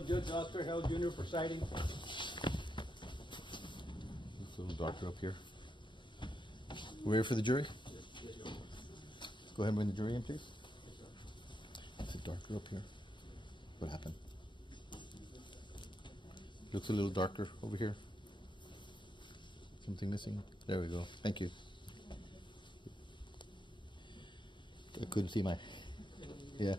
Judge Oscar Held Jr. presiding. It's a little darker up here. We're here for the jury? Go ahead and bring the jury in, please. Is it darker up here? What happened? Looks a little darker over here. Something missing? There we go. Thank you. I couldn't see my... Yeah.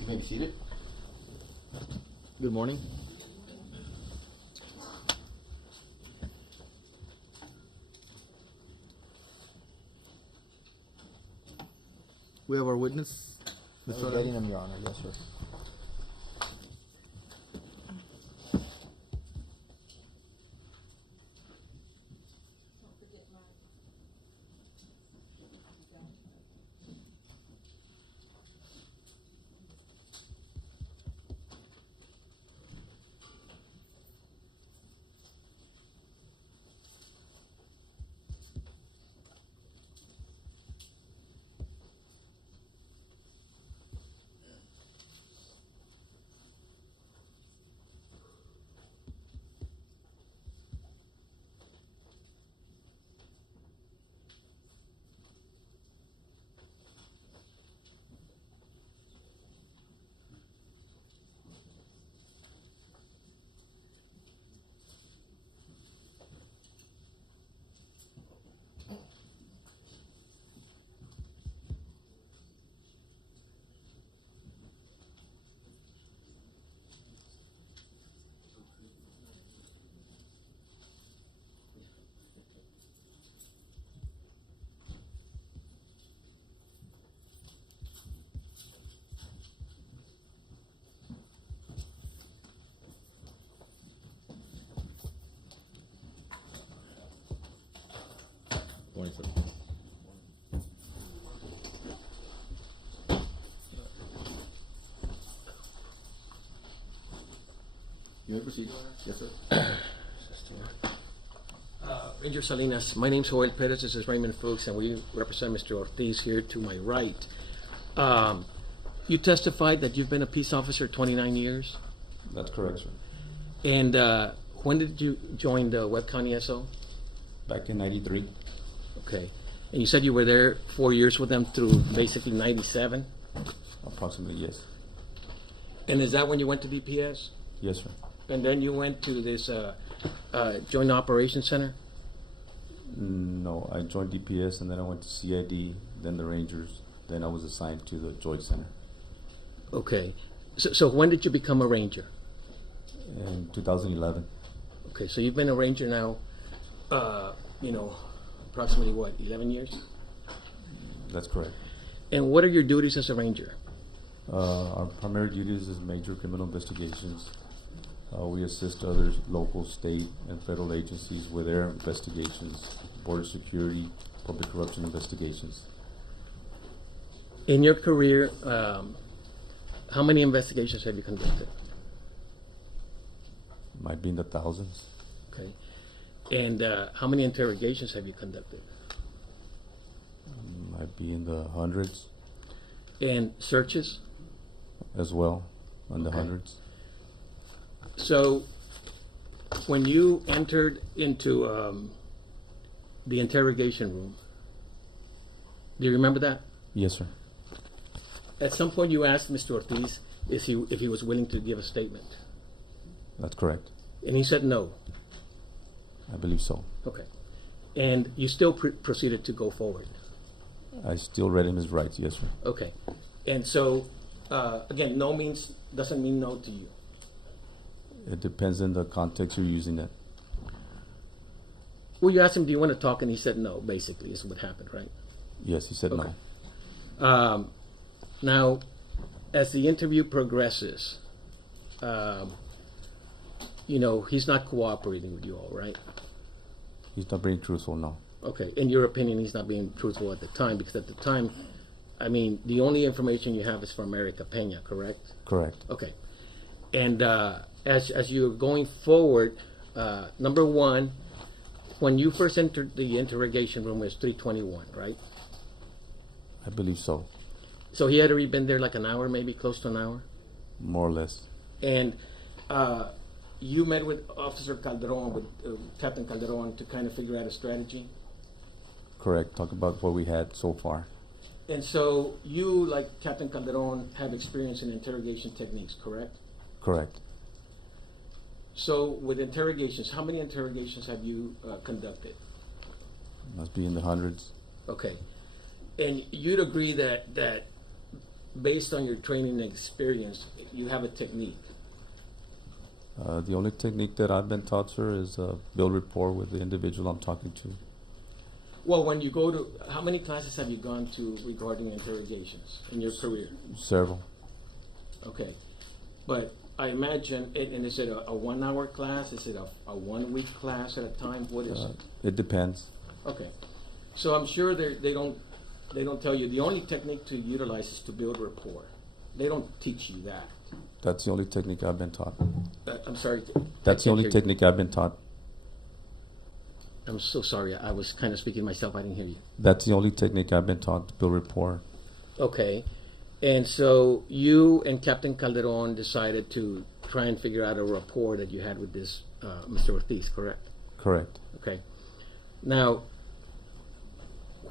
You may be seated. Good morning. We have our witness. We're getting him, Your Honor. Yes, sir. Morning, sir. You may proceed. Yes, sir. Ranger Salinas, my name's Joel Perez, this is Raymond Fuchs, and we represent Mr. Ortiz here to my right. You testified that you've been a peace officer 29 years, That's correct, sir. and when did you join the Webb County SO? Back in '93. Okay, and you said you were there 4 years with them through basically 97, Approximately, yes. and is that when you went to DPS? Yes, sir. And then you went to this Joint Operations Center? No, I joined DPS and then I went to CID, then the Rangers, then I was assigned to the Joint Center Okay, so when did you become a Ranger? in 2011. Okay, so you've been a Ranger now, approximately what, 11 years? That's correct. And what are your duties as a Ranger? Our primary duties is major criminal investigations. We assist other local, state, and federal agencies with their investigations, border security, public corruption investigations. In your career, how many investigations have you conducted? Might be in the thousands. Okay, and how many interrogations have you conducted? Might be in the hundreds And searches? as well, in the Okay. hundreds. So, when you entered into the interrogation room, do you remember that? Yes, sir. At some point, you asked Mr. Ortiz if he was willing to give a statement, That's correct. and he said no. I believe so. Okay. And you still proceeded to go forward? I still read him his rights, yes, sir. Okay. And so, again, no doesn't mean no to you. It depends on the context you're using it. Well, you asked him, do you want to talk? And he said no, basically, is what happened, right? Yes, he said Okay. no. Now, as the interview progresses, he's not cooperating with you all, right? He's not being truthful, no. Okay. In your opinion, he's not being truthful at the time, because at the time, I mean, the only information you have is from Erica Pena, correct? Correct. Okay. And as you're going forward, number one, when you first entered the interrogation room, it was 321, right? I believe so, So he had already been there like an hour, maybe close to an hour? more or less. And you met with Officer Calderon, with Captain Calderon, to kind of figure out a strategy? Correct. Talk about what we had so far. And so you, like Captain Calderon, have experience in interrogation techniques, correct? Correct. So with interrogations, how many interrogations have you conducted? Must be in the hundreds. Okay. And you'd agree that based on your training and experience, you have a technique? The only technique that I've been taught, sir, is build rapport with the individual I'm talking to. Well, when you go to, how many classes have you gone to regarding interrogations in your career? Several. Okay. But I imagine, and is it a 1 hour class? Is it a 1 week class at a time? What is it? It depends. Okay. So I'm sure they don't tell you the only technique to utilize is to build rapport. They don't teach you that. That's the only technique I've been taught. I'm sorry. That's the I only can't hear you. technique I've been taught. I'm so sorry. I was kind of speaking myself. I didn't hear you. That's the only technique I've been taught to build rapport. Okay. And so you and Captain Calderon decided to try and figure out a rapport that you had with this Mr. Ortiz, correct? Correct. Okay. Now,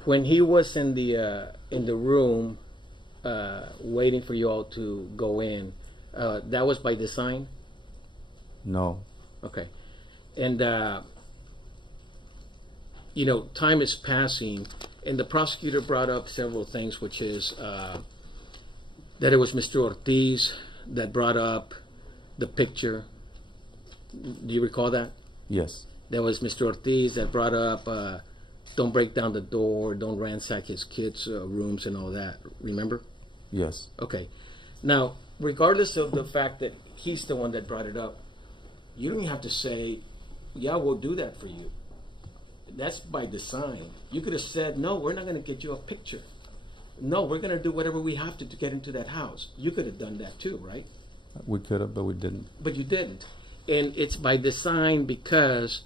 when he was in the room waiting for you all to go in, that was by design? No. Okay. And time is passing, and the prosecutor brought up several things, which is that it was Mr. Ortiz that brought up the picture. Do you recall that? Yes. That was Mr. Ortiz that brought up don't break down the door, don't ransack his kids' rooms and all that. Remember? Yes. Okay. Now, regardless of the fact that he's the one that brought it up, you don't have to say, yeah, we'll do that for you. That's by design. You could have said, no, we're not going to get you a picture. No, we're going to do whatever we have to get into that house. You could have done that too, right? We could have, but we didn't. But you didn't. And it's by design because,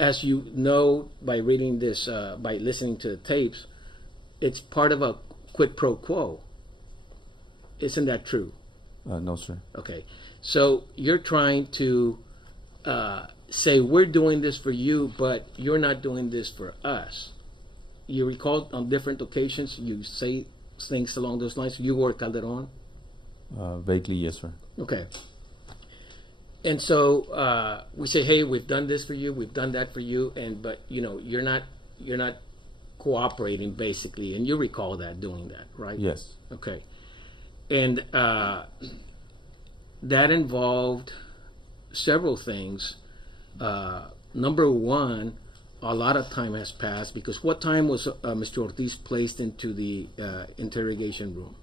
as you know by reading this, by listening to the tapes, it's part of a quid pro quo. Isn't that true? No, sir. Okay. So you're trying to say, we're doing this for you, but you're not doing this for us. You recall on different occasions you say things along those lines. You were Calderon? Vaguely, yes, sir. Okay. And so we say, hey, we've done this for you, we've done that for you, but you're not cooperating basically, and you recall that doing that, right? Yes. Okay. And that involved several things. Number one, a lot of time has passed, because what time was Mr. Ortiz placed into the interrogation room?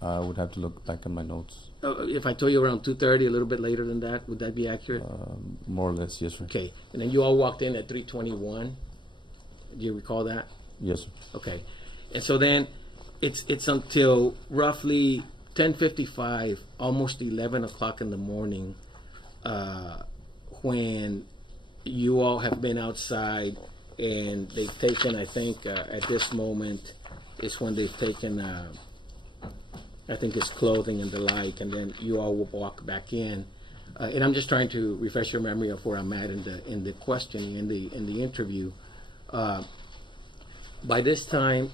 I would have to look back at my notes. If I told you around 2:30, a little bit later than that, would that be accurate? More or less, yes, sir. Okay. And then you all walked in at 3:21. Do you recall that? Yes, sir. Okay. And so then it's until roughly 10:55, almost 11 o'clock in the morning, when you all have been outside and they've taken, I think, at this moment is when they've taken, I think it's clothing and the like, and then you all will walk back in. And I'm just trying to refresh your memory of where I'm at in the questioning, in the interview. By this time,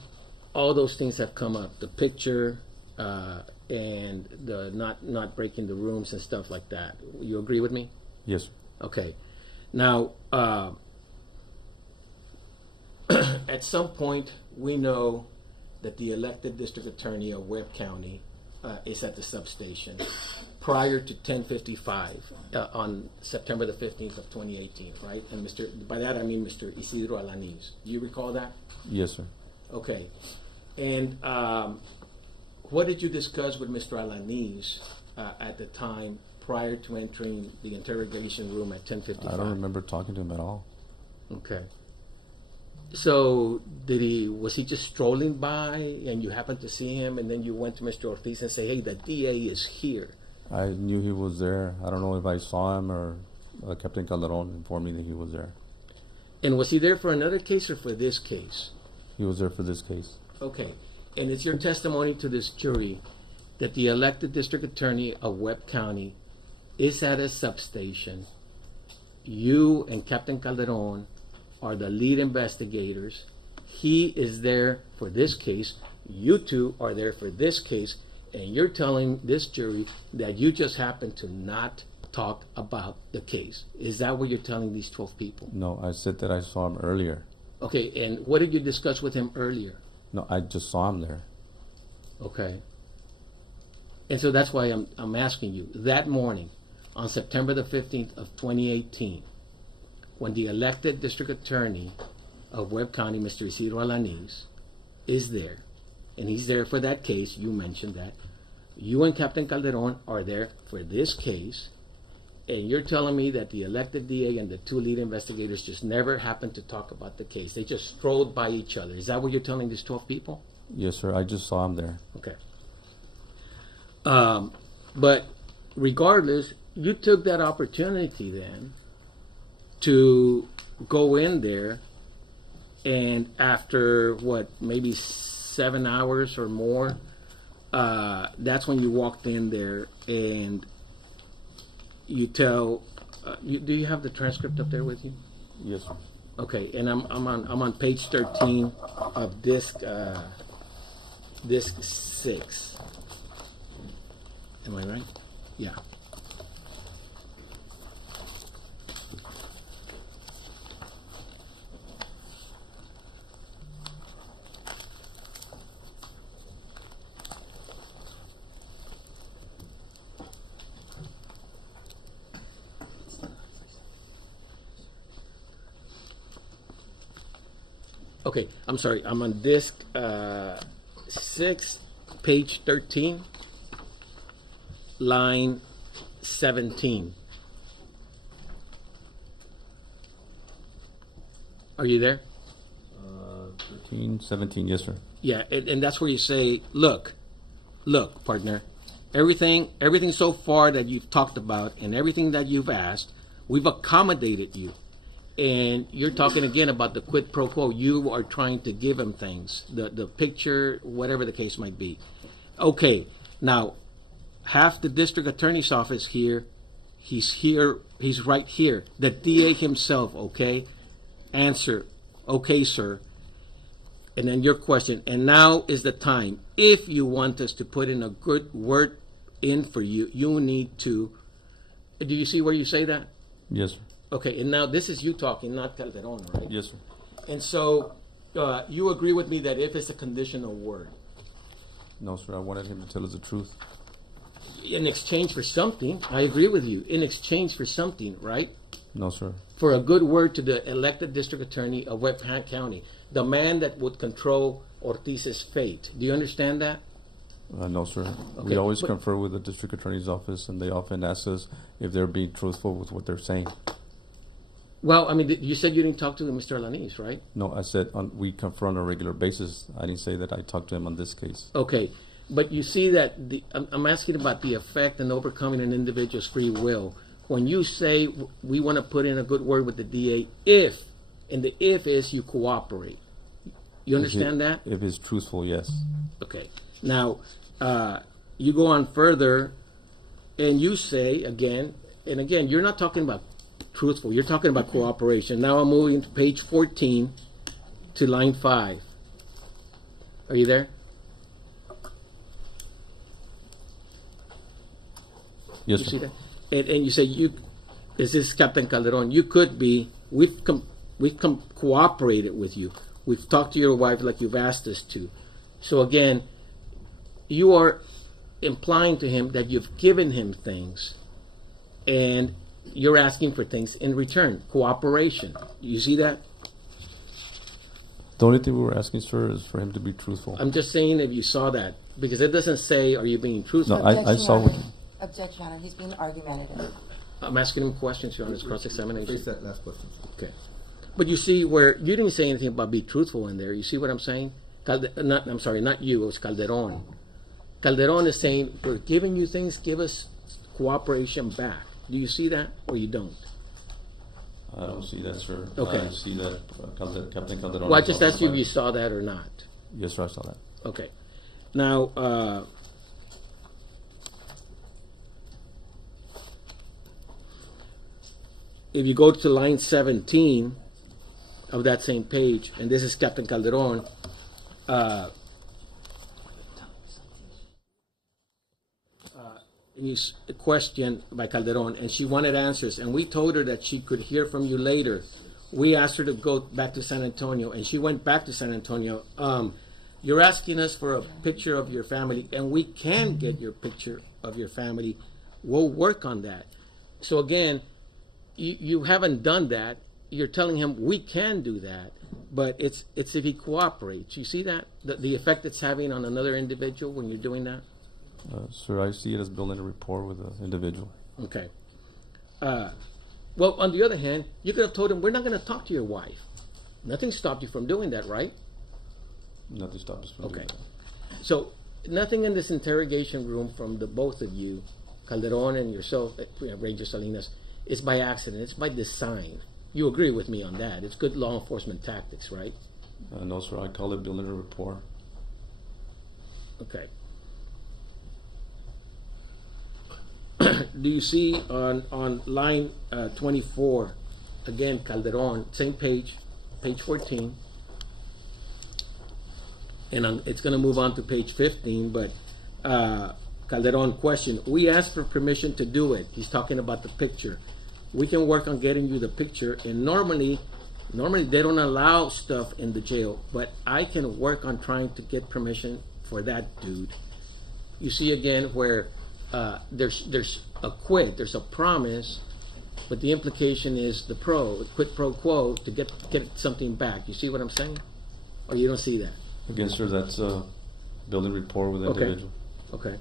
all those things have come up: the picture, and the not breaking the rooms and stuff like that. You agree with me? Yes, sir. Okay. Now, at some point, we know that the elected district attorney of Webb County is at the substation prior to 10:55 on September the 15th of 2018, right? And by that I mean Mr. Isidro Alaniz. Do you recall that? Yes, sir. Okay. And what did you discuss with Mr. Alaniz at the time prior to entering the interrogation room at 10:55? I don't remember talking to him at all. Okay. So was he just strolling by and you happened to see him and then you went to Mr. Ortiz and say, hey, the DA is here? I knew he was there. I don't know if I saw him or Captain Calderon informed me that he was there. And was he there for another case or for this case? He was there for this case. Okay. And it's your testimony to this jury that the elected district attorney of Webb County is at a substation. You and Captain Calderon are the lead investigators. He is there for this case. You two are there for this case. And you're telling this jury that you just happened to not talk about the case. Is that what you're telling these 12 people? No, I said that I saw him earlier. Okay, and what did you discuss with him earlier? No, I just saw him there. Okay. And so that's why I'm asking you. That morning, on September the 15th of 2018, when the elected district attorney of Webb County, Mr. Isidro Alaniz, is there, and he's there for that case, you mentioned that, you and Captain Calderon are there for this case, and you're telling me that the elected DA and the two lead investigators just never happened to talk about the case. They just strolled by each other. Is that what you're telling these 12 people? Yes, sir. I just saw him there. Okay. But regardless, you took that opportunity then to go in there, and after maybe 7 hours or more, that's when you walked in there and you tell. Do you have the transcript up there with you? Yes, sir. Okay, and I'm on page 13 of disc 6. Am I right? Yeah. Okay, I'm sorry. I'm on disc 6, page 13, line 17. Are you there? 13, 17, yes, sir. Yeah, and that's where you say, look, partner, everything so far that you've talked about and everything that you've asked, we've accommodated you. And you're talking again about the quid pro quo. You are trying to give him things, the picture, whatever the case might be. Okay, now, half the district attorney's office here, he's right here. The DA himself, okay? Answer, okay, sir. And then your question, and now is the time. If you want us to put in a good word in for you, you need to. Do you see where you say that? Yes, sir. Okay, and now this is you talking, not Calderon, right? Yes, sir. And so you agree with me that if it's a conditional word, No, sir. I wanted him to tell us the truth. in exchange for something, I agree with you, in exchange for something, right? No, sir. For a good word to the elected district attorney of Webb County, the man that would control Ortiz's fate. Do you understand that? No, sir. Okay, We always but- confer with the district attorney's office, and they often ask us if they're being truthful with what they're saying. Well, I mean, you said you didn't talk to Mr. Alaniz, right? No, I said we confer on a regular basis. I didn't say that I talked to him on this case. Okay, but you see that I'm asking about the effect and overcoming an individual's free will. When you say we want to put in a good word with the DA, and the if is you cooperate. You understand that? If it's truthful, yes. Okay. Now, you go on further, and you say again, and again, you're not talking about truthful. You're talking about cooperation. Now I'm moving to page 14 to line 5. Are you there? Yes, You sir. see that? And you say This is Captain Calderon. You could be. We've cooperated with you. We've talked to your wife like you've asked us to. So again, you are implying to him that you've given him things, and you're asking for things in return. Cooperation. You see that? The only thing we were asking, sir, is for him to be truthful. I'm just saying if you saw that, because it doesn't say, are you being truthful? No, I saw what. Objection, Your Honor. He's being argumentative. I'm asking him questions, Your Honor. It's cross-examination. Please, that last question. Okay. But you see where you didn't say anything about be truthful in there. You see what I'm saying? Not you. It was Calderon. Calderon is saying, we're giving you things, give us cooperation back. Do you see that or you don't? I don't see that, sir. Okay. I see that Captain Calderon. Well, I just asked you if you saw that or not. Yes, sir, I saw that. Okay. Now, if you go to line 17 of that same page, and this is Captain Calderon, a question by Calderon, and she wanted answers, and we told her that she could hear from you later. We asked her to go back to San Antonio, and she went back to San Antonio. You're asking us for a picture of your family, and we can get your picture of your family. We'll work on that. So again, you haven't done that. You're telling him we can do that, but it's if he cooperates. You see that? The effect it's having on another individual when you're doing that? Sir, I see it as building a rapport with the individual. Okay. Well, on the other hand, you could have told him, we're not going to talk to your wife. Nothing stopped you from doing that, right? Nothing stops us from Okay. doing that. So, nothing in this interrogation room from the both of you, Calderon and yourself, Ranger Salinas, is by accident. It's by design. You agree with me on that. It's good law enforcement tactics, right? No, sir, I call it building a rapport. Okay. Do you see on line 24, again, Calderon, same page, page 14, and it's going to move on to page 15, but Calderon question, we asked for permission to do it. He's talking about the picture. We can work on getting you the picture, and normally they don't allow stuff in the jail, but I can work on trying to get permission for that dude. You see again where there's a quid, there's a promise, but the implication is the quid pro quo to get something back. You see what I'm saying? Or you don't see that? Again, sir, that's building rapport with the individual. Okay.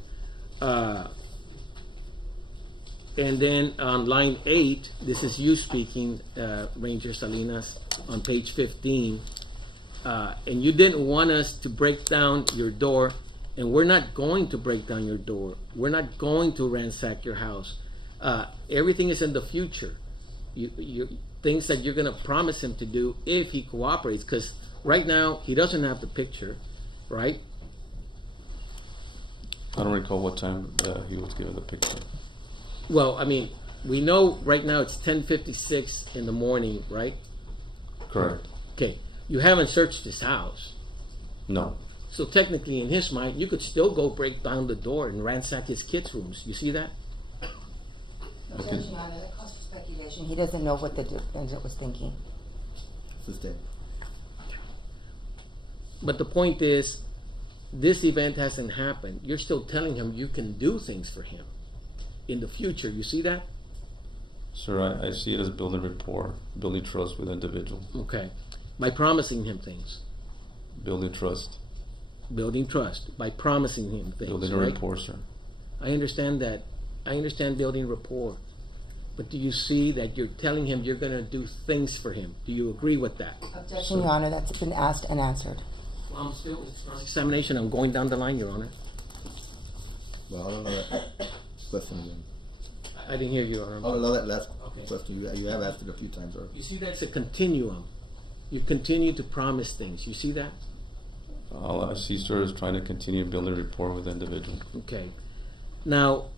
And then on line 8, this is you speaking, Ranger Salinas, on page 15. And you didn't want us to break down your door, and we're not going to break down your door. We're not going to ransack your house. Everything is in the future. You things that you're going to promise him to do if he cooperates, because right now he doesn't have the picture, right? I don't recall what time he was given the picture. Well, I mean, we know right now it's 10:56 in the morning, right? Correct. Okay. You haven't searched his house. No. So technically, in his mind, you could still go break down the door and ransack his kids' rooms. You see that? Objection, Your Honor. That calls for speculation. He doesn't know what the defendant was thinking. Sustained. But the point is, this event hasn't happened. You're still telling him you can do things for him in the future. You see that? Sir, I see it as building rapport, building trust with the individual. Okay. By promising him things. Building trust. Building trust. By promising him things. Building a right? rapport, sir. I understand that. I understand building rapport. But do you see that you're telling him you're going to do things for him? Do you agree with that? Objection, Your Honor. That's been asked and answered. Well, I'm still, it's cross-examination. I'm going down the line, Your Honor. Well, I don't know that question again. I didn't hear you, Your Honor. I don't know that last Okay. question. You have asked it a few times already. You see, that's a continuum. You continue to promise things. You see that? All I see, sir, is trying to continue building rapport with the individual. Okay. Now,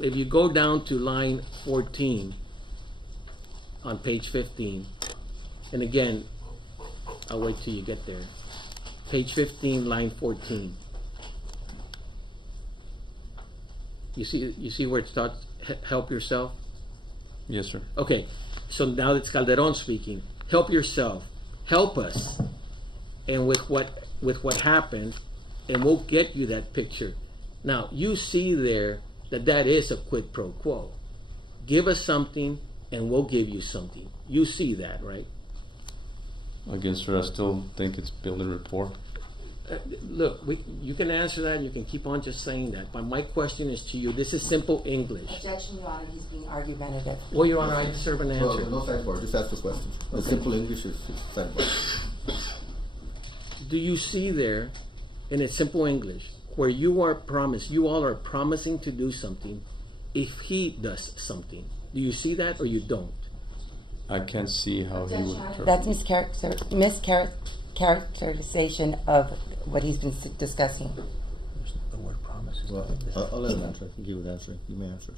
if you go down to line 14 on page 15, and again, I'll wait till you get there. Page 15, line 14. You see where it starts, help yourself? Yes, sir. Okay, so now it's Calderon speaking. Help yourself. Help us. And with what happened, and we'll get you that picture. Now, you see there that is a quid pro quo. Give us something, and we'll give you something. You see that, right? Again, sir, I still think it's building rapport. Look, you can answer that, and you can keep on just saying that. But my question is to you. This is simple English. Objection, Your Honor, he's being argumentative. Well, Your Honor, I deserve an No, answer. no sidebar, just ask the question. The Okay. simple English is sidebar. Do you see there, in its simple English, where you all are promising to do something if he does something? Do you see that or you don't? I can't see how he would. That's mischaracterization of what he's been discussing. The word promise is Well, I'll let him answer. He would answer. You may answer.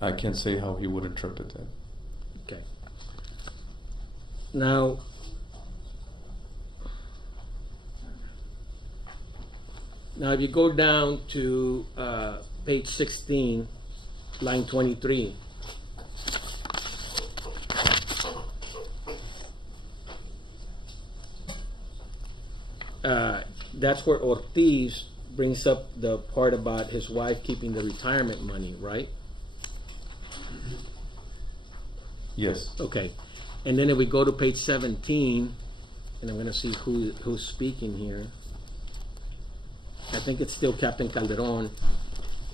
I can't say how he would interpret that. Okay. Now, if you go down to page 16, line 23. That's where Ortiz brings up the part about his wife keeping the retirement money, right? Yes. Okay. And then if we go to page 17, and I'm going to see who's speaking here. I think it's still Captain Calderon.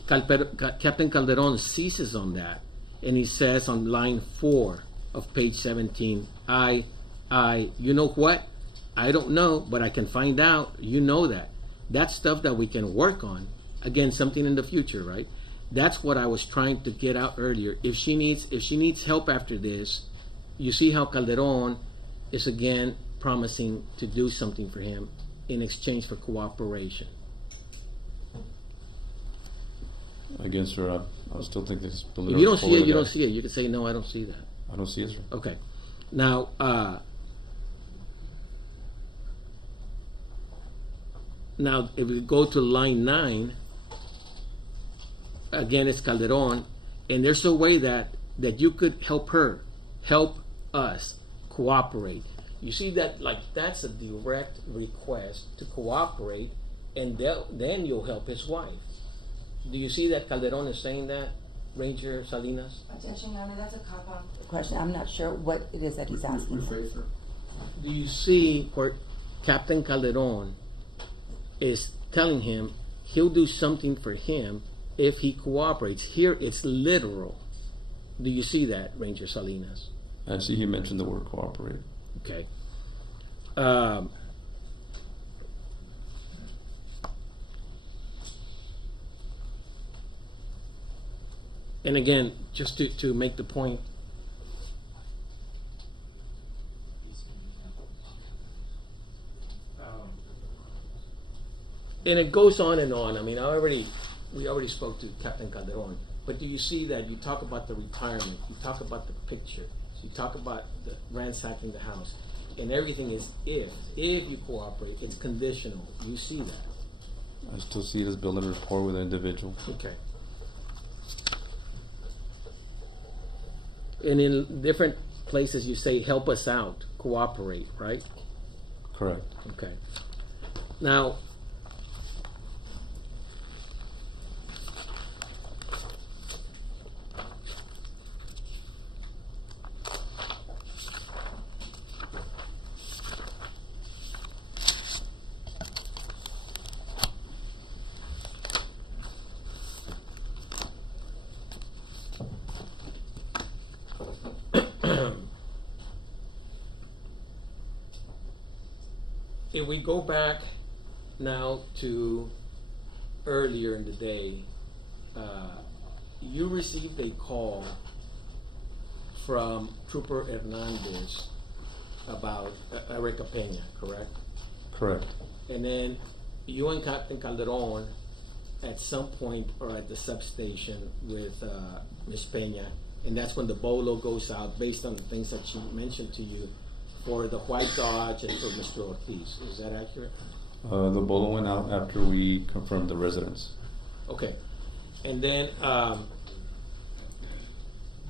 Captain Calderon ceases on that, and he says on line 4 of page 17, you know what? I don't know, but I can find out. You know that. That's stuff that we can work on. Again, something in the future, right? That's what I was trying to get out earlier. If she needs help after this, you see how Calderon is again promising to do something for him in exchange for cooperation. Again, sir, I still think this is building If you don't rapport see it, with you that. don't see it. You can say, no, I don't see that. I don't see it, sir. Okay. Now, if we go to line 9, again, it's Calderon, and there's a way that you could help us cooperate. You see that, like, that's a direct request to cooperate, and then you'll help his wife. Do you see that Calderon is saying that, Ranger Salinas? Objection, Your Honor, that's a cop-out question. I'm not sure what it is that he's asking for. Rephrase, sir. Do you see where Captain Calderon is telling him he'll do something for him if he cooperates? Here it's literal. Do you see that, Ranger Salinas? I see he mentioned the word cooperate. Okay. And again, just to make the point, and it goes on and on. I mean, we already spoke to Captain Calderon, but do you see that you talk about the retirement, you talk about the picture, you talk about the ransacking the house, and everything is if you cooperate, it's conditional. You see that. I still see it as building rapport with an individual. Okay. And in different places you say, help us out, cooperate, right? Correct. Okay. Now, if we go back now to earlier in the day, you received a call from Trooper Hernandez about Erica Peña, correct? Correct. And then you and Captain Calderon at some point are at the substation with Ms. Peña, and that's when the bolo goes out based on the things that she mentioned to you for the White Dodge and for Mr. Ortiz. Is that accurate? The bolo went out after we confirmed the residence. Okay. And then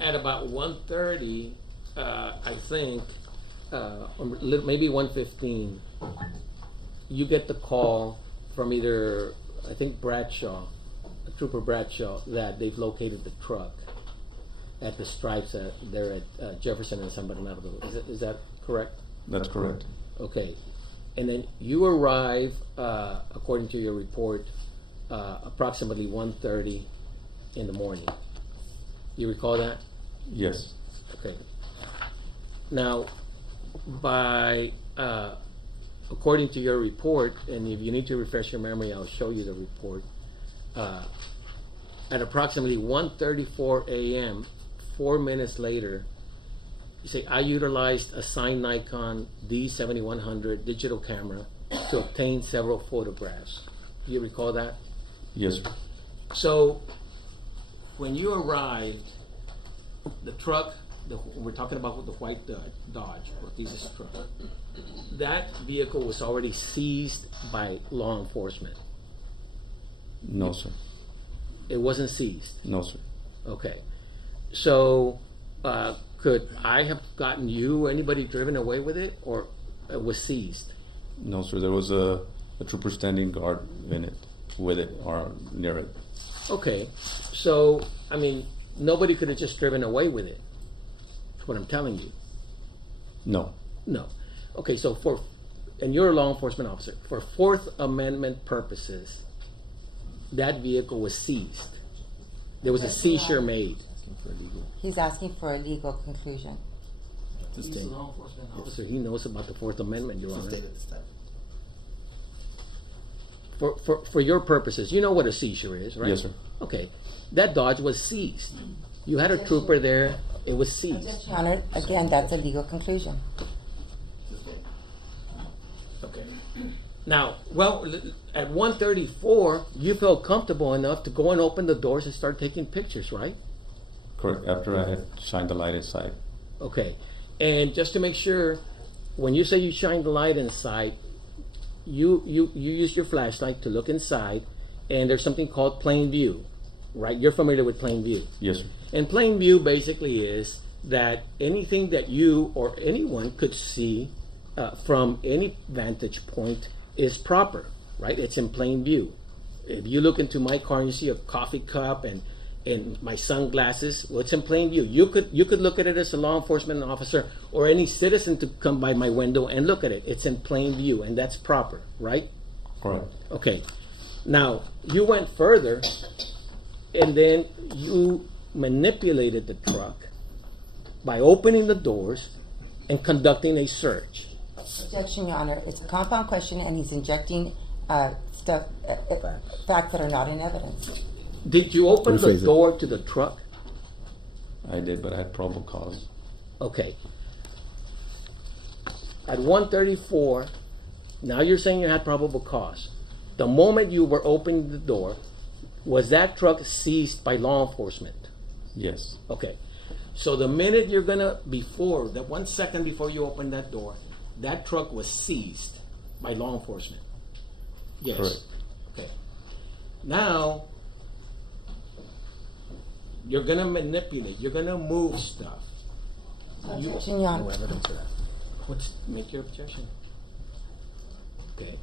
at about 1:30, I think, maybe 1:15, you get the call from either, I think Bradshaw, Trooper Bradshaw, that they've located the truck at the stripes there at Jefferson and San Bernardo. Is that correct? That's correct. Okay. And then you arrive, according to your report, approximately 1:30 in the morning. You recall that? Yes. Okay. Now, according to your report, and if you need to refresh your memory, I'll show you the report. At approximately 1:34 a.m., 4 minutes later, you say, I utilized a Sine Nikon D7100 digital camera to obtain several photographs. Do you recall that? Yes, sir. So, when you arrived, the truck, we're talking about the white Dodge, Ortiz's truck, that vehicle was already seized by law enforcement. No, sir. It wasn't seized. No, sir. Okay. So, could I have gotten you, anybody driven away with it, or it was seized? No, sir. There was a trooper standing guard in it, with it, or near it. Okay. So, I mean, nobody could have just driven away with it. That's what I'm telling you. No. No. Okay, so and you're a law enforcement officer, for Fourth Amendment purposes, that vehicle was seized. There was a seizure made. He's asking for a legal conclusion. He's a law enforcement officer. He knows about the Fourth Amendment, Your Honor. For your purposes, you know what a seizure is, right? Yes, sir. Okay. That Dodge was seized. You had a trooper there, it was seized. Your Honor, again, that's a legal conclusion. Okay. Now, well, at 1:34, you felt comfortable enough to go and open the doors and start taking pictures, right? Correct. After I had shined the light inside. Okay. And just to make sure, when you say you shine the light inside, you use your flashlight to look inside, and there's something called plain view, right? You're familiar with plain view. Yes, sir. And plain view basically is that anything that you or anyone could see from any vantage point is proper, right? It's in plain view. If you look into my car and you see a coffee cup and my sunglasses, well, it's in plain view. You could look at it as a law enforcement officer or any citizen to come by my window and look at it. It's in plain view, and that's proper, right? Correct. Okay. Now, you went further, and then you manipulated the truck by opening the doors and conducting a search. Objection, Your Honor. It's a compound question, and he's injecting facts that are not in evidence. Did you open the Rephrase it. door to the truck? I did, but I had probable cause. Okay. At 1:34, now you're saying you had probable cause. The moment you were opening the door, was that truck seized by law enforcement? Yes. Okay. So the minute you're gonna, before, that 1 second before you open that door, that truck was seized by law enforcement? Yes. Correct. Okay. Now, you're gonna manipulate, you're gonna move stuff. Objection, Your Honor. Make your objection. Okay.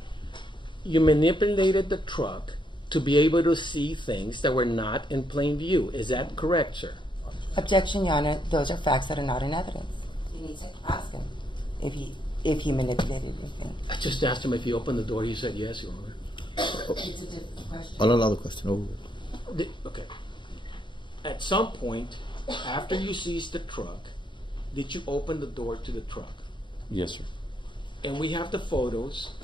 You manipulated the truck to be able to see things that were not in plain view. Is that correct, sir? Objection, Your Honor. Those are facts that are not in evidence. You need to ask him if he manipulated the thing. I just asked him if he opened the door. He said yes, Your Honor. It's a different question. I'll allow the question. Okay. At some point, after you seized the truck, did you open the door to the truck? Yes, sir. And we have the photos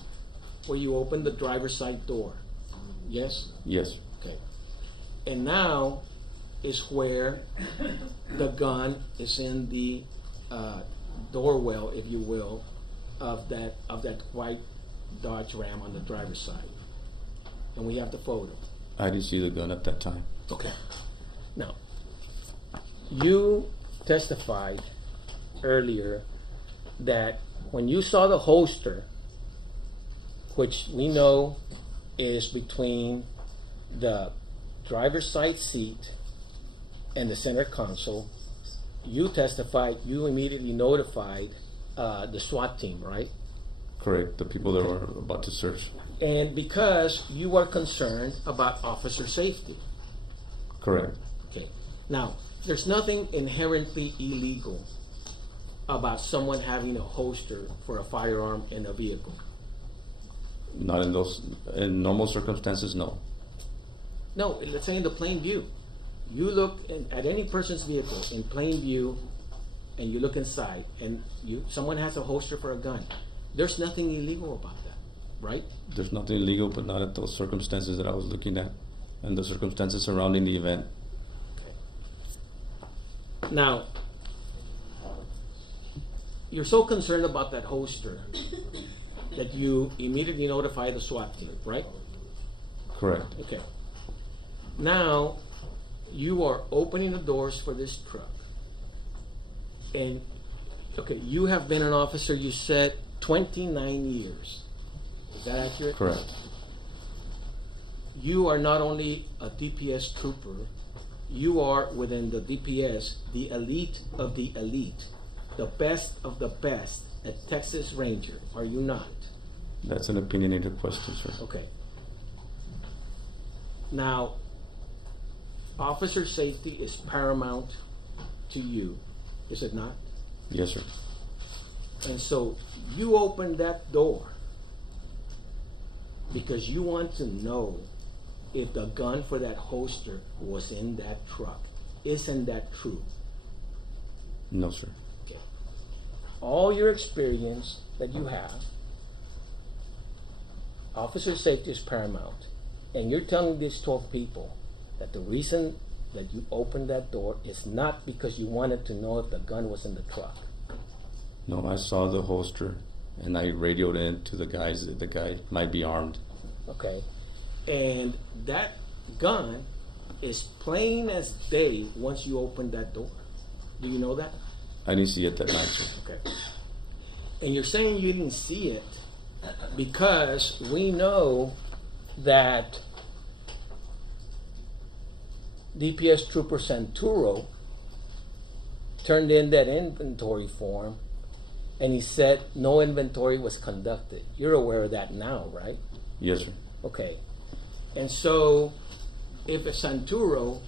where you open the driver's side door. Yes? Yes. Okay. And now is where the gun is in the door well, if you will, of that white Dodge Ram on the driver's side. And we have the photo. I didn't see the gun at that time. Okay. Now, you testified earlier that when you saw the holster, which we know is between the driver's side seat and the center console. You testified, you immediately notified the SWAT team, right? Correct. The people that were about to search. And because you are concerned about officer safety. Correct. Okay. Now, there's nothing inherently illegal about someone having a holster for a firearm in a vehicle. Not in those, in normal circumstances, no. No, let's say in the plain view. You look at any person's vehicle in plain view and you look inside and someone has a holster for a gun. There's nothing illegal about that, right? There's nothing illegal, but not at those circumstances that I was looking at and the circumstances surrounding the event. Okay. Now, you're so concerned about that holster that you immediately notify the SWAT team, right? Correct. Okay. Now, you are opening the doors for this truck. And, okay, you have been an officer, you said, 29 years. Is that accurate? Correct. You are not only a DPS trooper, you are within the DPS, the elite of the elite, the best of the best, a Texas Ranger, are you not? That's an opinionated question, sir. Okay. Now, officer safety is paramount to you, is it not? Yes, sir. And so you open that door because you want to know if the gun for that holster was in that truck. Isn't that true? No, sir. Okay. All your experience that you have, officer safety is paramount. And you're telling these 12 people that the reason that you opened that door is not because you wanted to know if the gun was in the truck. No, I saw the holster and I radioed in to the guys that the guy might be armed. Okay. And that gun is plain as day once you open that door. Do you know that? I didn't see it that night, sir. Okay. And you're saying you didn't see it because we know that DPS Trooper Santuro turned in that inventory form and he said no inventory was conducted. You're aware of that now, right? Yes, sir. Okay. And so if a Santuro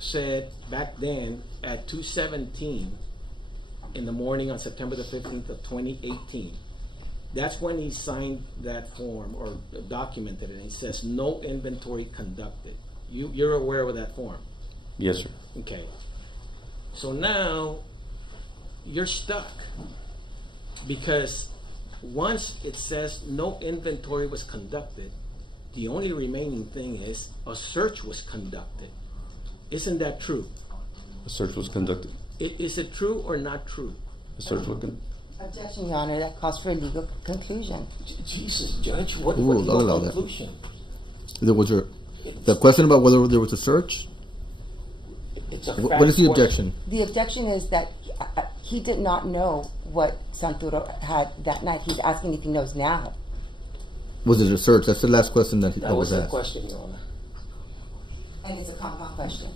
said back then at 2:17 in the morning on September the 15th of 2018, that's when he signed that form or documented it and it says no inventory conducted. You're aware of that form? Yes, sir. Okay. So now you're stuck because once it says no inventory was conducted, the only remaining thing is a search was conducted. Isn't that true? A search was conducted. Is it true or not true? A search was conducted. Objection, Your Honor. That calls for a legal conclusion. Jesus, Judge, what Ooh, legal allow that. conclusion? The question about whether there was a search? It's a What is the fact objection? The objection is that he did not know what Santuro had that night. He's asking if he knows now. Was it a search? That's the last question that That was was the asked. question, Your Honor. And it's a compound question.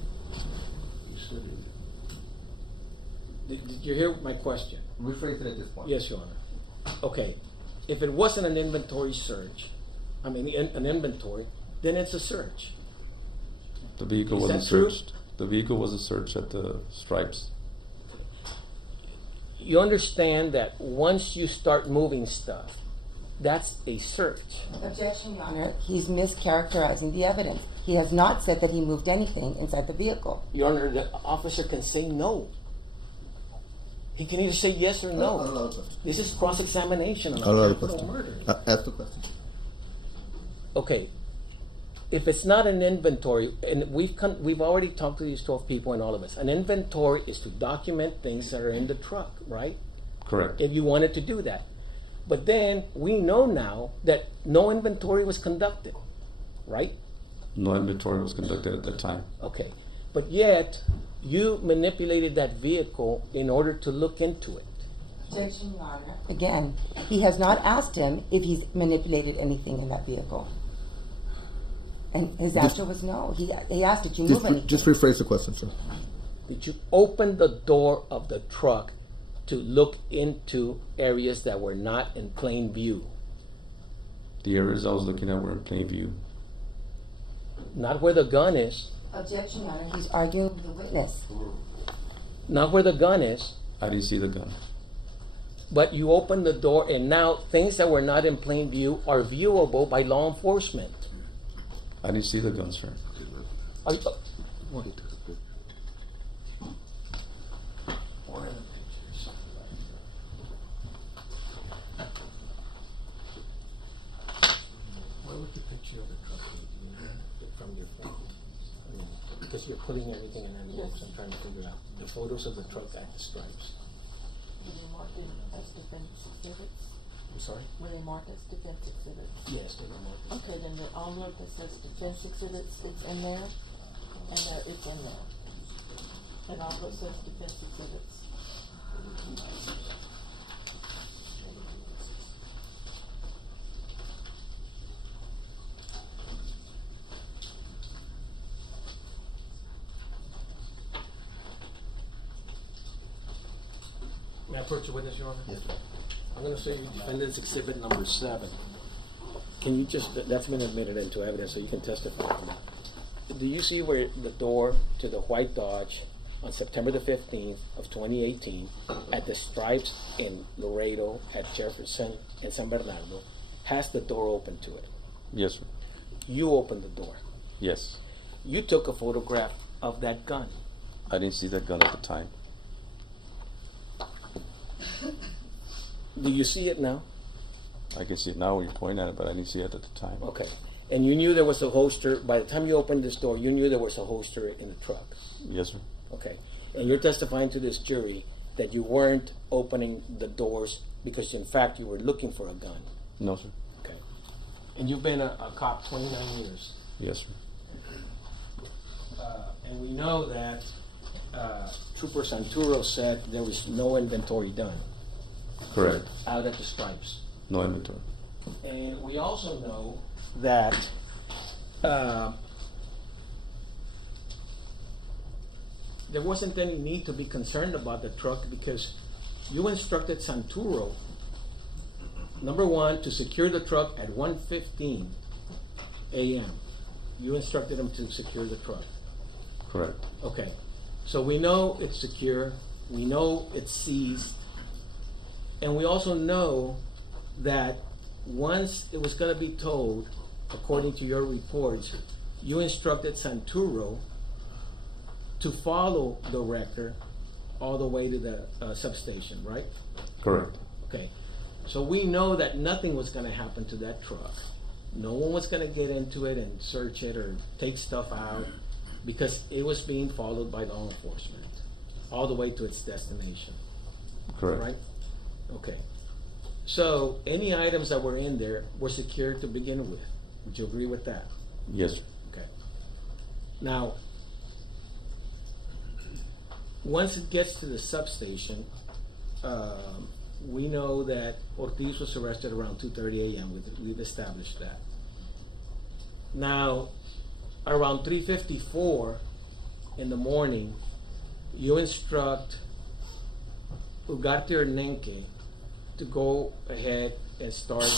Did you hear my question? Rephrase it at this point. Yes, Your Honor. Okay. If it wasn't an inventory search, an inventory, then it's a search. The vehicle Is wasn't that true? searched. The vehicle wasn't searched at the stripes. You understand that once you start moving stuff, that's a search. Objection, Your Honor. He's mischaracterizing the evidence. He has not said that he moved anything inside the vehicle. Your Honor, the officer can say no. He can either say yes or no. This is cross-examination on I'll allow the capital question. murder. Ask the question. Okay. If it's not an inventory, and we've already talked to these 12 people and all of us, an inventory is to document things that are in the truck, right? Correct. If you wanted to do that. But then we know now that no inventory was conducted, right? No inventory was conducted at that time. Okay. But yet, you manipulated that vehicle in order to look into it. Objection, Your Honor. Again, he has not asked him if he's manipulated anything in that vehicle. And his answer was no. He asked, did you move anything? Just rephrase the question, sir. Did you open the door of the truck to look into areas that were not in plain view? The areas I was looking at were in plain view. Not where the gun is, Objection, Your Honor. He's arguing with the witness. not where the gun is, I didn't see the gun. but you opened the door and now things that were not in plain view are viewable by law enforcement. I didn't see the gun, sir. Are- Where would the picture of the truck be from your phone? Because you're putting everything in envelopes, I'm trying to figure out. The photos of the truck at the stripes. Were they marked as defense exhibits? I'm sorry? Were they marked as defense exhibits? Yes, they were marked. Okay, then the envelope that says defense exhibits, it's in there, and it's in there. An envelope says defense exhibits. May I approach the witness, Your Honor? Yes. I'm going to show you defendant's exhibit number 7. Can you just, that's been admitted into evidence, so you can testify on that. Do you see where the door to the white Dodge on September the 15th of 2018 at the stripes in Laredo, at Jefferson, and San Bernardo has the door open to it? Yes, sir. You opened the door. Yes. You took a photograph of that gun. I didn't see that gun at the time. Do you see it now? I can see it now when you're pointing at it, but I didn't see it at the time. Okay. And you knew there was a holster, by the time you opened this door, you knew there was a holster in the truck. Yes, sir. Okay. And you're testifying to this jury that you weren't opening the doors because, in fact, you were looking for a gun. No, sir. Okay. And you've been a cop 29 years. Yes, sir. And we know that Trooper Santuro said there was no inventory done Correct. out at the stripes. No inventory. And we also know that there wasn't any need to be concerned about the truck because you instructed Santuro, number one, to secure the truck at 1:15 a.m. You instructed him to secure the truck. Correct. Okay. So we know it's secure, we know it's seized, and we also know that once it was going to be towed, according to your reports, you instructed Santuro to follow the wrecker all the way to the substation, right? Correct. Okay. So we know that nothing was going to happen to that truck. No one was going to get into it and search it or take stuff out because it was being followed by law enforcement all the way to its destination. Correct. Right? Okay. So any items that were in there were secured to begin with. Would you agree with that? Yes, sir. Okay. Now, once it gets to the substation, we know that Ortiz was arrested around 2:30 a.m. We've established that. Now, around 3:54 in the morning, you instruct Ugarte Nenke to go ahead and start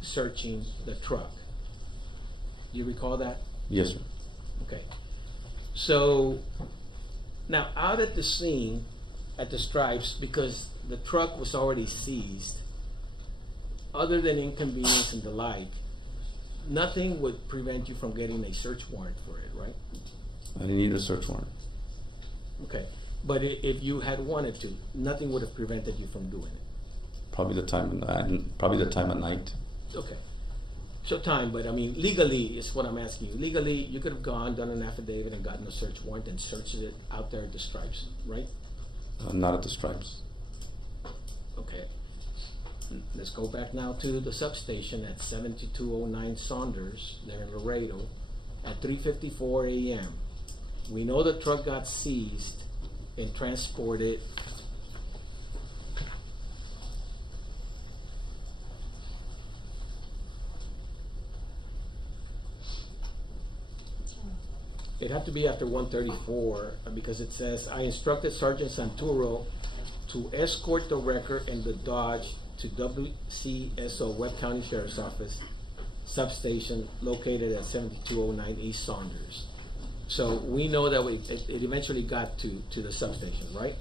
searching the truck. You recall that? Yes, sir. Okay. So, now out at the scene, at the stripes, because the truck was already seized, other than inconvenience and the like, nothing would prevent you from getting a search warrant for it, right? I didn't need a search warrant. Okay. But if you had wanted to, nothing would have prevented you from doing it. Probably the time at night. Okay. So time, but I mean, legally is what I'm asking you. Legally, you could have gone, done an affidavit, and gotten a search warrant and searched it out there at the stripes, right? Not at the stripes. Okay. Let's go back now to the substation at 7209 Saunders, there in Laredo, at 3:54 a.m. We know the truck got seized and transported it had to be after 134 because it says, I instructed Sergeant Santuro to escort the wrecker and the Dodge to WCSO, Webb County Sheriff's Office, substation located at 7209 East Saunders. So we know that it eventually got to the substation, right?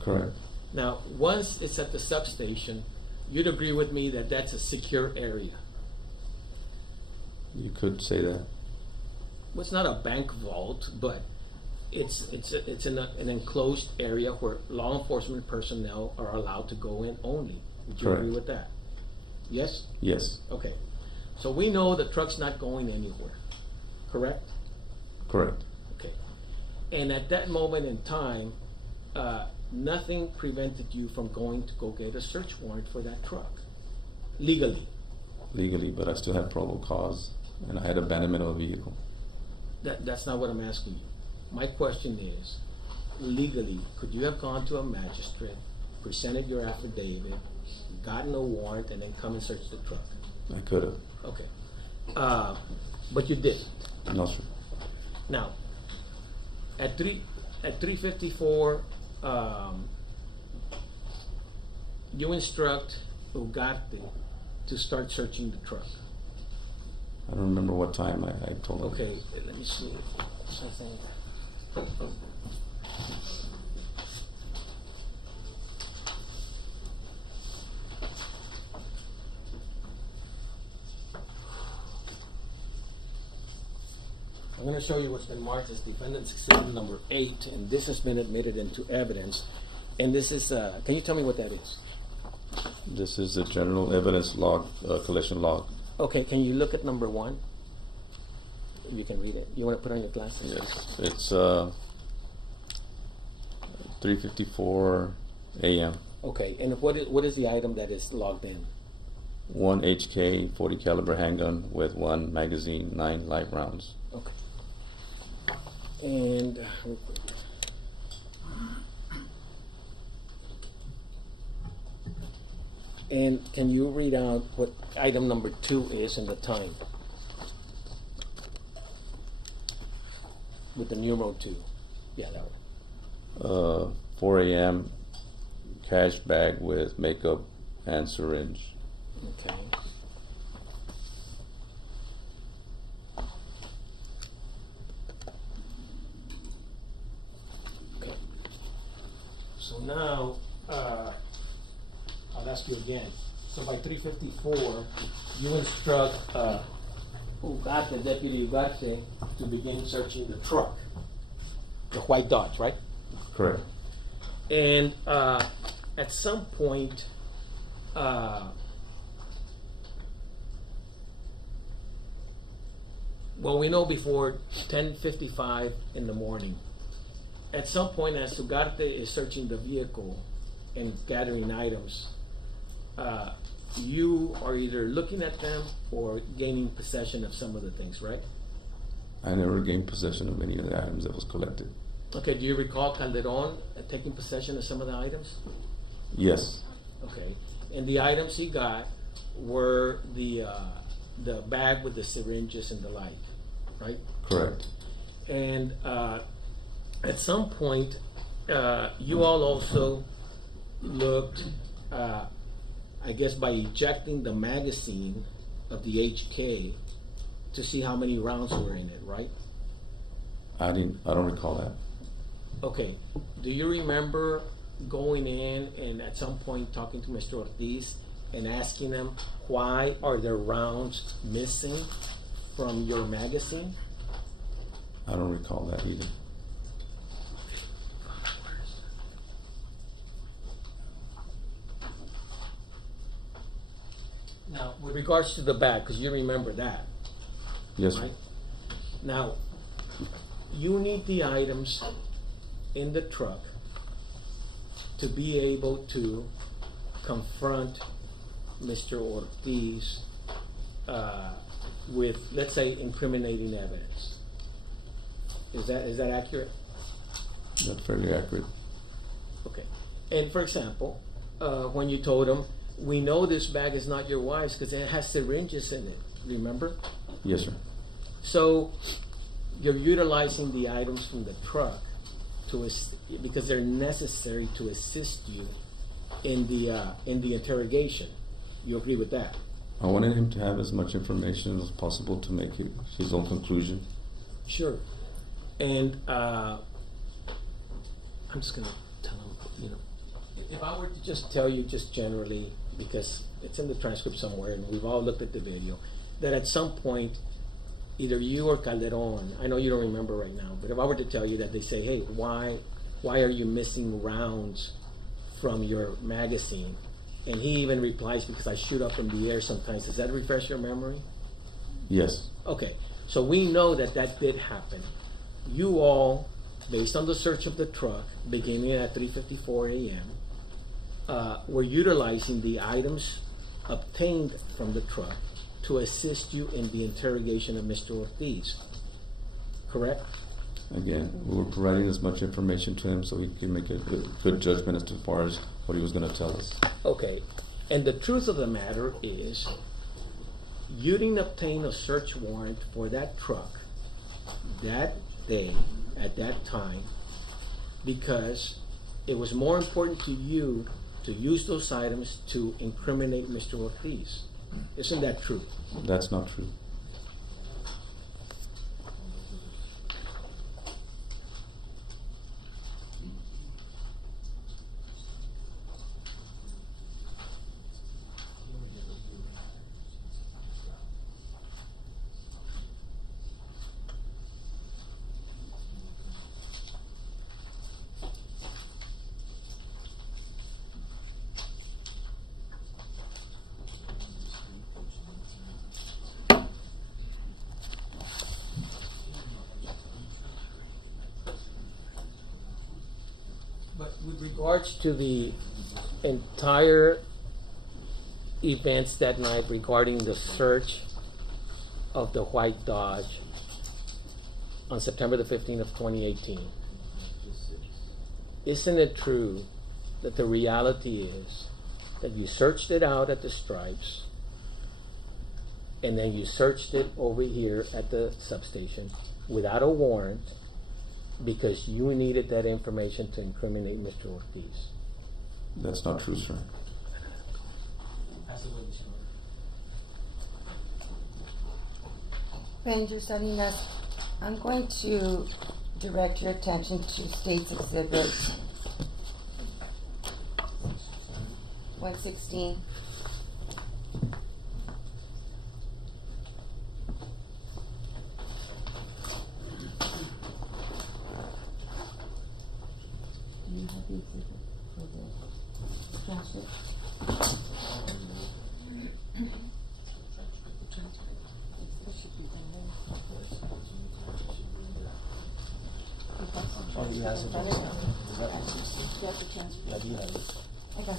Correct. Now, once it's at the substation, you'd agree with me that that's a secure area. You could say that. Well, it's not a bank vault, but it's in an enclosed area where law enforcement personnel are allowed to go in only. Would you agree Correct. with that? Yes? Yes. Okay. So we know the truck's not going anywhere, correct? Correct. Okay. And at that moment in time, nothing prevented you from going to go get a search warrant for that truck, legally. Legally, but I still had probable cause, and I had abandonment of the vehicle. That's not what I'm asking you. My question is, legally, could you have gone to a magistrate, presented your affidavit, gotten a warrant, and then come and search the truck? I could have. Okay. But you didn't. No, sir. Now, at 354, you instruct Ugarte to start searching the truck. I don't remember what time I told him. Okay, let me see. I think. I'm going to show you what's been marked as defendant's exhibit number 8, and this has been admitted into evidence. And this is, can you tell me what that is? This is the general evidence log, collection log. Okay, can you look at number 1? You can read it. You want to put on your glasses? Yes, it's 3:54 a.m. Okay, and what is the item that is logged in? 1 HK 40 caliber handgun with 1 magazine, 9 live rounds. Okay. And can you read out what item number 2 is and the time? With the numeral 2. Yeah, that one. 4 a.m. cash bag with makeup and syringe. Okay. Okay. So now, I'll ask you again. So by 3:54, you instruct Ugarte, Deputy Ugarte, to begin searching the truck, the white Dodge, right? Correct. And at some point, well, we know before 10:55 in the morning. At some point, as Ugarte is searching the vehicle and gathering items, you are either looking at them or gaining possession of some of the things, right? I never gained possession of any of the items that was collected. Okay, do you recall Calderon taking possession of some of the items? Yes. Okay, and the items he got were the bag with the syringes and the like, right? Correct. And at some point, you all also looked, I guess, by ejecting the magazine of the HK to see how many rounds were in it, right? I don't recall that. Okay. Do you remember going in and at some point talking to Mr. Ortiz and asking him, why are there rounds missing from your magazine? I don't recall that either. Now, with regards to the bag, because you remember that, Yes, sir. right? Now, you need the items in the truck to be able to confront Mr. Ortiz with, let's say, incriminating evidence. Is that accurate? That's fairly accurate. Okay. And for example, when you told him, we know this bag is not your wife's because it has syringes in it, remember? Yes, sir. So you're utilizing the items from the truck because they're necessary to assist you in the interrogation. You agree with that? I wanted him to have as much information as possible to make his own conclusion. Sure. And I'm just gonna tell him, if I were to just tell you just generally, because it's in the transcript somewhere and we've all looked at the video, that at some point, either you or Calderon, I know you don't remember right now, but if I were to tell you that they say, hey, why are you missing rounds from your magazine? And he even replies, because I shoot up in the air sometimes. Does that refresh your memory? Yes. Okay, so we know that did happen. You all, based on the search of the truck, beginning at 3:54 a.m., were utilizing the items obtained from the truck to assist you in the interrogation of Mr. Ortiz. Correct? Again, we were providing as much information to him so he could make a good judgment as far as what he was going to tell us. Okay, and the truth of the matter is, you didn't obtain a search warrant for that truck that day, at that time, because it was more important to you to use those items to incriminate Mr. Ortiz. Isn't that true? That's not true. But with regards to the entire events that night regarding the search of the white Dodge on September the 15th of 2018, isn't it true that the reality is that you searched it out at the Stripes and then you searched it over here at the substation without a warrant because you needed that information to incriminate Mr. Ortiz? That's not true, sir. Ranger Salinas, I'm going to direct your attention to State's Exhibit 116. Do you have the exhibit for the transcript? Okay.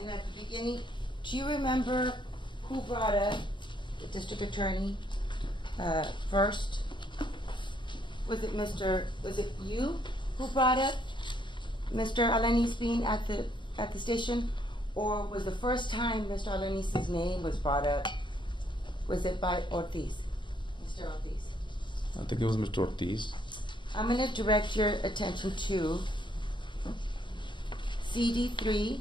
And at the beginning, do you remember who brought up the district attorney first? Was it you who brought up Mr. Alanis being at the station? Or was the first time Mr. Alanis' name was brought up, was it by Ortiz? Mr. Ortiz. I think it was Mr. Ortiz. I'm going to direct your attention to CD3,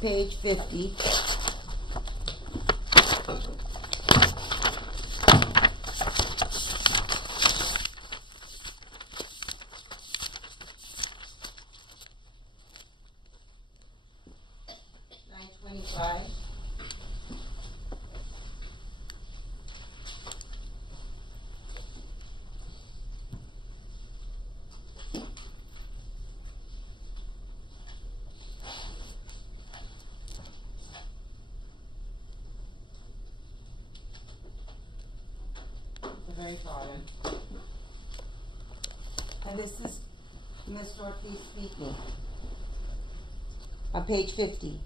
page 50. Line 25. The very bottom. And this is Mr. Ortiz speaking. on page 50.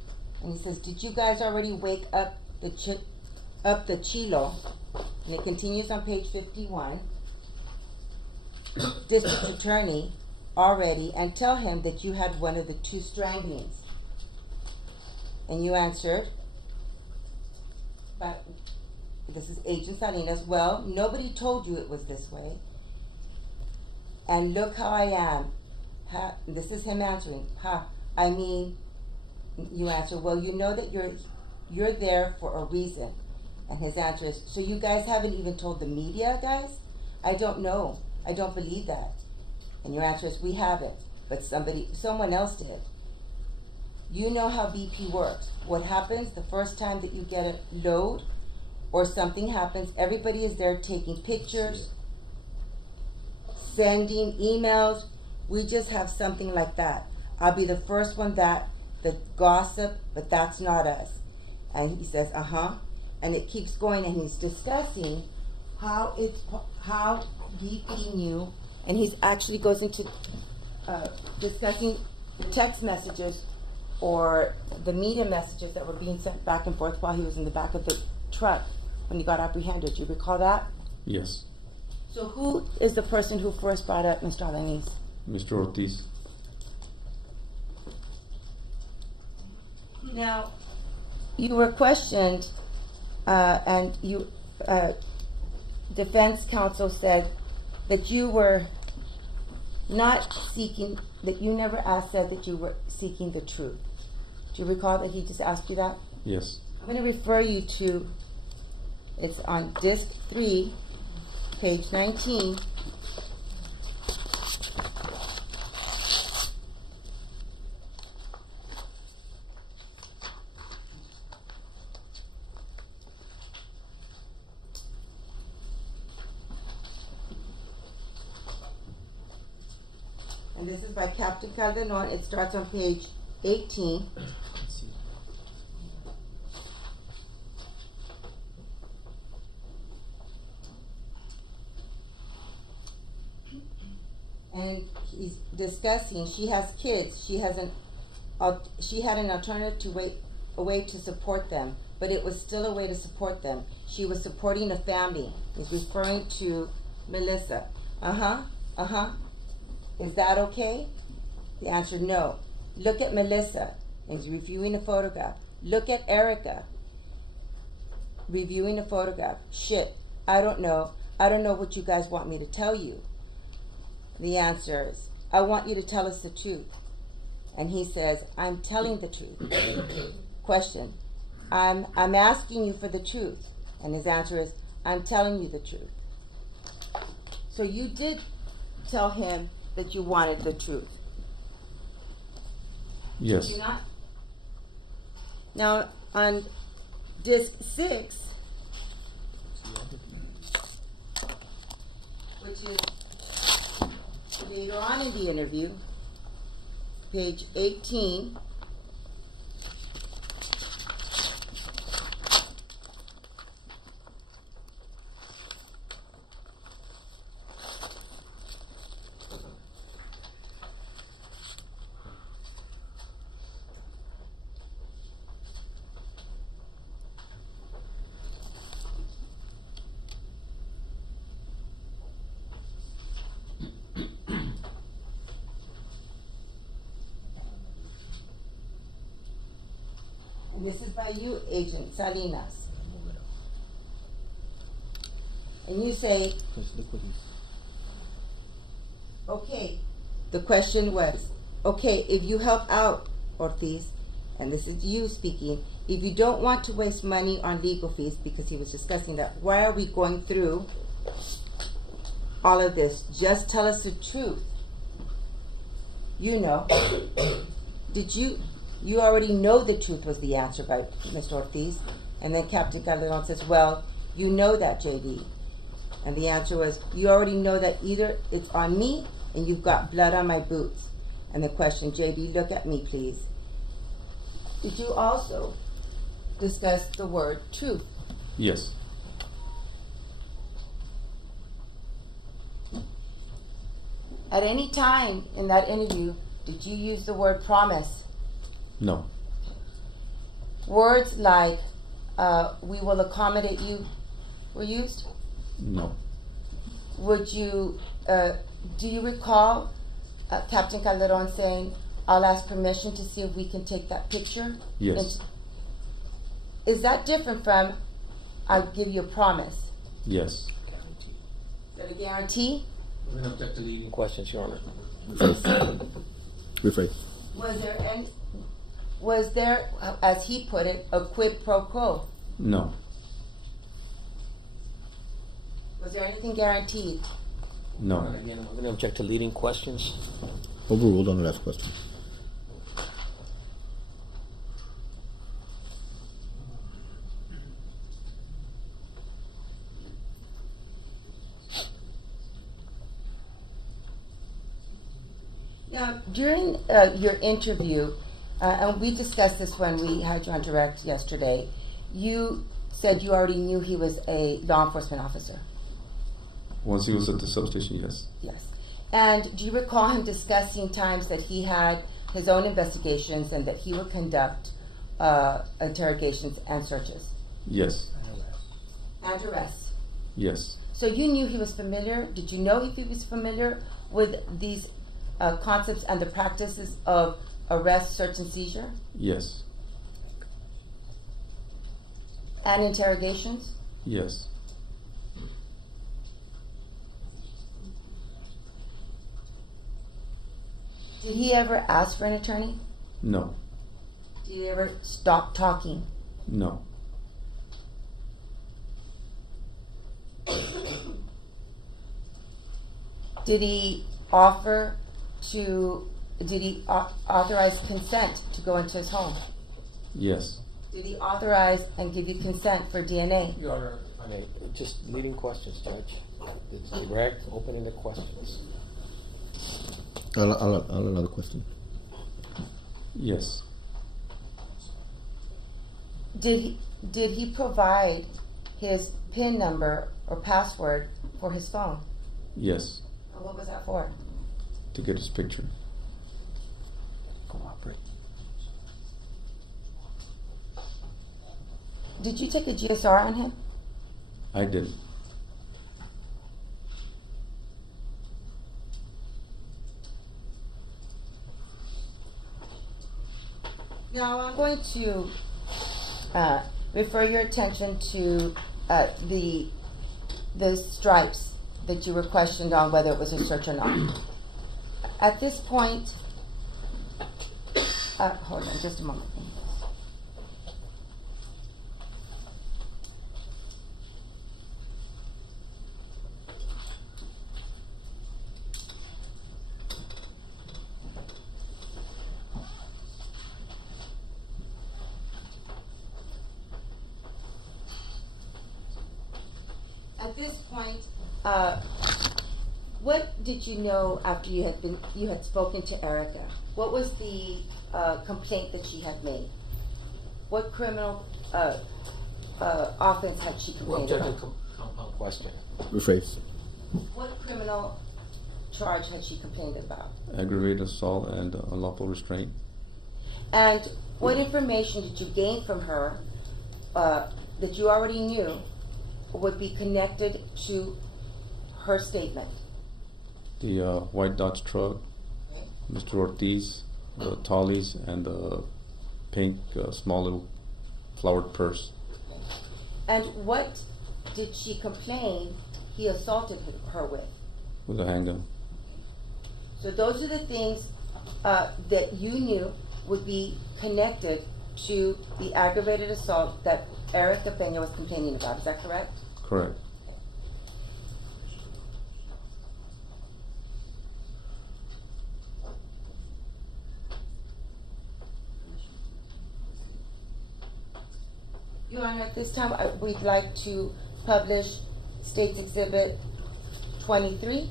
And he says, did you guys already wake up the Chilo? And it continues on page 51. District attorney already, and tell him that you had one of the 2 stranglings. And you answered, but this is Agent Salinas, well, nobody told you it was this way. And look how I am. Ha, this is him answering. Ha, I mean, you answer, well, you know that you're there for a reason. And his answer is, so you guys haven't even told the media, guys? I don't know. I don't believe that. And your answer is, we haven't, but someone else did. You know how BP works. What happens the first time that you get a load or something happens, everybody is there taking pictures, sending emails. We just have something like that. I'll be the first one that the gossip, but that's not us. And he says, and it keeps going, and he's discussing how BP knew, and he actually goes into discussing the text messages or the media messages that were being sent back and forth while he was in the back of the truck when he got apprehended. Do you recall that? Yes. So who is the person who first brought up Mr. Alanis? Mr. Ortiz. Now, you were questioned, and you defense counsel said that you were not seeking, that you never said that you were seeking the truth. Do you recall that he just asked you that? Yes. I'm going to refer you to, it's on disc 3, page 19. And this is by Captain Calderon. It starts on page 18. And he's discussing, she has kids, she had an alternative a way to support them, but it was still a way to support them. She was supporting a family. He's referring to Melissa. Is that okay? The answer, no. Look at Melissa. He's reviewing a photograph. Look at Erica. Reviewing a photograph. Shit, I don't know. I don't know what you guys want me to tell you. The answer is, I want you to tell us the truth. And he says, I'm telling the truth. Question, I'm asking you for the truth. And his answer is, I'm telling you the truth. So you did tell him that you wanted the truth. Yes. Did you not? Now, on disc 6, which is later on in the interview, page 18, and this is by you, Agent Salinas. And you say, okay, the question was, okay, if you help out, Ortiz, and this is you speaking, if you don't want to waste money on legal fees, because he was discussing that, why are we going through all of this? Just tell us the truth. You know. You already know the truth was the answer by Mr. Ortiz. And then Captain Calderon says, well, you know that, JD. And the answer was, you already know that either it's on me and you've got blood on my boots. And the question, JD, look at me, please. Did you also discuss the word truth? Yes. At any time in that interview, did you use the word promise? No. Words like, we will accommodate you were used? No. Would you, do you recall Captain Calderon saying, I'll ask permission to see if we can take that picture? Yes. Is that different from, I'll give you a promise? Yes. Is that a guarantee? We're going to object to leading questions, Your Honor. Rephrase. Was there, as he put it, a quid pro quo? No. Was there anything guaranteed? No. Again, we're going to object to leading questions. Overruled on the last question. Now, during your interview, and we discussed this when we had you on direct yesterday, you said you already knew he was a law enforcement officer. Once he was at the substation, yes. Yes. And do you recall him discussing times that he had his own investigations and that he would conduct interrogations and searches? Yes. And arrests? Yes. So you knew he was familiar? Did you know if he was familiar with these concepts and the practices of arrest, search, and seizure? Yes. And interrogations? Yes. Did he ever ask for an attorney? No. Did he ever stop talking? No. Did he authorize consent to go into his home? Yes. Did he authorize and give you consent for DNA? Your Honor, if I may, just leading questions, Judge. It's direct, open-ended questions. I'll allow the question. Yes. Did he provide his PIN number or password for his phone? Yes. And what was that for? To get his picture. Cooperate. Did you take a GSR on him? I did. Now I'm going to refer your attention to the stripes that you were questioned on whether it was a search or not. At this point, hold on just a moment. At this point, what did you know after you had spoken to Erica? What was the complaint that she had made? What criminal offense had she Well, complained Judge, about? a compound question. Rephrase. What criminal charge had she complained about? Aggravated assault and unlawful restraint. And what information did you gain from her that you already knew would be connected to her statement? The white Dodge truck, Mr. Ortiz, the tallies, and the pink small little flowered purse. And what did she complain he assaulted her with? With a handgun. So those are the things that you knew would be connected to the aggravated assault that Erica Peña was complaining about. Is that correct? Correct. Your Honor, at this time, we'd like to publish State's Exhibit 23.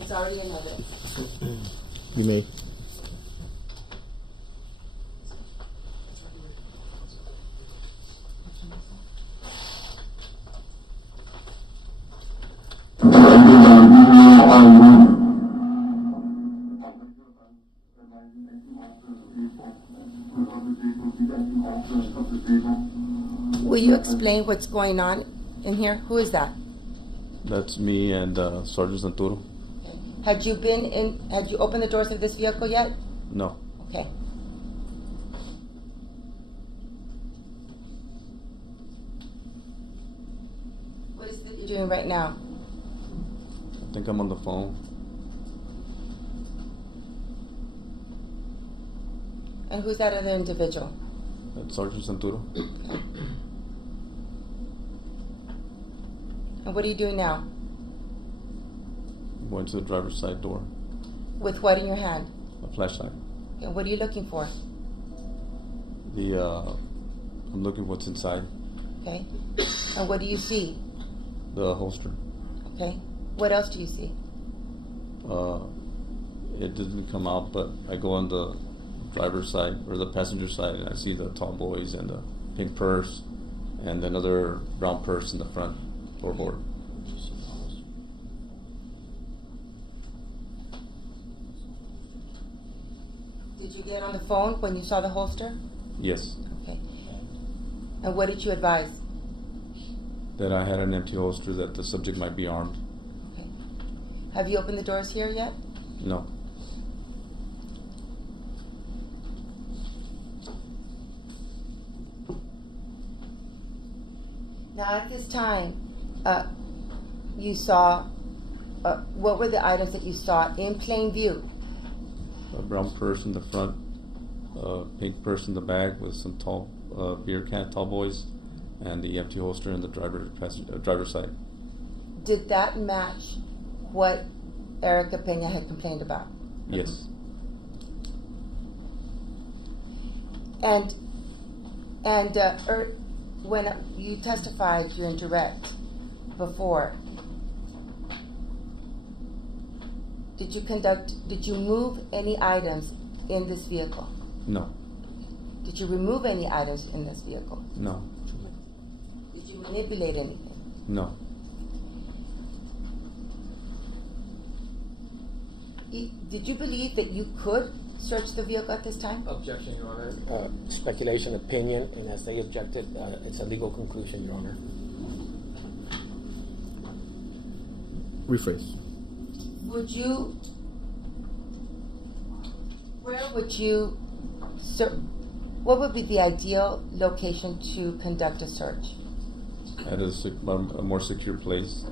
It's already in evidence. You may. Will you explain what's going on in here? Who is that? That's me and Sergeant Santoro. Had you opened the doors of this vehicle yet? No. Okay. What is it that you're doing right now? I think I'm on the phone. And who's that other individual? That's Sergeant Santoro. And what are you doing now? I'm going to the driver's side door. With what in your hand? A flashlight. And what are you looking for? I'm looking what's inside. Okay. And what do you see? The holster. Okay. What else do you see? It didn't come out, but I go on the driver's side or the passenger side, and I see the tall boys and the pink purse and another brown purse in the front floorboard. Did you get on the phone when you saw the holster? Yes. Okay. And what did you advise? That I had an empty holster, that the subject might be armed. Okay. Have you opened the doors here yet? No. Now at this time, you saw, what were the items that you saw in plain view? A brown purse in the front, pink purse in the back with some tall tall boys, and the empty holster in the driver's side. Did that match what Erica Pena had complained about? Yes. And when you testified during direct before, did you move any items in this vehicle? No. Did you remove any items in this vehicle? No. Did you manipulate anything? No. Did you believe that you could search the vehicle at this time? Objection, Your Honor. Speculation, opinion, and as they objected, it's a legal conclusion, Your Honor. Rephrase. What would be the ideal location to conduct a search? At a more secure place.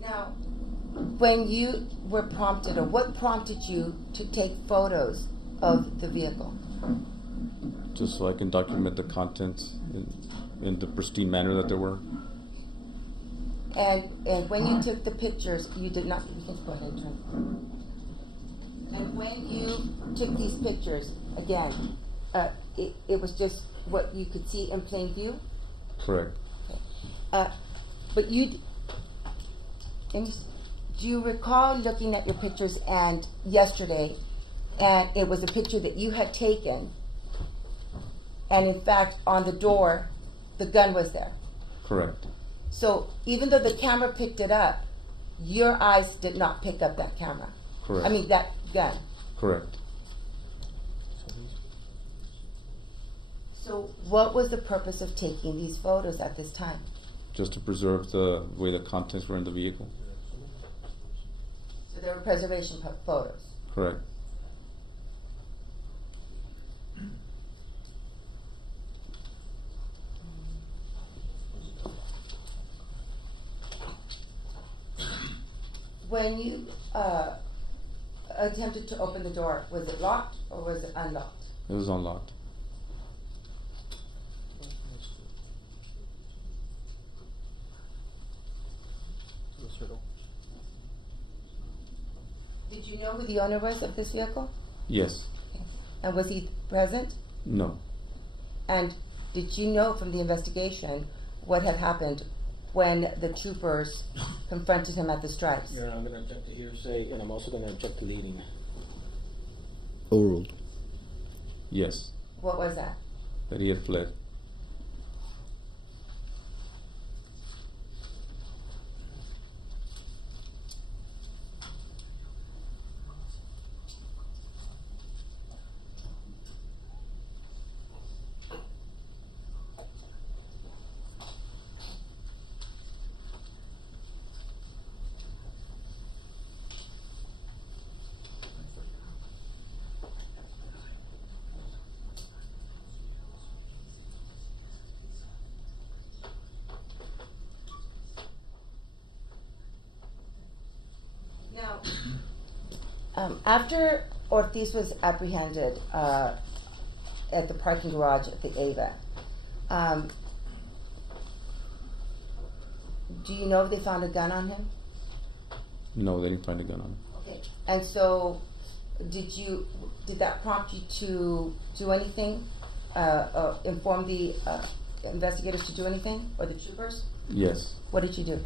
Now, when you were prompted, or what prompted you to take photos of the vehicle? Just so I can document the contents in the pristine manner that they were. And when you took the pictures, you did not. You can go ahead and turn. And when you took these pictures, again, it was just what you could see in plain view. Correct. Okay. But do you recall looking at your pictures and yesterday, and it was a picture that you had taken, and in fact on the door, the gun was there. Correct. So even though the camera picked it up, your eyes did not pick up that camera. Correct. I mean that gun. Correct. So what was the purpose of taking these photos at this time? Just to preserve the way the contents were in the vehicle. So there were preservation photos. Correct. When you attempted to open the door, was it locked or was it unlocked? It was unlocked. Did you know who the owner was of this vehicle? Yes. Okay. And was he present? No. And did you know from the investigation what had happened when the troopers confronted him at the stripes? Your Honor, I'm gonna object to hearsay, and I'm also gonna object to leading. Overruled. Yes, What was that? that he had fled. Now, after Ortiz was apprehended at the parking garage at the Ava, do you know if they found a gun on him? No, they didn't find a gun on him. Okay. And so, did that prompt you to do anything, or inform the investigators to do anything, or the troopers? Yes. What did you do?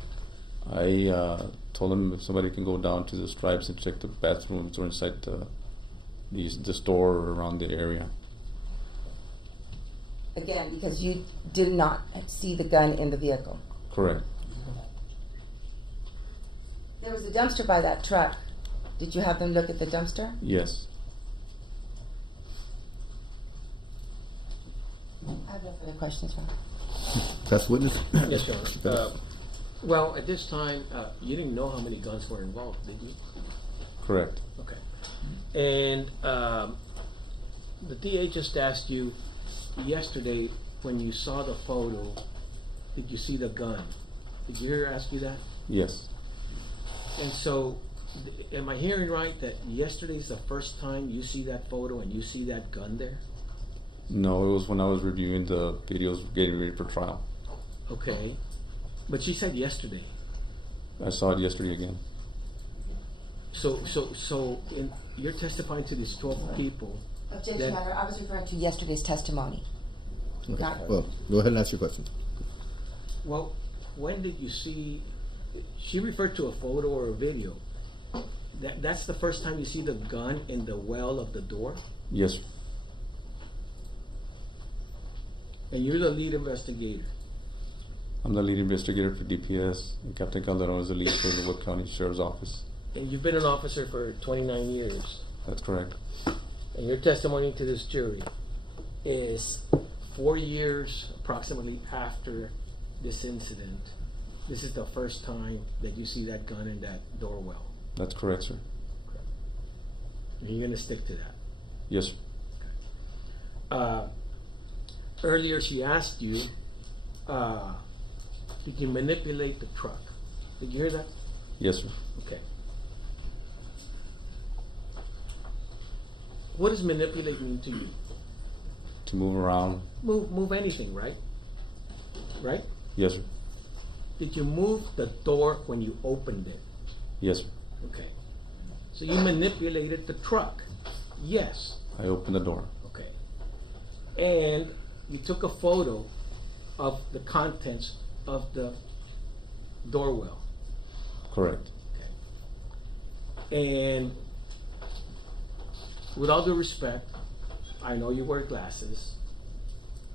I told him if somebody can go down to the stripes and check the bathrooms or inside the store or around the area. Again, because you did not see the gun in the vehicle. Correct. There was a dumpster by that truck. Did you have them look at the dumpster? Yes. I have no further questions, Ron. Past witness? Yes, Your Honor. Well, at this time, you didn't know how many guns were involved, did you? Correct. Okay. And the DA just asked you yesterday when you saw the photo, did you see the gun? Did you hear her ask you that? Yes. And so, am I hearing right that yesterday's the first time you see that photo and you see that gun there? No, it was when I was reviewing the videos getting ready for trial. Okay. But she said yesterday. I saw it yesterday again. So you're testifying to these 12 people. Objection, that- Your Honor. I was referring to yesterday's testimony. Okay. Not- Well, go ahead and ask your question. Well, when did you see? She referred to a photo or a video. That's the first time you see the gun in the well of the door, Yes. and you're the lead investigator. I'm the lead investigator for DPS, and Captain Calderon is the lead for the Wood County Sheriff's Office. And you've been an officer for 29 years. That's correct. And your testimony to this jury is 4 years approximately after this incident. This is the first time that you see that gun in that door well. That's correct, sir. And you're going to stick to that. Yes, sir. Earlier she asked you, did you manipulate the truck? Did you hear that? Yes, sir. Okay. What does manipulate mean to you? To move around. Move anything, right? Right? Yes, sir. Did you move the door when you opened it? Yes, sir. Okay. So you manipulated the truck? Yes. I opened the door. Okay. And you took a photo of the contents of the door well? Correct. Okay. And with all due respect, I know you wear glasses,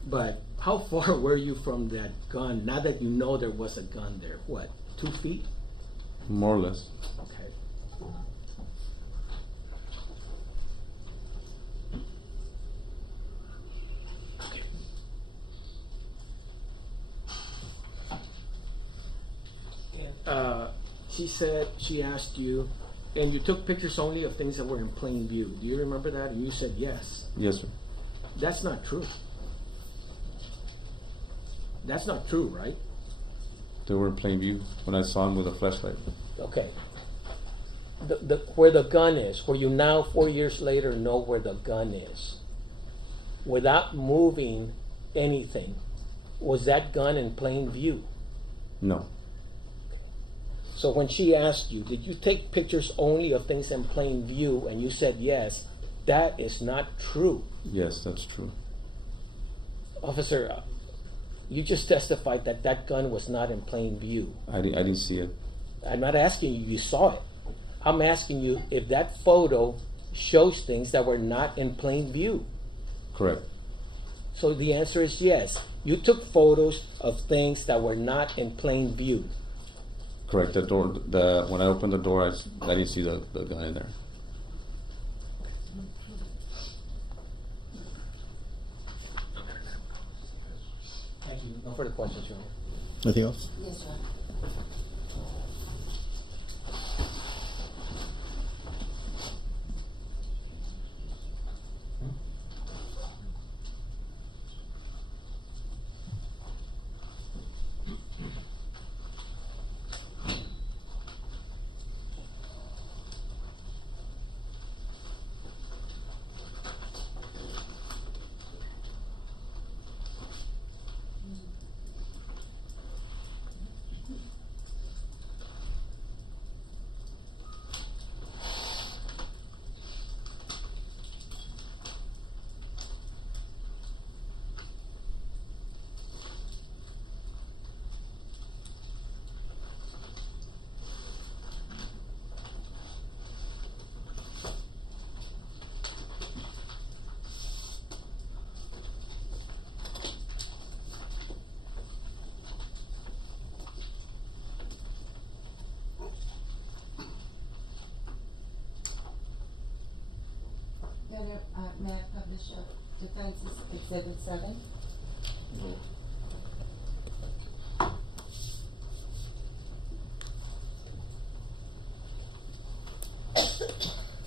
but how far were you from that gun, now that you know there was a gun there? What, 2 feet? More or less. Okay. Okay. She asked you, and you took pictures only of things that were in plain view. Do you remember that? And you said yes. Yes, sir. That's not true. That's not true, right? They were in plain view when I saw him with a flashlight. Okay. Where the gun is, where you now 4 years later know where the gun is, without moving anything, was that gun in plain view? No. So when she asked you, did you take pictures only of things in plain view, and you said yes, that is not true. Yes, that's true. Officer, You just testified that that gun was not in plain view. I didn't see it. I'm not asking you, you saw it. I'm asking you if that photo shows things that were not in plain view. Correct. So the answer is yes. You took photos of things that were not in plain view. Correct. When I opened the door, I didn't see the gun in there. Thank you. No further questions, Your Honor. Anything else? Yes, sir. May I publish Defense Exhibit 7?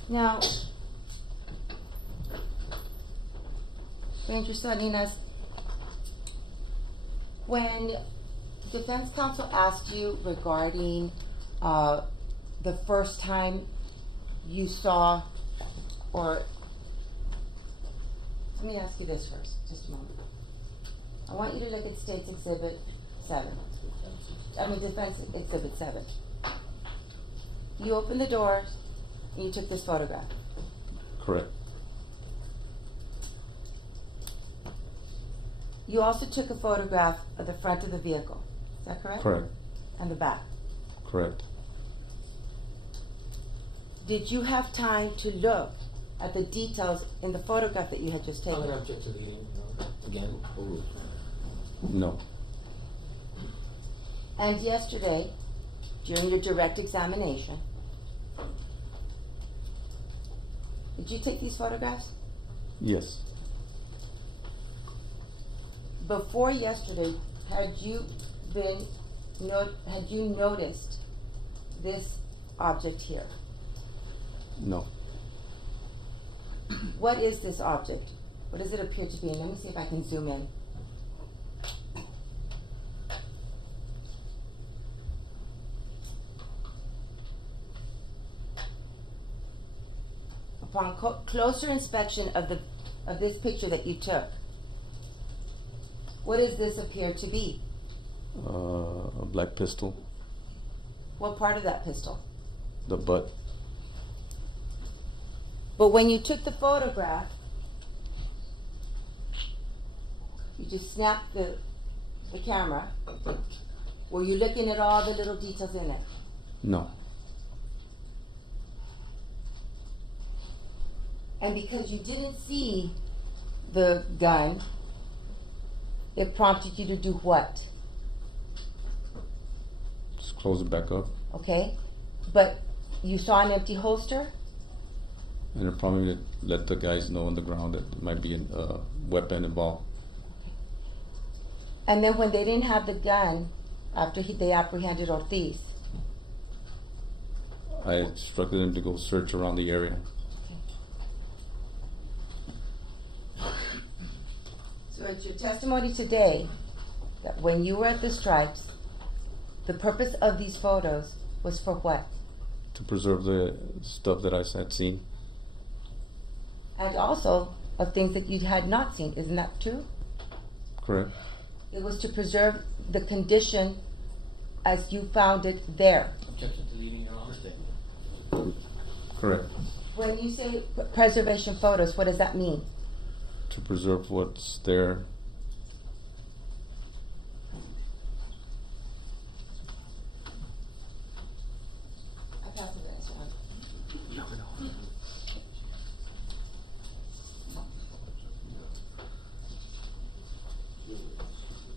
Now, we're interested in us, when defense counsel asked you regarding the first time you saw, or let me ask you this first, just a moment. I want you to look at State's Exhibit 7. Defense Exhibit 7. You opened the doors and you took this photograph. Correct. You also took a photograph of the front of the vehicle. Is that correct? Correct. And the back. Correct. Did you have time to look at the details in the photograph that you had just I'm taken? going to object to the again. No. And yesterday, during your direct examination, did you take these photographs? Yes. Before yesterday, had you noticed this object here? No. What is this object? What does it appear to be? And let me see if I can zoom in. Upon closer inspection of this picture that you took, what does this appear to be? A black pistol. What part of that pistol? The butt. But when you took the photograph, you just snapped the camera. Were you looking at all the little details in it? No. And because you didn't see the gun, it prompted you to do what? Just close it back up. Okay? But you saw an empty holster? And it probably let the guys know on the ground that there might be a weapon involved. And then when they didn't have the gun, after they apprehended Ortiz, I instructed them to go search around the area. so it's your testimony today that when you were at the stripes, the purpose of these photos was for what? To preserve the stuff that I had seen. And also of things that you had not seen. Isn't that true? Correct. It was to preserve the condition as you found it there. Objection to leaving Your Honor. Correct. When you say preservation photos, what does that mean? To preserve what's there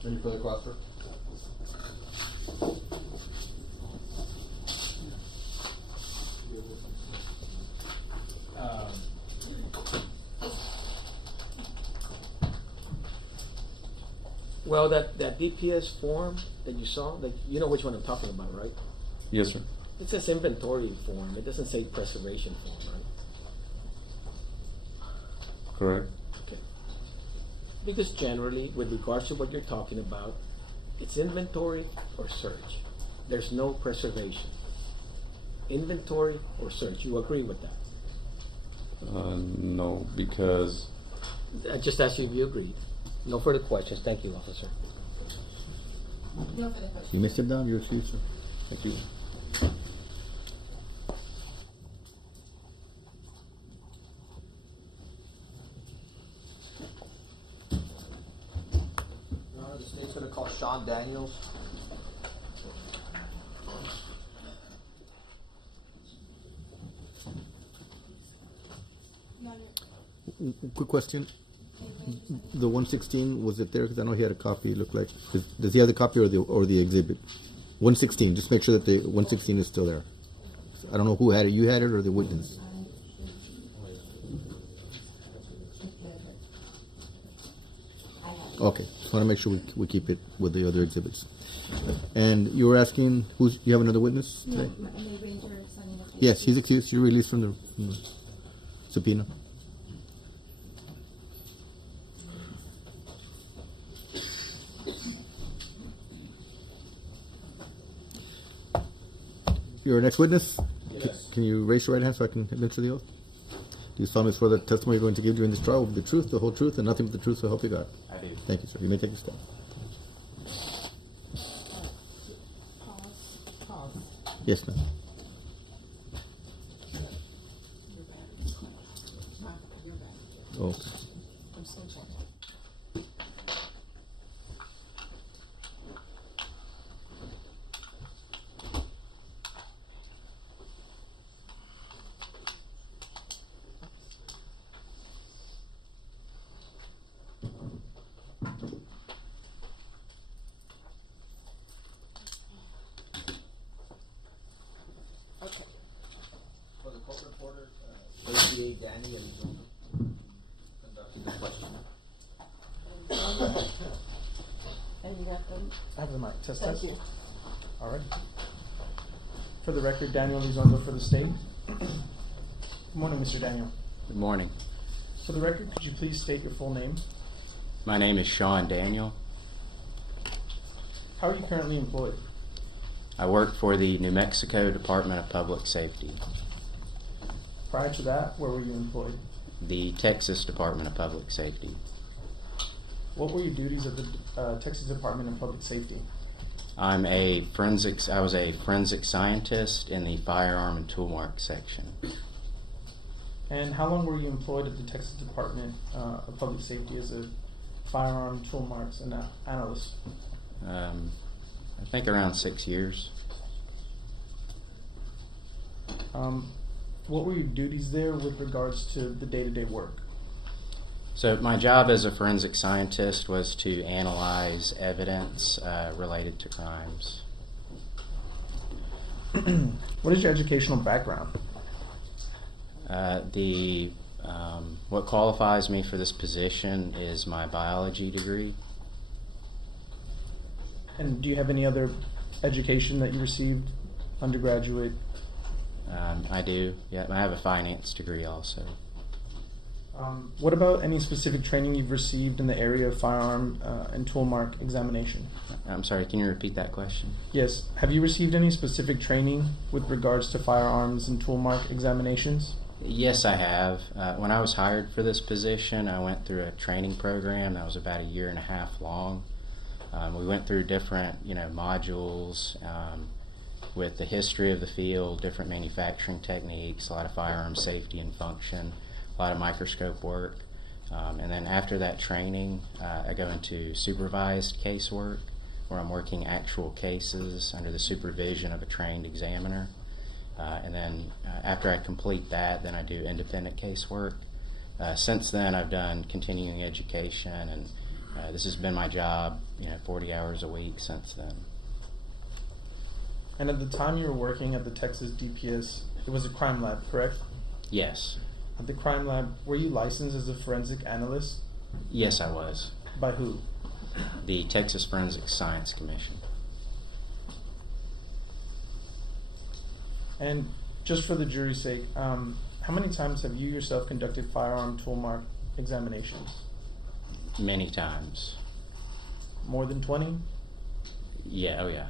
Any further questions? Well, that DPS form that you saw, like, you know which one I'm talking about, right? Yes, sir. It says inventory form. It doesn't say preservation form, right? Correct. Okay. Because generally, with regards to what you're talking about, it's inventory or search. There's no preservation. Inventory or search. You agree with that? No, because I just asked you if you agreed. No further questions. Thank you, officer. No further questions. You may sit down. You're excused, sir. Thank you. The state's gonna call Sean Daniels. Quick question. The 116, was it there? Because I know he had a copy. It looked like. Does he have the copy or the exhibit? 116. Just make sure that the 116 is still there. I don't know who had it. You had it or the witness? Okay. Just want to make sure we keep it with the other exhibits. And you were asking you have another witness today? Yes, he's accused. You're released from the subpoena. Your next witness? Yes. Can you raise your right hand so I can administer the oath? Do you solemnly swear that the testimony you're going to give during this trial will be the truth, the whole truth, and nothing but the truth, so help you God? I do. Thank you, sir. You may take a step. Pause. Yes, ma'am. You're back. Okay. I'm still checking. Okay. For the court reporter, ACA Danny and conducting the question. And you got them? I have the mic. Test, Thank test. you. All right. For the record, Daniel Elizondo for the state. Good morning, Mr. Daniel. Good morning. For the record, could you please state your full name? My name is Sean Daniel. How are you currently employed? I work for the New Mexico Department of Public Safety, Prior to that, where were you employed? the Texas Department of Public Safety. What were your duties at the Texas Department of Public Safety? I was a forensic scientist in the firearm and tool mark section. And how long were you employed at the Texas Department of Public Safety as a firearm, tool marks, and analyst? I think around 6 years. What were your duties there with regards to the day-to-day work? So my job as a forensic scientist was to analyze evidence related to crimes. What is your educational background? What qualifies me for this position is my biology degree. And do you have any other education that you received, undergraduate? I do. Yeah, I have a finance degree also. What about any specific training you've received in the area of firearm and tool mark examination? I'm sorry, can you repeat that question? Yes. Have you received any specific training with regards to firearms and tool mark examinations? Yes, I have. When I was hired for this position, I went through a training program that was about 1.5 years long. We went through different, modules with the history of the field, different manufacturing techniques, a lot of firearm safety and function, a lot of microscope work. And then after that training, I go into supervised casework, where I'm working actual cases under the supervision of a trained examiner. And then after I complete that, then I do independent casework. Since then, I've done continuing education and This has been my job, 40 hours a week since then. And at the time you were working at the Texas DPS, it was a crime lab, correct? Yes. At the crime lab, were you licensed as a forensic analyst? Yes, I was. By who? The Texas Forensic Science Commission. And just for the jury's sake, how many times have you yourself conducted firearm tool mark examinations? Many times. More than 20? Yeah, oh yeah.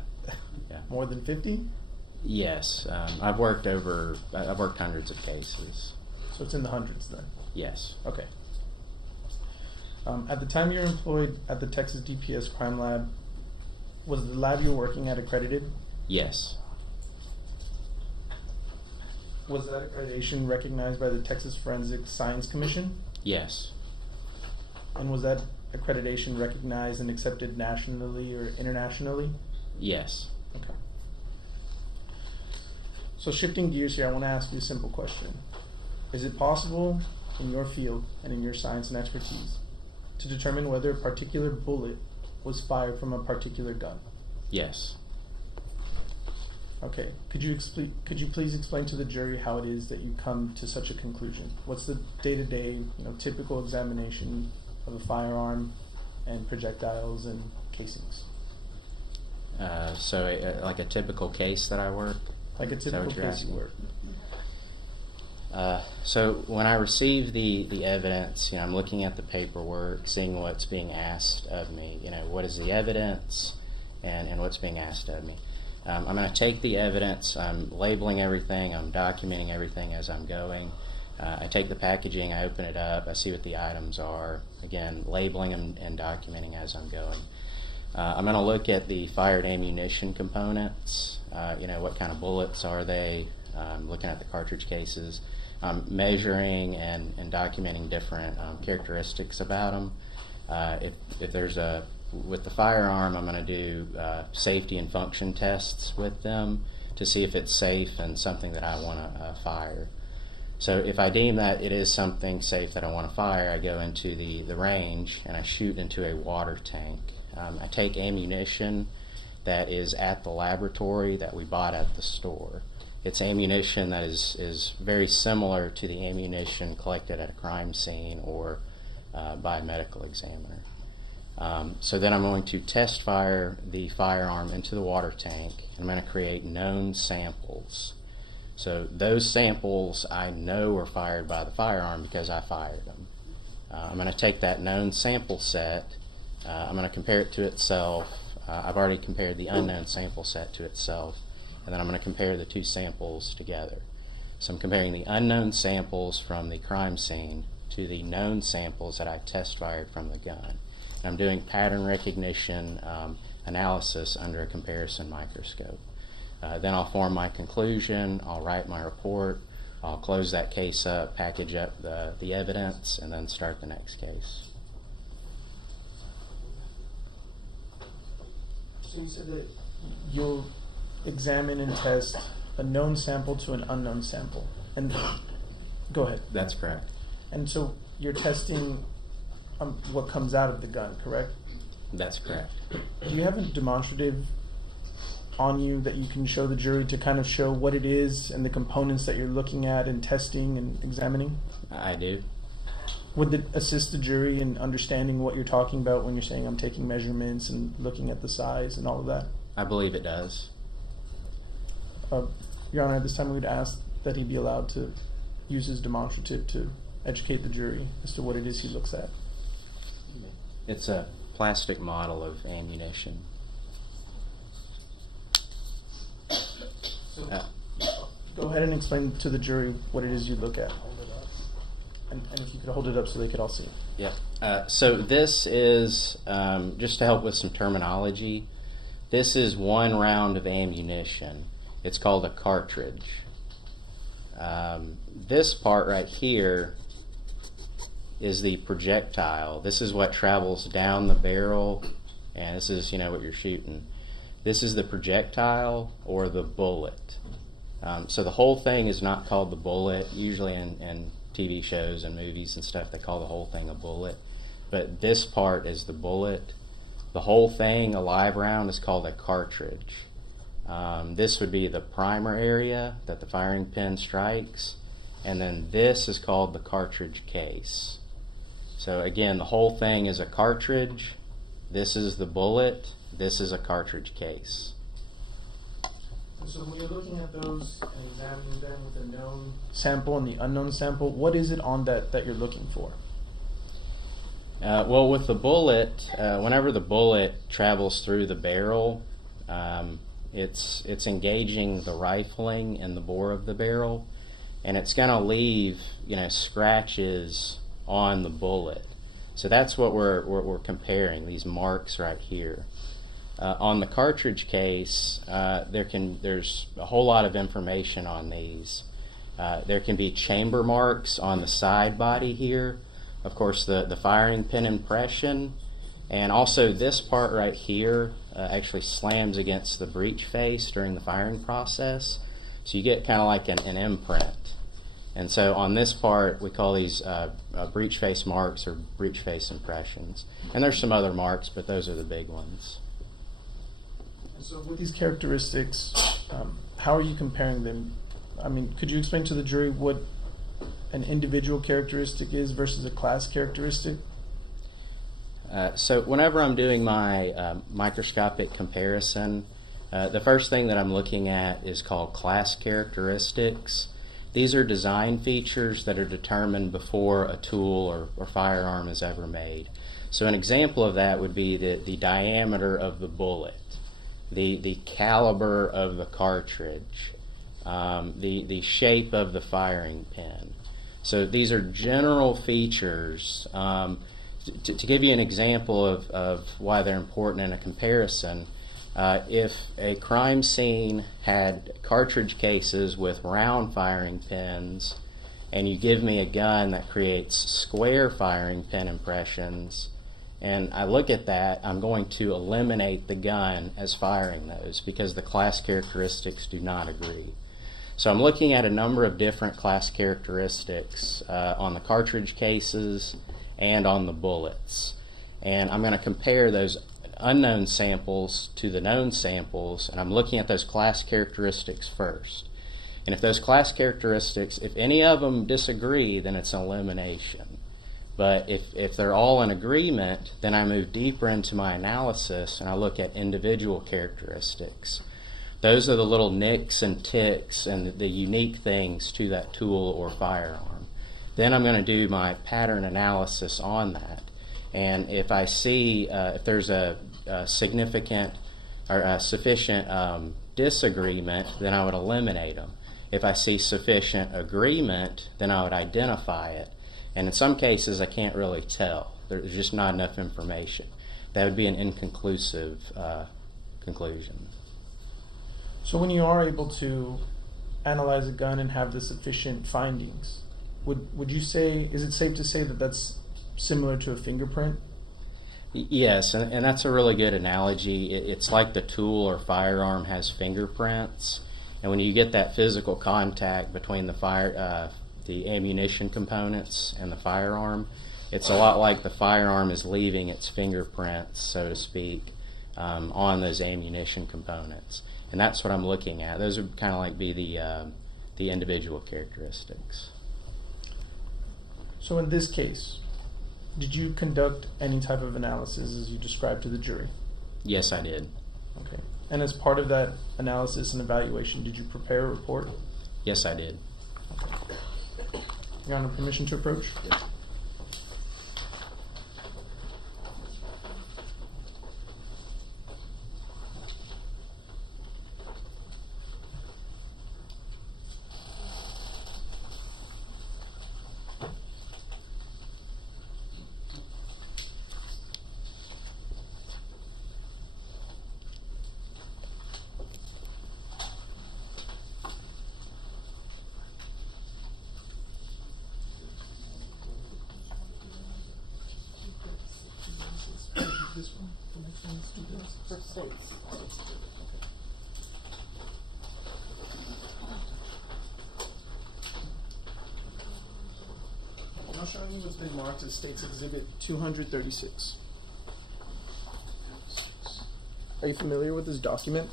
Yeah. More than 50? Yes. I've worked hundreds of cases. So it's in the hundreds then? Yes. Okay. At the time you were employed at the Texas DPS crime lab, was the lab you were working at accredited? Yes. Was that accreditation recognized by the Texas Forensic Science Commission? Yes. And was that accreditation recognized and accepted nationally or internationally? Yes. Okay. So shifting gears here, I want to ask you a simple question. Is it possible in your field and in your science and expertise to determine whether a particular bullet was fired from a particular gun? Yes. Okay. Could you please explain to the jury how it is that you come to such a conclusion? What's the day-to-day, typical examination of a firearm and projectiles and casings? Like a typical case that I work? Like a typical case you work. So when I receive the evidence, I'm looking at the paperwork, seeing what's being asked of me. What is the evidence and what's being asked of me. I'm going to take the evidence, I'm labeling everything, I'm documenting everything as I'm going. I take the packaging, I open it up, I see what the items are, again, labeling them and documenting as I'm going. I'm going to look at the fired ammunition components, what kind of bullets are they, looking at the cartridge cases, measuring and documenting different characteristics about them. If there's with the firearm, I'm going to do safety and function tests with them to see if it's safe and something that I want to fire. So if I deem that it is something safe that I want to fire, I go into the range and I shoot into a water tank. I take ammunition that is at the laboratory that we bought at the store. It's ammunition that is very similar to the ammunition collected at a crime scene or by a medical examiner. So then I'm going to test fire the firearm into the water tank, and I'm going to create known samples. So those samples I know were fired by the firearm because I fired them. I'm going to take that known sample set, I'm going to compare it to itself. I've already compared the unknown sample set to itself, and then I'm going to compare the two samples together. So I'm comparing the unknown samples from the crime scene to the known samples that I test fired from the gun. I'm doing pattern recognition analysis under a comparison microscope. Then I'll form my conclusion, I'll write my report, I'll close that case up, package up the evidence, and then start the next case. So you said that you'll examine and test a known sample to an unknown sample. And go ahead. That's correct. And so you're testing what comes out of the gun, correct? That's correct. Do you have a demonstrative on you that you can show the jury to kind of show what it is and the components that you're looking at and testing and examining? I do. Would it assist the jury in understanding what you're talking about when you're saying I'm taking measurements and looking at the size and all of that? I believe it does. Your Honor, at this time we would ask that he be allowed to use his demonstrative to educate the jury as to what it is he looks at. It's a plastic model of ammunition. Go ahead and explain to the jury what it is you look at. And if you could hold it up so they could all see it. Yeah. So this is, just to help with some terminology, this is one round of ammunition. It's called a cartridge. This part right here is the projectile. This is what travels down the barrel, and this is, what you're shooting. This is the projectile or the bullet. So the whole thing is not called the bullet. Usually in TV shows and movies and stuff, they call the whole thing a bullet. but this part is the bullet. The whole thing, a live round, is called a cartridge. This would be the primer area that the firing pin strikes, and then this is called the cartridge case. So again, the whole thing is a cartridge. This is the bullet. This is a cartridge case. So when you're looking at those and examining them with a known sample and the unknown sample, what is it on that you're looking for? Well, with the bullet, whenever the bullet travels through the barrel, it's engaging the rifling and the bore of the barrel, and it's going to leave, scratches on the bullet. So that's what we're comparing, these marks right here. On the cartridge case, there's a whole lot of information on these. There can be chamber marks on the side body here. Of course, the firing pin impression, and also this part right here actually slams against the breech face during the firing process. So you get kind of like an imprint. And so on this part, we call these breech face marks or breech face impressions. And there's some other marks, but those are the big ones. So with these characteristics, how are you comparing them? I mean, could you explain to the jury what an individual characteristic is versus a class characteristic? So whenever I'm doing my microscopic comparison, the first thing that I'm looking at is called class characteristics. These are design features that are determined before a tool or firearm is ever made. So an example of that would be the diameter of the bullet, the caliber of the cartridge, the shape of the firing pin. So these are general features. To give you an example of why they're important in a comparison, if a crime scene had cartridge cases with round firing pins, and you give me a gun that creates square firing pin impressions, and I look at that, I'm going to eliminate the gun as firing those because the class characteristics do not agree. So I'm looking at a number of different class characteristics on the cartridge cases and on the bullets. And I'm going to compare those unknown samples to the known samples, and I'm looking at those class characteristics first. And if those class characteristics, if any of them disagree, then it's an elimination. But if they're all in agreement, then I move deeper into my analysis and I look at individual characteristics. Those are the little nicks and ticks and the unique things to that tool or firearm. Then I'm going to do my pattern analysis on that. And if I see if there's a significant or a sufficient disagreement, then I would eliminate them. If I see sufficient agreement, then I would identify it. And in some cases, I can't really tell. There's just not enough information. That would be an inconclusive conclusion. So when you are able to analyze a gun and have the sufficient findings, would you say, is it safe to say that that's similar to a fingerprint? Yes, and that's a really good analogy. It's like the tool or firearm has fingerprints, and when you get that physical contact between the ammunition components and the firearm, it's a lot like the firearm is leaving its fingerprints, so to speak, on those ammunition components. And that's what I'm looking at. Those would kind of like be the individual characteristics. So in this case, did you conduct any type of analysis as you described to the jury? Yes, I did. Okay. And as part of that analysis and evaluation, did you prepare a report? Yes, I did. Your Honor, permission to approach? Yes. For six. I'm not showing you what's been marked as State's Exhibit 236. Are you familiar with this document?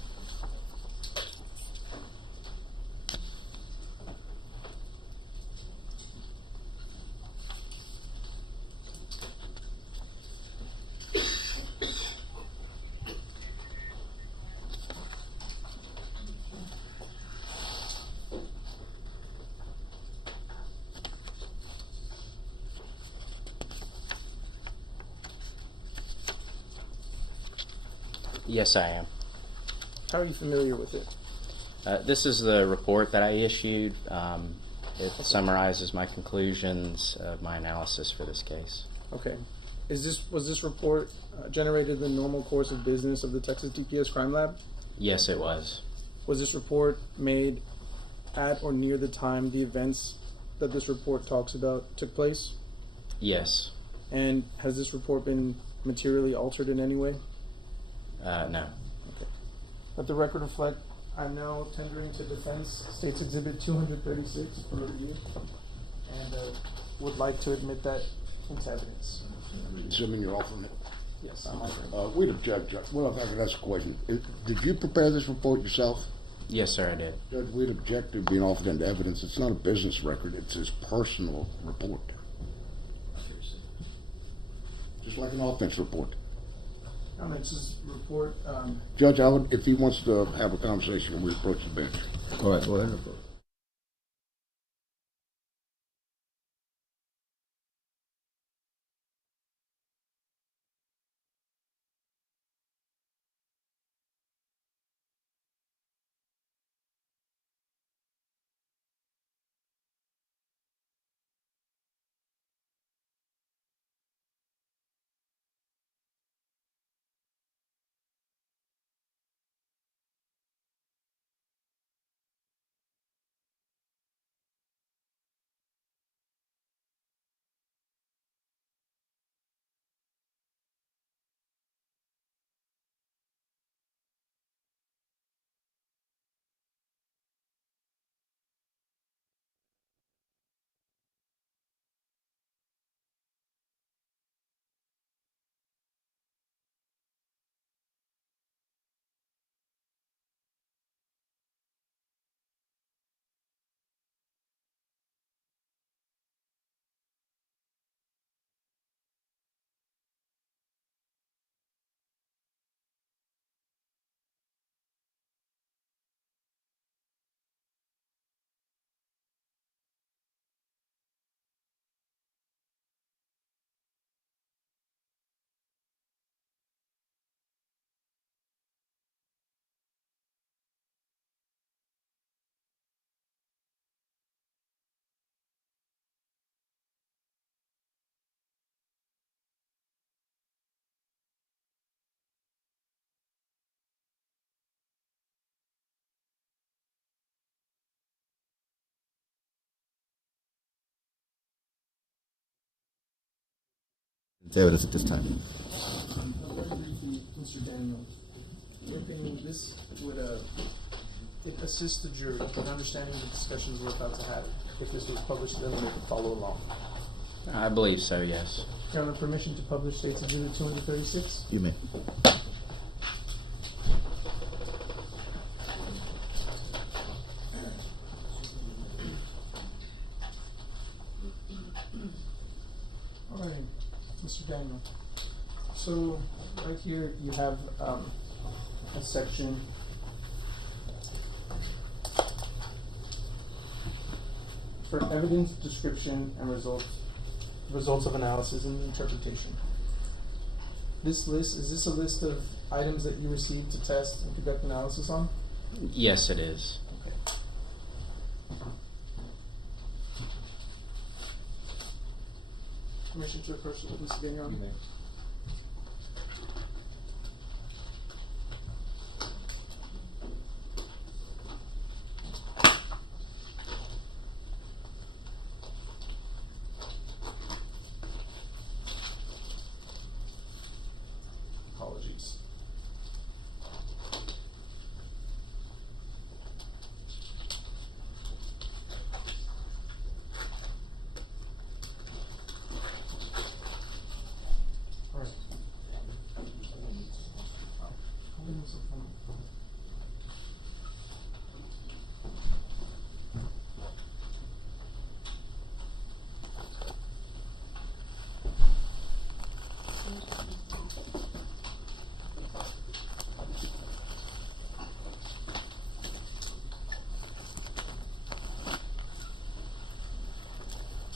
Yes, I am. How are you familiar with it? This is the report that I issued. It summarizes my conclusions of my analysis for this case. Okay. Was this report generated in the normal course of business of the Texas DPS Crime Lab? Yes, it was. Was this report made at or near the time the events that this report talks about took place? Yes. And has this report been materially altered in any way? No. Okay. Let the record reflect, I'm now tendering to defense State's Exhibit 236 for review, and would like to admit that into evidence. Assuming you're offering it. Yes, I'm offering. We'd object, Judge. Well, if I could ask a question. Did you prepare this report yourself? Yes, sir, I did. Judge, we'd object to being offered into evidence. It's not a business record. It's his personal report. Just like an offense report. It's his report. Judge, I would, if he wants to have a conversation, we approach the bench. All right, go ahead. It's evidence at this time. Mr. Daniel, in your opinion, this would it assist the jury in understanding the discussions we're about to have if this was published to them and they could follow along. I believe so, yes. Do you have permission to publish State's Exhibit 236? You may. All right, Mr. Daniel. So right here you have a section for evidence, description, and results of analysis and interpretation. This list, is this a list of items that you received to test and conduct analysis on? Yes, it is. Okay. Permission to approach the witness again, Your Honor? Apologies.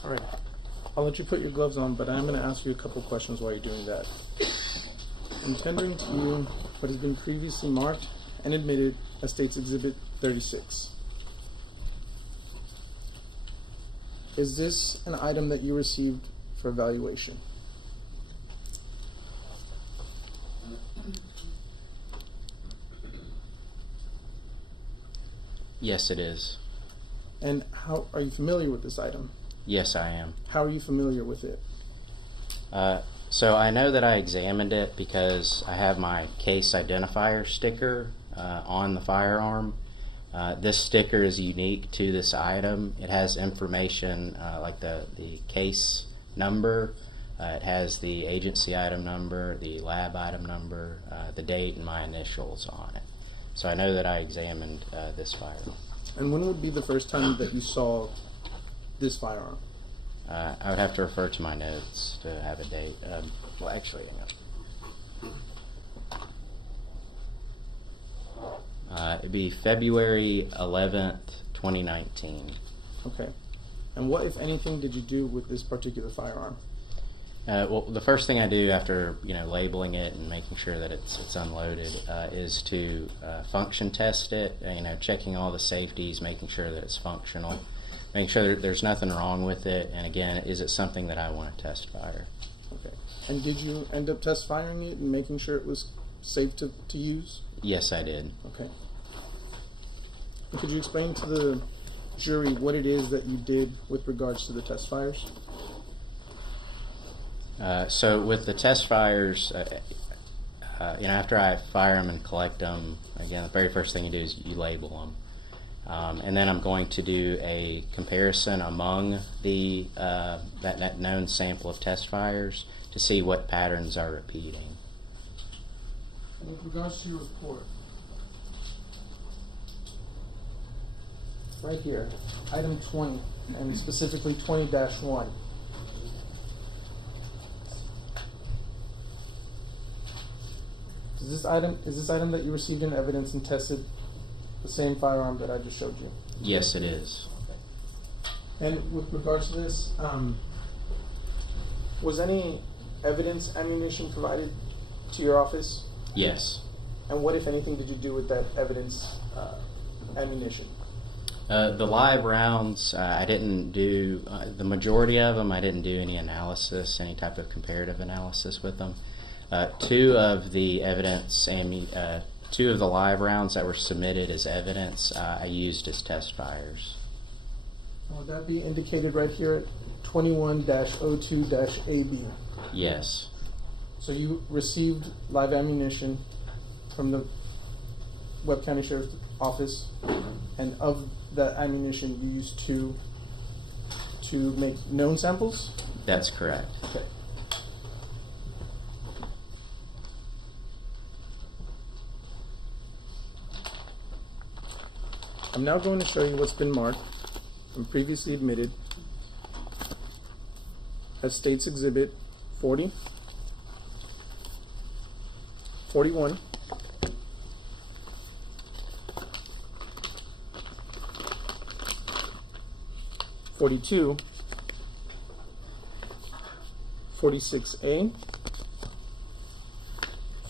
All right. I'll let you put your gloves on, but I'm going to ask you a couple questions while you're doing that. I'm tendering to you what has been previously marked and admitted as State's Exhibit 36. Is this an item that you received for evaluation? Yes, it is. And how are you familiar with this item? Yes, I am. How are you familiar with it? So I know that I examined it because I have my case identifier sticker on the firearm. This sticker is unique to this item. It has information like the case number, it has the agency item number, the lab item number, the date, and my initials on it. So I know that I examined this firearm. And when would be the first time that you saw this firearm? I would have to refer to my notes to have a date. Well, actually, hang on. It'd be February 11th, 2019. Okay. And what, if anything, did you do with this particular firearm? Well, the first thing I do after labeling it and making sure that it's unloaded is to function test it. Checking all the safeties, making sure that it's functional, making sure that there's nothing wrong with it. And again, is it something that I want to test fire? Okay. And did you end up test firing it and making sure it was safe to use? Yes, I did. Okay. And could you explain to the jury what it is that you did with regards to the test fires? So with the test fires, after I fire them and collect them, again, the very first thing you do is you label them. And then I'm going to do a comparison among the that known sample of test fires to see what patterns are repeating. With regards to your report, right here, item 20, and specifically 20-1. Is this item that you received in evidence and tested the same firearm that I just showed you? Yes, it is. And with regards to this, was any evidence ammunition provided to your office? Yes. And what, if anything, did you do with that evidence ammunition? The live rounds, I didn't do, the majority of them, I didn't do any analysis, any type of comparative analysis with them. Two of the live rounds that were submitted as evidence, I used as test fires. Would that be indicated right here at 21-02-AB? Yes. So you received live ammunition from the Webb County Sheriff's Office, and of that ammunition you used to make known samples? That's correct. Okay. I'm now going to show you what's been marked and previously admitted as State's Exhibit 40, 41, 42, 46A,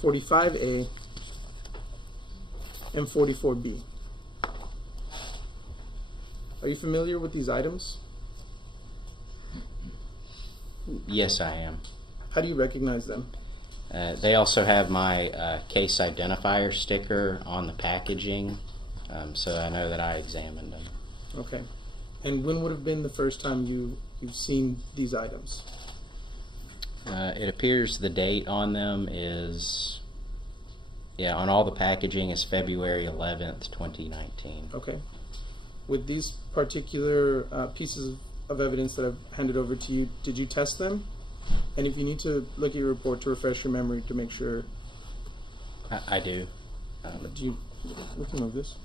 45A, and 44B. Are you familiar with these items? Yes, I am. How do you recognize them? They also have my case identifier sticker on the packaging, so I know that I examined them. Okay. And when would have been the first time you've seen these items? It appears the date on them is, on all the packaging is February 11th, 2019. Okay. With these particular pieces of evidence that I've handed over to you, did you test them? And if you need to look at your report to refresh your memory to make sure. I do. We can move this.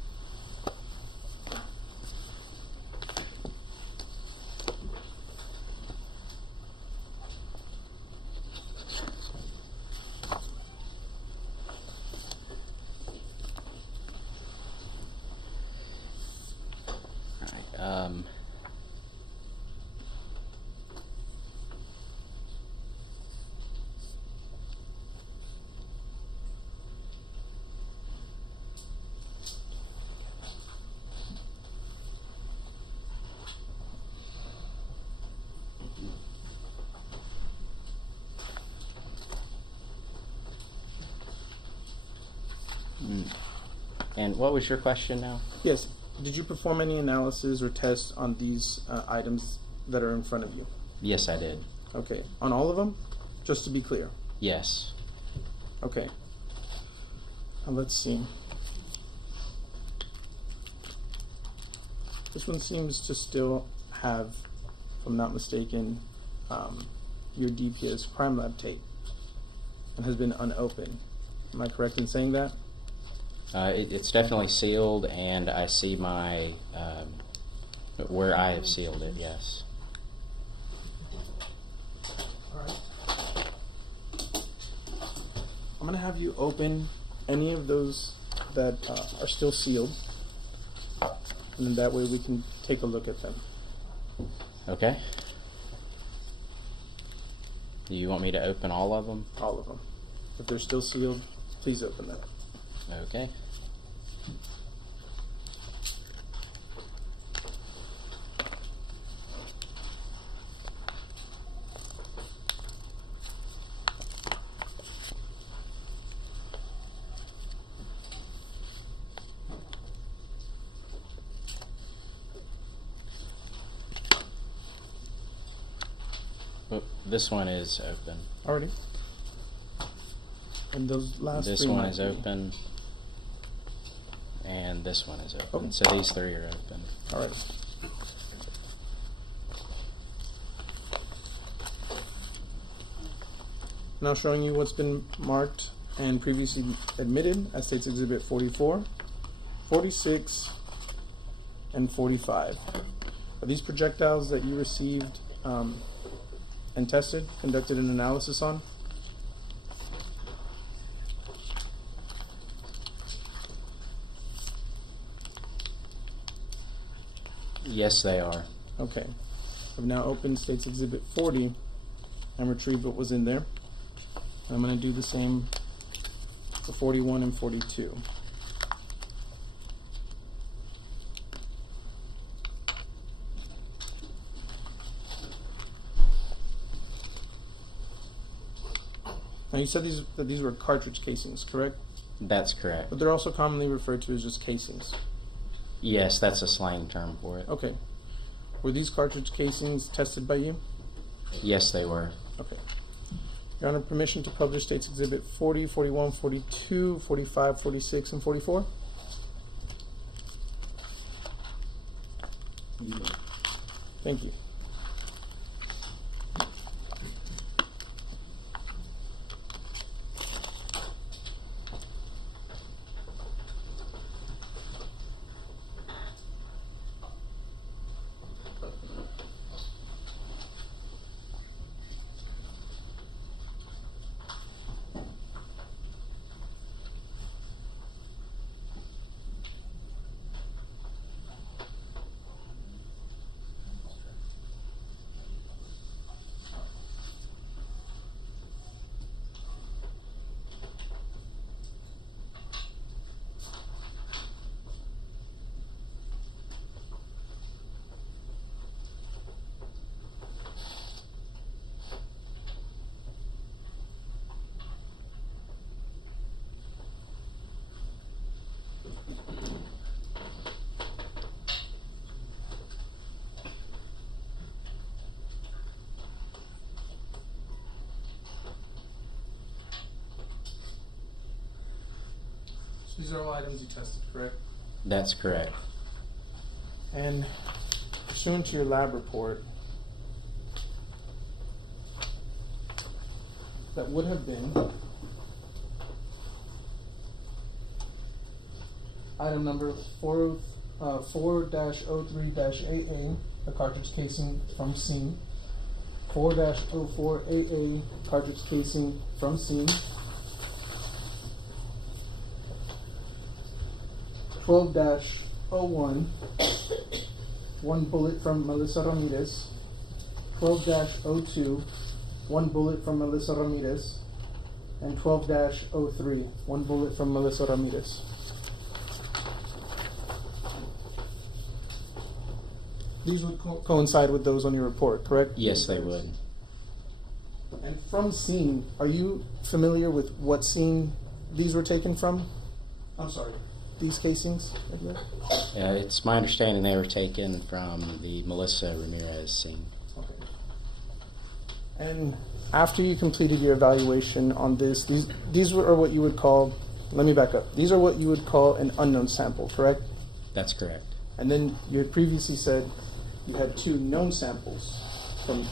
And what was your question now? Yes. Did you perform any analysis or tests on these items that are in front of you? Yes, I did. Okay. On all of them? Just to be clear. Yes. Okay. Let's see. This one seems to still have, if I'm not mistaken, your DPS crime lab tape and has been unopened. Am I correct in saying that? It's definitely sealed, and I see my where I have sealed it. Yes. Alright. I'm gonna have you open any of those that are still sealed, and then that way we can take a look at them. Okay. Do you want me to open all of them? All of them. If they're still sealed, please open them. Okay. Oh, this one is open. Already. And those last This three one might is be. open. And this one is open. Okay. So these three are open. All right. Now showing you what's been marked and previously admitted as State's Exhibit 44, 46, and 45. Are these projectiles that you received and tested, conducted an analysis on? Yes, they are. Okay. I've now opened State's Exhibit 40 and retrieved what was in there. I'm going to do the same for 41 and 42. Now you said that these were cartridge casings, correct? That's correct. But they're also commonly referred to as just casings. Yes, that's a slang term for it. Okay. Were these cartridge casings tested by you? Yes, they were. Okay. Your Honor, permission to publish State's Exhibit 40, 41, 42, 45, 46, and 44? Thank you. These are all items you tested, correct? That's correct. And pursuant to your lab report, that would have been item number 4-03-AA, the cartridge casing from scene. 4-04-AA, cartridge casing from scene. 12-01, one bullet from Melissa Ramirez. 12-02, one bullet from Melissa Ramirez. And 12-03, one bullet from Melissa Ramirez. These would coincide with those on your report, correct? Yes, they would. And from scene, are you familiar with what scene these were taken from? I'm sorry. These casings right here? It's my understanding they were taken from the Melissa Ramirez scene. Okay. And after you completed your evaluation on this, these are what you would call, let me back up. These are what you would call an unknown sample, correct? That's correct. And then you had previously said you had 2 known samples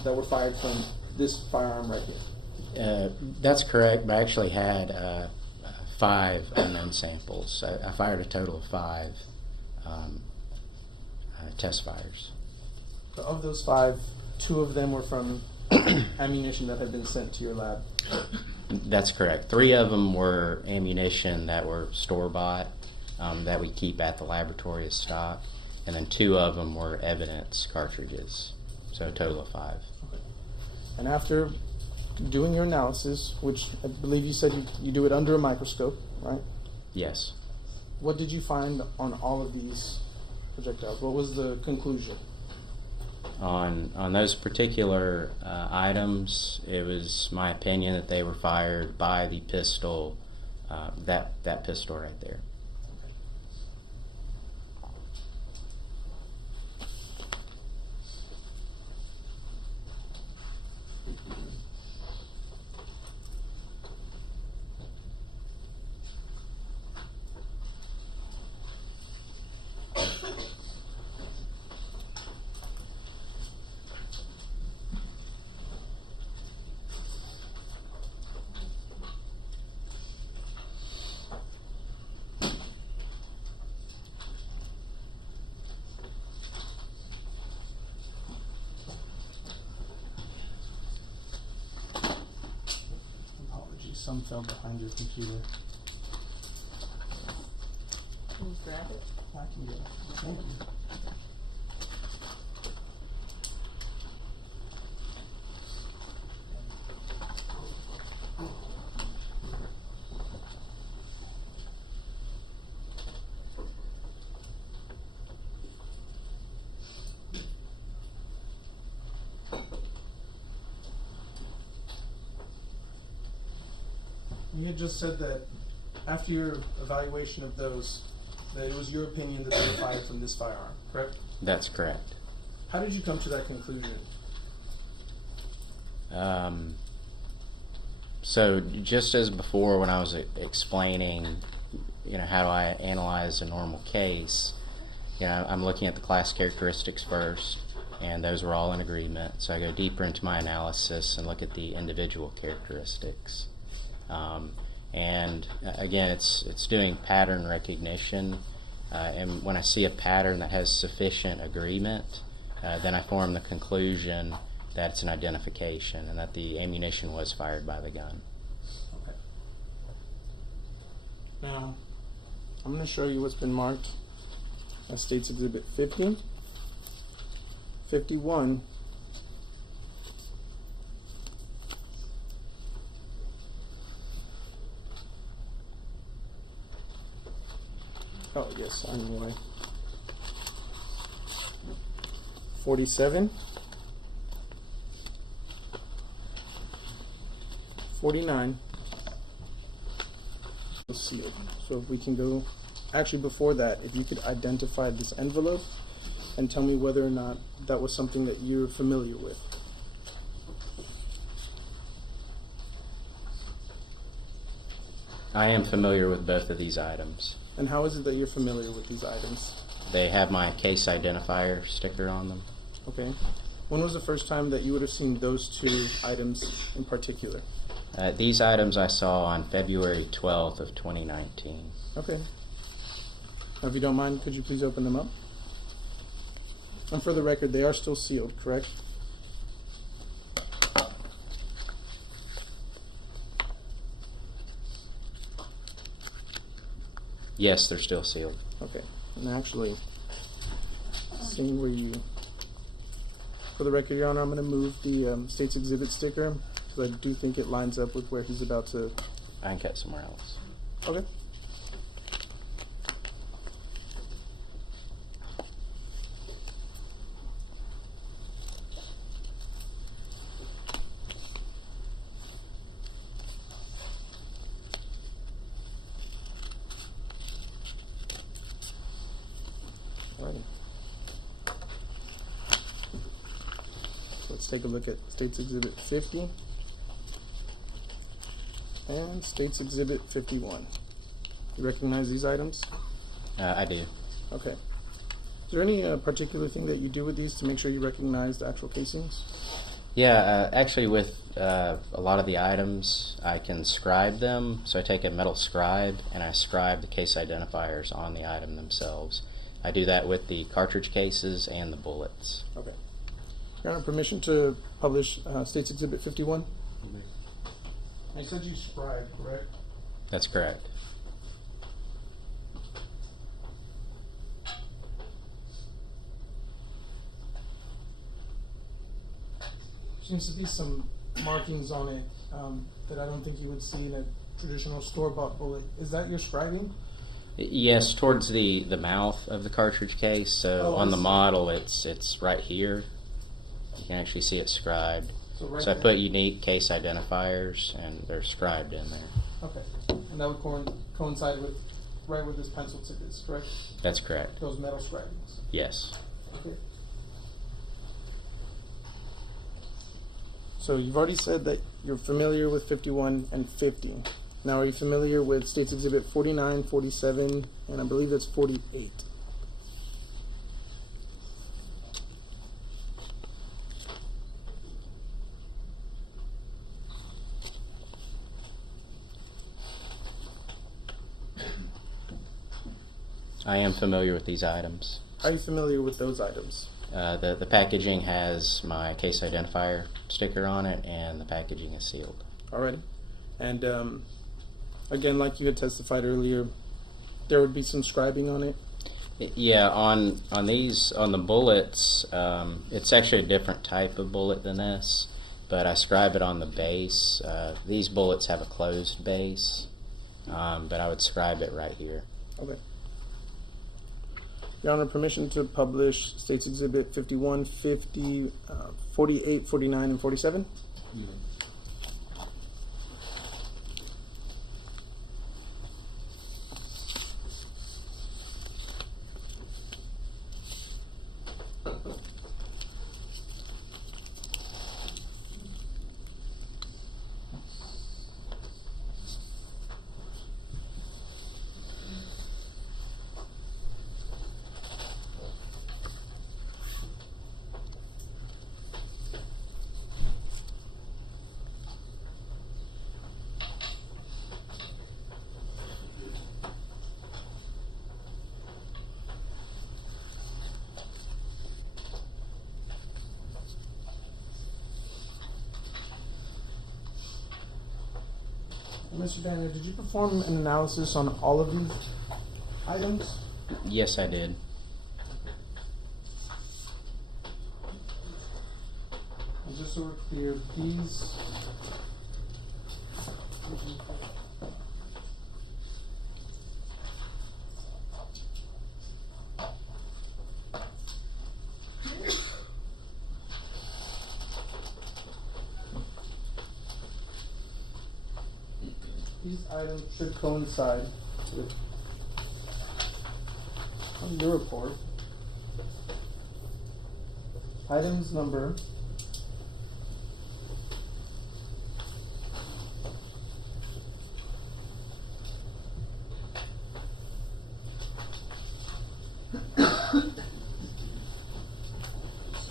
that were fired from this firearm right here. That's correct, but I actually had 5 unknown samples. I fired a total of 5 test fires. So of those 5, 2 of them were from ammunition that had been sent to your lab. That's correct. 3 of them were ammunition that were store-bought that we keep at the laboratory as stock, and then 2 of them were evidence cartridges. So a total of 5. Okay. And after doing your analysis, which I believe you said you do it under a microscope, right? Yes. What did you find on all of these projectiles? What was the conclusion? On those particular items, it was my opinion that they were fired by the pistol, that pistol right there. Apologies, some fell behind your computer. Can you grab it? I can get it. Thank you. You had just said that after your evaluation of those, that it was your opinion that they were fired from this firearm, correct? That's correct. How did you come to that conclusion? So just as before when I was explaining, how do I analyze a normal case, I'm looking at the class characteristics first, and those were all in agreement. So I go deeper into my analysis and look at the individual characteristics. And again, it's doing pattern recognition, and when I see a pattern that has sufficient agreement, then I form the conclusion that it's an identification and that the ammunition was fired by the gun. Okay. Now, I'm going to show you what's been marked as State's Exhibit 50, 51, oh yes, I know why. 47, 49, sealed. So if we can go, actually before that, if you could identify this envelope and tell me whether or not that was something that you're familiar with. I am familiar with both of these items. And how is it that you're familiar with these items? They have my case identifier sticker on them. Okay. When was the first time that you would have seen those 2 items in particular? These items I saw on February 12th of 2019. Okay. Now, if you don't mind, could you please open them up? And for the record, they are still sealed, correct? Yes, they're still sealed. Okay. And actually, seeing where you... For the record, Your Honor, I'm going to move the State's Exhibit sticker because I do think it lines up with where he's about to... I can cut somewhere else. Okay. take a look at State's Exhibit 50 and State's Exhibit 51. You recognize these items? I do. Okay. Is there any particular thing that you do with these to make sure you recognize the actual casings? Yeah, actually with a lot of the items, I can scribe them. So I take a metal scribe and I scribe the case identifiers on the item themselves. I do that with the cartridge cases and the bullets. Okay. Your Honor, permission to publish State's Exhibit 51? I said you scribe, correct? That's correct. Seems to be some markings on it that I don't think you would see in a traditional store-bought bullet. Is that your scribing? Yes, towards the mouth of the cartridge case. So on the model, it's right here. You can actually see it scribed. So right So I there. put unique case identifiers, and they're scribed in there. Okay. And that would coincide with right where this pencil tip is, correct? That's correct. Those metal scribings. Yes. Okay. So you've already said that you're familiar with 51 and 50. Now, are you familiar with State's Exhibit 49, 47, and I believe that's 48? I am familiar with these items. Are you familiar with those items? The packaging has my case identifier sticker on it, and the packaging is sealed. Alrighty. And again, like you had testified earlier, there would be some scribing on it. Yeah, on the bullets, it's actually a different type of bullet than this, but I scribe it on the base. These bullets have a closed base, but I would scribe it right here. Okay. Your Honor, permission to publish State's Exhibit 51, 50, 48, 49, and 47? Mr. Banner, did you perform an analysis on all of these items? Yes, I did. And just so we're clear, these items should coincide with on your report. Items number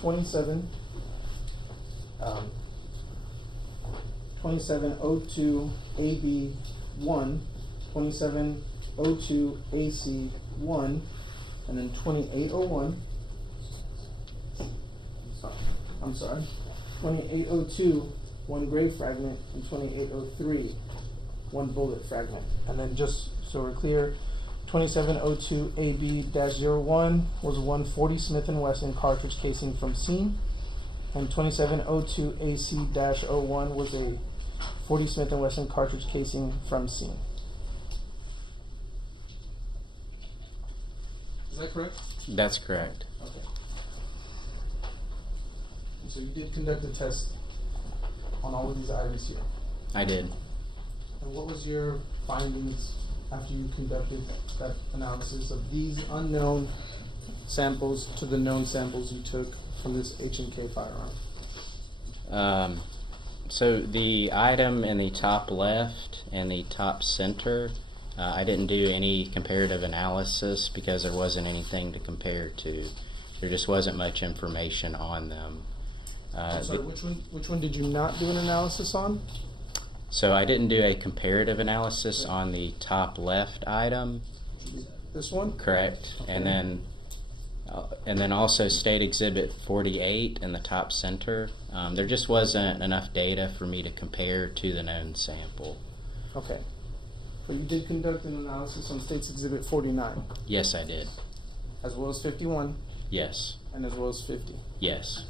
27, 2702 AB 1, 2702 AC 1, and then 2801. I'm sorry, 2802, one grave fragment, and 2803, one bullet fragment. And then just so we're clear, 2702 AB-01 was one 40 Smith & Wesson cartridge casing from scene, and 2702 AC-01 was a 40 Smith & Wesson cartridge casing from scene. Is that correct? That's correct. Okay. And so you did conduct a test on all of these items here. I did. And what was your findings after you conducted that analysis of these unknown samples to the known samples you took from this H&K firearm? So the item in the top left and the top center, I didn't do any comparative analysis because there wasn't anything to compare to. There just wasn't much information on them. I'm sorry, which one did you not do an analysis on? So I didn't do a comparative analysis on the top left item. This one? Correct. And then also State Exhibit 48 in the top center. There just wasn't enough data for me to compare to the known sample. Okay. But you did conduct an analysis on State's Exhibit 49, Yes, I did. as well as 51, Yes. and as well as 50. Yes.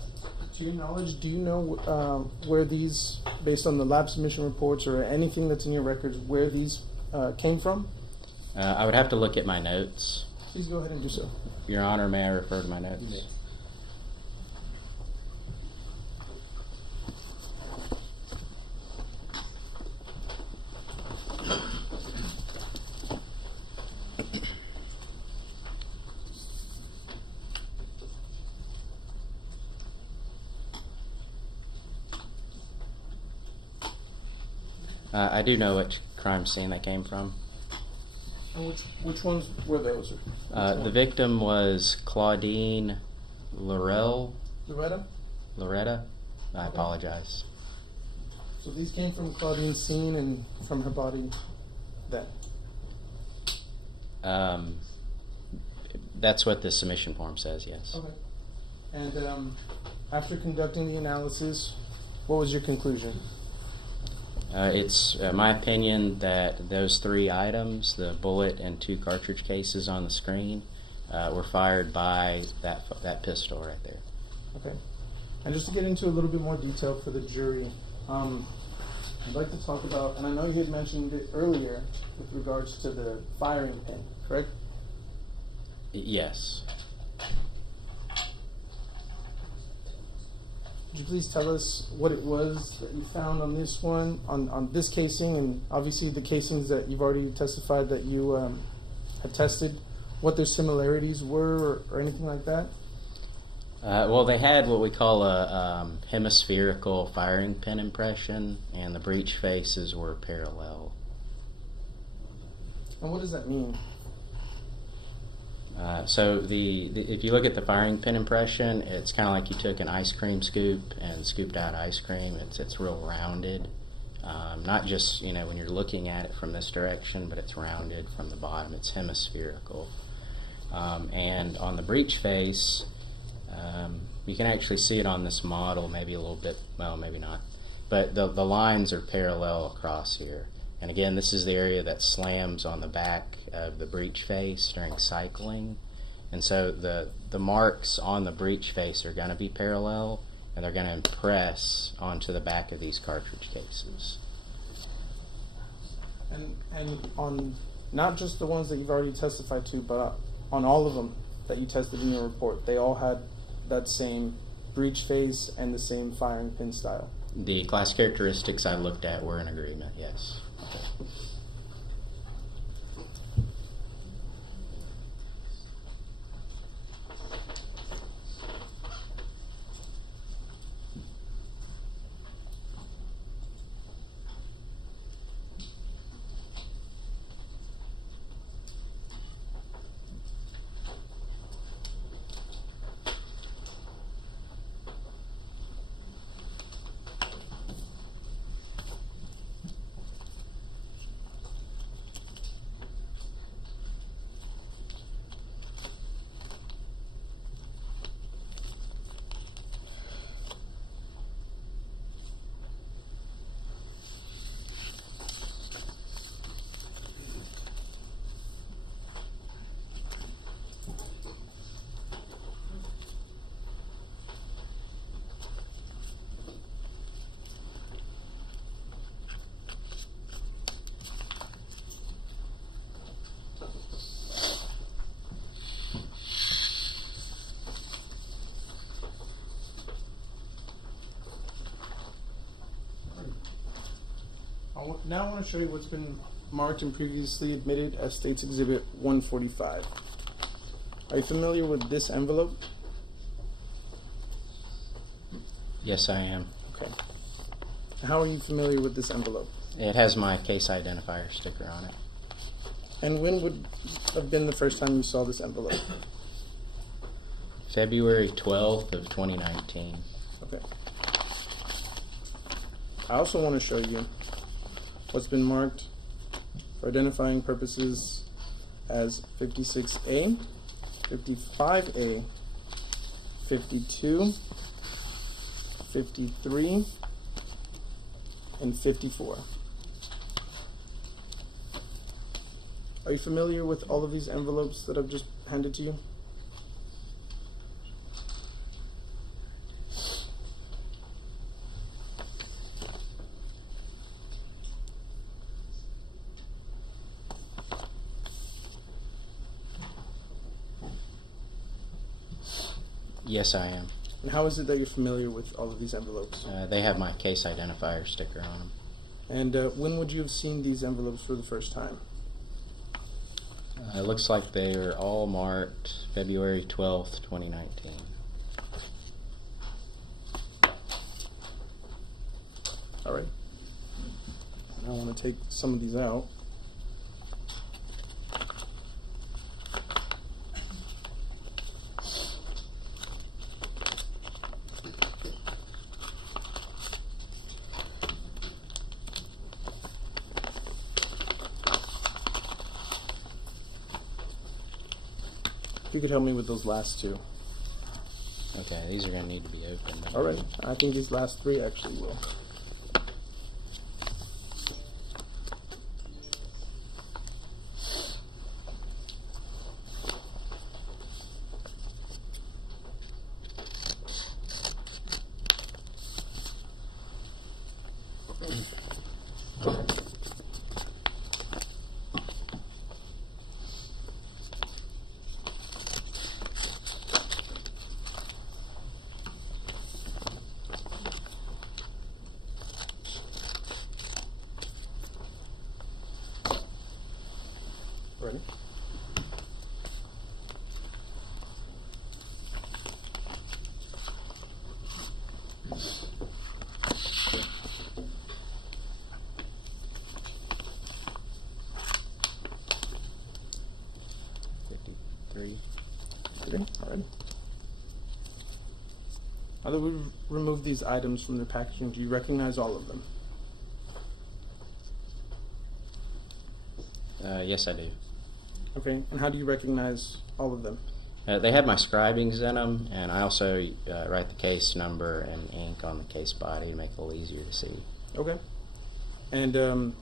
To your knowledge, do you know where these, based on the lab submission reports or anything that's in your records, where these came from? I would have to look at my notes. Please go ahead and do so. Your Honor, may I refer to my notes? Yes. I do know which crime scene they came from. And which ones were those? The victim was Claudine Loretta? Loretta. I apologize. So these came from Claudine's scene and from her body then? That's what the submission form says, yes. Okay. And after conducting the analysis, what was your conclusion? It's my opinion that those three items, the bullet and 2 cartridge cases on the screen, were fired by that pistol right there. Okay. And just to get into a little bit more detail for the jury, I'd like to talk about, and I know you had mentioned it earlier with regards to the firing pin, correct? Yes. Could you please tell us what it was that you found on this one, on this casing, and obviously the casings that you've already testified that you had tested, what their similarities were or anything like that? Well, they had what we call a hemispherical firing pin impression, and the breech faces were parallel. And what does that mean? So if you look at the firing pin impression, it's kind of like you took an ice cream scoop and scooped out ice cream. It's real rounded, not just when you're looking at it from this direction, but it's rounded from the bottom. It's hemispherical, and on the breech face, you can actually see it on this model, maybe a little bit, well, maybe not, but the lines are parallel across here. And again, this is the area that slams on the back of the breech face during cycling. And so the marks on the breech face are going to be parallel, and they're going to impress onto the back of these cartridge cases. And on not just the ones that you've already testified to, but on all of them that you tested in your report, they all had that same breech face and the same firing pin style? The class characteristics I looked at were in agreement, yes. Now I want to show you what's been marked and previously admitted as State's Exhibit 145. Are you familiar with this envelope? Yes, I am. Okay. Okay. How are you familiar with this envelope? It has my case identifier sticker on it. And when would have been the first time you saw this envelope? February 12th of 2019. Okay. I also want to show you what's been marked for identifying purposes as 56A, 55A, 52, 53, and 54. Are you familiar with all of these envelopes that I've just handed to you? Yes, I am. And how is it that you're familiar with all of these envelopes? They have my case identifier sticker on them. And when would you have seen these envelopes for the first time? It looks like they are all marked February 12th, 2019. All right. I want to take some of these out. If you could help me with those last two. Okay, these are going to need to be opened. All right. I think these last three actually will. Ready? Three. Ready? All right. Now that we've removed these items from their packaging, do you recognize all of them? Yes, I do. Okay. And how do you recognize all of them? They have my scribings in them, and I also write the case number and ink on the case body to make it a little easier to see. Okay. And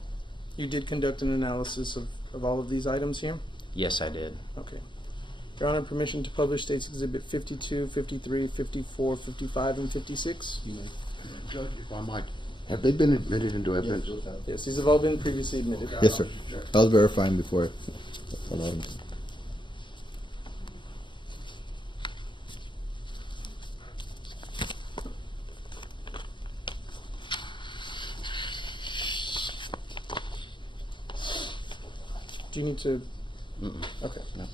you did conduct an analysis of all of these items here? Yes, I did. Okay. Your Honor, permission to publish State's Exhibit 52, 53, 54, 55, and 56? Judge, if I might, have they been admitted into evidence? Yes, these have all been previously admitted. Yes, sir. I was verifying before I allowed him. Do you need to? Mm-mm. Okay. No.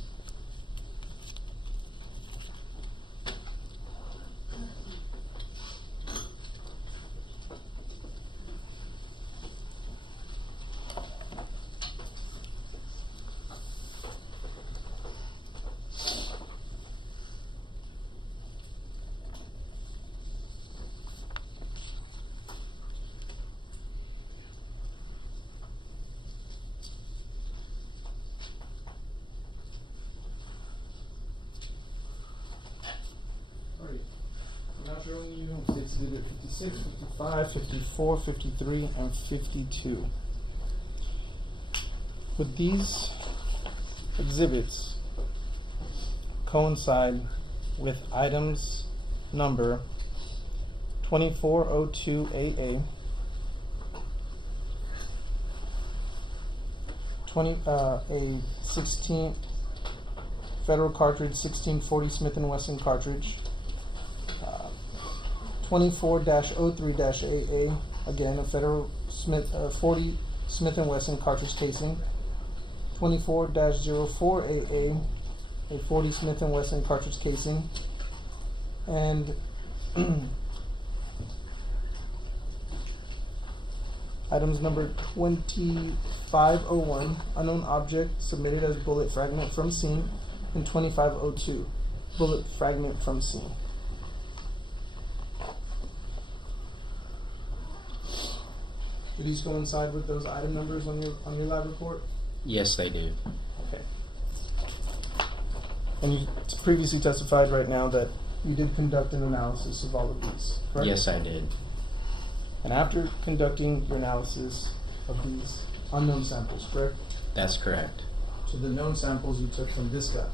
Alright. I'm now showing you State's Exhibit 56, 55, 54, 53, and 52. Would these exhibits coincide with items number 2402AA, a 16 Federal cartridge, 1640 Smith & Wesson cartridge, 24-03-AA, again a Federal 40 Smith & Wesson cartridge casing, 24-04AA, a 40 Smith & Wesson cartridge casing, and Items number 2501, unknown object submitted as bullet fragment from scene, and 2502, bullet fragment from scene. Do these coincide with those item numbers on your lab report? Yes, they do. Okay. And you previously testified right now that you did conduct an analysis of all of these, correct? Yes, I did. And after conducting your analysis of these unknown samples, correct? That's correct. So the known samples you took from this guy,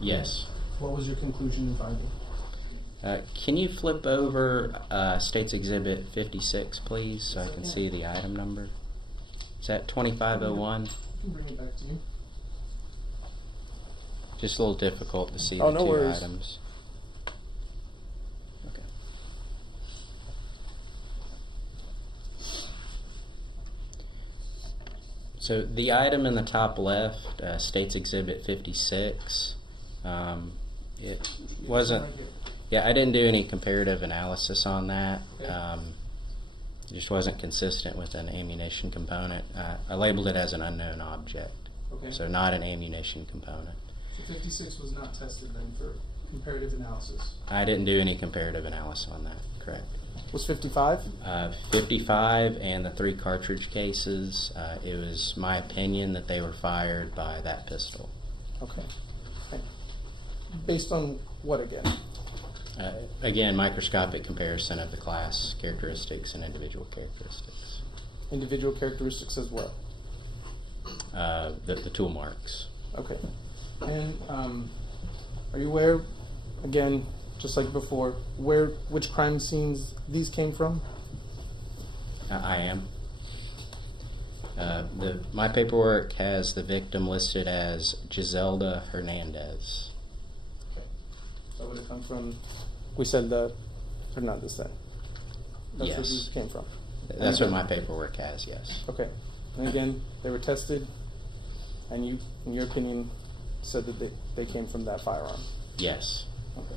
Yes. what was your conclusion and finding? Can you flip over State's Exhibit 56, please, so I can see the item number? Is that 2501? I can bring it back to you. Just a little difficult to see Oh, the no two worries. items. Okay. So the item in the top left, State's Exhibit 56, it wasn't. Right here. Yeah, I didn't do any comparative analysis on that. It just wasn't consistent with an ammunition component. I labeled it as an unknown object, Okay. so not an ammunition component. So 56 was not tested then for comparative analysis. I didn't do any comparative analysis on that, correct. Was 55? 55 and the 3 cartridge cases, it was my opinion that they were fired by that pistol. Okay. Based on what again? Again, microscopic comparison of the class characteristics and individual characteristics. Individual characteristics as well. The tool marks. Okay. And are you aware, again, just like before, which crime scenes these came from? I am. My paperwork has the victim listed as Giselda Hernandez. So would it come from Giselda Hernandez then? That's where Yes. these came from. That's what my paperwork has, yes. Okay. And again, they were tested, and you, in your opinion, said that they came from that firearm. Yes. Okay.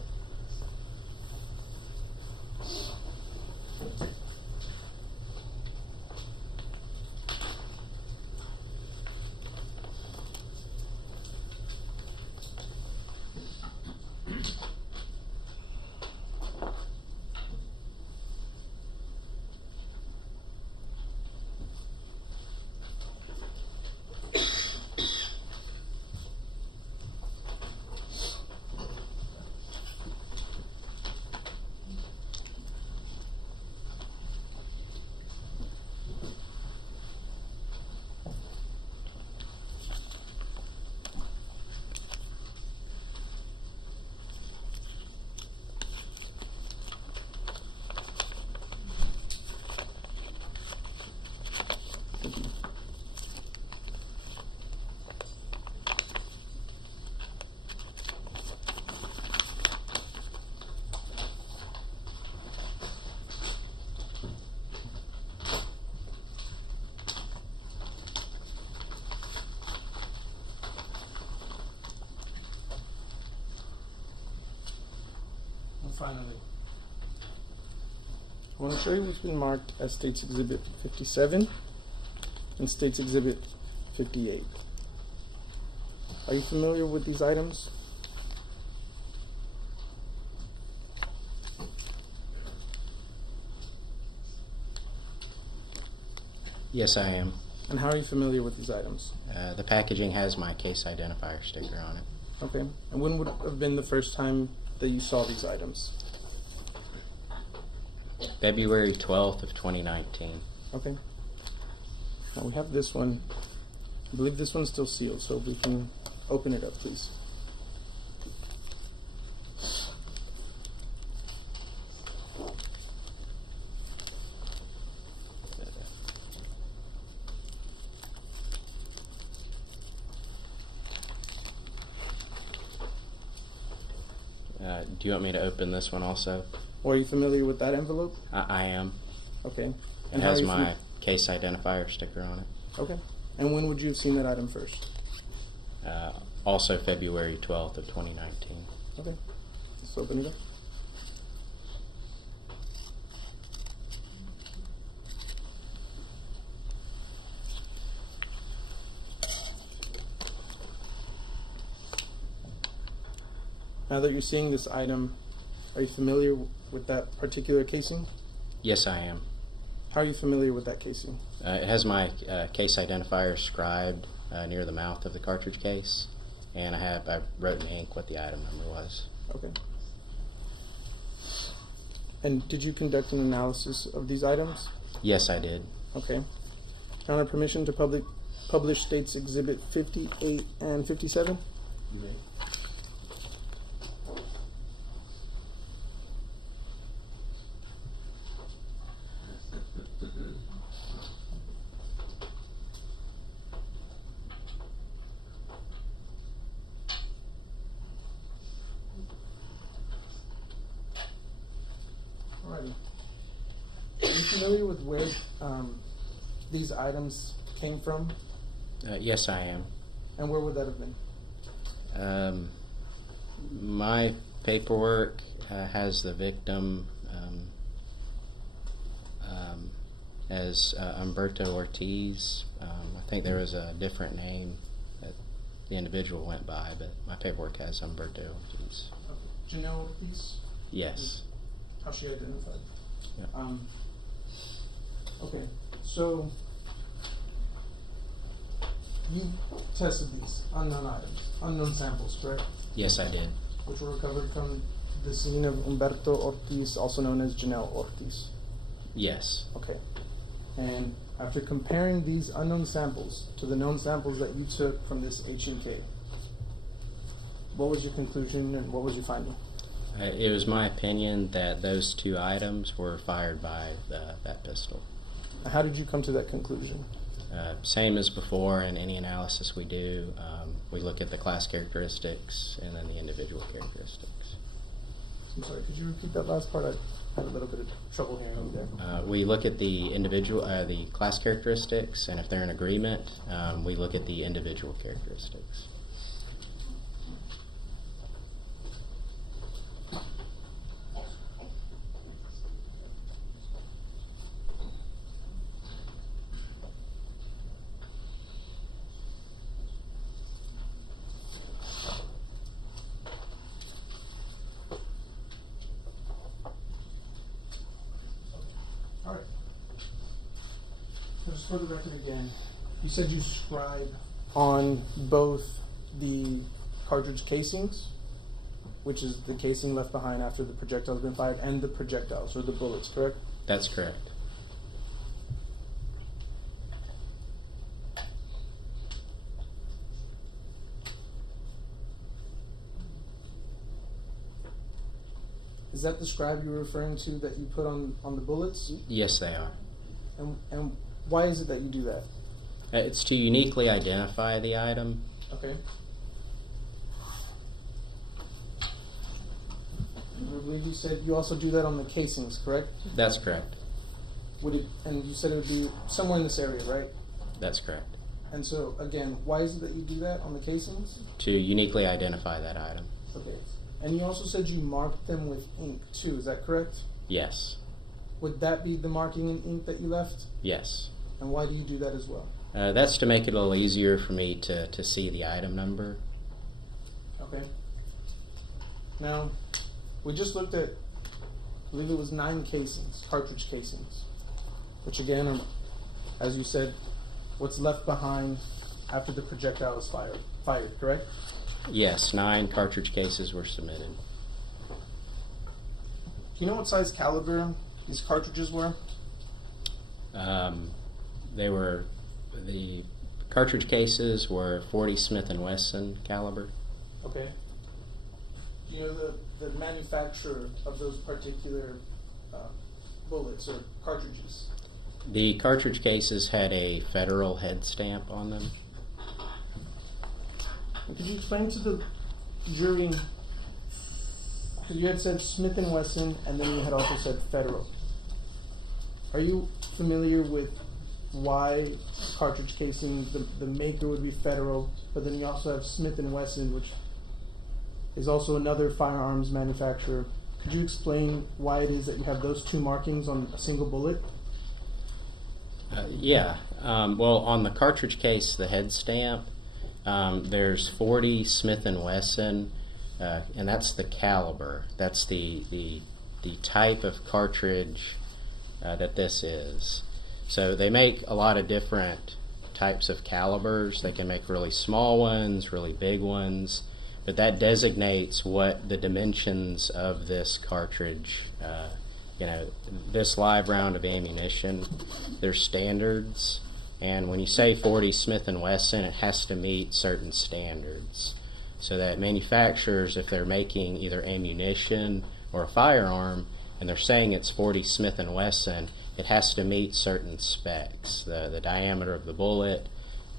Finally, I want to show you what's been marked as State's Exhibit 57 and State's Exhibit 58. Are you familiar with these items? Yes, I am. And how are you familiar with these items? The packaging has my case identifier sticker on it. Okay. And when would have been the first time that you saw these items? February 12th of 2019. Okay. Now we have this one. I believe this one's still sealed, so if we can open it up, please. Do you want me to open this one also? Or are you familiar with that envelope? I am. Okay. It how are has you my case identifier sticker on it. Okay. And when would you have seen that item first? Also February 12th of 2019. Okay. Let's open it up. Now that you're seeing this item, are you familiar with that particular casing? Yes, I am. How are you familiar with that casing? It has my case identifier scribed near the mouth of the cartridge case, and I wrote in ink what the item number was. Okay. And did you conduct an analysis of these items? Yes, I did. Okay. Your Honor, permission to publish States Exhibit 58 and 57? You may. Alrighty. Are you familiar with where these items came from? Yes, I am. And where would that have been? My paperwork has the victim as Humberto Ortiz. I think there was a different name that the individual went by, but my paperwork has Humberto Ortiz. Janelle Ortiz? Yes. How she identified? Yeah. Okay, so you tested these unknown items, unknown samples, correct? Yes, I did. Which were recovered from the scene of Humberto Ortiz, also known as Janelle Ortiz. Yes. Okay. And after comparing these unknown samples to the known samples that you took from this H&K, what was your conclusion and what was your finding? It was my opinion that those two items were fired by that pistol. How did you come to that conclusion? Same as before in any analysis we do, we look at the class characteristics and then the individual characteristics. I'm sorry, could you repeat that last part? I had a little bit of trouble hearing you there. We look at the individual, the class characteristics, and if they're in agreement, we look at the individual characteristics. All right. So just for the record again, you said you scribe on both the cartridge casings, which is the casing left behind after the projectile has been fired, and the projectiles, or the bullets, correct? That's correct. Is that the scribe you were referring to that you put on the bullets? Yes, they are. And why is it that you do that? It's to uniquely identify the item. Okay. I believe you said you also do that on the casings, correct? That's correct. And you said it would be somewhere in this area, right? That's correct. And so, again, why is it that you do that on the casings? To uniquely identify that item. Okay. And you also said you marked them with ink, too. Is that correct? Yes. Would that be the marking in ink that you left? Yes. And why do you do that as well? That's to make it a little easier for me to see the item number. Okay. Now, we just looked at, I believe it was 9 casings, cartridge casings, which again are, as you said, what's left behind after the projectile is fired, correct? Yes, 9 cartridge cases were submitted. Do you know what size caliber these cartridges were? The cartridge cases were 40 Smith & Wesson caliber. Okay. Do you know the manufacturer of those particular bullets or cartridges? The cartridge cases had a federal head stamp on them. Could you explain to the jury, because you had said Smith & Wesson and then you had also said federal. Are you familiar with why cartridge casing, the maker would be federal, but then you also have Smith & Wesson, which is also another firearms manufacturer. Could you explain why it is that you have those 2 markings on a single bullet? Yeah. Well, on the cartridge case, the head stamp, there's 40 Smith & Wesson, and that's the caliber. That's the type of cartridge that this is. So they make a lot of different types of calibers. They can make really small ones, really big ones, but that designates what the dimensions of this cartridge, this live round of ammunition, there's standards, and when you say 40 Smith & Wesson, it has to meet certain standards. So that manufacturers, if they're making either ammunition or a firearm, and they're saying it's 40 Smith & Wesson, it has to meet certain specs. The diameter of the bullet,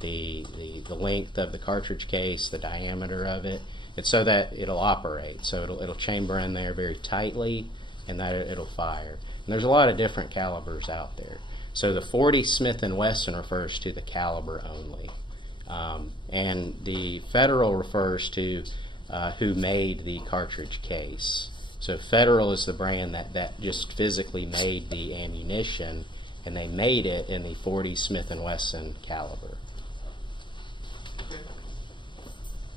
the length of the cartridge case, the diameter of it. It's so that it'll operate. So it'll chamber in there very tightly, and that it'll fire. And there's a lot of different calibers out there. So the 40 Smith & Wesson refers to the caliber only. And the Federal refers to who made the cartridge case. So Federal is the brand that just physically made the ammunition, and they made it in the 40 Smith & Wesson caliber.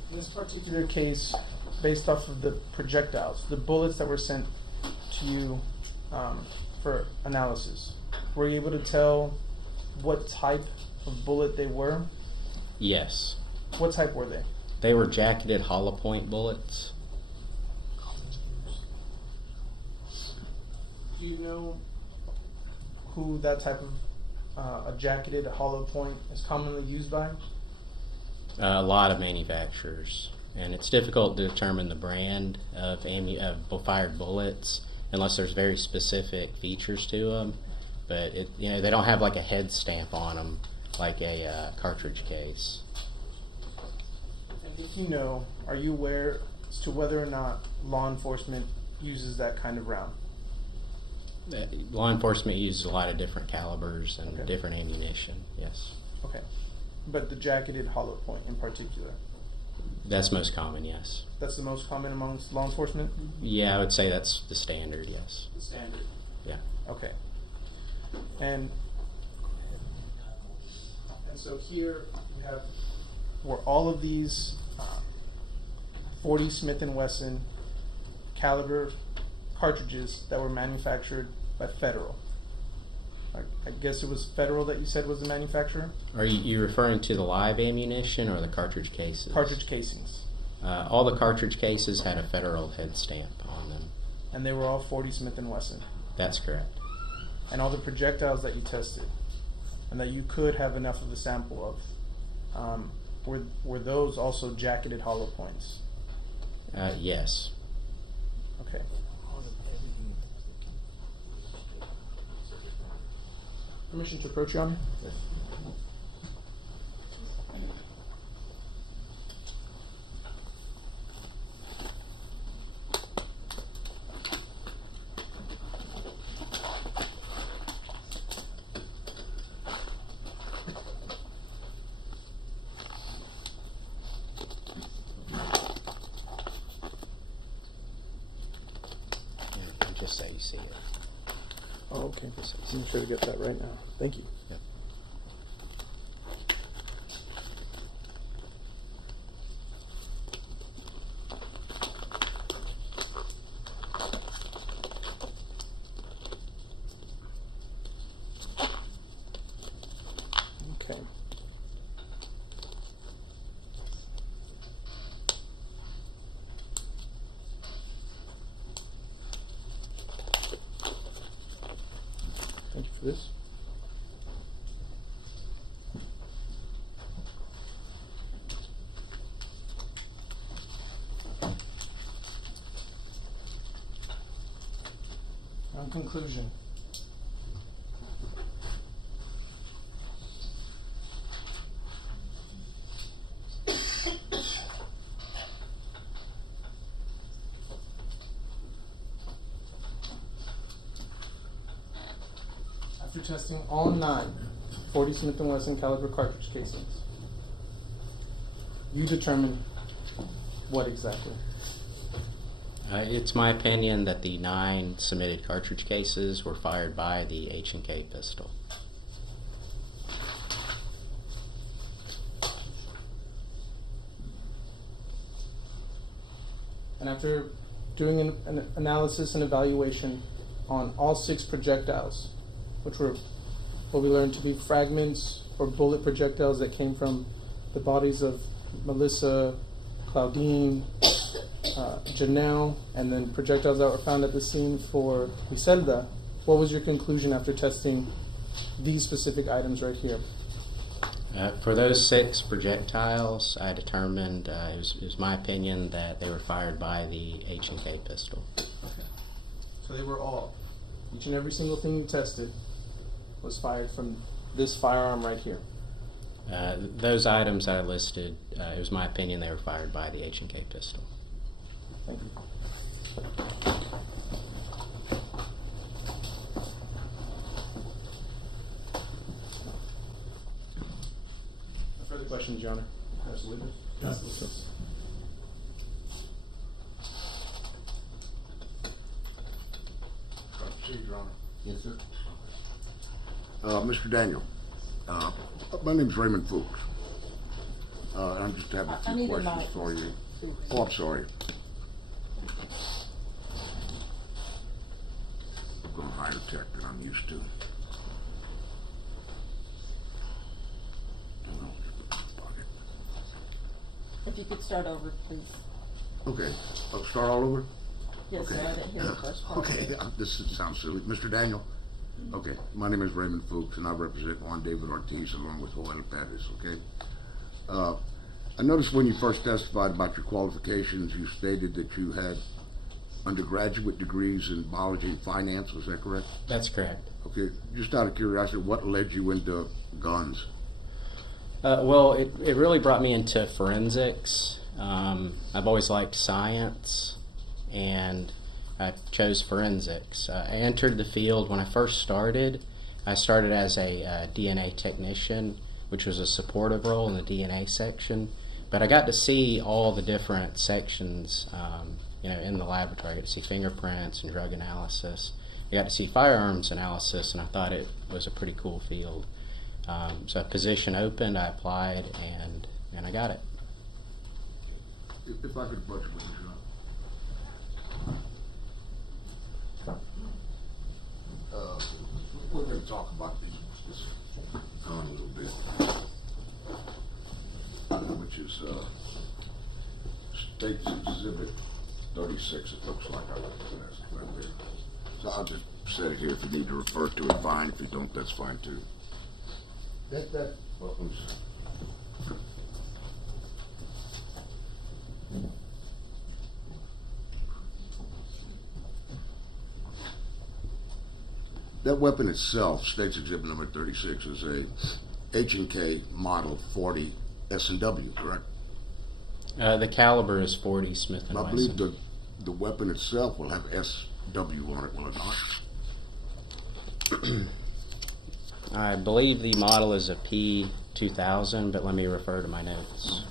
In this particular case, based off of the projectiles, the bullets that were sent to you for analysis, were you able to tell what type of bullet they were? Yes. What type were they? They were jacketed hollow point bullets. Do you know who that type of a jacketed hollow point is commonly used by? A lot of manufacturers, and it's difficult to determine the brand of fired bullets unless there's very specific features to them. But they don't have like a head stamp on them like a cartridge case. And if you know, are you aware as to whether or not law enforcement uses that kind of round? Law enforcement uses a lot of different calibers and Okay. different ammunition, yes. Okay. But the jacketed hollow point in particular, That's most common, yes. that's the most common amongst law enforcement? Yeah, I would say that's the standard, yes. The standard. Yeah. Okay. And so here you have were all of these 40 Smith & Wesson caliber cartridges that were manufactured by Federal. I guess it was Federal that you said was the manufacturer? Are you referring to the live ammunition or the cartridge cases? Cartridge casings. All the cartridge cases had a Federal head stamp on them. And they were all 40 Smith & Wesson. That's correct. And all the projectiles that you tested and that you could have enough of a sample of, were those also jacketed hollow points? Yes. Okay. Permission to approach, Your Honor? Just so you see it. Oh, okay. I'm sure to get that right now. Thank you. Yep. Okay. Thank you for this. On conclusion, after testing all 9 40 Smith & Wesson caliber cartridge casings, you determine what exactly? It's my opinion that the 9 submitted cartridge cases were fired by the H&K pistol. and after doing an analysis and evaluation on all 6 projectiles, which were what we learned to be fragments or bullet projectiles that came from the bodies of Melissa, Claudine, Janelle, and then projectiles that were found at the scene for Griselda, what was your conclusion after testing these specific items right here? For those 6 projectiles, I determined, it was my opinion that they were fired by the H&K pistol. So they were all, each and every single thing you tested was fired from this firearm right here. Those items I listed, it was my opinion they were fired by the H&K pistol. Thank you. No further questions, Your Honor. Absolutely. Yes, sir. Mr. Daniel, my name's Raymond Fuchs. I'm just having a I few need a questions mic. for you. Oh, I'm sorry. I'm going higher tech than I'm used to. If you could start over, please. Okay, I'll start all over? Yes, sir, I didn't hear the first part. Okay, sounds silly. Mr. Daniel? Okay, my name is Raymond Fuchs, and I represent Juan David Ortiz along with Joel Perez, okay? I noticed when you first testified about your qualifications, you stated that you had undergraduate degrees in biology and finance, was that correct? That's correct. Okay, just out of curiosity, what led you into guns? Well, it really brought me into forensics. I've always liked science, and I chose forensics. I entered the field when I first started. I started as a DNA technician, which was a supportive role in the DNA section. But I got to see all the different sections, in the laboratory. I got to see fingerprints and drug analysis. I got to see firearms analysis, and I thought it was a pretty cool field. So a position opened, I applied, and I got it. If I could approach it with you, we're going to talk about this gun a little bit, which is State's Exhibit 36, it looks like. I like that right there. So I'll just set it here. If you need to refer to it, fine. If you don't, that's fine too. Well, let me see. That weapon itself, State's Exhibit number 36, is a H&K Model 40 S&W, correct? The caliber is 40 Smith & I Wesson. believe the weapon itself will have SW on it, will it not? I believe the model is a P2000, but let me refer to my notes.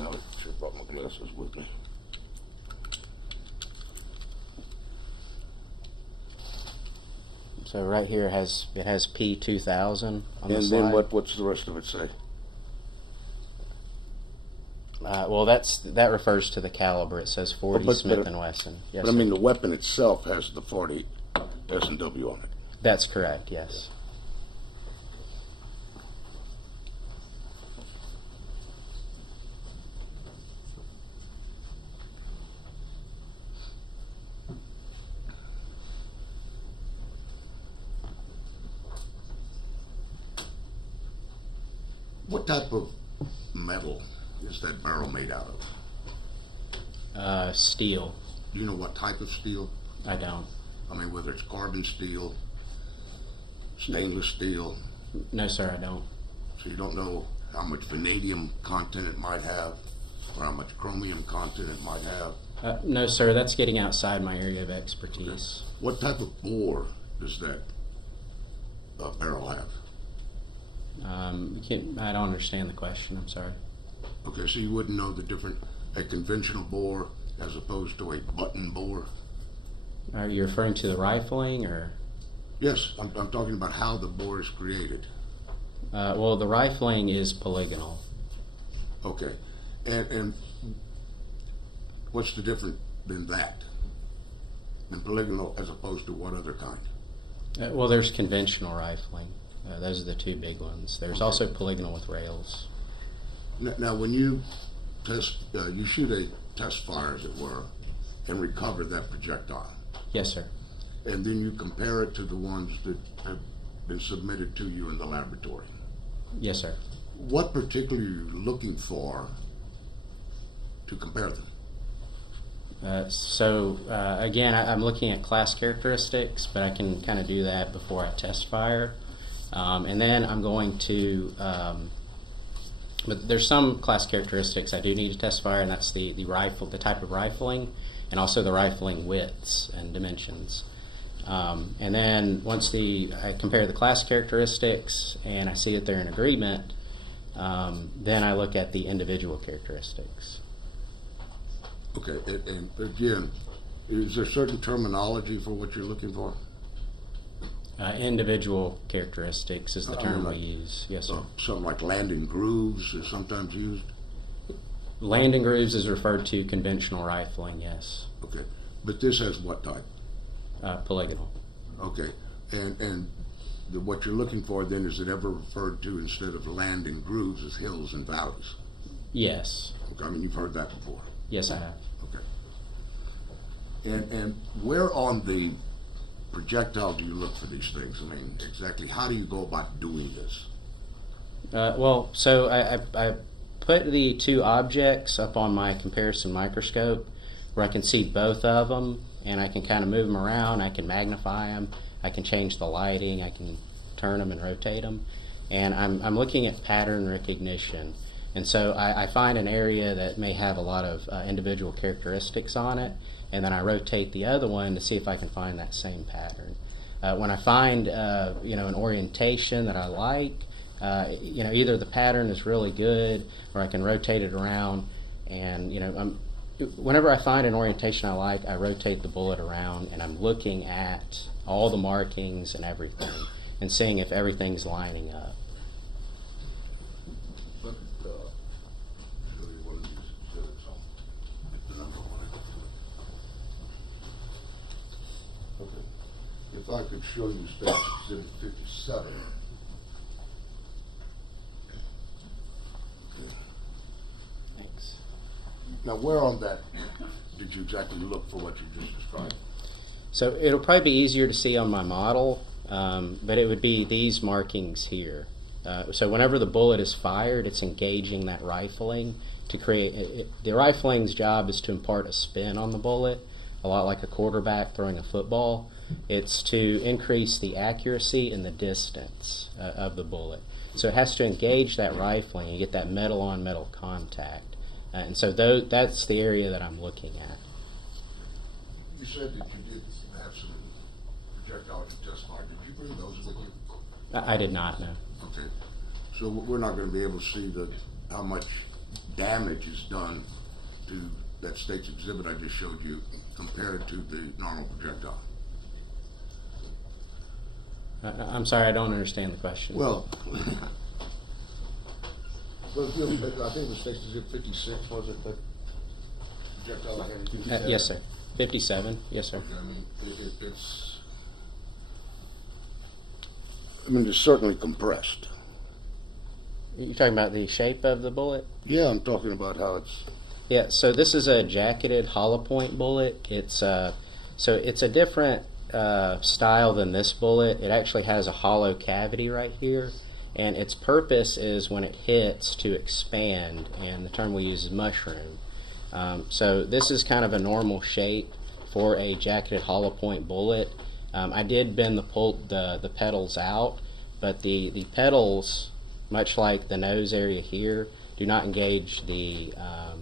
I should have brought my glasses with me. So right here it has P2000 on the And slide. then what's the rest of it say? Well, that refers to the caliber. It says 40 but- Smith but- & Wesson. Yes, But I sir. mean, the weapon itself has the 40 S&W on it. That's correct. Yes. What type of metal is that barrel made out of? Steel. Do you know what type of steel? I don't. I mean, whether it's carbon steel, stainless steel, No, sir, I don't. so you don't know how much vanadium content it might have, or how much chromium content it might have. No, sir, that's getting outside my area of expertise. What type of bore does that barrel have? I don't understand the question. I'm sorry. Okay, so you wouldn't know the difference, a conventional bore as opposed to a button bore? Are you referring to the rifling or? Yes, I'm talking about how the bore is created. Well, the rifling is polygonal. Okay, and what's the difference in that? In polygonal as opposed to what other kind? Well, there's conventional rifling. Those are the two big ones. There's also polygonal with rails. Now, when you test, you shoot a test fire, as it were, and recover that projectile, Yes, sir. and then you compare it to the ones that have been submitted to you in the laboratory. Yes, sir. What particularly are you looking for to compare them? Again, I'm looking at class characteristics, but I can kind of do that before I test fire. And then I'm going to, but there's some class characteristics I do need to test fire, and that's the type of rifling, and also the rifling widths and dimensions. And then once I compare the class characteristics and I see that they're in agreement, then I look at the individual characteristics. Okay, and again, is there certain terminology for what you're looking for? Individual characteristics is the term we use. Yes, sir. Something like landing grooves is sometimes used? Landing grooves is referred to conventional rifling, yes. Okay, but this has what type? Polygonal. Okay, and what you're looking for then, is it ever referred to instead of landing grooves as hills and valleys? Yes. Okay, I mean, you've heard that before. Yes, I have. Okay. And where on the projectile do you look for these things? I mean, exactly how do you go about doing this? So I put the two objects up on my comparison microscope where I can see both of them, and I can kind of move them around. I can magnify them. I can change the lighting. I can turn them and rotate them. And I'm looking at pattern recognition. And so I find an area that may have a lot of individual characteristics on it, and then I rotate the other one to see if I can find that same pattern. When I find an orientation that I like, either the pattern is really good, or I can rotate it around, and whenever I find an orientation I like, I rotate the bullet around, and I'm looking at all the markings and everything, and seeing if everything's lining up. If I could show you Special Exhibit 57. Thanks. Now, where on that did you exactly look for what you just described? So it'll probably be easier to see on my model, but it would be these markings here. So whenever the bullet is fired, it's engaging that rifling to create. The rifling's job is to impart a spin on the bullet, a lot like a quarterback throwing a football. It's to increase the accuracy and the distance of the bullet. So it has to engage that rifling and get that metal-on-metal contact. And so that's the area that I'm looking at. You said that you did have some projectiles you just fired. Did you bring those with you? I did not know. Okay. So we're not going to be able to see how much damage is done to that state's exhibit I just showed you compared to the normal projectile. I'm sorry, I don't understand the question. Well, I think the state's exhibit 56, was it? The projectile I had? 57? Yes, sir. 57. Yes, sir. Okay, it's certainly compressed. You're talking about the shape of the bullet? Yeah, I'm talking about how it's. Yeah, so this is a jacketed hollow point bullet. It's a different style than this bullet. It actually has a hollow cavity right here, and its purpose is when it hits to expand, and the term we use is mushroom. So this is kind of a normal shape for a jacketed hollow point bullet. I did bend the petals out, but the petals, much like the nose area here, do not engage the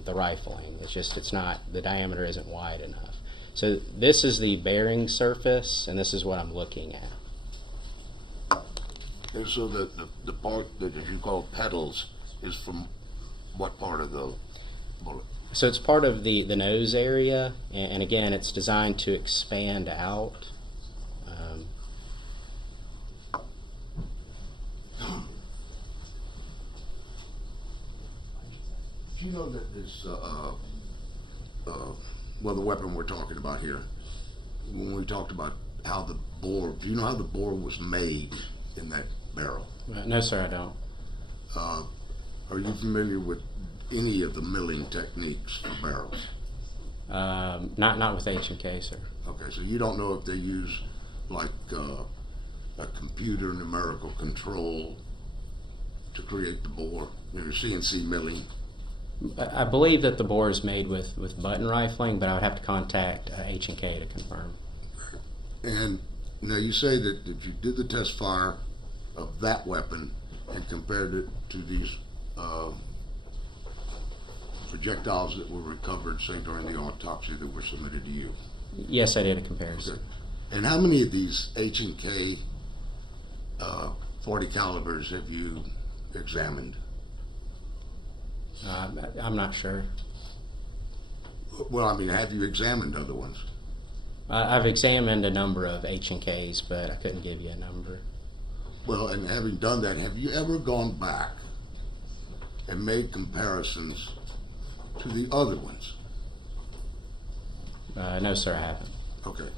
rifling. It's not, the diameter isn't wide enough. So this is the bearing surface, and this is what I'm looking at. And so the part that you call petals is from what part of the bullet? So it's part of the nose area, and again, it's designed to expand out. Do you know that this, well, the weapon we're talking about here, when we talked about how the bore, do you know how the bore was made in that barrel? No, sir, I don't. Are you familiar with any of the milling techniques for barrels? Not with H&K, sir. Okay, so you don't know if they use like a computer numerical control to create the bore, you know, CNC milling? I believe that the bore is made with button rifling, but I would have to contact H&K to confirm. And now you say that you did the test fire of that weapon and compared it to these projectiles that were recovered, say, during the autopsy that were submitted to you. Yes, I did a comparison. Okay. And how many of these H&K 40 calibers have you examined? I'm not sure. Well, I mean, have you examined other ones? I've examined a number of H&Ks, but I couldn't give you a number. Well, and having done that, have you ever gone back and made comparisons to the other ones? No, sir, I haven't. Okay.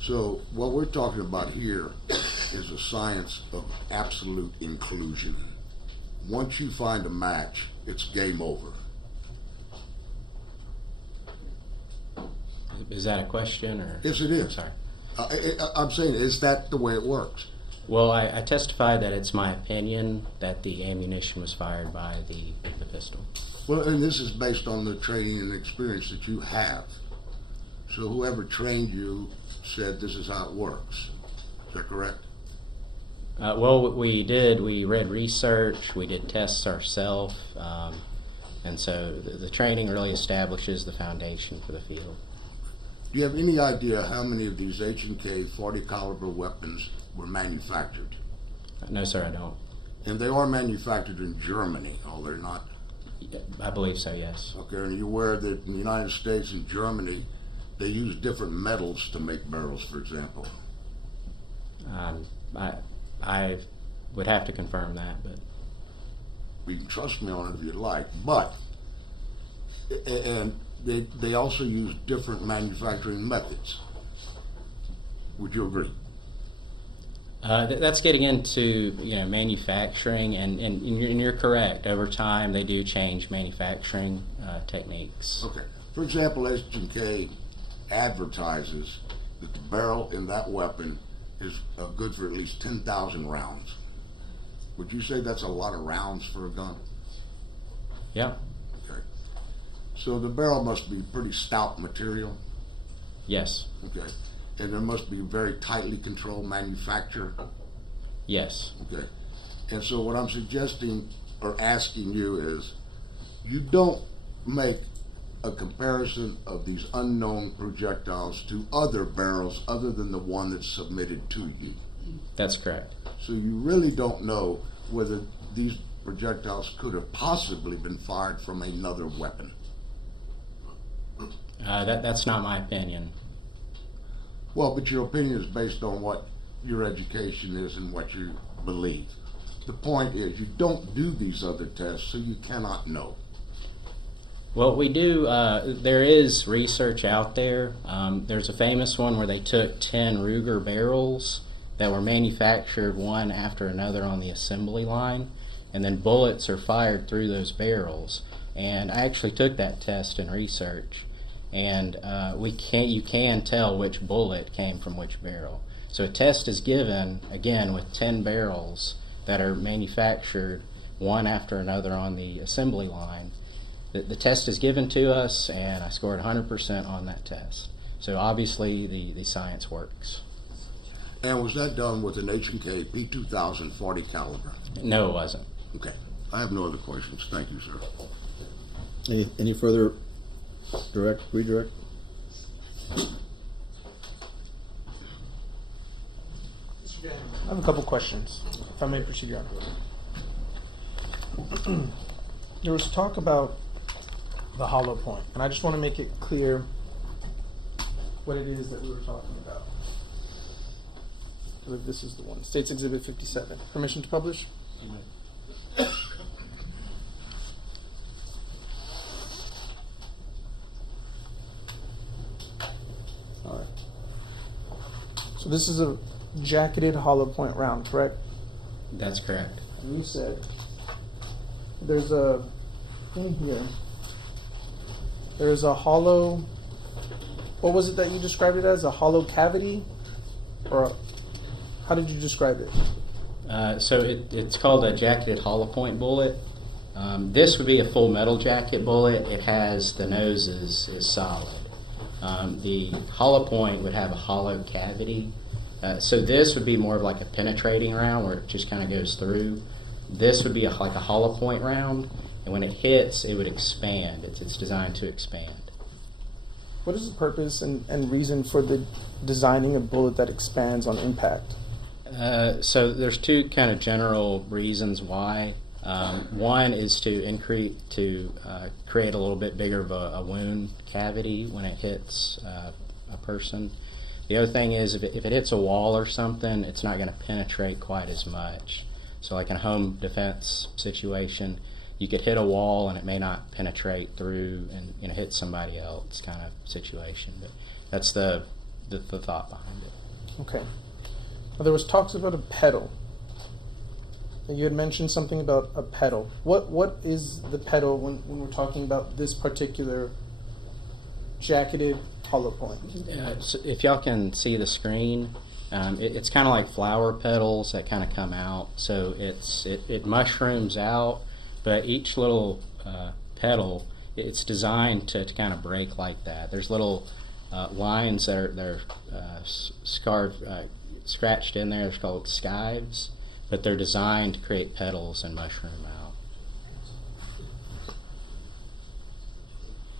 So what we're talking about here is a science of absolute inclusion. Once you find a match, it's game over. Is that a question, or? Yes, it is. Sorry. I'm saying, is that the way it works? Well, I testified that it's my opinion that the ammunition was fired by the pistol. Well, and this is based on the training and experience that you have. So whoever trained you said this is how it works. Is that correct? Well, what we did, we read research, we did tests ourselves, and so the training really establishes the foundation for the field. Do you have any idea how many of these H&K 40 caliber weapons were manufactured? No, sir, I don't. And they are manufactured in Germany, are they not? I believe so, yes. Okay, and you're aware that in the United States and Germany, they use different metals to make barrels, for example? I would have to confirm that, but You can trust me on it if you'd like, but, and they also use different manufacturing methods. Would you agree? that's getting into manufacturing, and you're correct. Over time, they do change manufacturing techniques. Okay. For example, H&K advertises that the barrel in that weapon is good for at least 10,000 rounds. Would you say that's a lot of rounds for a gun? Yeah. Okay. So the barrel must be pretty stout material? Yes. Okay. And there must be very tightly controlled manufacture? Yes. Okay. And so what I'm suggesting or asking you is, you don't make a comparison of these unknown projectiles to other barrels other than the one that's submitted to you. That's correct. So you really don't know whether these projectiles could have possibly been fired from another weapon. That's not my opinion. Well, but your opinion is based on what your education is and what you believe. The point is, you don't do these other tests, so you cannot know. Well, we do, there is research out there. There's a famous one where they took 10 Ruger barrels that were manufactured one after another on the assembly line, and then bullets are fired through those barrels. And I actually took that test in research, and you can tell which bullet came from which barrel. So a test is given, again, with 10 barrels that are manufactured one after another on the assembly line. The test is given to us, and I scored 100% on that test. So obviously the science works. And was that done with an H&K P2000 40 caliber? No, it wasn't. Okay. I have no other questions. Thank you, sir. Any further redirect? I have a couple questions, if I may proceed, Your Honor. There was talk about the hollow point. And I just want to make it clear what it is that we were talking about. I believe this is the one. State's Exhibit 57. Permission to publish? All right. So this is a jacketed hollow point round, correct? That's correct. And you said there's a, in here, there's a hollow, what was it that you described it as? A hollow cavity? Or how did you describe it? So it's called a jacketed hollow point bullet. This would be a full metal jacket bullet. It has, the nose is solid. The hollow point would have a hollow cavity. So this would be more of like a penetrating round where it just kind of goes through. This would be like a hollow point round, and when it hits, it would expand. It's designed to expand. What is the purpose and reason for the designing a bullet that expands on impact? So there's two kind of general reasons why. One is to create a little bit bigger of a wound cavity when it hits a person. The other thing is if it hits a wall or something, it's not going to penetrate quite as much. So like in a home defense situation, you could hit a wall and it may not penetrate through and hit somebody else kind of situation. But that's the thought behind it. Okay. Now, there was talks about a pedal. And you had mentioned something about a pedal. What is the pedal when we're talking about this particular jacketed hollow point? So if y'all can see the screen, it's kind of like flower petals that kind of come out. So it mushrooms out, but each little petal, it's designed to kind of break like that. There's little lines that are scratched in there. It's called skives, but they're designed to create petals and mushroom out.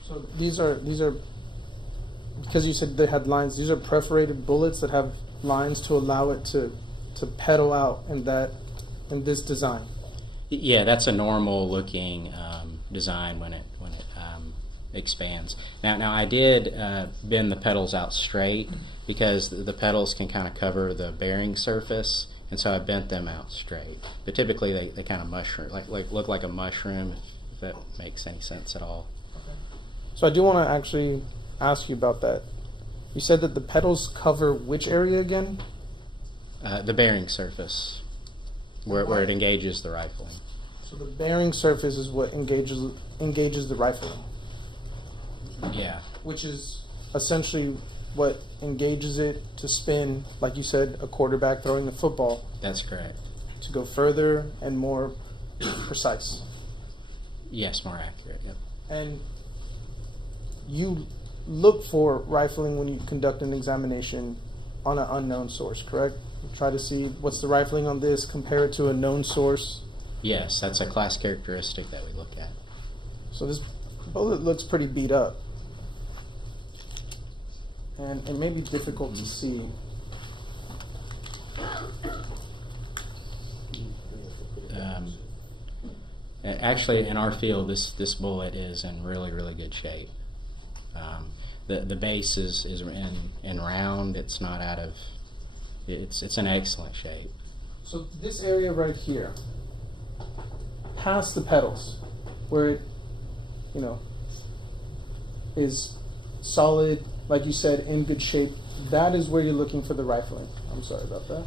So these are because you said they had lines. These are perforated bullets that have lines to allow it to petal out in this design. Yeah, that's a normal looking design when it expands. Now I did bend the petals out straight because the petals can kind of cover the bearing surface, and so I bent them out straight. But typically they kind of mushroom, like look like a mushroom, if that makes any sense at all. So I do want to actually ask you about that. You said that the petals cover which area again? The bearing surface, where it engages the rifling. So the bearing surface is what engages the rifling. Yeah. Which is essentially what engages it to spin, like you said, a quarterback throwing a football. That's correct. To go further and more precise. Yes, more accurate. Yep. And you look for rifling when you conduct an examination on an unknown source, correct? You try to see what's the rifling on this, compare it to a known source. Yes, that's a class characteristic that we look at. So this bullet looks pretty beat up. And it may be difficult to see. Actually, in our field, this bullet is in really, really good shape. The base is in round. It's not out of. It's in excellent shape. So this area right here, past the petals, where it, is solid, like you said, in good shape, that is where you're looking for the rifling. I'm sorry about that.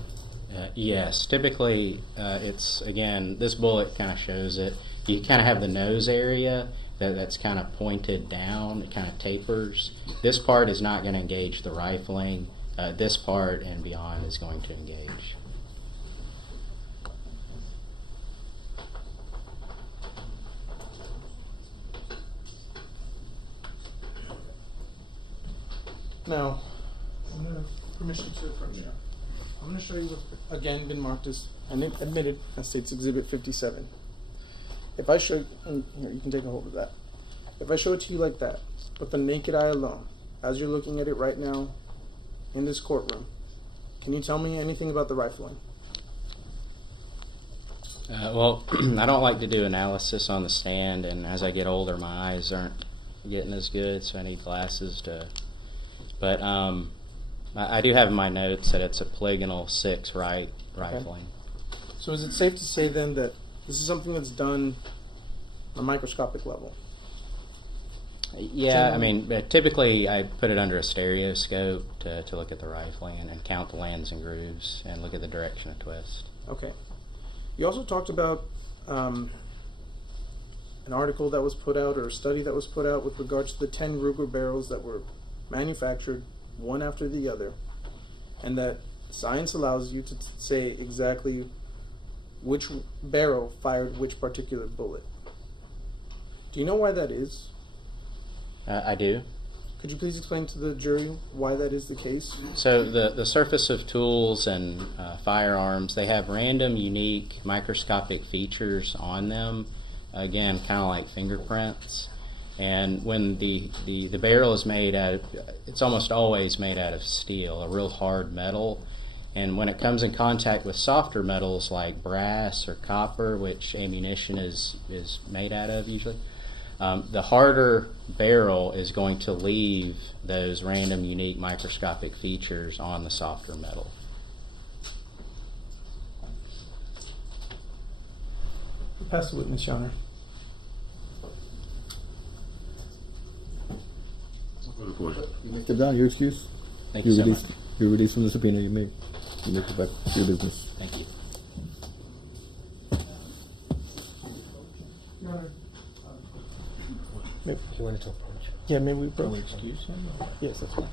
Yes, typically it's, again, this bullet kind of shows it. You kind of have the nose area that's kind of pointed down, it kind of tapers. This part is not going to engage the rifling. This part and beyond is going to engage. Now, I'm going to permission to approach you. I'm going to show you what's again been marked as and admitted as State's Exhibit 57. If I show, and here you can take a hold of that. If I show it to you like that, with the naked eye alone, as you're looking at it right now in this courtroom, can you tell me anything about the rifling? Well, I don't like to do analysis on the stand, and as I get older, my eyes aren't getting as good, so I need glasses to. But I do have in my notes that it's a polygonal 6 rifling. So is it safe to say then that this is something that's done on a microscopic level? Yeah, I mean, typically I put it under a stereoscope to look at the rifling and count the lands and grooves and look at the direction of twist. Okay. You also talked about an article that was put out, or a study that was put out with regards to the 10 Ruger barrels that were manufactured one after the other, and that science allows you to say exactly which barrel fired which particular bullet. Do you know why that is? I do. Could you please explain to the jury why that is the case? So the surface of tools and firearms, they have random, unique, microscopic features on them. Again, kind of like fingerprints. And when the barrel is made out of, it's almost always made out of steel, a real hard metal. And when it comes in contact with softer metals like brass or copper, which ammunition is made out of usually, the harder barrel is going to leave those random, unique, microscopic features on the softer metal. Pass the witness, Your Honor. You may step down. Your excuse. Thank you so much. You're released from the subpoena. You may go back to your business. Thank you. Your Honor. You wanted to approach? Yeah, may we approach? Excuse him? Yes, that's fine.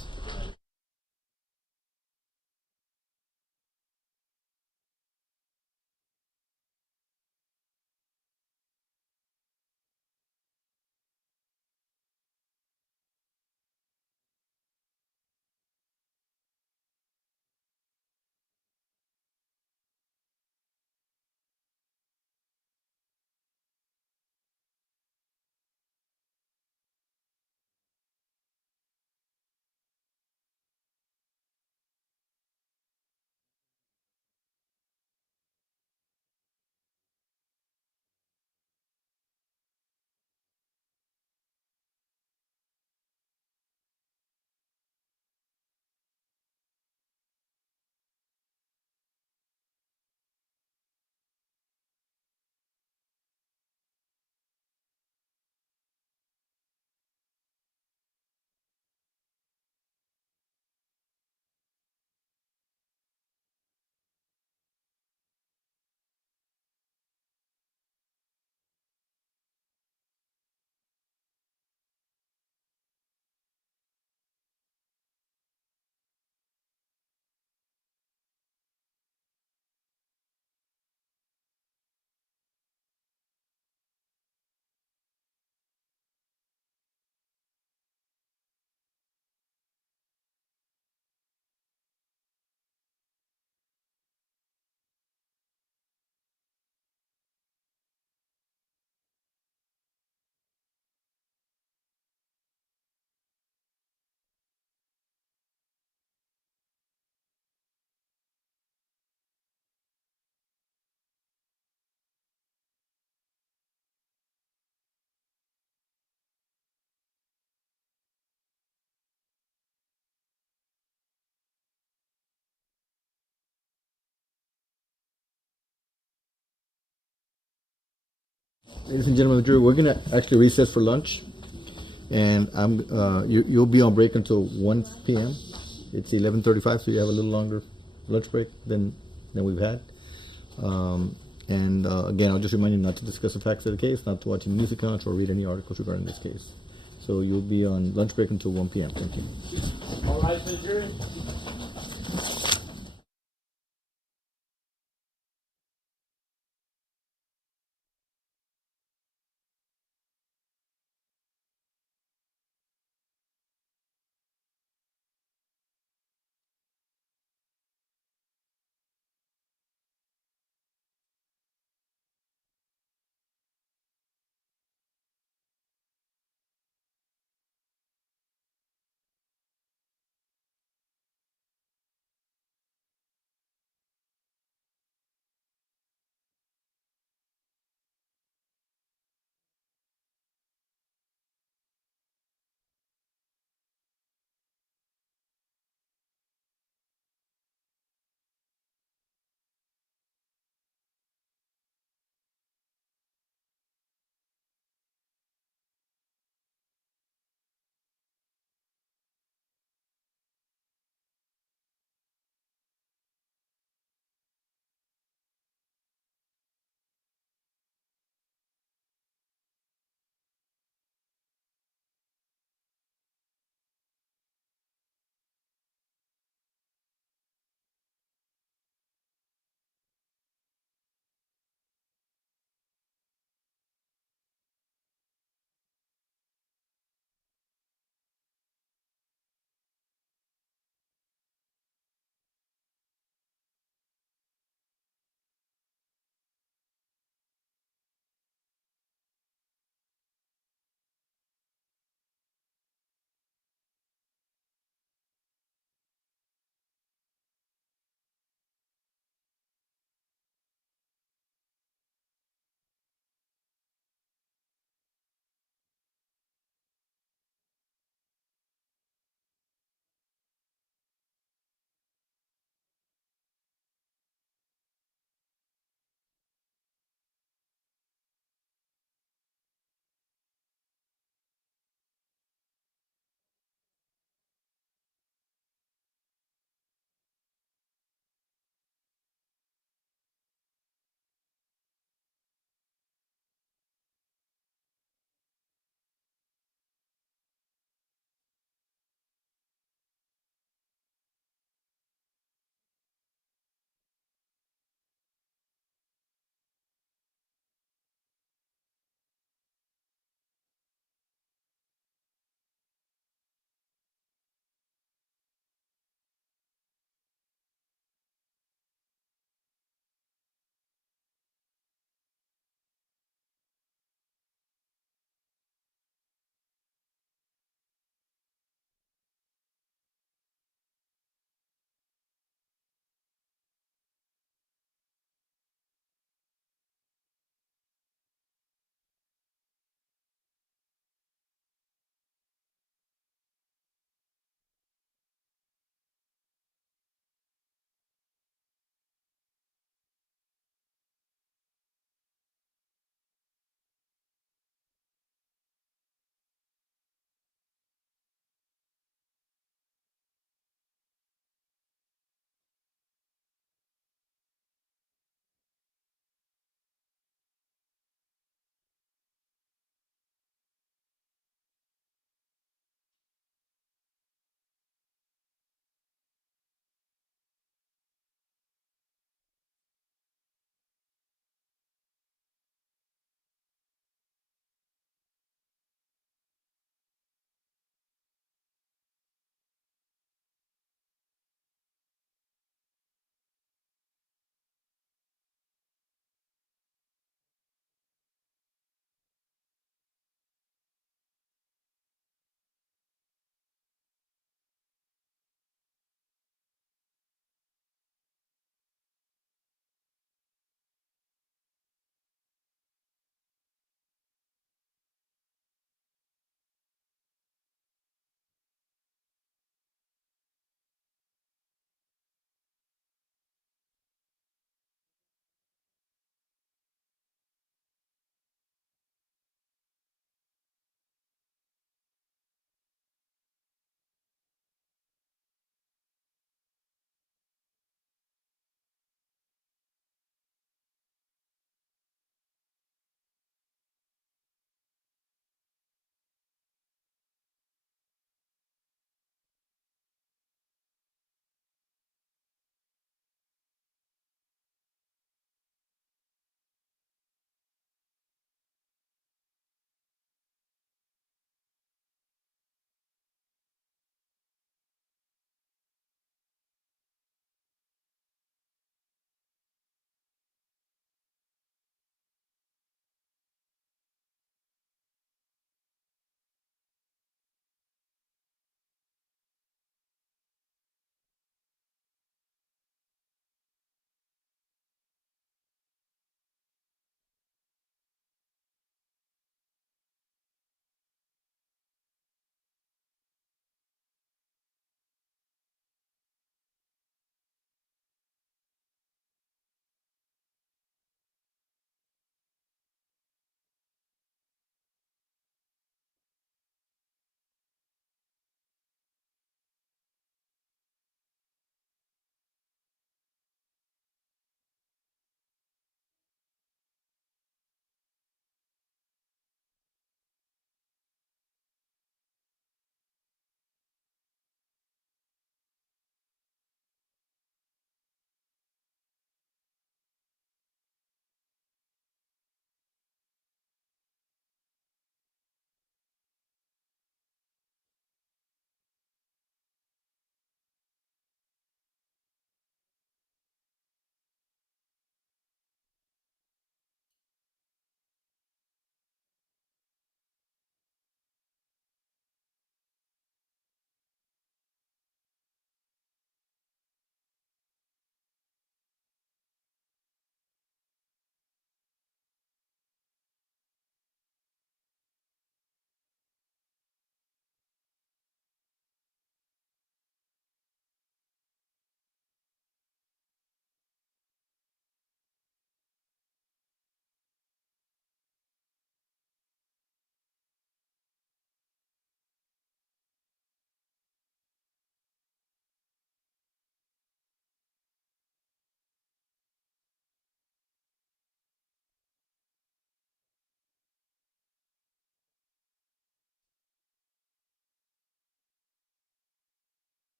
Ladies and gentlemen of the jury, we're gonna actually recess for lunch, and you'll be on break until 1 p.m. It's 11:35, so you have a little longer lunch break than we've had. Again, I'll just remind you not to discuss the facts of the case, not to watch any music launch or read any articles regarding this case. So you'll be on lunch break until 1 p.m. Thank you. All right, the jury.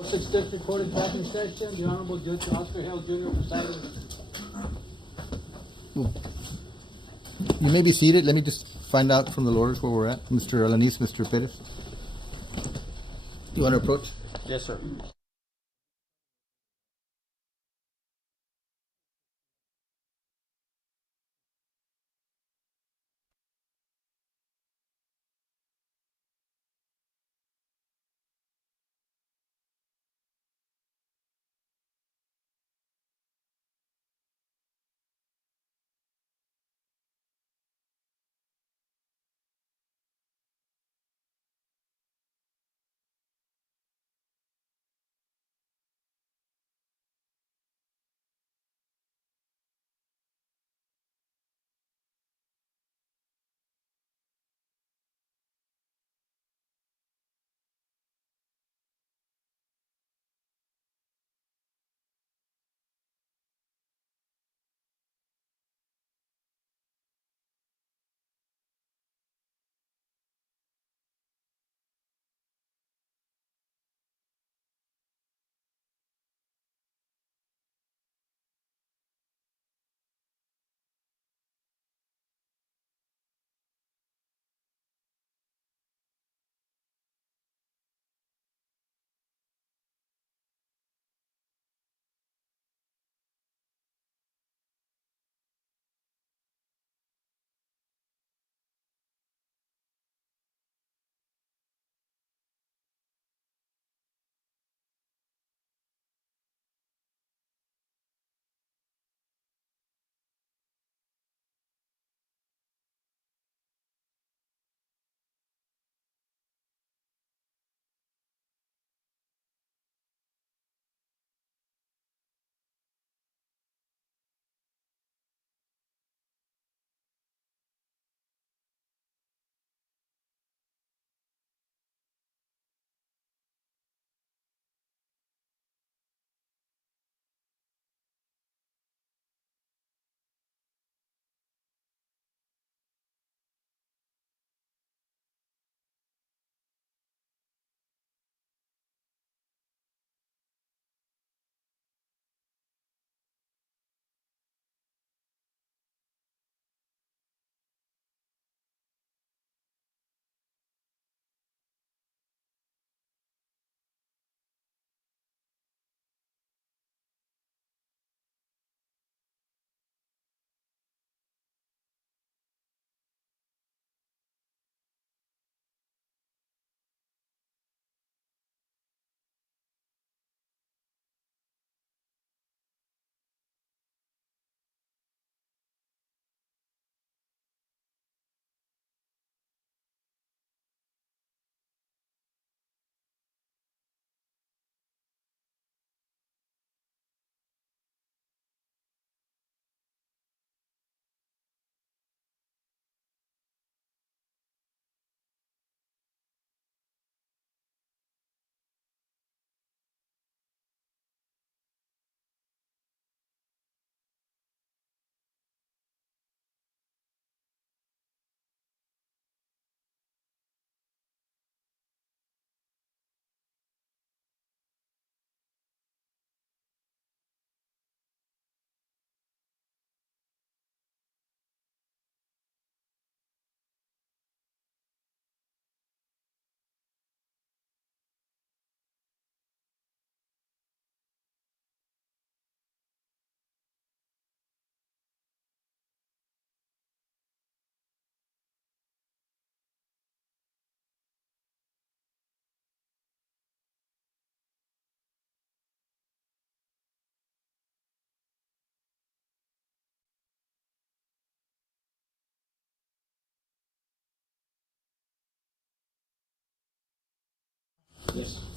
Sixth District Court is back in session. The Honorable Judge Oscar Hill Jr. presiding. You may be seated. Let me just find out from the lawyers where we're at. Mr. Alanis, Mr. Perez. You want to approach? Yes, sir.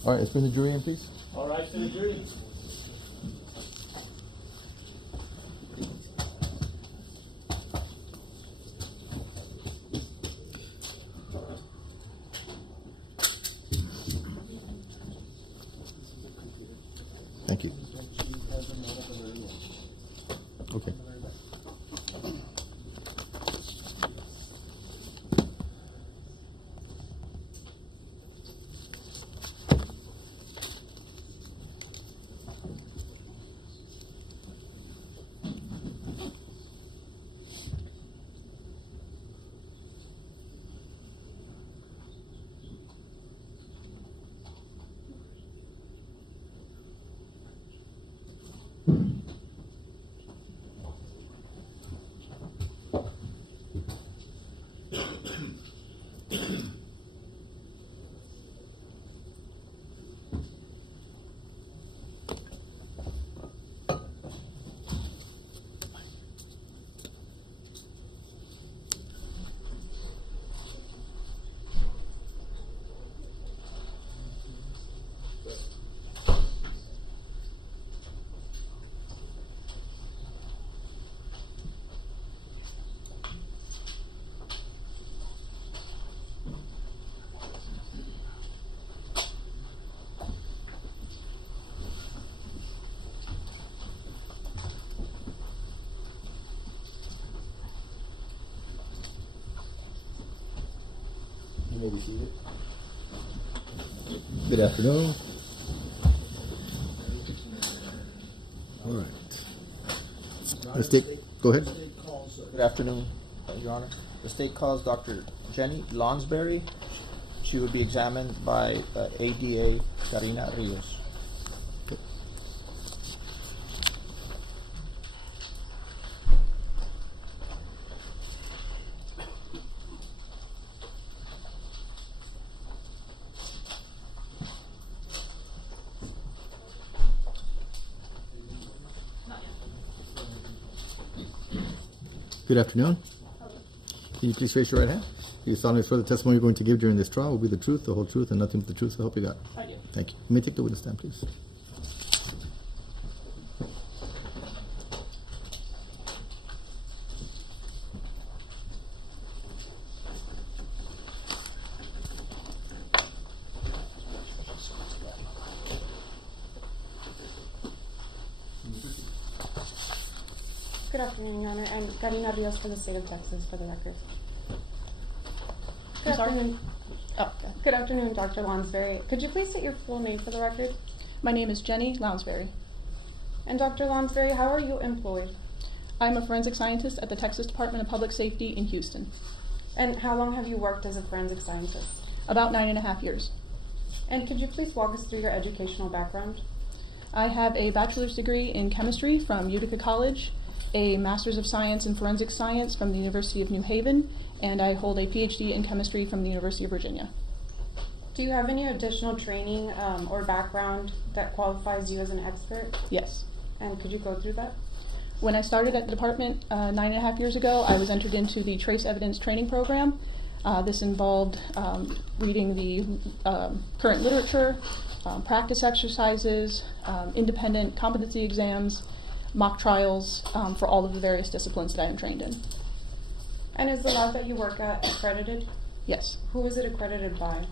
All right, let's bring the jury in, please. All right, to the jury. Thank you. Okay. may be seated. Good afternoon. All right. Go ahead. Good afternoon, Your Honor. The state calls Dr. Jenny Lonsberry. She would be examined by ADA Karina Rios. Good afternoon. Can you please raise your right hand? Do you solemnly swear the testimony you're going to give during this trial will be the truth, the whole truth, and nothing but the truth, so help you God? I do. Thank you. You may take the witness stand, please. Good afternoon, Your Honor. I'm Karina Rios from the state of Texas, for the record. Good afternoon. Oh, okay. Good afternoon, Dr. Lonsberry. Could you please state your full name for the record? My name is Jenny Lounsbury. And Dr. Lonsberry, how are you employed? I'm a forensic scientist at the Texas Department of Public Safety in Houston. And how long have you worked as a forensic scientist? About 9.5 years. And could you please walk us through your educational background? I have a bachelor's degree in chemistry from Utica College, a master's of science in forensic science from the University of New Haven, and I hold a PhD in chemistry from the University of Virginia. Do you have any additional training or background that qualifies you as an expert? Yes. And could you go through that? When I started at the department 9.5 years ago, I was entered into the Trace Evidence Training Program. This involved reading the current literature, practice exercises, independent competency exams, mock trials for all of the various disciplines that I am trained in. And is the lab that you work at accredited? Yes. Who is it accredited by?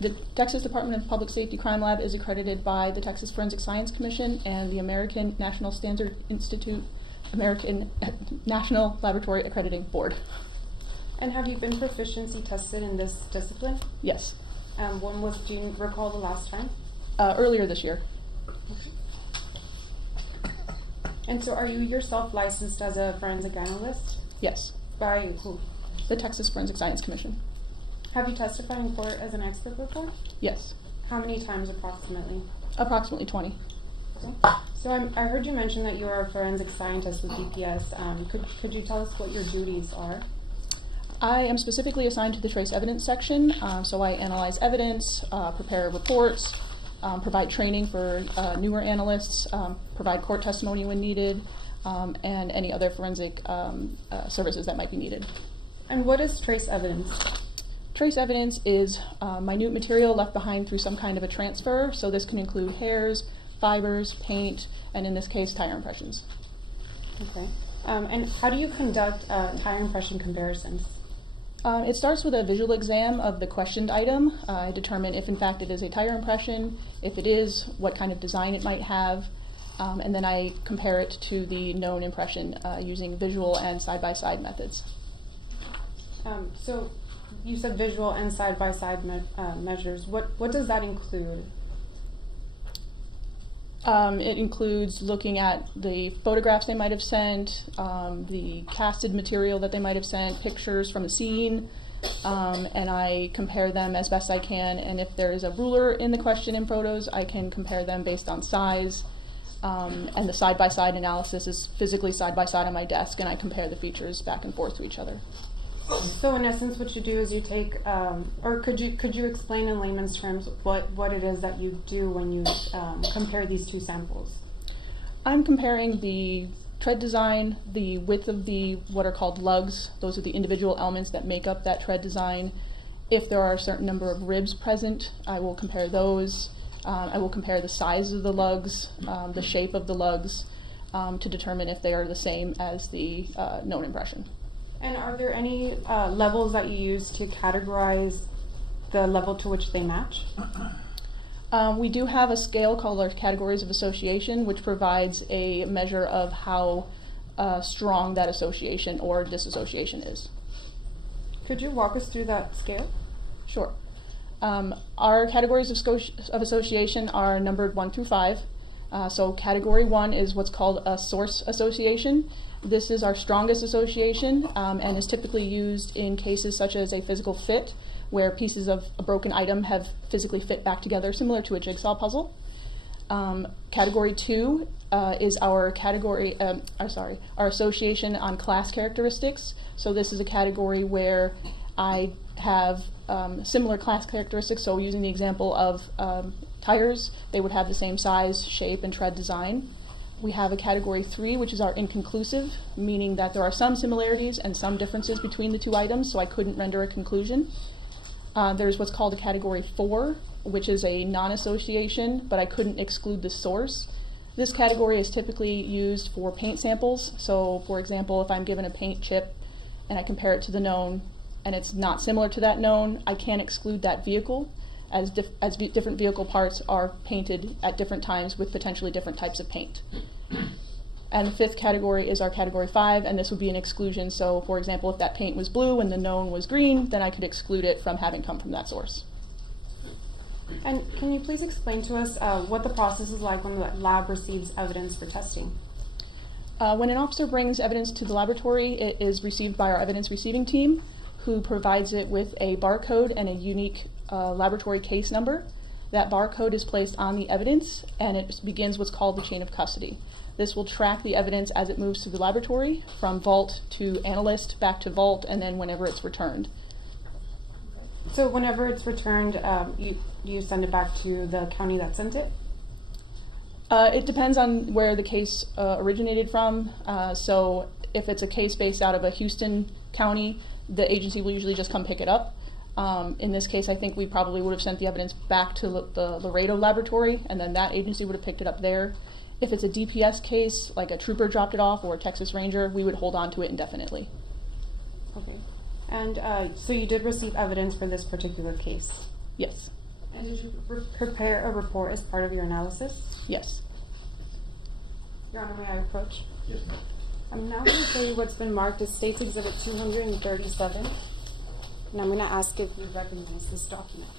The Texas Department of Public Safety Crime Lab is accredited by the Texas Forensic Science Commission and the American National Standard Institute, American National Laboratory Accrediting Board. And have you been proficiency tested in this discipline? Yes. Do you recall the last time? Earlier this year. And so are you yourself licensed as a forensic analyst? Yes. By who? The Texas Forensic Science Commission. Have you testified in court as an expert before? Yes. How many times approximately? Approximately 20. Okay. So I heard you mention that you are a forensic scientist with DPS. Could you tell us what your duties are? I am specifically assigned to the trace evidence section, so I analyze evidence, prepare reports, provide training for newer analysts, provide court testimony when needed, and any other forensic services that might be needed. And what is trace evidence? Trace evidence is minute material left behind through some kind of a transfer, so this can include hairs, fibers, paint, and in this case, tire impressions. Okay. And how do you conduct tire impression comparisons? It starts with a visual exam of the questioned item. I determine if in fact it is a tire impression, if it is, what kind of design it might have, and then I compare it to the known impression using visual and side-by-side methods. So you said visual and side-by-side measures. What does that include? It includes looking at the photographs they might have sent, the casted material that they might have sent, pictures from the scene, and I compare them as best I can. And if there is a ruler in the question in photos, I can compare them based on size. And the side-by-side analysis is physically side-by-side on my desk, and I compare the features back and forth to each other. So in essence, what you do is you take, or could you explain in layman's terms what it is that you do when you compare these two samples? I'm comparing the tread design, the width of the what are called lugs. Those are the individual elements that make up that tread design. If there are a certain number of ribs present, I will compare those. I will compare the size of the lugs, the shape of the lugs, to determine if they are the same as the known impression. And are there any levels that you use to categorize the level to which they match? We do have a scale called our categories of association, which provides a measure of how strong that association or disassociation is. Could you walk us through that scale? Sure. Our categories of association are numbered 1 through 5. So category 1 is what's called a source association. This is our strongest association and is typically used in cases such as a physical fit, where pieces of a broken item have physically fit back together, similar to a jigsaw puzzle. Category 2 is our association on class characteristics. So this is a category where I have similar class characteristics. So using the example of tires, they would have the same size, shape, and tread design. We have a category 3, which is our inconclusive, meaning that there are some similarities and some differences between the two items, so I couldn't render a conclusion. There's what's called a category 4, which is a non-association, but I couldn't exclude the source. This category is typically used for paint samples. So, for example, if I'm given a paint chip and I compare it to the known, and it's not similar to that known, I can't exclude that vehicle, as different vehicle parts are painted at different times with potentially different types of paint. And the 5th category is our category 5, and this would be an exclusion. So, for example, if that paint was blue and the known was green, then I could exclude it from having come from that source. And can you please explain to us what the process is like when the lab receives evidence for testing? When an officer brings evidence to the laboratory, it is received by our evidence receiving team, who provides it with a barcode and a unique laboratory case number. That barcode is placed on the evidence, and it begins what's called the chain of custody. This will track the evidence as it moves through the laboratory, from vault to analyst, back to vault, and then whenever it's returned. So whenever it's returned, you send it back to the county that sent it? It depends on where the case originated from. So if it's a case based out of a Houston county, the agency will usually just come pick it up. In this case, I think we probably would have sent the evidence back to the Laredo laboratory, and then that agency would have picked it up there. If it's a DPS case, like a trooper dropped it off or a Texas Ranger, we would hold on to it indefinitely. Okay. And so you did receive evidence for this particular case? Yes. And did you prepare a report as part of your analysis? Yes. Your Honor, may I approach? Yes, ma'am. I'm now going to show you what's been marked as State's Exhibit 237. And I'm going to ask if you recognize this document.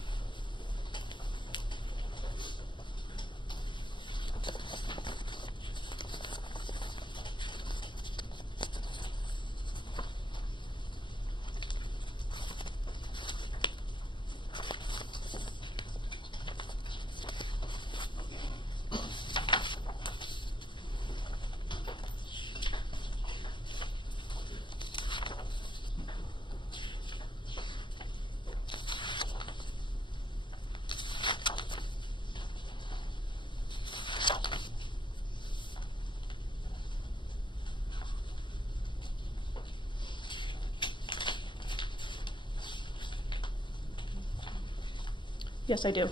Yes, I do.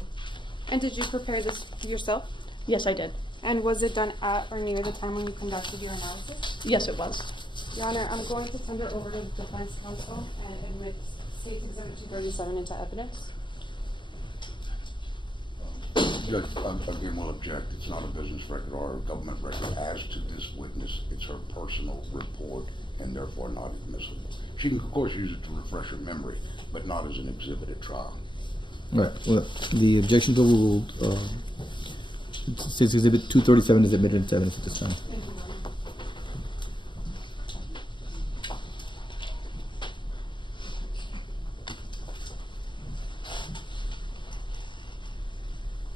And did you prepare this yourself? Yes, I did. And was it done at or near the time when you conducted your analysis? Yes, it was. Your Honor, I'm going to send it over to the defense counsel and admit State's Exhibit 237 into evidence. Judge, again, will object. It's not a business record or a government record as to this witness. It's her personal report and therefore not admissible. She can, of course, use it to refresh her memory, but not as an exhibit at trial. Right. Well, the objection to overruled. Since Exhibit 237 is admitted into evidence at this time.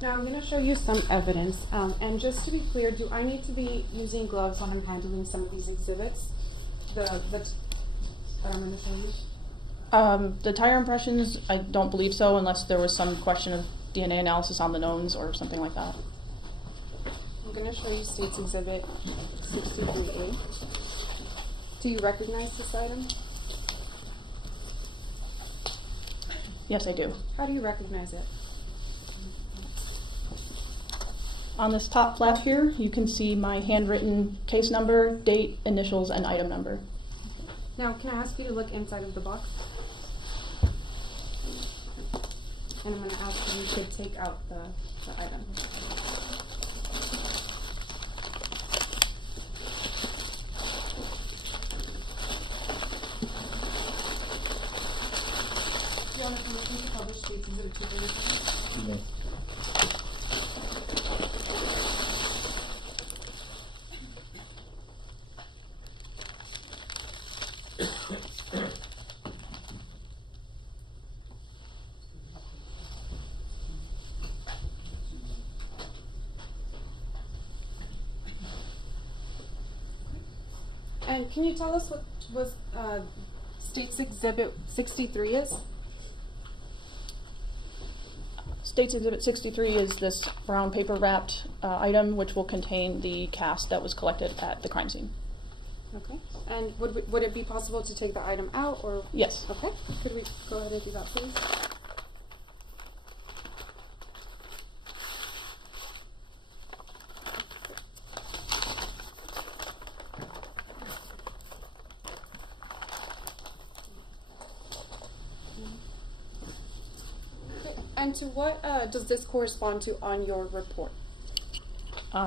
Now I'm going to show you some evidence, and just to be clear, do I need to be using gloves when I'm handling some of these exhibits? That I'm going to show you? The tire impressions, I don't believe so, unless there was some question of DNA analysis on the knowns or something like that. I'm going to show you State's Exhibit 63A. Do you recognize this item? Yes, I do. How do you recognize it? On this top flap here, you can see my handwritten case number, date, initials, and item number. Now, can I ask you to look inside of the box? And I'm going to ask if you could take out the item. Your Honor, permission to publish States Exhibit 237? And can you tell us what States Exhibit 63 is? States Exhibit 63 is this brown paper wrapped item which will contain the cast that was collected at the crime scene. Okay. And would it be possible to take the item out, or? Yes. Okay. Could we go ahead and do that, please? And to what does this correspond to on your report?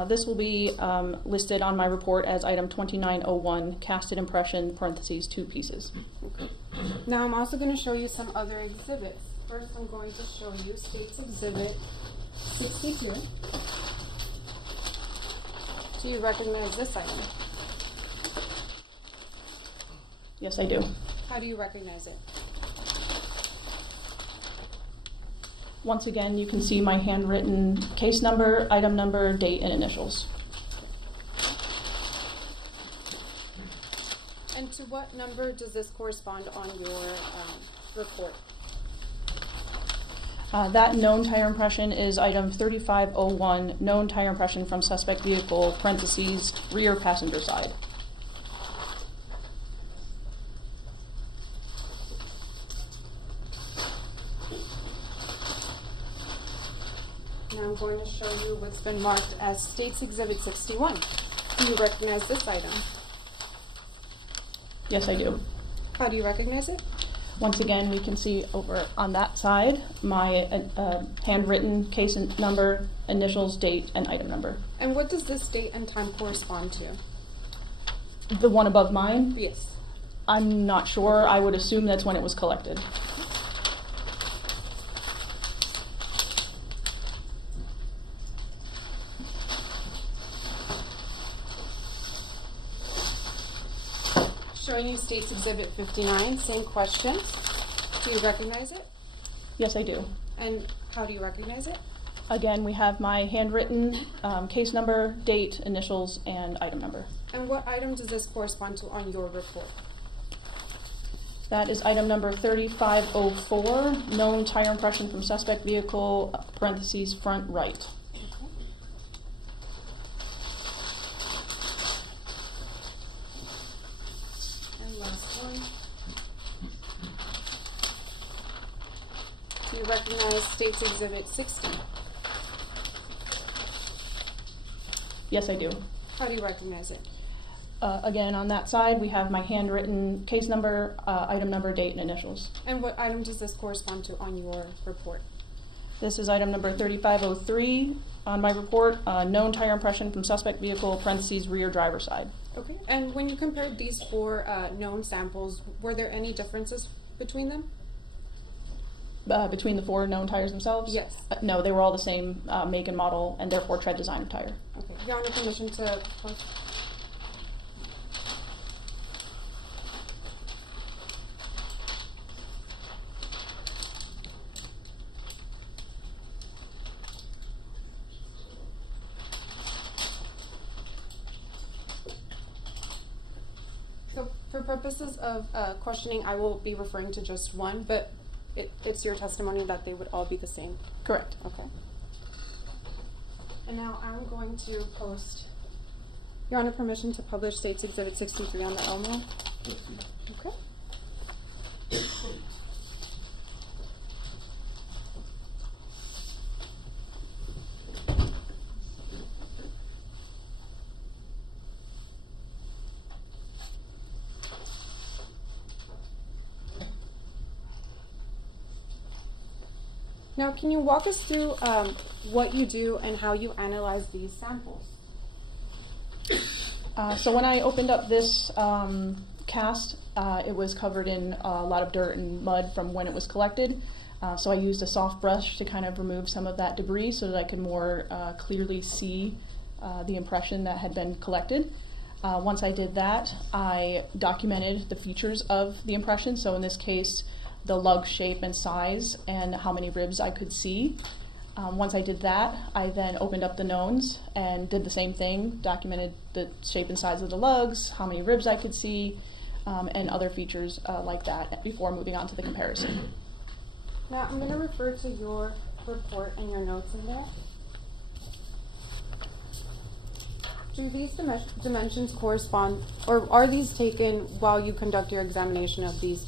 This will be listed on my report as item 2901, casted impression, parentheses, 2 pieces. Okay. Now I'm also going to show you some other exhibits. First I'm going to show you States Exhibit 62. Do you recognize this item? Yes, I do. How do you recognize it? Once again, you can see my handwritten case number, item number, date, and initials. And to what number does this correspond on your report? That known tire impression is item 3501, known tire impression from suspect vehicle, parentheses, rear passenger side. Now I'm going to show you what's been marked as States Exhibit 61. Do you recognize this item? Yes, I do. How do you recognize it? Once again, we can see over on that side my handwritten case number, initials, date, and item number. And what does this date and time correspond to? The one above mine? Yes. I'm not sure. I would assume that's when it was collected. Showing you States Exhibit 59, same questions. Do you recognize it? Yes, I do. And how do you recognize it? Again, we have my handwritten case number, date, initials, and item number. And what item does this correspond to on your report? That is item number 3504, known tire impression from suspect vehicle, parentheses, front right. Last one. Do you recognize States Exhibit 60? Yes, I do. How do you recognize it? Again, on that side, we have my handwritten case number, item number, date, and initials. And what item does this correspond to on your report? This is item number 3503 on my report, known tire impression from suspect vehicle, parentheses, rear driver side. Okay. And when you compared these 4 known samples, were there any differences between them? Between the 4 known tires themselves? Yes. No, they were all the same make and model, and therefore tread design of tire. Okay. Your Honor, permission to post? So for purposes of questioning, I will be referring to just one, but it's your testimony that they would all be the same. Correct. Okay. And now I'm going to post, Your Honor, permission to publish States Exhibit 63 on the Elmo? Okay. Now, can you walk us through what you do and how you analyze these samples? So when I opened up this cast, it was covered in a lot of dirt and mud from when it was collected. So I used a soft brush to kind of remove some of that debris so that I could more clearly see the impression that had been collected. Once I did that, I documented the features of the impression. So in this case, the lug shape and size and how many ribs I could see. Once I did that, I then opened up the knowns and did the same thing, documented the shape and size of the lugs, how many ribs I could see, and other features like that before moving on to the comparison. Now, I'm going to refer to your report and your notes in there. Do these dimensions correspond, or are these taken while you conduct your examination of these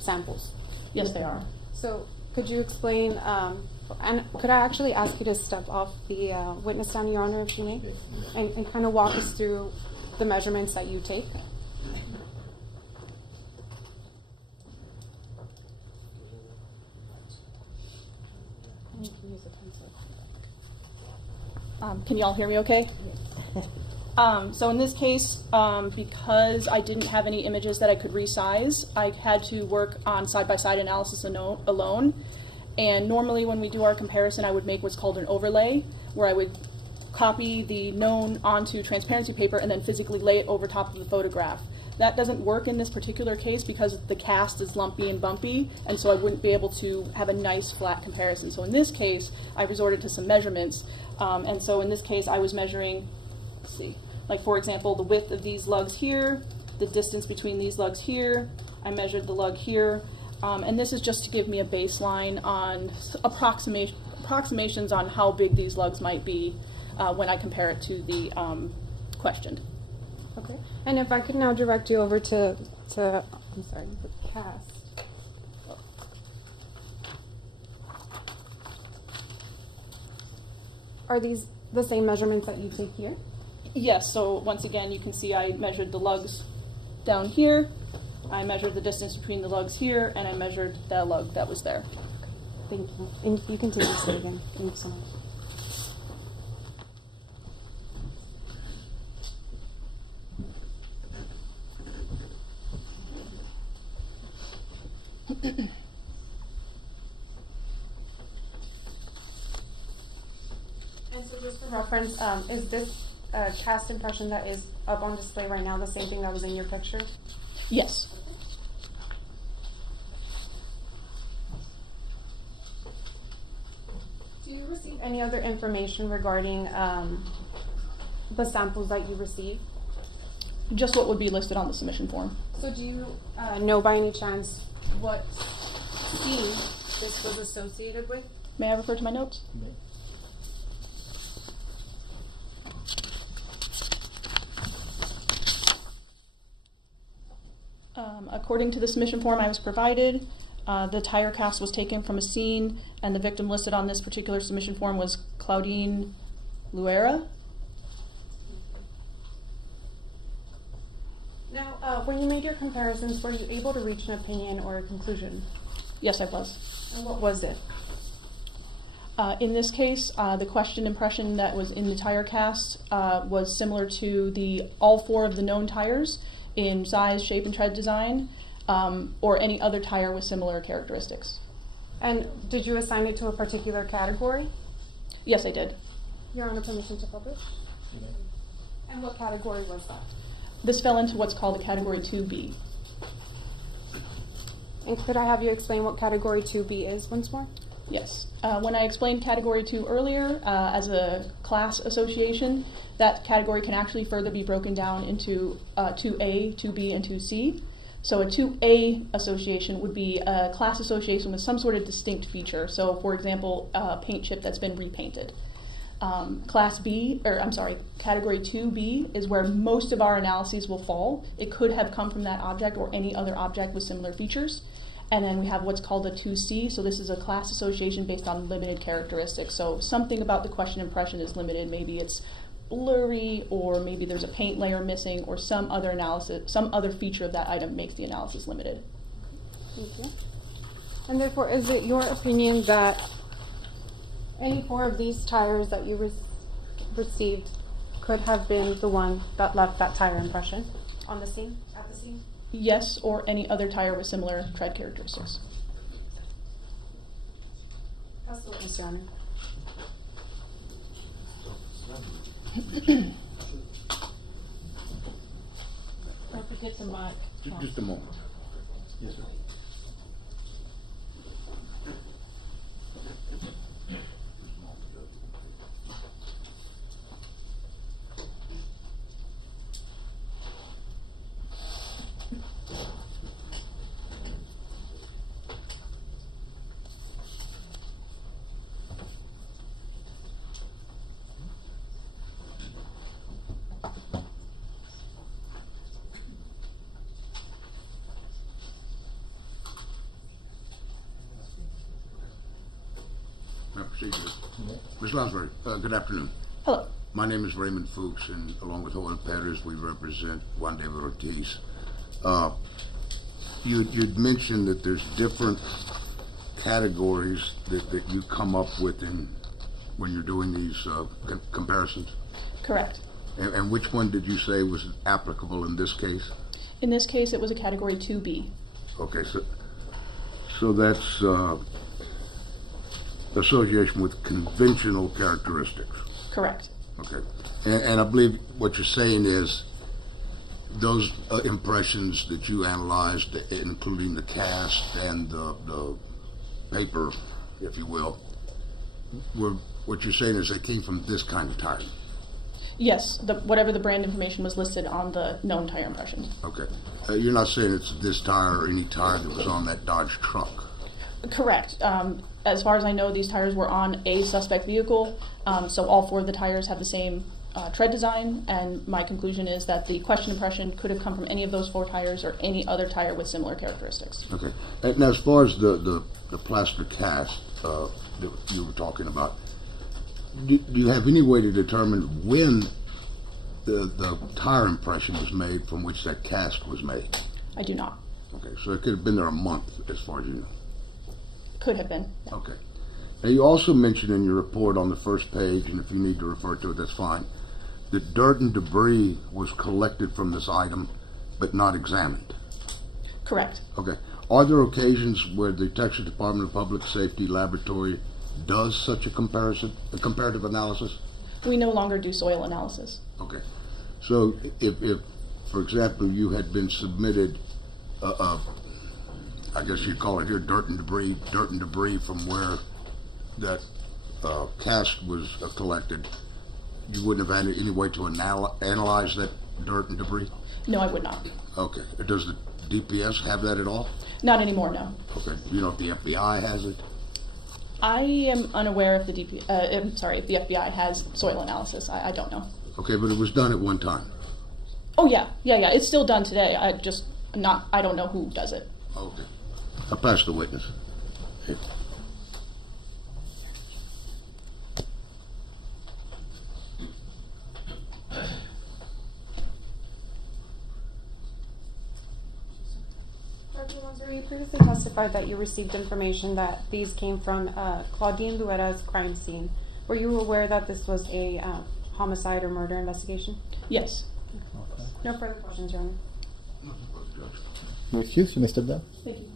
samples? Yes, they are. So, could you explain, and could I actually ask you to step off the witness stand, Your Honor, if you may, and kind of walk us through the measurements that you take? Can you all hear me okay? So in this case, because I didn't have any images that I could resize, I had to work on side-by-side analysis alone. And normally when we do our comparison, I would make what's called an overlay, where I would copy the known onto transparency paper and then physically lay it over top of the photograph. That doesn't work in this particular case because the cast is lumpy and bumpy, and so I wouldn't be able to have a nice flat comparison. So in this case, I resorted to some measurements. And so in this case, I was measuring, let's see, like for example, the width of these lugs here, the distance between these lugs here. I measured the lug here. And this is just to give me a baseline on approximations on how big these lugs might be when I compare it to the questioned. Okay. And if I could now direct you over to I'm sorry, the cast. Are these the same measurements that you take here? Yes, so once again, you can see I measured the lugs down here, I measured the distance between the lugs here, and I measured the lug that was there. Thank you. And you can take this again. Thank you so much. And so just for reference, is this cast impression that is up on display right now the same thing that was in your picture? Yes. Do you receive any other information regarding the samples that you received? Just what would be listed on the submission form. So do you know by any chance what scene this was associated with? May I refer to my notes? According to the submission form I was provided, the tire cast was taken from a scene, and the victim listed on this particular submission form was Claudine Luera. Now, when you made your comparisons, were you able to reach an opinion or a conclusion? Yes, I was. And what was it? In this case, the question impression that was in the tire cast was similar to all four of the known tires in size, shape, and tread design, or any other tire with similar characteristics. And did you assign it to a particular category? Yes, I did. Your Honor, permission to publish? And what category was that? This fell into what's called a Category 2B. And could I have you explain what Category 2B is once more? Yes. When I explained Category 2 earlier, as a class association, that category can actually further be broken down into 2A, 2B, and 2C. So a 2A association would be a class association with some sort of distinct feature. So, for example, a paint chip that's been repainted. Category 2B is where most of our analyses will fall. It could have come from that object or any other object with similar features. And then we have what's called a 2C, so this is a class association based on limited characteristics. So something about the question impression is limited. Maybe it's blurry, or maybe there's a paint layer missing, or some other feature of that item makes the analysis limited. Thank you. And therefore, is it your opinion that any four of these tires that you received could have been the one that left that tire impression on the scene, at the scene? Yes, or any other tire with similar tread characteristics. That's the witness, Your Honor. Don't forget the mic. Just a moment. Yes, sir. Ms. Lansbury, good afternoon. Hello. My name is Raymond Fuchs, and along with Joel Perez, we represent Juan David Ortiz. You'd mentioned that there's different categories that you come up with when you're doing these comparisons. Correct. And which one did you say was applicable in this case? In this case, it was a category 2B. Okay, so that's association with conventional characteristics. Correct. Okay, and I believe what you're saying is those impressions that you analyzed, including the cast and the paper, if you will, what you're saying is they came from this kind of tire. Yes, whatever the brand information was listed on the known tire impressions. Okay, you're not saying it's this tire or any tire that was on that Dodge truck. Correct. As far as I know, these tires were on a suspect vehicle, so all 4 of the tires have the same tread design, and my conclusion is that the question impression could have come from any of those 4 tires or any other tire with similar characteristics. Okay. Now, as far as the plaster cast that you were talking about, do you have any way to determine when the tire impression was made from which that cast was made? I do not. Okay, so it could have been there a month, as far as you know. Could have been. Okay. Now, you also mentioned in your report on the first page, and if you need to refer to it, that's fine, that dirt and debris was collected from this item, but not examined. Correct. Okay. Are there occasions where the Texas Department of Public Safety Laboratory does such a comparative analysis? We no longer do soil analysis. Okay. So if for example, you had been submitted, I guess you'd call it here dirt and debris from where that cast was collected, you wouldn't have had any way to analyze that dirt and debris? No, I would not. Okay. Does the DPS have that at all? Not anymore, no. Okay. You know if the FBI has it? I am unaware if the if the FBI has soil analysis. I don't know. Okay, but it was done at one time. Oh yeah. It's still done today. I don't know who does it. Okay. I'll pass the witness. Okay. Dr. Lazar, you previously testified that you received information that these came from Claudine Luera's crime scene. Were you aware that this was a homicide or murder investigation? Yes. No further questions, Your Honor. You're excused. You may step down. Thank you.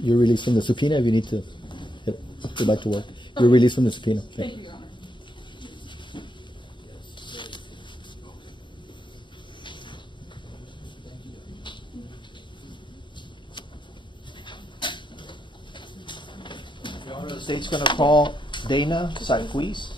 You're released from the subpoena if you need to go back to work. You're released from the subpoena. Okay. Thank you, Your Honor. The state's going to call Dana Sarquis.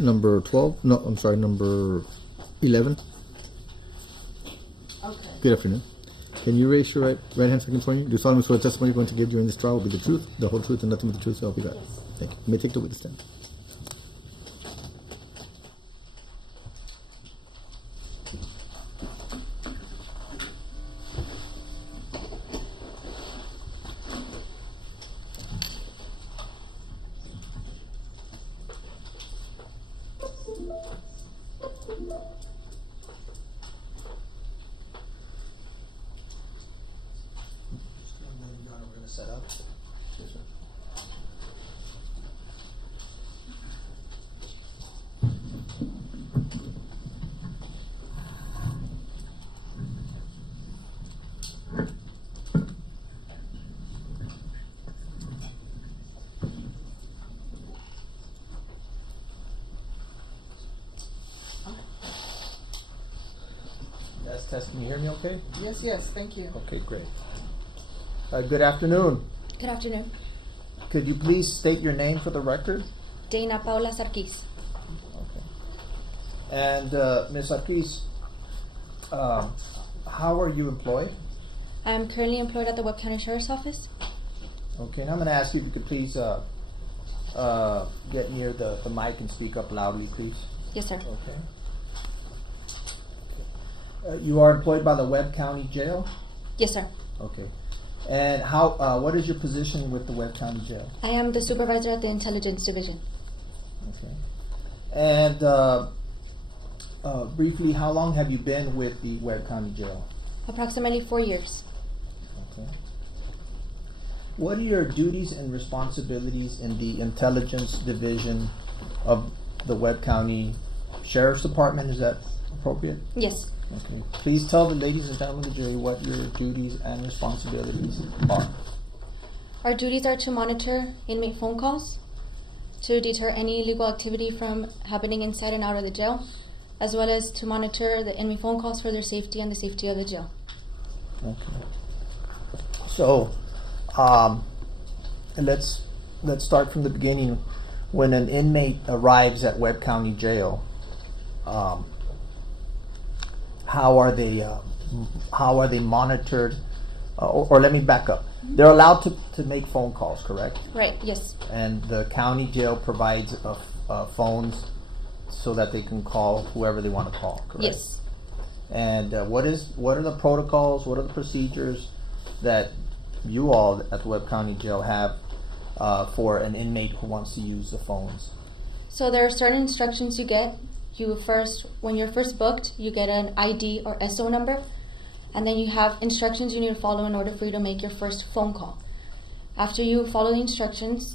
Number 12? No, I'm sorry, number 11. Okay. Good afternoon. Can you raise your right hand second for me? Do you solemnly swear the testimony you're going to give during this trial will be the truth, the whole truth, and nothing but the truth, so help you God? Yes. Thank you. You may take the witness stand. Test, can you hear me okay? Yes, yes, thank you. Okay, great. Good afternoon. Good afternoon. Could you please state your name for the record? Dana Paula Sarkis. Okay. And Ms. Sarkis, how are you employed? I'm currently employed at the Webb County Sheriff's Office. Okay, and I'm going to ask you if you could please get near the mic and speak up loudly, please. Yes, sir. Okay. You are employed by the Webb County Jail? Yes, sir. Okay. And how? What is your position with the Webb County Jail? I am the supervisor at the Intelligence Division. Okay. And briefly, how long have you been with the Webb County Jail? Approximately 4 years. Okay. What are your duties and responsibilities in the Intelligence Division of the Webb County Sheriff's Department? Is that appropriate? Yes. Okay. Please tell the ladies and gentlemen of the jury what your duties and responsibilities are. Our duties are to monitor inmate phone calls, to deter any illegal activity from happening inside and out of the jail, as well as to monitor the inmate phone calls for their safety and the safety of the jail. Okay. So, let's start from the beginning. When an inmate arrives at Webb County Jail, how are they monitored? Or let me back up. They're allowed to make phone calls, correct? Right, yes. And the county jail provides phones so that they can call whoever they want to call, correct? Yes. And what are the protocols, what are the procedures that you all at the Webb County Jail have for an inmate who wants to use the phones? So there are certain instructions you get. When you're first booked, you get an ID or SO number, and then you have instructions you need to follow in order for you to make your first phone call. After you follow the instructions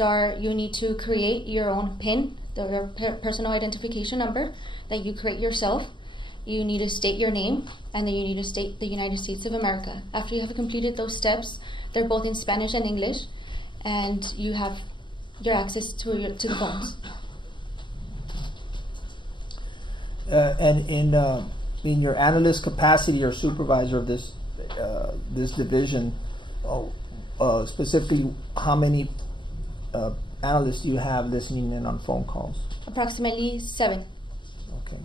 are you need to create your own PIN, your personal identification number that you create yourself. You need to state your name, and then you need to state the United States of America. After you have completed those steps, they're both in Spanish and English, and you have your access to the phones. And in your analyst capacity or supervisor of this division, specifically, how many analysts do you have listening in on phone calls? Approximately 7. Okay.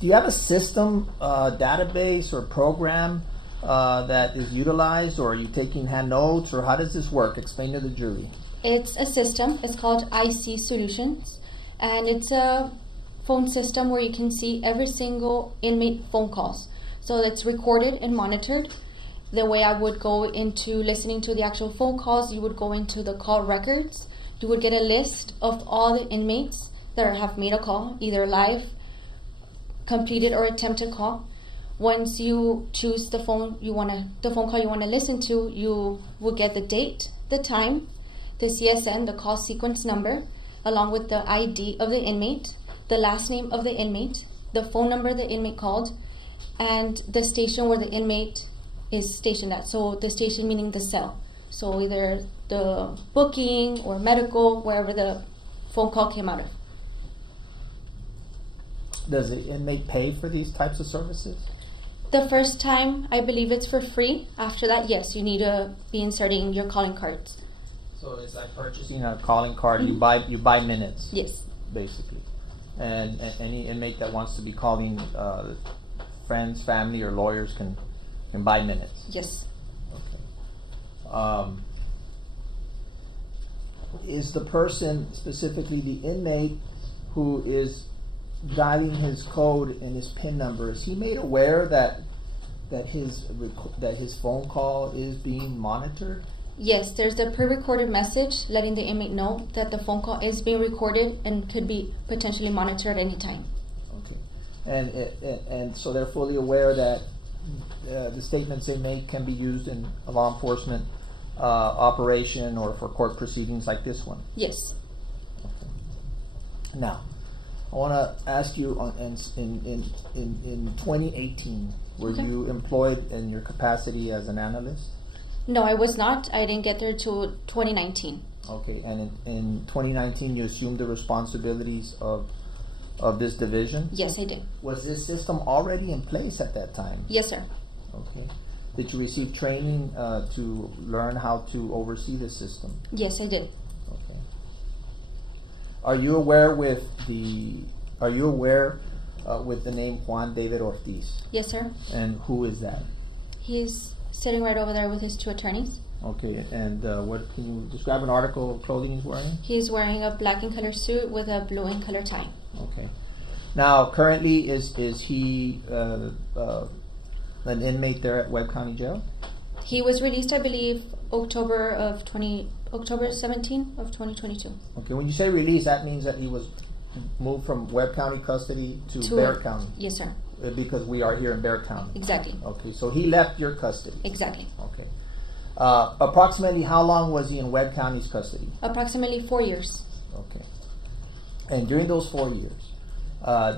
Do you have a system, database, or program that is utilized, or are you taking hand notes, or how does this work? Explain to the jury. It's a system. It's called IC Solutions, and it's a phone system where you can see every single inmate phone calls. So it's recorded and monitored. The way I would go into listening to the actual phone calls, you would go into the call records. You would get a list of all the inmates that have made a call, either live, completed, or attempted call. Once you choose the phone call you want to listen to, you will get the date, the time, the CSN, the call sequence number, along with the ID of the inmate, the last name of the inmate, the phone number the inmate called, and the station where the inmate is stationed at. So the station meaning the cell. So either the booking or medical, wherever the phone call came out of. Does the inmate pay for these types of services? The first time, I believe it's for free. After that, yes, you need to be inserting your calling cards. So it's like purchasing a calling card. Mm-hmm. You buy minutes. Yes. Basically. And any inmate that wants to be calling friends, family, or lawyers can buy minutes. Yes. Okay. Is the person, specifically the inmate, who is dialing his code and his PIN number, is he made aware that his phone call is being monitored? Yes, there's a pre-recorded message letting the inmate know that the phone call is being recorded and could be potentially monitored anytime. Okay, and so they're fully aware that the statements they make can be used in a law enforcement operation or for court proceedings like this one? Yes. Okay. Now, I want to ask you, in 2018, were you employed in your capacity as an analyst? No, I was not. I didn't get there till 2019. Okay, and in 2019, you assumed the responsibilities of of this division? Yes, I did. Was this system already in place at that time? Yes, sir. Okay. Did you receive training to learn how to oversee the system? Yes, I did. Okay. Are you aware with the name Juan David Ortiz? Yes, sir. And who is that? He's sitting right over there with his two attorneys. Okay, and what can you describe an article of clothing he's wearing? He's wearing a black and color suit with a blue and color tie. Okay. Now, currently, is he an inmate there at Webb County Jail? He was released, I believe, October 17 of 2022. Okay, when you say release, that means that he was moved from Webb County custody to Barrett County? Yes, sir. Because we are here in Barrett County. Exactly. Okay, so he left your custody. Exactly. Okay. Approximately how long was he in Webb County's custody? Approximately 4 years. Okay. And during those 4 years,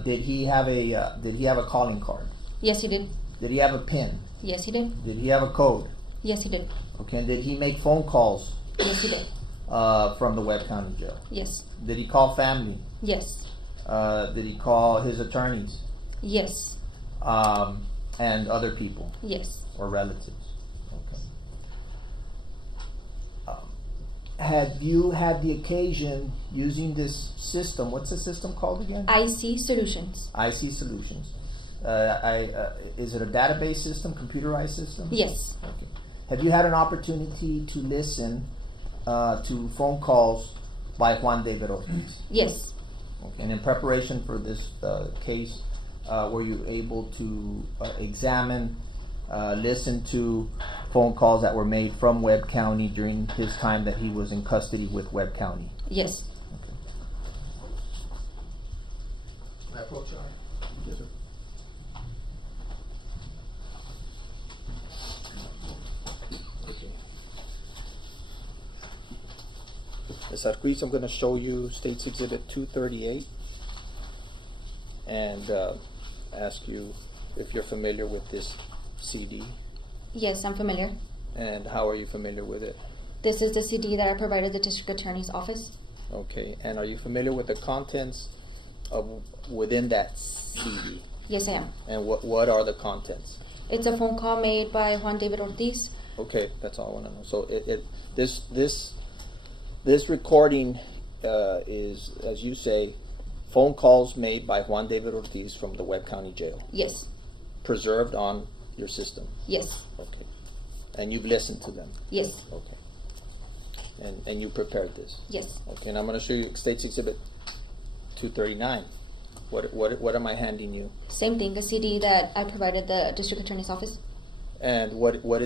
did he have a calling card? Yes, he did. Did he have a PIN? Yes, he did. Did he have a code? Yes, he did. Okay. And did he make phone calls? Yes, he did. From the Webb County Jail? Yes. Did he call family? Yes. Did he call his attorneys? Yes. And other people? Yes. Or relatives? Had you had the occasion using this system? What's the system called again? IC Solutions. IC Solutions. Is it a database system, computerized system? Yes. Okay. Have you had an opportunity to listen to phone calls by Juan David Ortiz? Yes. Okay. And in preparation for this case, were you able to examine, listen to phone calls that were made from Webb County during his time that he was in custody with Webb County? Yes. May I approach you? Yes, sir. Okay. Ms. Arquiz, I'm going to show you State's Exhibit 238 and ask you if you're familiar with this CD. Yes, I'm familiar. And how are you familiar with it? This is the CD that I provided the district attorney's office. Okay, and are you familiar with the contents of within that CD? Yes, I am. And what are the contents? It's a phone call made by Juan David Ortiz. Okay, that's all I want to know. So this recording is, as you say, phone calls made by Juan David Ortiz from the Webb County Jail. Yes. Preserved on your system. Yes. Okay. And you've listened to them. Yes. Okay. And you prepared this. Yes. Okay. And I'm going to show you State's Exhibit 239. What am I handing you? Same thing, the CD that I provided the district attorney's office. And what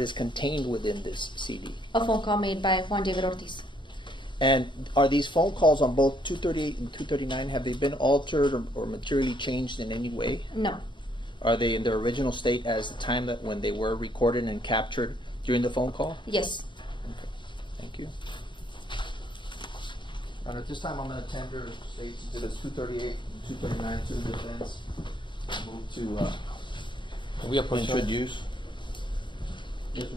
is contained within this CD? A phone call made by Juan David Ortiz. And are these phone calls on both 238 and 239, have they been altered or materially changed in any way? No. Are they in their original state as the time that when they were recorded and captured during the phone call? Yes. Okay. Thank you. And at this time, I'm going to tender State's Exhibits 238 and 239 to the defense. Move to introduce. Yes, sir.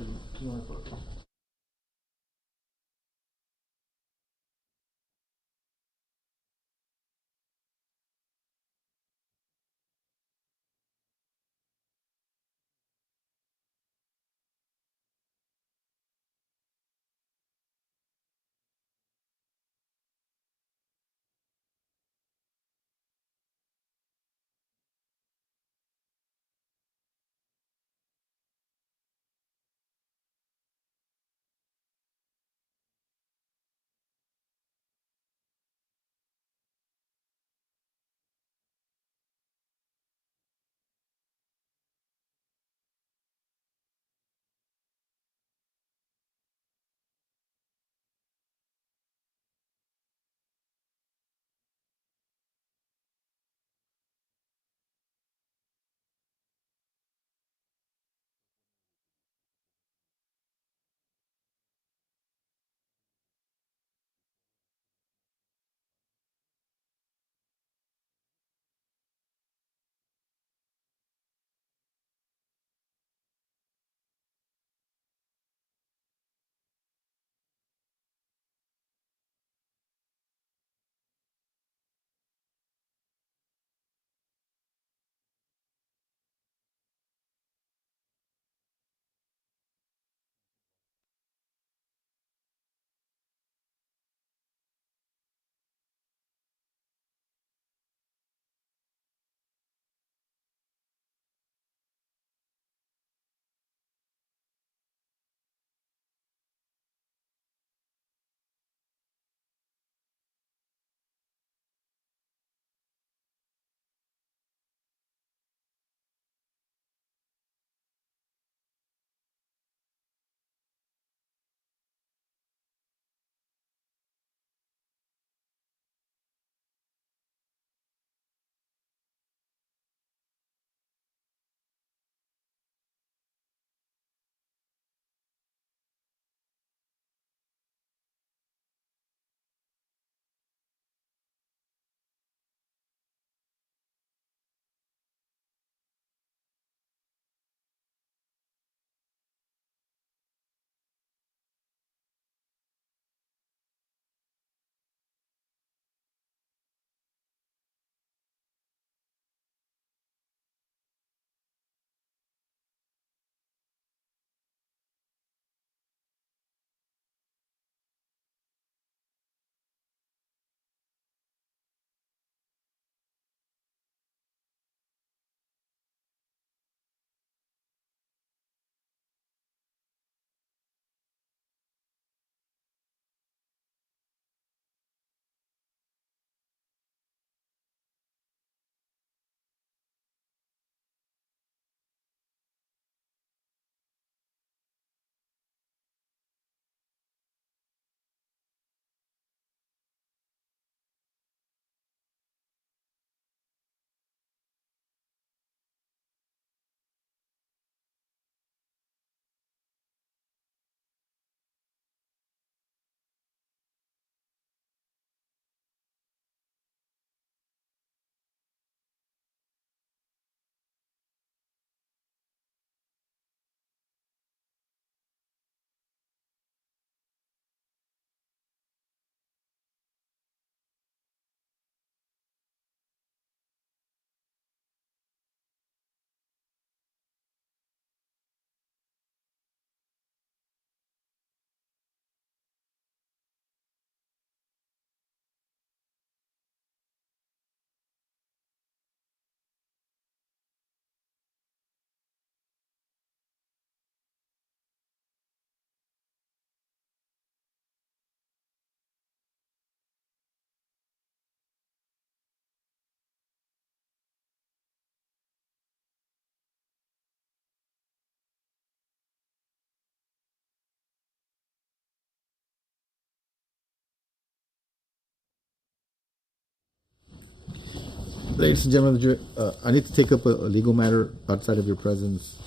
Ladies and gentlemen of the jury, I need to take up a legal matter outside of your presence,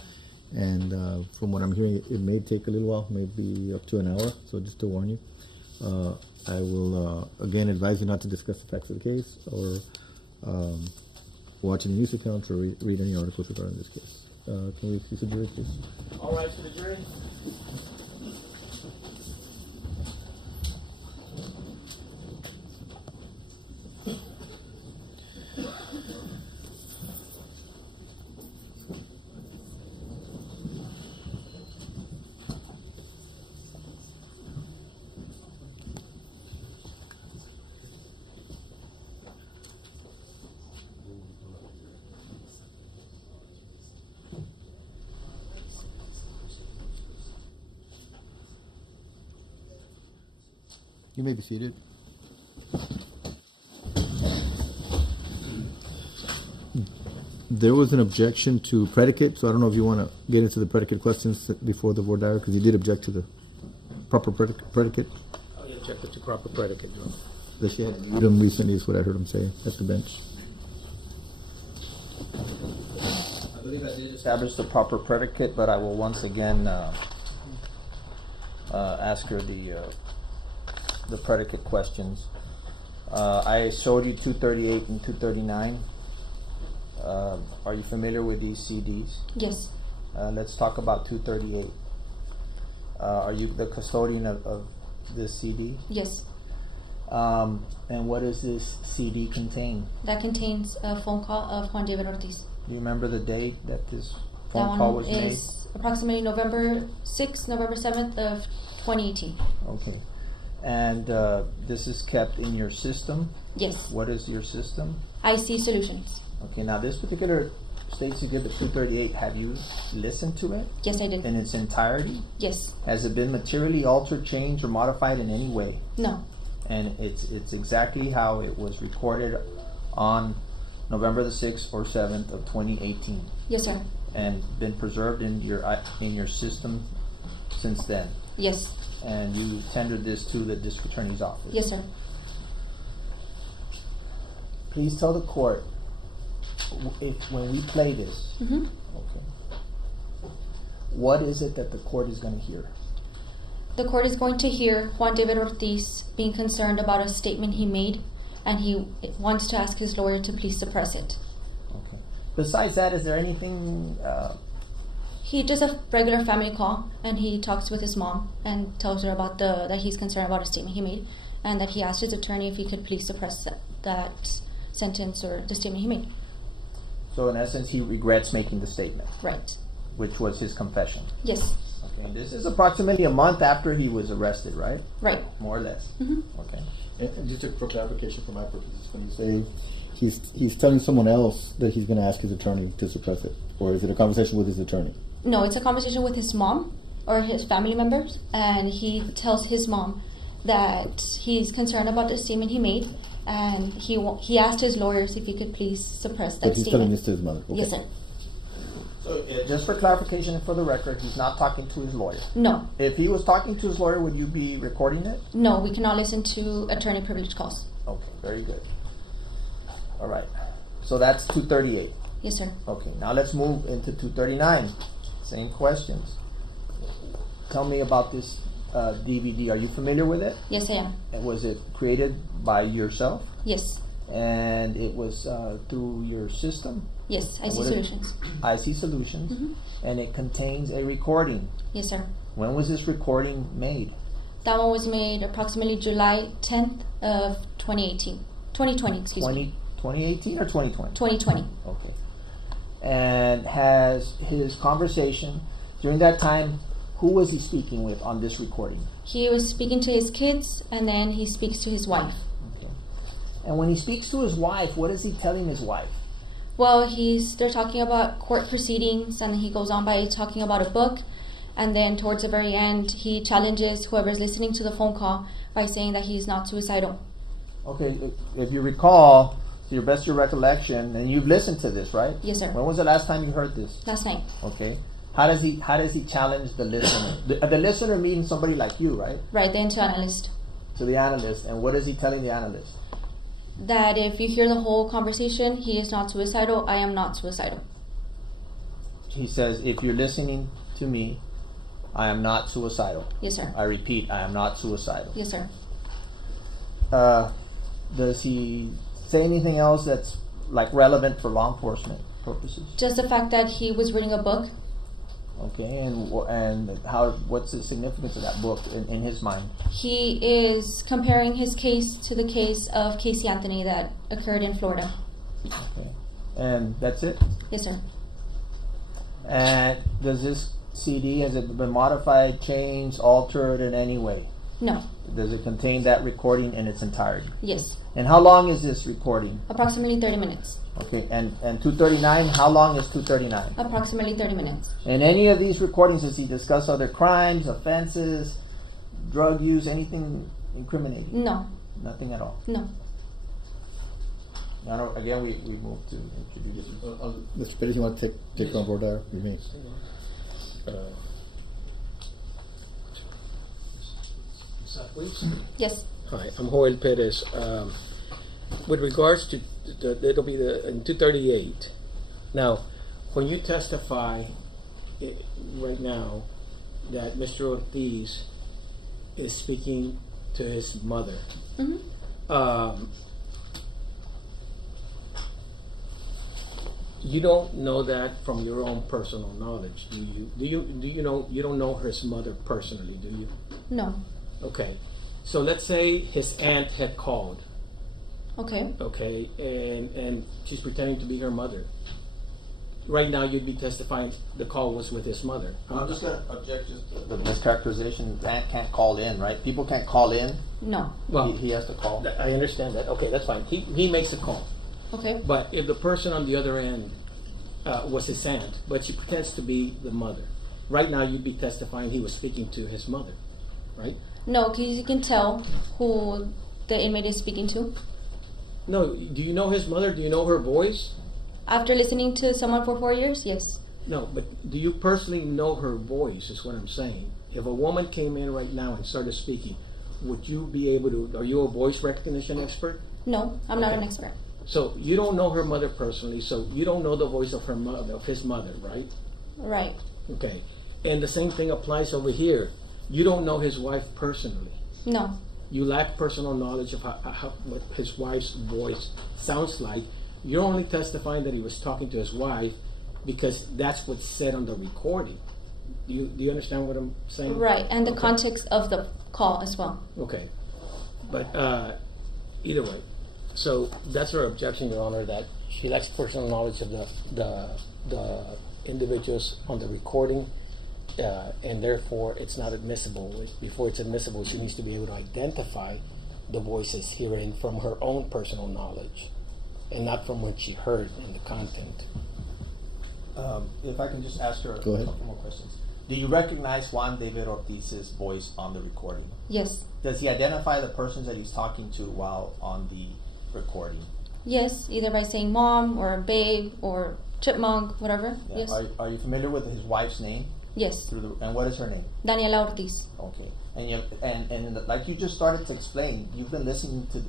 and from what I'm hearing, it may take a little while, maybe up to an hour. So just to warn you, I will again advise you not to discuss the facts of the case or watch any news accounts or read any articles regarding this case. Can we excuse the jury, please? All right, to the jury. You may be seated. There was an objection to predicate, so I don't know if you want to get into the predicate questions before the board dialogue, because you did object to the proper predicate. I objected to proper predicate, Your Honor. That she had read them recently is what I heard him say at the bench. I believe I did establish the proper predicate, but I will once again ask her the predicate questions. I showed you 238 and 239. Are you familiar with these CDs? Yes. Let's talk about 238. Are you the custodian of this CD? Yes. And what does this CD contain? That contains a phone call of Juan David Ortiz. Do you remember the date that this That phone call one was made? is approximately November 6th, November 7th of 2018. Okay. And this is kept in your system? Yes. What is your system? IC Solutions. Okay, now this particular State's Exhibit 238, have you listened to it Yes, I did. in its entirety? Yes. Has it been materially altered, changed, or modified in any way? No. And it's exactly how it was recorded on November the 6th or 7th of 2018? Yes, sir. And been preserved in your system since then? Yes. And you tendered this to the district attorney's office? Yes, sir. Please tell the court, when we play this, Mm-hmm. okay, what is it that the court is going to hear? The court is going to hear Juan David Ortiz being concerned about a statement he made, and he wants to ask his lawyer to please suppress it. Okay. Besides that, is there anything? He does a regular family call, and he talks with his mom and tells her about that he's concerned about a statement he made, and that he asked his attorney if he could please suppress that sentence or the statement he made. So in essence, he regrets making the statement, Right. which was his confession. Yes. Okay. And this is approximately a month after he was arrested, right? Right. More or less. Mm-hmm. Okay. And just for clarification for my purposes, when you say he's telling someone else that he's going to ask his attorney to suppress it, or is it a conversation with his attorney? No, it's a conversation with his mom or his family members, and he tells his mom that he's concerned about the statement he made, and he asked his lawyers if he could please suppress that But he's statement. telling this to his mother. Okay. Yes, sir. So just for clarification and for the record, he's not talking to his lawyer. No. If he was talking to his lawyer, would you be recording it? No, we cannot listen to attorney privilege calls. Okay, very good. All right. So that's 238. Yes, sir. Okay, now let's move into 239. Same questions. Tell me about this DVD. Are you familiar with it? Yes, I am. And was it created by yourself? Yes. And it was through your system? Yes, IC What Solutions. IC Solutions. Mhm. And it contains a recording. Yes, sir. When was this recording made? That one was made approximately July 10th of 2018. 2020, excuse me. 2018 or 2020? 2020. Okay. And has his conversation during that time, who was he speaking with on this recording? He was speaking to his kids, and then he speaks to his wife. Okay. And when he speaks to his wife, what is he telling his wife? Well, they're talking about court proceedings, and he goes on by talking about a book, and then towards the very end, he challenges whoever's listening to the phone call by saying that he's not suicidal. Okay, if you recall, to your best of your recollection, and you've listened to this, right? Yes, sir. When was the last time you heard this? Last night. Okay. How does he challenge the listener? The listener meaning somebody like you, right? Right, the analyst. To the analyst, and what is he telling the analyst? that if you hear the whole conversation, he is not suicidal. I am not suicidal. He says, if you're listening to me, I am not suicidal. Yes, sir. I repeat, I am not suicidal. Yes, sir. Does he say anything else that's like relevant for law enforcement purposes? Just the fact that he was reading a book. Okay, and how? What's the significance of that book in his mind? He is comparing his case to the case of Casey Anthony that occurred in Florida. Okay, and that's it. Yes, sir. And does this CD, has it been modified, changed, altered in any way? No. Does it contain that recording in its entirety? Yes. And how long is this recording? Approximately 30 minutes. Okay, and 239, how long is 239? Approximately 30 minutes. In any of these recordings, does he discuss other crimes, offenses, drug use, anything incriminating? No. Nothing at all? No. Now, again, we move to introduce. Mr. Perez, you want to take on board that? You may. Yes. Hi, I'm Joel Perez. With regards to it'll be in 238. Now, when you testify right now that Mr. Ortiz is speaking to his mother, you don't know that from your own personal knowledge, do you? Do you know you don't know his mother personally, do you? No. Okay. So let's say his aunt had called. Okay. Okay, and she's pretending to be her mother. Right now, you'd be testifying the call was with his mother. I'm just going to object just to the mischaracterization. Aunt can't call in, right? People can't call in. No. Well, he has to call. I understand that. Okay, that's fine. He makes a call. Okay. But if the person on the other end was his aunt, but she pretends to be the mother, right now you'd be testifying he was speaking to his mother, right? No, because you can tell who the inmate is speaking to. No, do you know his mother? Do you know her voice? After listening to someone for 4 years, yes. No, but do you personally know her voice, is what I'm saying. If a woman came in right now and started speaking, would you be able to, are you a voice recognition expert? No, I'm not an expert. So you don't know her mother personally, so you don't know the voice of her mother, of his mother, right? Right. Okay. And the same thing applies over here. You don't know his wife personally. No. You lack personal knowledge of how what his wife's voice sounds like. You're only testifying that he was talking to his wife because that's what's said on the recording. Do you understand what I'm saying? Right, and the Okay. context of the call as well. Okay. But either way. So that's her objection, Your Honor, that she lacks personal knowledge of the individuals on the recording, and therefore it's not admissible. Before it's admissible, she needs to be able to identify the voices herein from her own personal knowledge and not from what she heard in the content. If I can just ask her a Go ahead. couple more questions. Do you recognize Juan David Ortiz's voice on the recording? Yes. Does he identify the persons that he's talking to while on the recording? Yes, either by saying mom or babe or chipmunk, whatever. Yeah. Yes. Are you familiar with his wife's name? Yes. And what is her name? Daniela Ortiz. Okay. And like you just started to explain, you've been listening to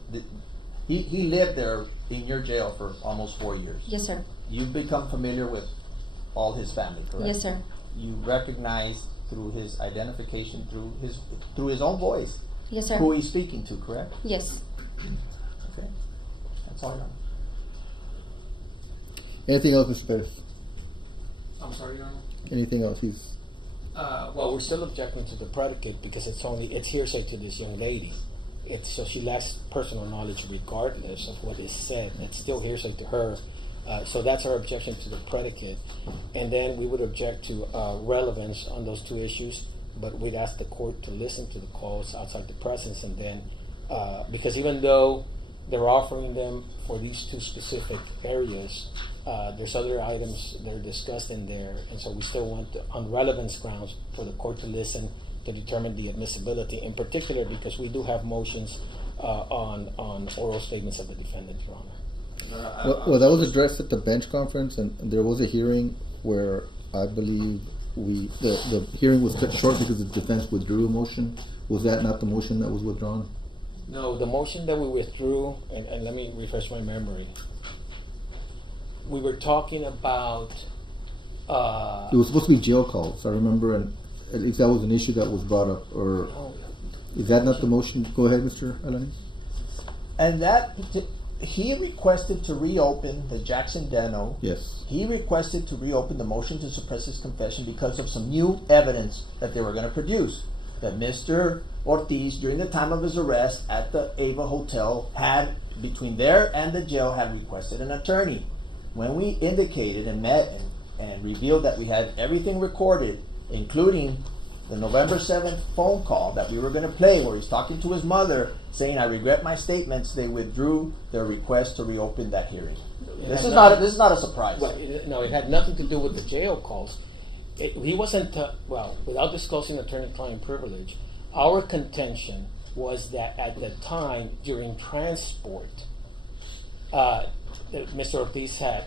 he lived there in your jail for almost 4 years. Yes, sir. You've become familiar with all his family, correct? Yes, sir. You recognize through his identification, through his own voice, Yes, sir. who he's speaking to, correct? Yes. Okay. That's all I know. Anything else, Mr. Perez? I'm sorry, Your Honor? Anything else? Well, we're still objecting to the predicate because it's hearsay to this young lady. So she lacks personal knowledge regardless of what is said. It's still hearsay to her. So that's our objection to the predicate. And then we would object to relevance on those two issues, but we'd ask the court to listen to the calls outside the presence, and then, because even though they're offering them for these two specific areas, there's other items that are discussed in there, and so we still want, on relevance grounds, for the court to listen to determine the admissibility, in particular because we do have motions on oral statements of the defendant, Your Honor. Well, that was addressed at the bench conference, and there was a hearing where I believe the hearing was cut short because the defense withdrew a motion. Was that not the motion that was withdrawn? No, the motion that we withdrew, and let me refresh my memory. We were talking about, It was supposed to be jail calls, I remember, and at least that was an issue that was brought up, or is that not the motion? Go ahead, Mr. Alani. And that, he requested to reopen the Jackson Deno. Yes. He requested to reopen the motion to suppress his confession because of some new evidence that they were going to produce. That Mr. Ortiz, during the time of his arrest at the Ava Hotel, had, between there and the jail, had requested an attorney. When we indicated and met and revealed that we had everything recorded, including the November 7th phone call that we were going to play where he's talking to his mother saying, I regret my statements, they withdrew their request to reopen that hearing. This is not a surprise. Right, no, it had nothing to do with the jail calls. He wasn't, without disclosing attorney-client privilege, our contention was that at the time, during transport, Mr. Ortiz had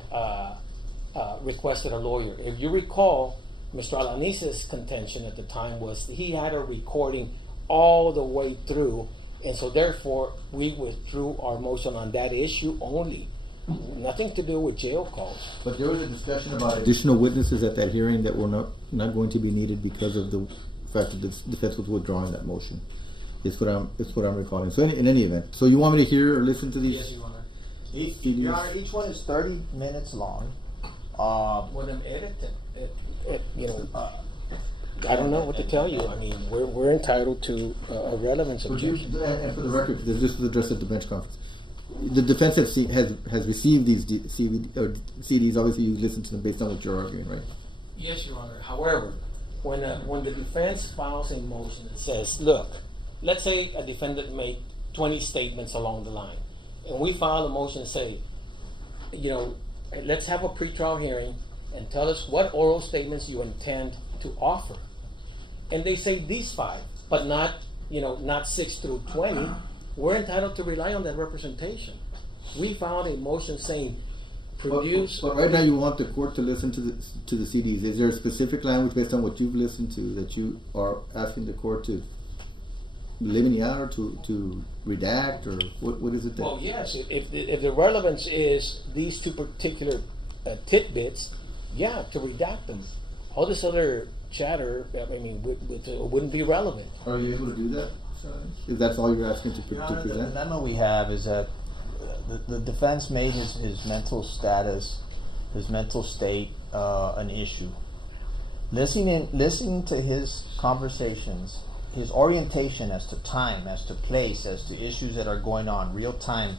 requested a lawyer. If you recall, Mr. Alani's contention at the time was he had a recording all the way through, and so therefore we withdrew our motion on that issue only. Nothing to do with jail calls. But there was a discussion about additional witnesses at that hearing that were not going to be needed because of the fact that the defense was withdrawing that motion. It's what I'm recalling. So in any event, so you want me to hear or listen to these? Yes, Your Honor. Your Honor, each one is 30 minutes long. Well, then edit it. I don't know what to tell you. I mean, we're entitled to a relevance objection. And for the record, because this was addressed at the bench conference, the defense has received these CDs. Obviously, you listen to them based on what you're arguing, right? Yes, Your Honor. However, when the defense files a motion that says, look, let's say a defendant made 20 statements along the line, and we file a motion and say, let's have a pretrial hearing and tell us what oral statements you intend to offer. And they say these 5, but not 6 through 20. We're entitled to rely on that representation. We filed a motion saying produce. But right now you want the court to listen to the CDs. Is there a specific language based on what you've listened to that you are asking the court to eliminate out or to redact, or what is it that? Well, yes. If the relevance is these 2 particular tidbits, to redact them. All this other chatter, wouldn't be relevant. Are you able to do that? If that's all you're asking to present? The dilemma we have is that the defense made his mental status, his mental state, an issue. Listening to his conversations, his orientation as to time, as to place, as to issues that are going on, real time,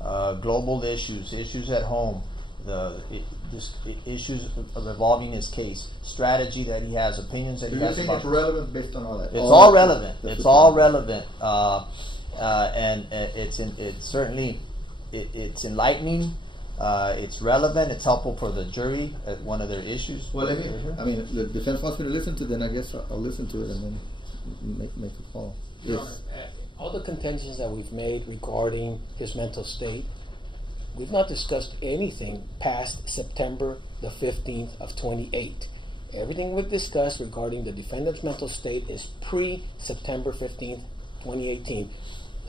global issues at home, issues revolving his case, strategy that he has, opinions that he has. You think it's relevant based on all that? It's all relevant. It's all relevant, and it's certainly enlightening. It's relevant. It's helpful for the jury at one of their issues. Well, the defense wants me to listen to it, then I guess I'll listen to it and then make a call. Yes. All the contentions that we've made regarding his mental state, we've not discussed anything past September the 15th of 28. Everything we've discussed regarding the defendant's mental state is pre-September 15th, 2018.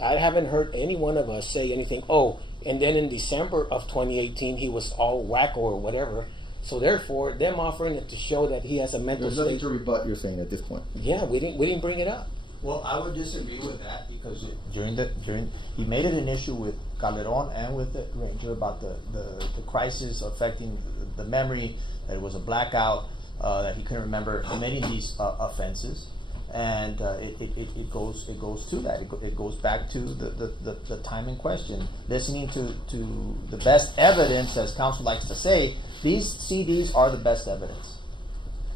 I haven't heard any one of us say anything, and then in December of 2018 he was all wacko or whatever. So therefore, them offering it to show that he has a mental state. There's nothing to rebut, you're saying, at this point. Yeah, we didn't bring it up. Well, I would disagree with that because he made it an issue with Calderon and with the Ranger about the crisis affecting the memory, that it was a blackout, that he couldn't remember committing these offenses, and it goes to that. It goes back to the time in question. Listening to the best evidence, as counsel likes to say, these CDs are the best evidence.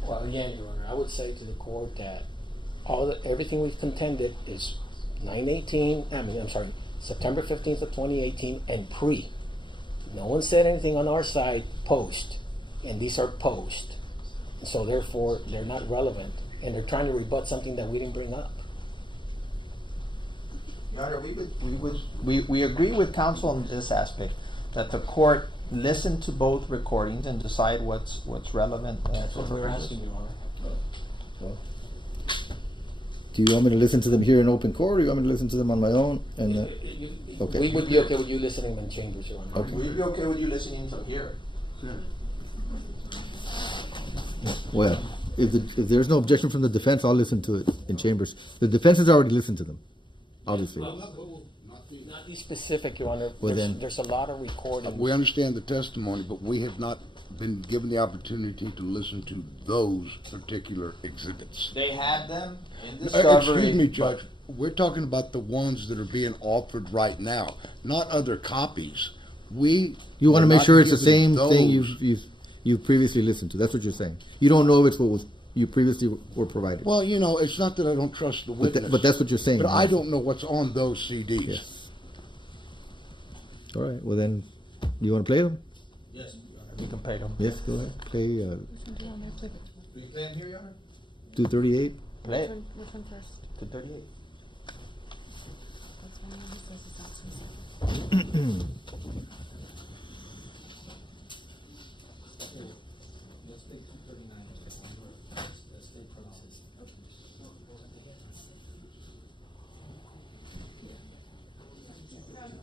Well, again, Your Honor, I would say to the court that everything we've contended is September 15th of 2018 and pre. No one said anything on our side post, and these are post. So therefore, they're not relevant, and they're trying to rebut something that we didn't bring up. Your Honor, we agree with counsel on this aspect, that the court listen to both recordings and decide what's relevant. That's what we're asking, Your Honor. Do you want me to listen to them here in open court, or you want me to listen to them on my own? And okay. We would be okay with you listening in chambers, Your Honor. Okay. We'd be okay with you listening from here. Well, if there's no objection from the defense, I'll listen to it in chambers. The defense has already listened to them, obviously. Not be specific, Your Honor. Well, There's a lot of recordings. We understand the testimony, but we have not been given the opportunity to listen to those particular exhibits. They had them in discovery. Excuse me, Judge. We're talking about the ones that are being offered right now, not other copies. You want to make sure it's the same those. thing you've previously listened to. That's what you're saying. You don't know if it's what was you previously were provided. Well, it's not that I don't trust the witness. But that's what you're saying. But right? I don't know what's on those CDs. Yes. All right. Well, then, you want to play them? Yes, we can play them. Yes, go ahead. Play. Are you playing here, Your Honor? 238. Play it. Which one first? 238.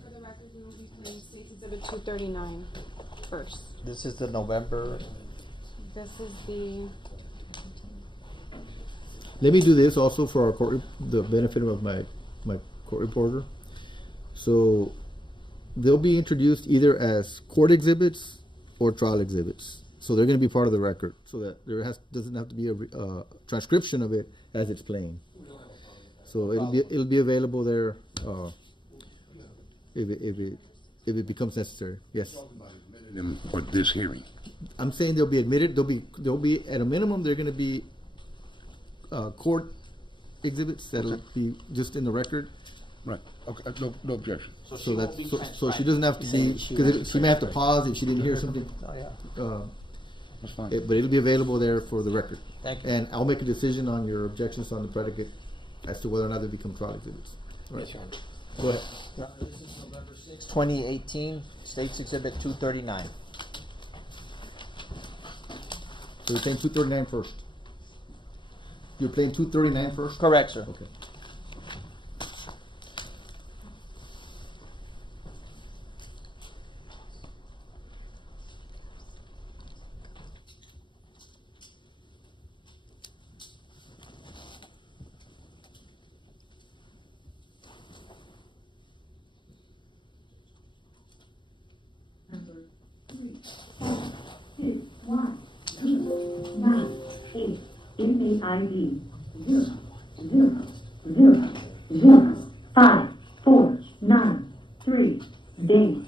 For the record, we will be playing State's Exhibit 239 first. This is the November. This is the. Let me do this also for our court, the benefit of my court reporter. So they'll be introduced either as court exhibits or trial exhibits. So they're going to be part of the record, so that doesn't have to be a transcription of it as it's playing. So it'll be available there if it becomes necessary. Yes. For this hearing. I'm saying they'll be admitted. They'll be at a minimum. They're going to be court exhibits that'll be just in the record. Right. Okay. No objection. So she doesn't have to be, because she may have to pause if she didn't hear something. Oh, yeah. That's fine. But it'll be available there for the record. Thank you. And I'll make a decision on your objections on the predicate as to whether or not they become trial exhibits. Right. Yes, Your Honor. Go ahead. This is November 6, 2018, State's Exhibit 239. So you're playing 239 first. You're playing 239 first? Correct, sir. Okay. Inmate ID 0005493. Date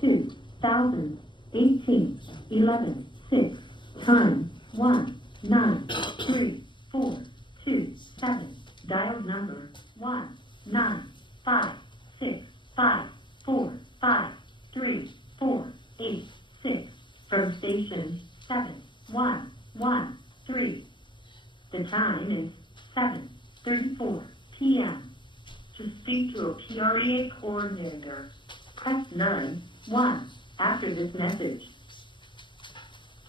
2018 11/6. Time 193427. Dial number 19565453486 from station 7113. The time is 7:34 p.m. To speak to a PREA coordinator, press 9-1 after this message.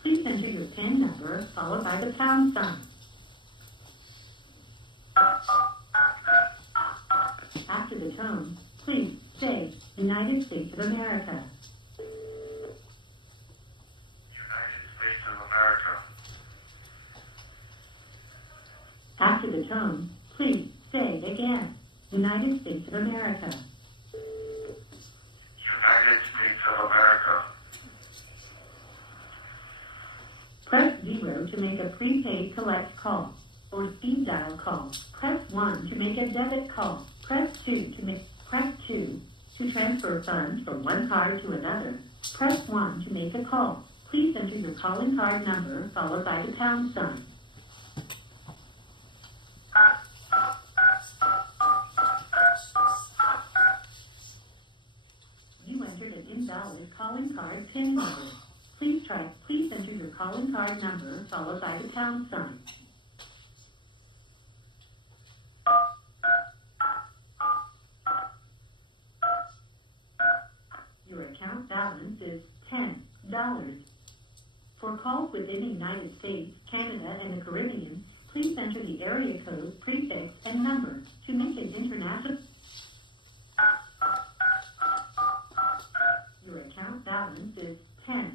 Please enter your PIN number followed by the pound sign. After the tone, please say United States of America. United States of America. After the tone, please say again, United States of America. United States of America. Press 0 to make a prepaid collect call or speed dial call. Press 1 to make a debit call. Press 2 to transfer funds from one card to another. Press 1 to make a call. Please enter your calling card number followed by the pound sign. You entered an invalid calling card PIN number. Please enter your calling card number followed by the pound sign. Your account balance is $10. For calls within the United States, Canada, and the Caribbean, please Please enter the area code, prefix, and number to make it international. Your account balance is $10.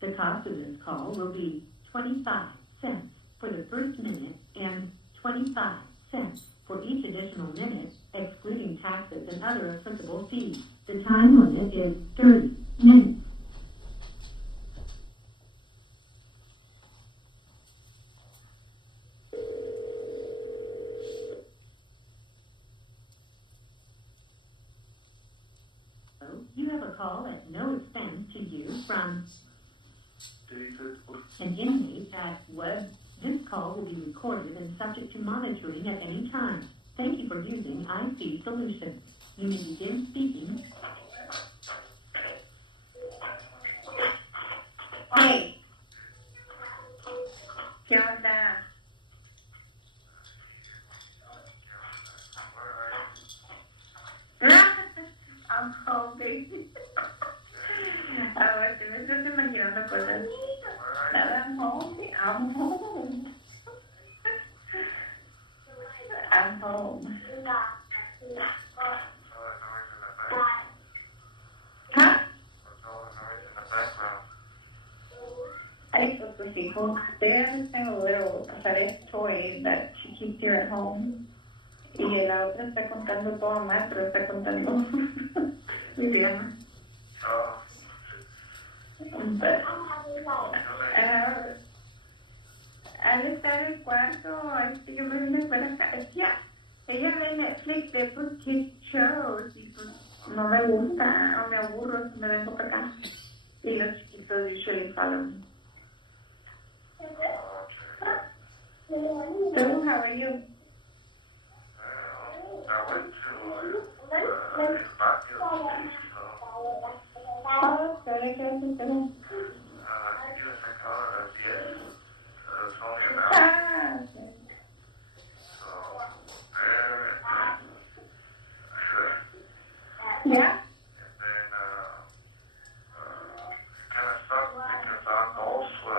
The cost of this call will be 25 cents for the first minute and 25 cents for each additional minute, excluding taxes and other applicable fees. The time limit is 30 minutes. You have a call at no expense to you from an inmate at web. This call will be recorded and subject to monitoring at any time. Thank you for using IC Solutions. You may begin speaking. Hey, ¿qué onda? I'm home, baby. A ver, te me estás imaginando cosas. Nada, I'm home. I'm home. I'm home. Huh? I took the people. They understand a little pathetic toy that she keeps here at home. Y la otra está contando todo mal, pero está contando idioma. But, al estar en el cuarto, así que me fue la casa. Ella ve Netflix de pues kids shows y pues no me gusta o me aburro si me vengo para acá. Y los chiquitos usually follow me. So, how are you? I went to Oh, sorry, ¿qué haces? I think it was like a 10. It's only an hour. Okay. So, there, sure. Yeah? And then, kind of sucked because I'm old, so I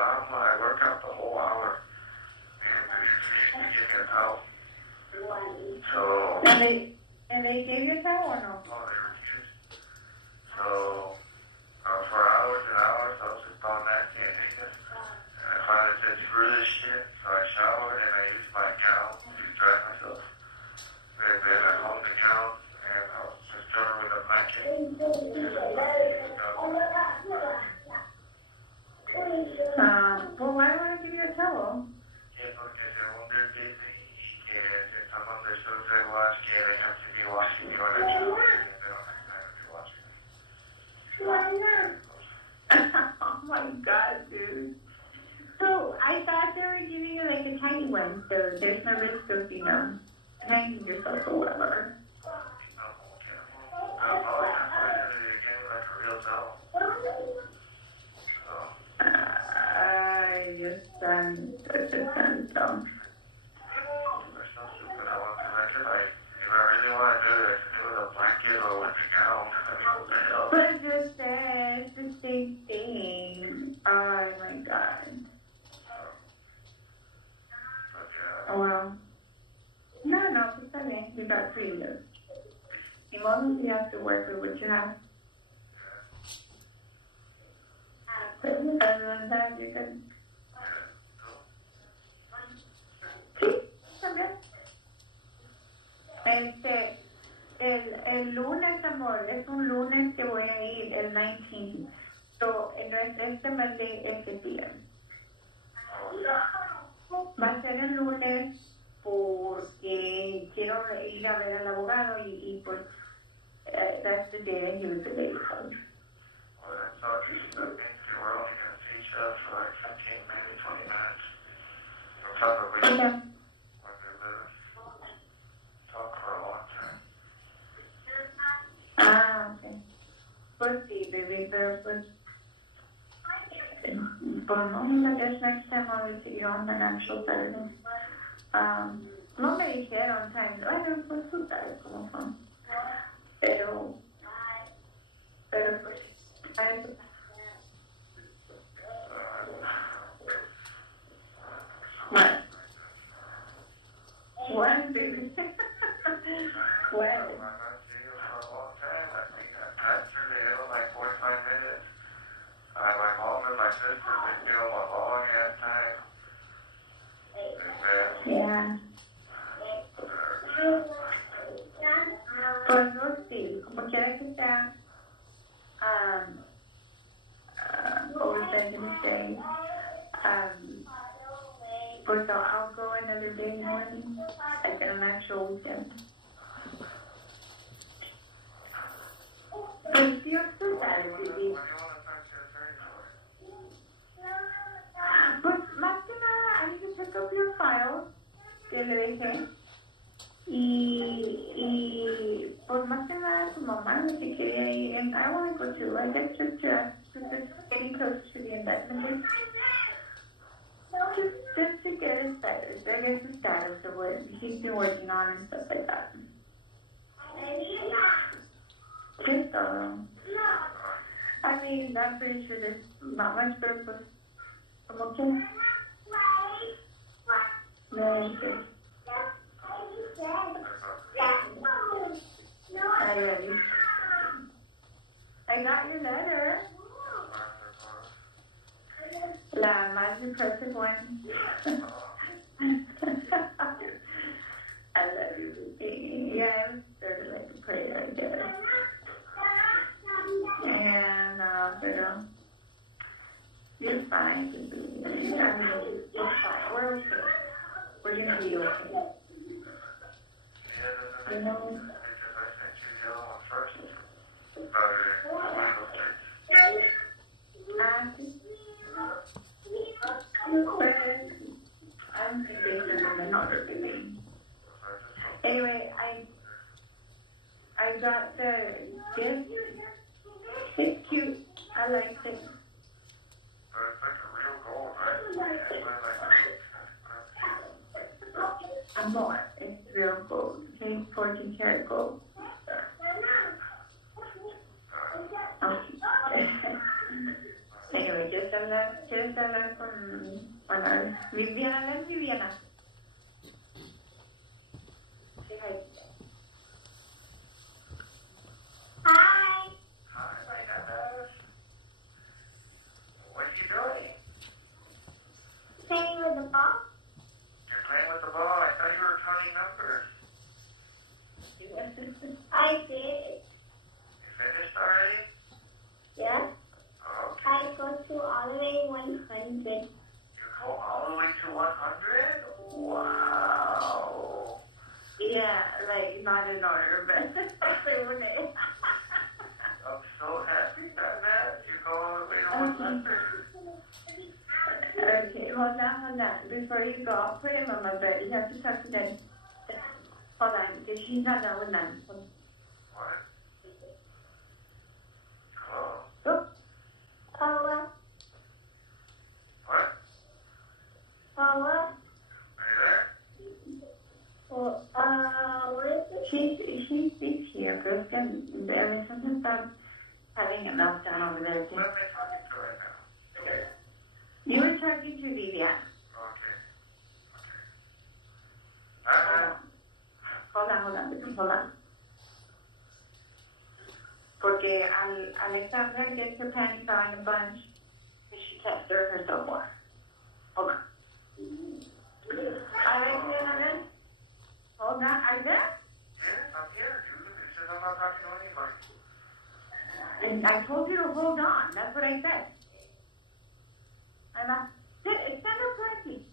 work out the whole hour. And it makes me get it out. So, And they gave you a towel or no? oh, they refused. So, for hours and hours, I was just on that and I finally said, screw this shit. So I showered and I used my gown to dry myself. And then I hung the gown and I was just covered with a blanket. Well, why do I give you a towel? Yeah, porque según Dios dice que estamos de sus reglas que they have to be washing your children and they don't have time to be washing them. Why not? Oh my god, dude. So, I thought they were giving you like a tiny one, so there's no risk of, hanging yourself or whatever. I just don't. But it's the same thing. Oh my god. Oh well. No, pues está bien. You got 3 years. As long as you have to work with what you have. But other than that, you can. Sí, también. El lunes, amor, es un lunes que voy a ir, el 19th. So, no es este mes de este día. Va a ser el lunes porque quiero ir a ver al abogado y pues, that's the day that he was available. Well, that's all you should think. We're only going to see each other for like 15, maybe 20 minutes. We'll probably when we live, talk for a long time. Okay. Pues sí, baby, pero pues no me this next time I'll see you on the natural Saturday. No me dijeron time, bueno, pues tú sabes cómo son. Pero pues, a eso. Bueno, But I'll go another day morning, like an actual weekend. But you're still bad at it. Pues más que nada, I need to pick up your file que le dejé. Y pues más que nada tu mamá me dice que and I want to go too. I guess just getting close to the indictment. Just to get a status, I guess the status of what he's been working on and stuff like that. Just I mean, I'm pretty sure there's not much, but pues como que no sé. I got your letter. La más impressive one. I love you. Yeah, there's like a prayer, I guess. And, pero you're fine. I mean, you're fine. We're okay. We're gonna be okay. You know? I'm thinking of another thing. Anyway, I got the gift. It's cute. I like it. More. It's real gold. Okay, 14 karat gold. Anyway, just hablar con Viviana. Viviana. Say hi. Hi. Hi, my neighbors. What you doing? Playing with the ball? You're playing with the ball. I thought you were counting numbers. I did. You finished already? Yeah. Okay. I go to all the way 100. You go all the way to 100? Wow. Yeah, like not in order, but I'm so happy that you go all the way to 100. Okay, hold on. Before you go, I'll put him on my bed. You have to talk to Daddy. Hold on, because she's not done with none. What? Hello? Oh. Hello? What? Hello? Are you there? Well, what is it? She speaks here, but there is something about having a meltdown over there. What am I talking to right now? Okay. You were talking to Vivian. Okay. Hold on. Porque Alexandra gets her panties on a bunch and she can't stir herself more. Hold on. Alexandra? Hold on. Are you there? Yes, I'm here. It's just I'm not talking to anybody. And I told you to hold on. That's what I said. And extend her panties.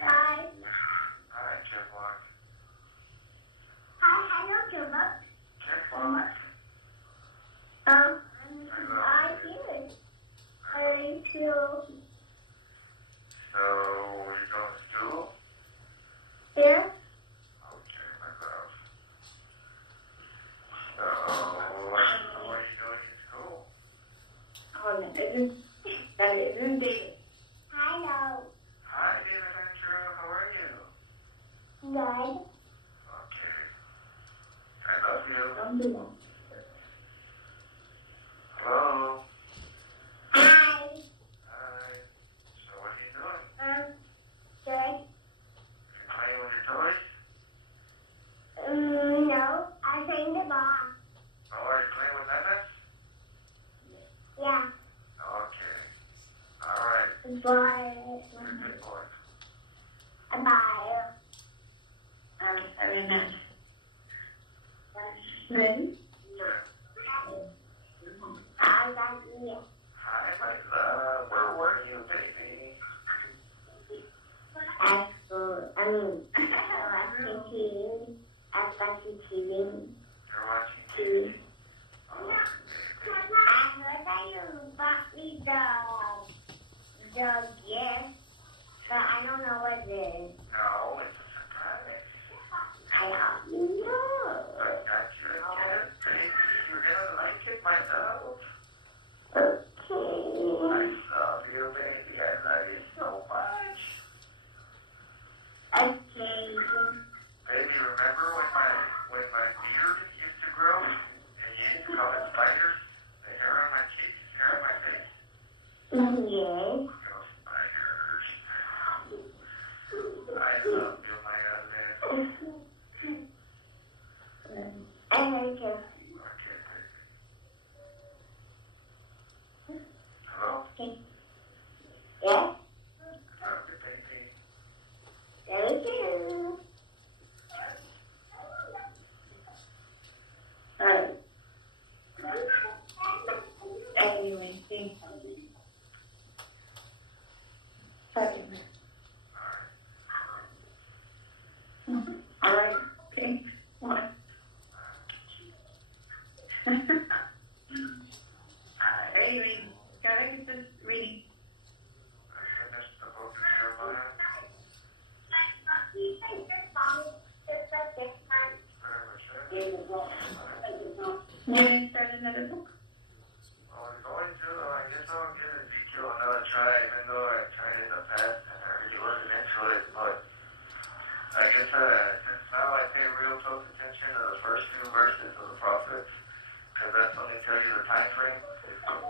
Hi. Hi, Chipmunk. Hi, hello, Chipmunk. Chipmunk. I did. Thank you. So, you going to school? Yeah. Okay, my love. So, what are you doing in school? Oh, that isn't David. Hello. Hi, David Andrew. How are you? Good. Okay. I love you. Don't do that. Hello? Hi. Hi. So, what are you doing? Good. You playing with your toys? No, I playing the ball. Oh, are you playing with Nevis? Yeah. Okay. All right. Bye. You're a good boy. Bye. I don't know. Ready? I got you. Hi, my love. Where were you, baby? yes, but I don't know what it is. No, it's a surprise. I don't know. I got you a gift, baby. You're gonna like it, my love. Okay. I love you, baby. I love you so much. Okay. Baby, remember when my beard used to grow and you used to call it spiders? The hair on my cheeks, hair on my face? Yes. Those spiders. I love you, my husband. I like you. Okay, baby. Hello? Okay. Yes? Love you, baby. Thank you. Anyway, thank you. All right. Okay. What? Anyway, gotta get this reading. I finished the book of Jeremiah. You didn't start another book? I was going to, I guess I'll give Ezekiel another try, even though I tried it in the past and I really wasn't into it, but I guess since now I pay real close attention to the first few verses of the prophets, because that's when they tell you the time frame.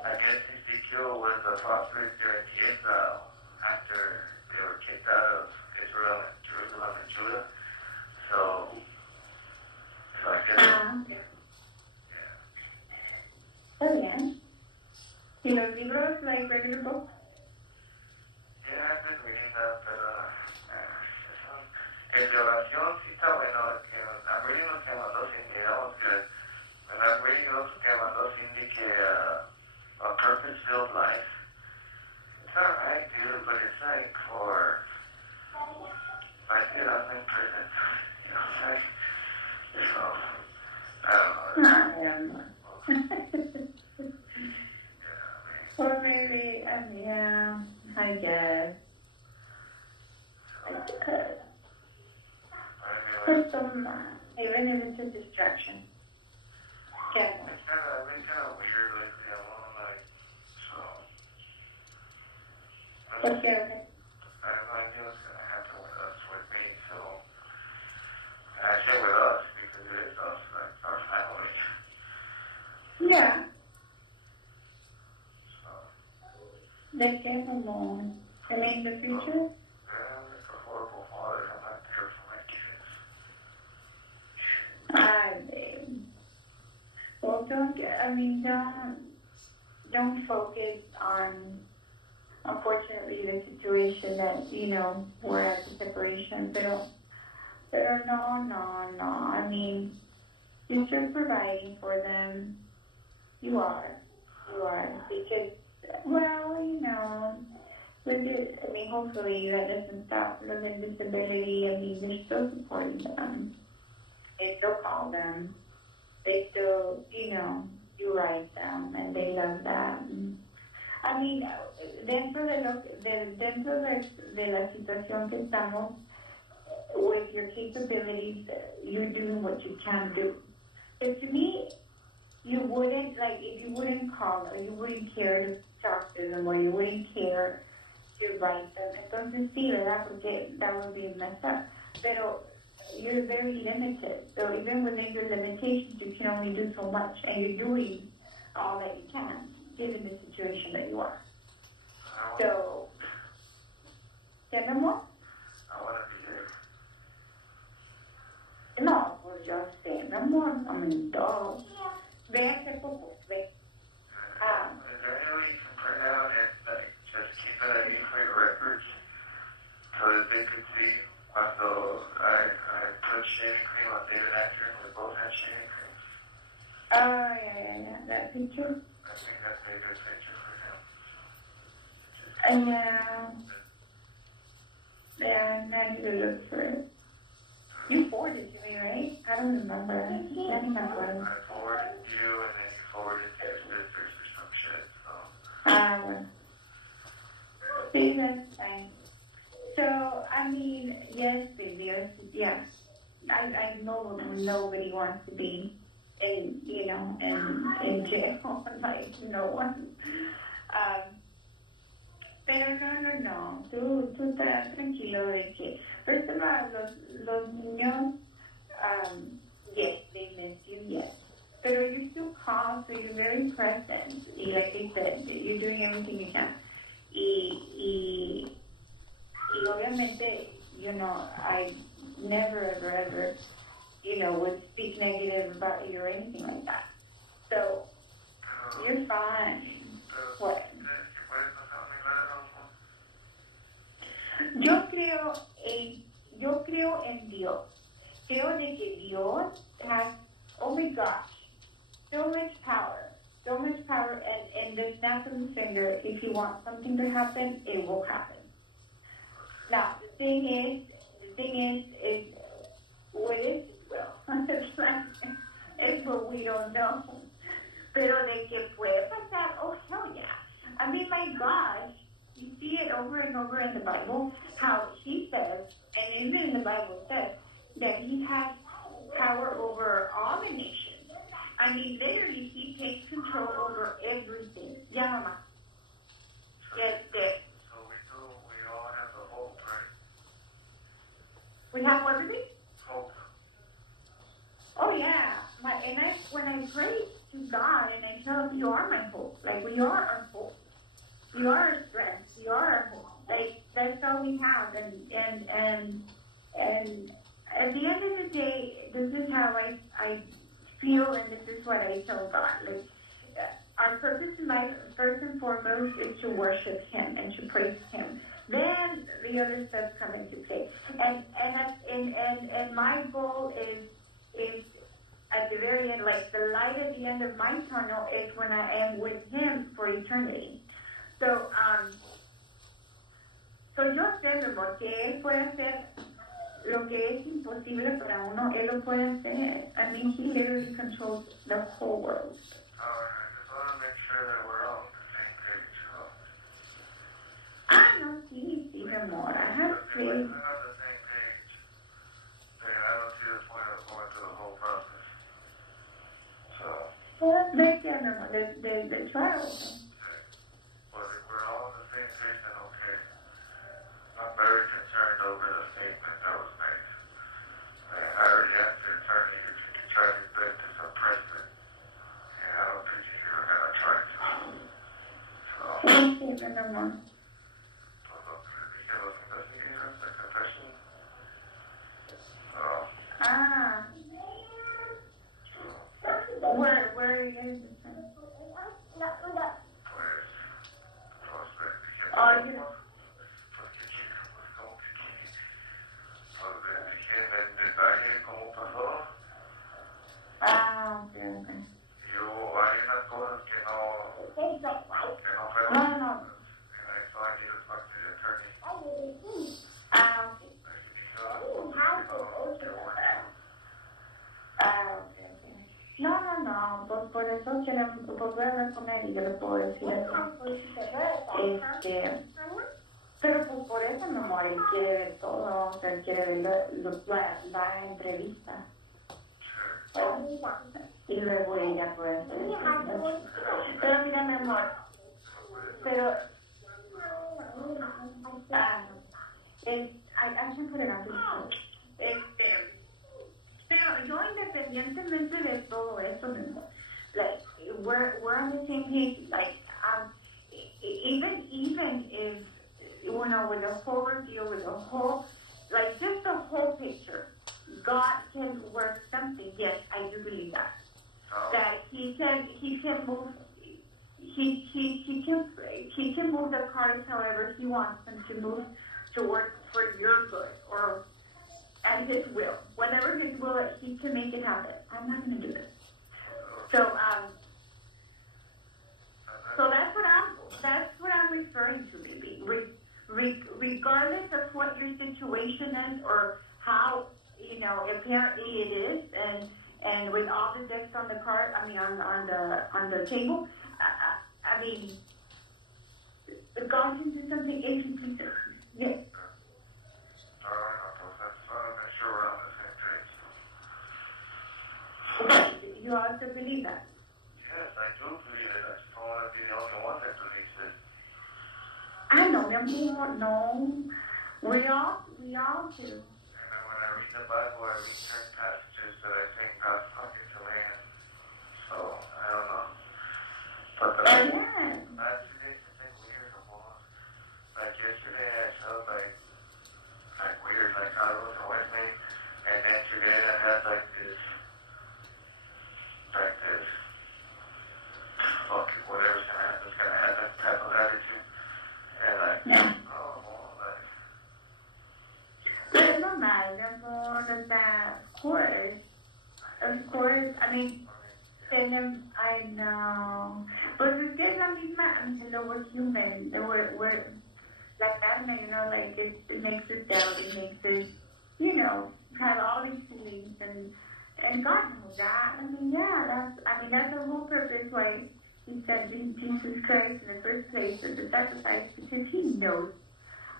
I guess Ezekiel was a prophet during the exile after they were kicked out of Israel and Jerusalem and Judah. So I guess. Oh, yeah. ¿Y los libros, like regular books? Yeah, I've been reading that, but el de oración sí está bueno. I'm reading los que mandó Cindy, that was good. And I'm reading those que mandó Cindy que a purpose-filled life. It's alright, dude, but it's like for like it up in prison. You know, like, I don't know. Or maybe, yeah, I guess. Put some, even if it's a distraction. Yeah. It's been kind of weird lately. I'm on like, so. Okay. I have no idea what's going to happen with me, so. I say with us because it is us, like our family. Yeah. Let them alone. I mean, the future? I'm just a horrible father. I'm not there for my kids. Well, don't focus on, unfortunately, the situation that, we're at the separation, pero no. I mean, you're just providing for them. You are. Because, well, hopefully that doesn't stop living disability. I mean, they're still supporting them. They still call them. They still, you write them, and they love that. I mean, dentro de la situación que estamos, with your capabilities, you're doing what you can do. But to me, you wouldn't, if you wouldn't call or you wouldn't care to talk to them or you wouldn't care to write them, entonces sí, ¿verdad? Porque that would be messed up. Pero you're very limited. So even within your limitations, you can only do so much, and you're doing all that you can, given the situation that you are. So, ¿qué, mi amor? I want to be there. No, pues yo sé, mi amor, I'm an adult. Ve hace poco, ve. Is there any way you can print out and just keep it at for your records so that they could see? So I put shaving cream on David Acker, and we both had shaving cream. Oh, yeah, that picture? I think that'd be a good picture for him. Yeah, I need to look for it. You forwarded to me, right? I don't remember. I can't remember. I forwarded you, and then you forwarded your sisters or some shit, so. Well. See, that's fine. So, I mean, yes, baby, yes. I know nobody wants to be in, in jail, like no one. Pero no. Tú estás tranquilo de que, first of all, los niños, yes, they miss you, yes. Pero you're still calm, so you're very present. Y like I said, you're doing everything you can. Y obviamente, I never, ever, would speak negative about you or anything like that. So, you're fine. What? Yo creo en Dios. Creo de que Dios has, oh my gosh, so much power, and the snap of the finger, if you want something to happen, it will happen. Now, the thing is, what is will? It's what we don't know. Pero de que puede pasar, oh hell yeah. I mean, my gosh, you see it over and over in the Bible, how he says, and even in the Bible says, that he has power over all the nations. I mean, literally, he takes control over everything. Yeah, Mama. Yes. So we all have the hope, right? We have everything? Hope. Oh, yeah. When I pray to God and I tell him, you are my hope. Like, we are our hope. You are our strength. You are our hope. Like, that's all we have. And at the end of the day, this is how I feel, and this is what I tell God. Like, our purpose in life, first and foremost, is to worship Him and to praise Him. Then the other steps come into play. And my goal is at the very end, like the light at the end of my tunnel is when I am with Him for eternity. So yo sé, mi amor, que Él puede hacer lo que es imposible para uno, Él lo puede hacer. I mean, He literally controls the whole world. I just want to make sure that we're all on the same page. No, sí, mi amor, I have If faith. we're not on the same page, then I don't see the point of going through the whole process. So, The trial. but if we're all on the same page, then okay. I'm very concerned over the statement that was made. I already asked the attorney if he could try his best to suppress it, and I don't think he's even gonna try to. So, Sí, mi amor. que los investigators, the confession. Where are you getting this from? Oh, you okay. Hay unas cosas que no fueron. No. And I saw I need to talk to the attorney. No, pues por eso pues voy a hablar con él y yo le puedo decir eso. Pero pues por eso, mi amor, él quiere ver todo, o sea, él quiere ver la entrevista. Y luego ella puede hacer eso. Pero mira, mi amor, pero I can put it on this. Pero yo, independientemente de todo eso, mi amor, like, we're on the same page, like, even if, with the whole ordeal, with the whole, like, just the whole picture, God can work something. Yes, I do believe that. That He can move. He can move the cards however He wants them to move to work for your good or at His will. Whenever His will, He can make it happen. I'm not going to do this. So that's what I'm referring to, baby. Regardless of what your situation is or how, apparently it is, and with all the decks on the card, on the table, I mean, God can do something if you please. Yes. You also believe that? Yes, I do believe it. I just don't want to be the only one that believes it. I know, mi amor, no. We all do. And then when I read the Bible, I read 10 passages that I think God's talking to me. And so, I don't know. But the last few days have been weird. Like yesterday, I felt like weird, like God wasn't with me. And then today, I had like this, fuck it, whatever's gonna happen's gonna happen type of attitude. And But it's not bad, amor, that of course, I mean, I know. But es que es la misma, we're human, we're la carne, you know, like it makes us doubt, it makes us, you know, have all these feelings, and God knows that. I mean, yeah, that's the whole purpose why He sent Jesus Christ in the first place as a sacrifice, because He knows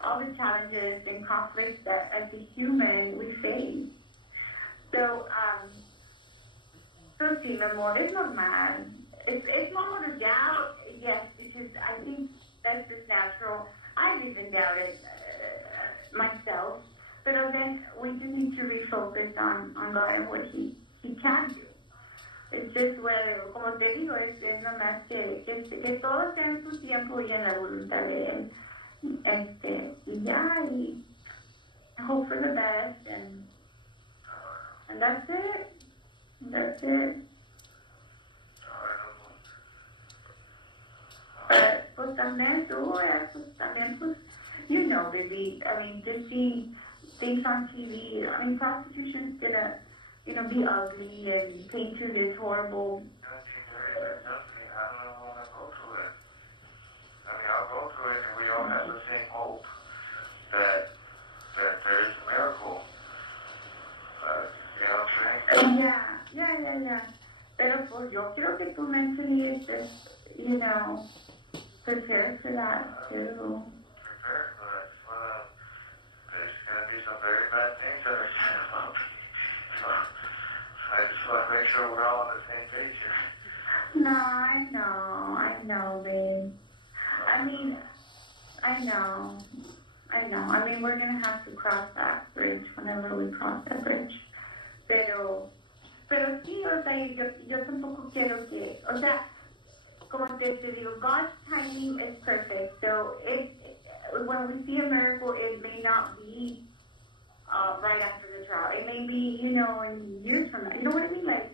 all the challenges and conflicts that as a human we face. So, sí, mi amor, it's normal. It's normal to doubt, yes, because I think that's just natural. I've even doubted myself, but then we do need to refocus on God and what He can do. It's just whether, como te digo, es nomás que todo sea en su tiempo y en la voluntad de Él. Y ya, y hope for the best, and that's it. That's it. But pues también tú, pues, you know, baby, I mean, just seeing things on TV, I mean, prostitution's gonna, you know, be ugly and paint you this horrible. I'll go through it, and we all have the same hope that there is a miracle. You know what I'm saying? Yeah. Pero pues yo creo que tú mentally estés, you know, prepared for that too. Prepared, but there's going to be some very bad things that are said about me. So I just want to make sure we're all on the same page here. No, I know, babe. I know. I mean, we're gonna have to cross that bridge whenever we cross that bridge. Pero sí, o sea, yo tampoco quiero que, o sea, como te digo, God's timing is perfect. So when we see a miracle, it may not be right after the trial. It may be, you know, in years from now. You know what I mean? Like,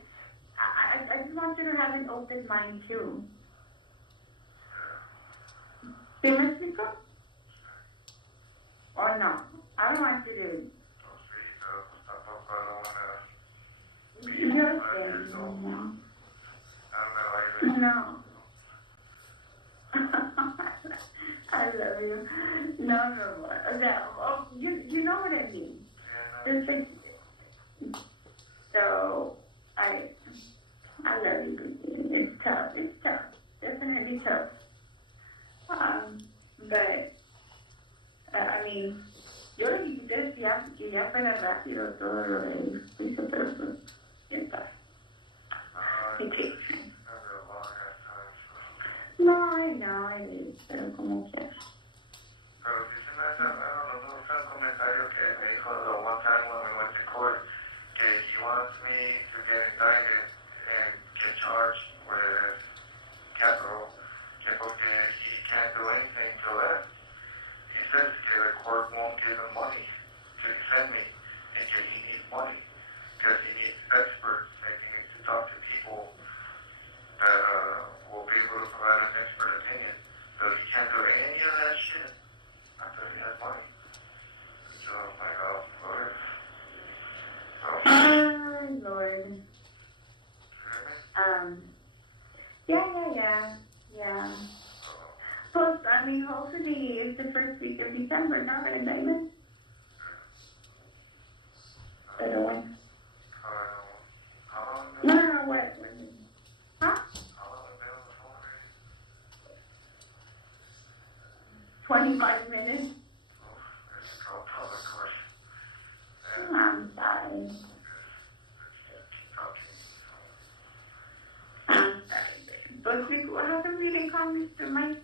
I just want you to have an open mind too. ¿Sí me explico? Or no? I don't want you to. You're saying no. No. I love you. No more. Okay, you know what I mean. Just like, so I love you. It's tough. Definitely tough. But I mean, yo le quisiera que ya fuera rápido todo lo del juicio, pero pues ya está. No, I know, pero como quieras. Pero si se me hace, I don't know, un comentario que me dijo the one time when we went to court, que he wants me to get indicted and get charged with capital, que porque he can't do anything till that. He says que the court won't give him money to defend me, and que he needs money, because he needs experts, and he needs to talk to people that will be able to provide an expert opinion. So he can't do any of that shit until he has money. So I'm like, oh, Lord. Oh, Lord. Yeah. Plus, I mean, hopefully it's the first week of December, not an indictment. Pero bueno. No, what? Huh? 25 minutes. I'm sorry. But how come you didn't call me to my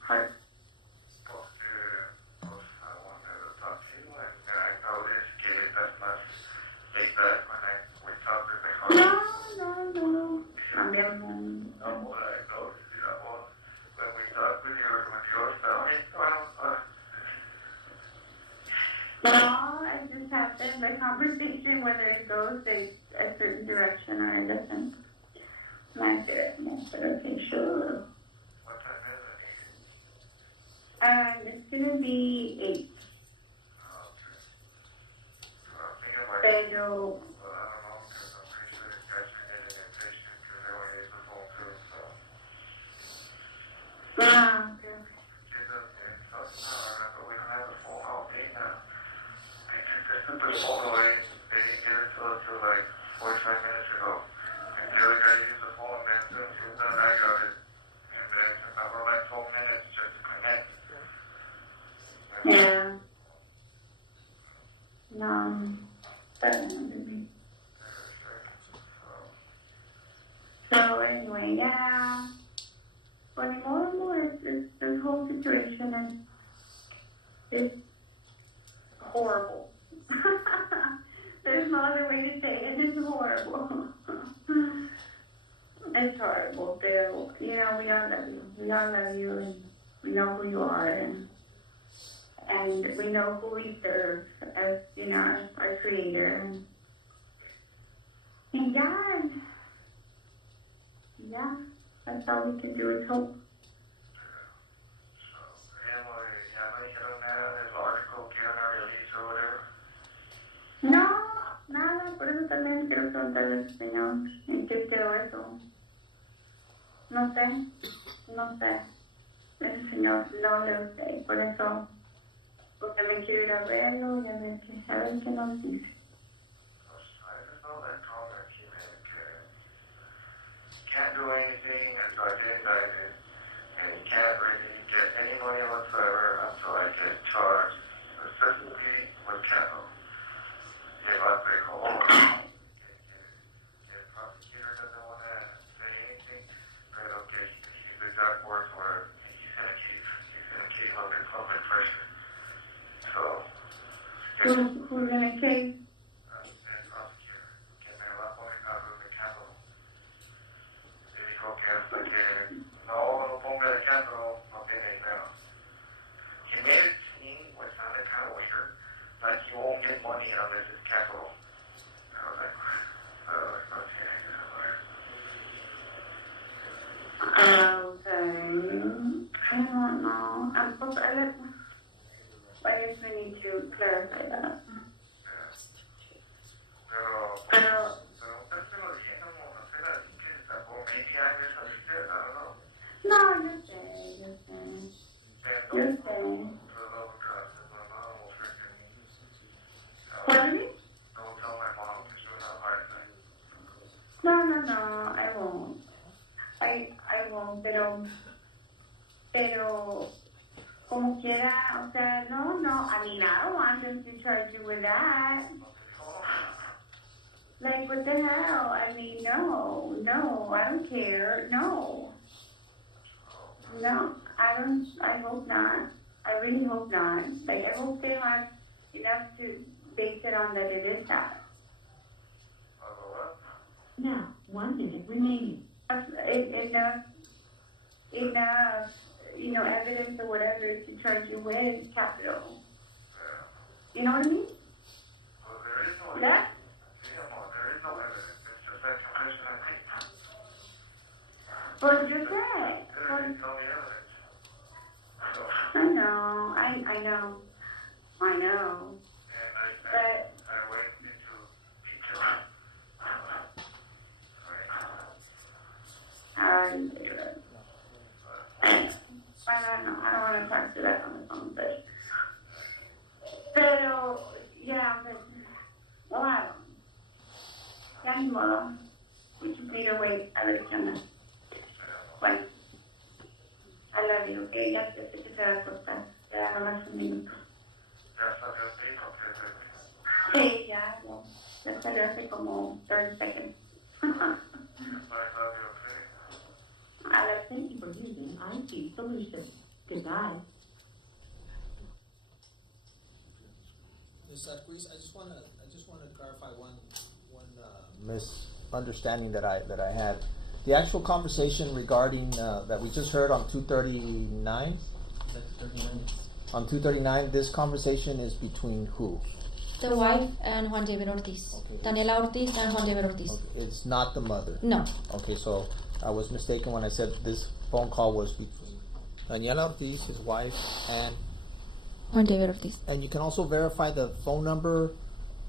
heart? No. I'm getting No, I just have to have a conversation whether it goes a certain direction or it doesn't. Not good. But okay, sure. It's gonna be 8. Pero yeah. No. So anyway, yeah. But more and more, this whole situation is horrible. There's no other way to say it. It's horrible. It's horrible, Bill. You know, we all love you. We all love you, and we know who you are, and we know who we serve as, you know, our Creator. And God, yeah, that's all we can do is hope. No, nada, por eso también quiero preguntarle al Señor en qué quedó eso. No sé. El Señor no lo sé, por eso, porque me quiero ir a verlo y a ver qué nos dice. Can't do anything until I get indicted, and he can't really get any money whatsoever until I get charged specifically with capital. If I break a law, the prosecutor doesn't want to say anything, but okay, his exact words were, he's gonna keep under public pressure. So, Who's gonna case? the prosecutor, que me va a poner cargo de capital. Dijo que hasta que no lo ponga de capital, no tiene dinero. He made it seem, which sounded kind of weird, like you won't get money unless it's capital. I was like, okay. I don't know. I guess we need to clarify that. Pero no, yo sé. Pardon me? No, I won't. I won't, pero como quiera, o sea, no, I mean, I don't want them to charge you with that. Like, what the hell? I mean, no, I don't care, no, I hope not. I really hope not. Like, I hope they have enough to base it on that it is that. Now, 1 minute remaining. Enough, you know, evidence or whatever to charge you with capital. You know what I mean? Yeah? Well, just that. I know. But I don't want to talk to that on the phone, but yeah, well, I don't. Ya ni modo. We just need to wait a ver qué onda. Bueno. I love you, okay? Ya sé que se va a cortar. Ya nomás un minuto. ¿Ya salió el pito? Sí, ya salió hace como 30 seconds. I love thank you for using IT Solutions. Goodbye. Ms. Sutcliffe, I just want to clarify one misunderstanding that I had. The actual conversation regarding that we just heard on 239. On 239, this conversation is between who? The wife and Juan David Ortiz. Okay. Daniela Ortiz and Juan David Ortiz. Okay. It's not the mother. No. Okay, so I was mistaken when I said this phone call was between Daniela Ortiz, his wife, and Juan David Ortiz. And you can also verify the phone number.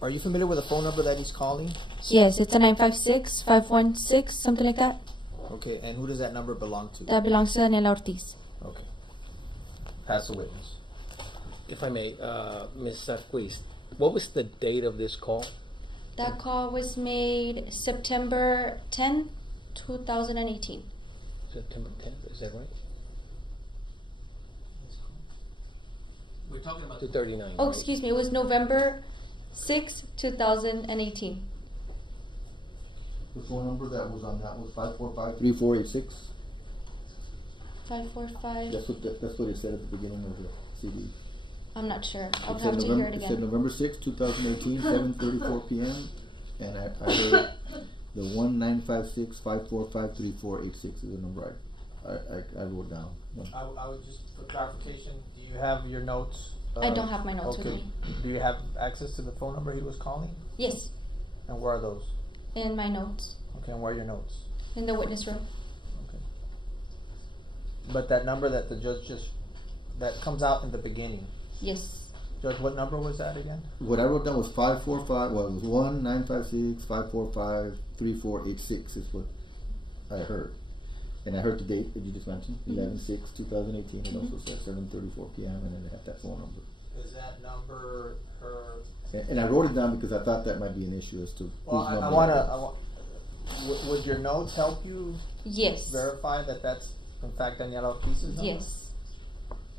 Are you familiar with the phone number that he's calling? Yes, it's a 956-516, something like that. Okay, and who does that number belong to? That belongs to Daniela Ortiz. Okay. Pass the witness. If I may, Ms. Sarquist, what was the date of this call? That call was made September 10, 2018. September 10th, is that right? We're talking about 239. Oh, excuse me, it was November 6, 2018. The phone number that was on that was 545-3486. 545. That's what it said at the beginning of the CD. I'm not sure. I'll It have said to hear it It said again. November 6, 2018, 7:34 p.m. And I heard the 1956-545-3486 is the number I wrote down. I would just, for clarification, do you have your notes? I don't have my notes with okay. me. Do you have access to the phone number he was calling? Yes, And where are those? in my notes, Okay, and where are your notes? in the witness room. Okay. But that number that the judge that comes out in the beginning. Yes. Judge, what number was that again? What I wrote down was 545. Well, it was 1-956-545-3486 is what I heard. And I heard the date that you just mentioned, 11/6/2018. It also said 7:34 p.m. and then it had that phone number. Is that number her? And I wrote it down because I thought that might be an issue as to Well, whose I number want it to. Would your notes help you? Yes. Verify that that's in fact Daniela Ortiz's number? Yes.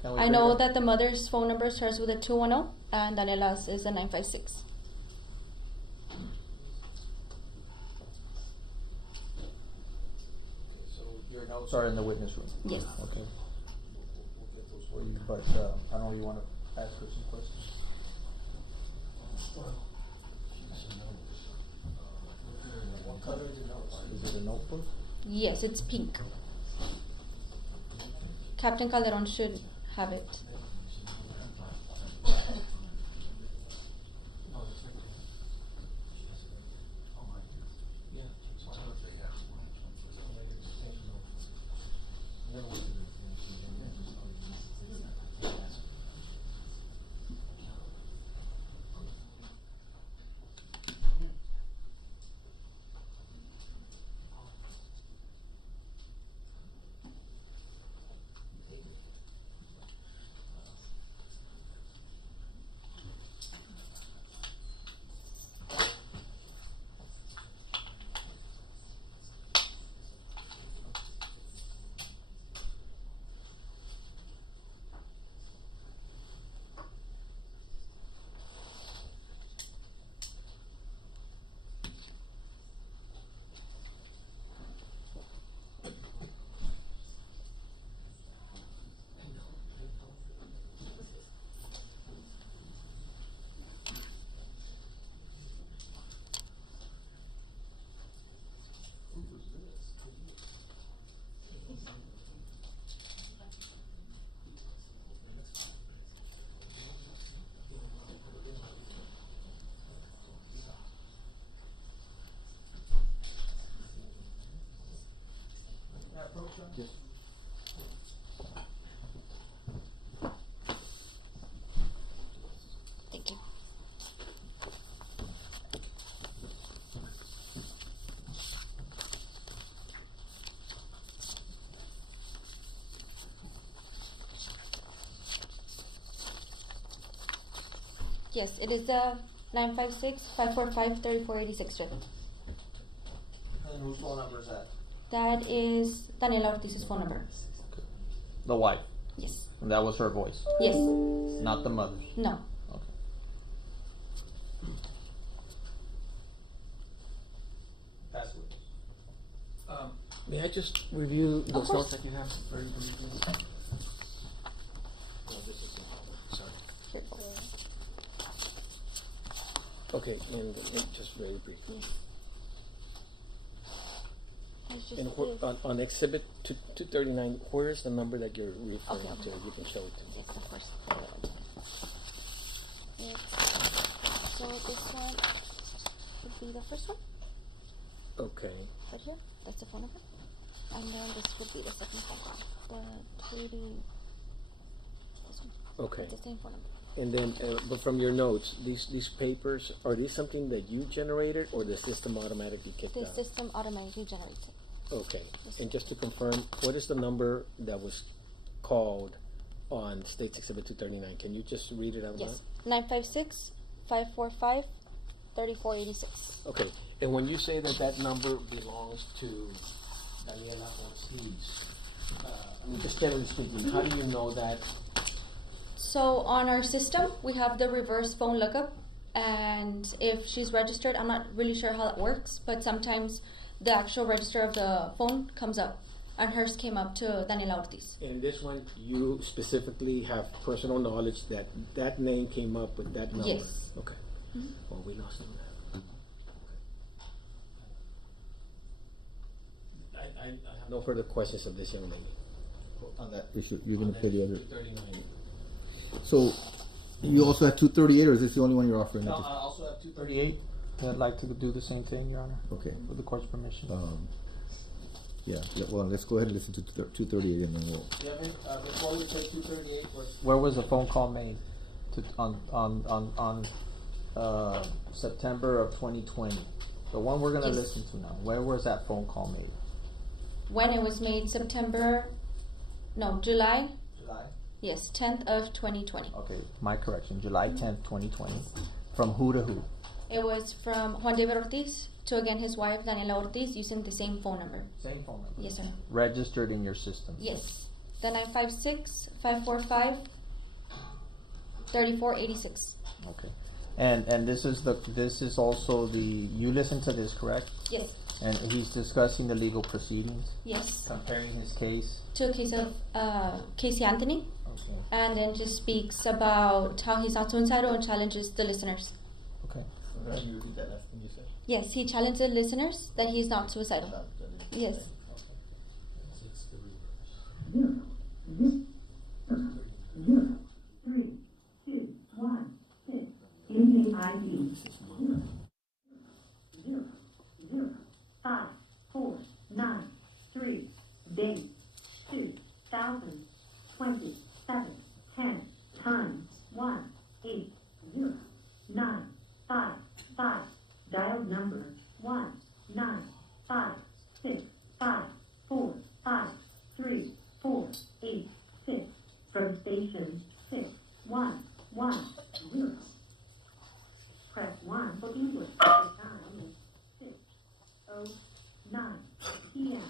Can we I bring know it? that the mother's phone number starts with a 210 and Daniela's is a 956. So your notes are in the witness room? Yes. Okay. We'll get those for you, but I know you want to ask her some questions. What color is the notes? Is it a notebook? Yes, it's pink. Captain Calderon should have it. Yes. Thank you. Yes, it is the 956-545-3486 strip. And whose phone number is that? That is Daniela Ortiz's phone number. The wife. Yes. And that was her voice. Yes. Not the mother. No. Okay. Password. May I just review those course. notes that you have very briefly? No, this is sorry. Here. Okay, and just very briefly. It's just And this. on exhibit 239, where is the number that you're referring Okay. to? You can show it to me. Yes, of course. So this one would be the first one. Okay. Right here. That's the phone number. And then this would be the second phone call. The 280. This one. Okay. The same phone number. And then, but from your notes, these papers, are these something that you generated or the system automatically kicked The out? system automatically generates it. Okay. And just to confirm, what is the number that was called on State's Exhibit 239? Can you just read it out loud? Yes. 956-545-3486. Okay. And when you say that that number belongs to Daniela Ortiz, I mean, just generally speaking, how do you know that? So on our system, we have the reverse phone lookup, and if she's registered, I'm not really sure how that works, but sometimes the actual register of the phone comes up, and hers came up to Daniela Ortiz. In this one, you specifically have personal knowledge that that name came up with that number? Yes. Okay. Mhm. Well, we lost him. I have no further questions of this young lady. On that issue, you're going to pay the other. 239. So, you also have 238, or is this the only one you're offering? No, I also have 238. I'd like to do the same thing, Your Honor. Okay. With the court's permission. Yeah, well, let's go ahead and listen to 238 and then we'll. Before we take 238, Where was the phone call made? On September of 2020. The one we're going to Yes. listen to now. Where was that phone call made? When it was made July, July? yes, 10th of 2020. Okay, my correction. July 10th, 2020. From who to who? It was from Juan David Ortiz to, again, his wife, Daniela Ortiz, using the same phone number. Same phone number. Yes, sir. Registered in your system. Yes. The 956-545-3486. Okay. And this is also you listen to this, correct? Yes. And he's discussing the legal proceedings. Yes. Comparing his case. To a case of Casey Anthony. Okay. And then just speaks about how he's not suicidal and challenges the listeners. Okay. You read that last thing you said? Yes, he challenged the listeners that he's not suicidal. Yes. 0-3-2-1-6 Indian ID 0-0-5-4-9-3 date 2027 10 times 1-8-0-9-5-5 dial number 1-9-5-6-5-4-5-3-4-8-6 from station 6-1-1-0. Press 1 for English. The time is 6:09 p.m.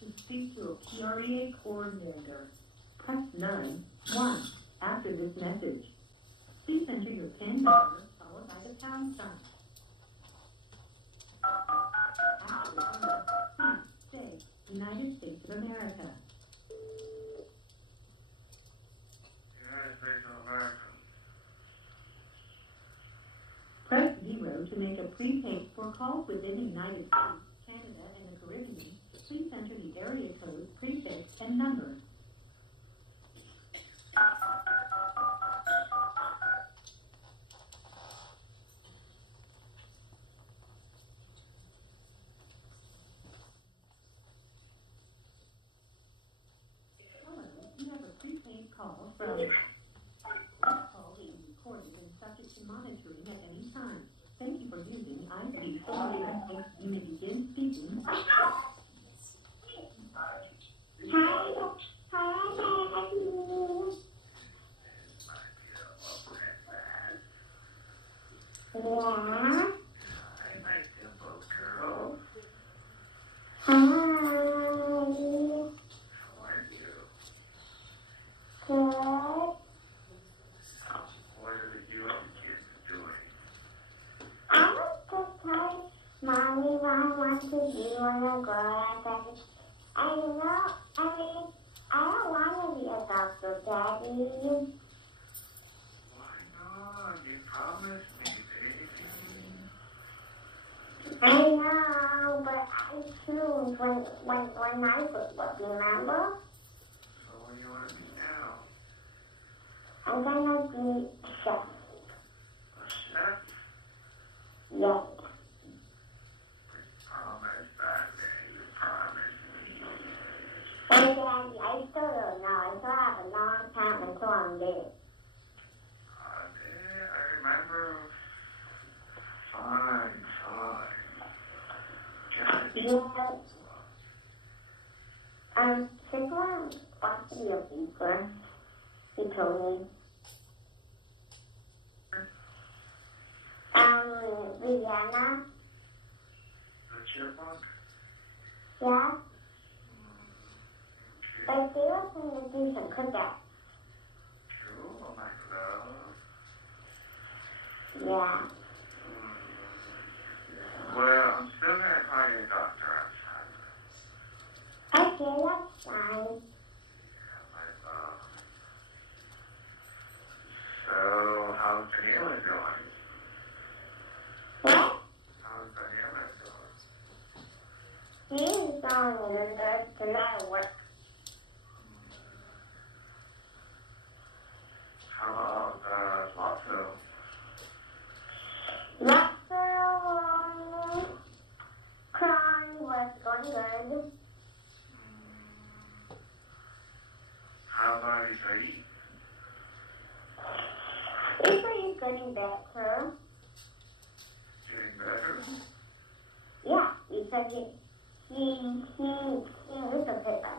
To speak to a PREA coordinator, press 9-1 after this message. Please enter your PIN number followed by the pound sign. After the number, please say United States of America. United States of America. Press 0 to make a prepaid for calls within the United States, Canada, and the Caribbean. Please enter the area code, prefix, and number. Hello, you have a prepaid call from... This call will be recorded and subject to monitoring at any time. Thank you for using IP. You may begin speaking. want to be on the grass. I know, I mean, I don't want to be a doctor, Daddy. Why not? You promised me, baby. I know, but I choose when I was up, remember? So what do you want to be now? I'm gonna be chef. A chef? Yes. Promise that, baby. Promise me. Well, Daddy, I still don't know. I still have a long time until I'm dead. I remember. Fine. Yes. Sigmund wants to be a beaver. He told me. Vienna. The chipmunk? Yeah. But they were going to do some cookouts. Cool, my love. Yeah. Well, I'm still gonna call you doctor outside. Okay, that's fine. My love. So, how's Daniela doing? What? How's Daniela doing? He's doing a lot of work. How about Lotso? Lotso, crying was going good. How about Isaí? He's getting better. Getting better? Yeah, because he was a bit better.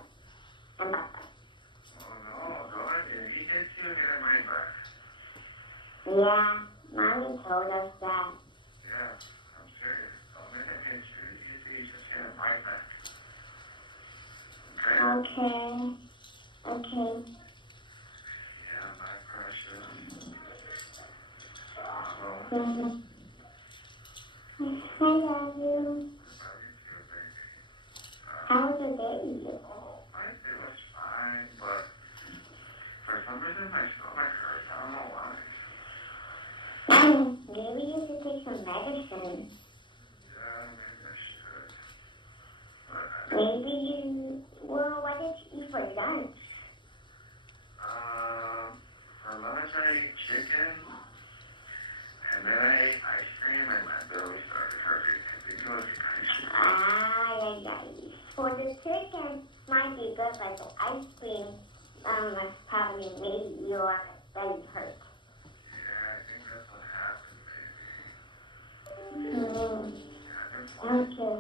And better. Oh no, Dorothy, he gets you here in my back. Yeah, Mommy told us that. Yeah, I'm serious. I'll make a picture. You can see he's just here in my back. Okay? Okay. Yeah, my precious. I love you. How was your day? Oh, my day was fine, but for some reason my stomach hurts. I don't know why. Maybe you should take some medicine. Yeah, maybe I should. Maybe you... Well, what did you eat for lunch? For lunch I ate chicken, and then I ate ice cream, and my belly started hurting. I think it was the ice cream. For the chicken, might be good, but the ice cream probably made your belly hurt. Yeah, I think that's what happened, baby. Okay.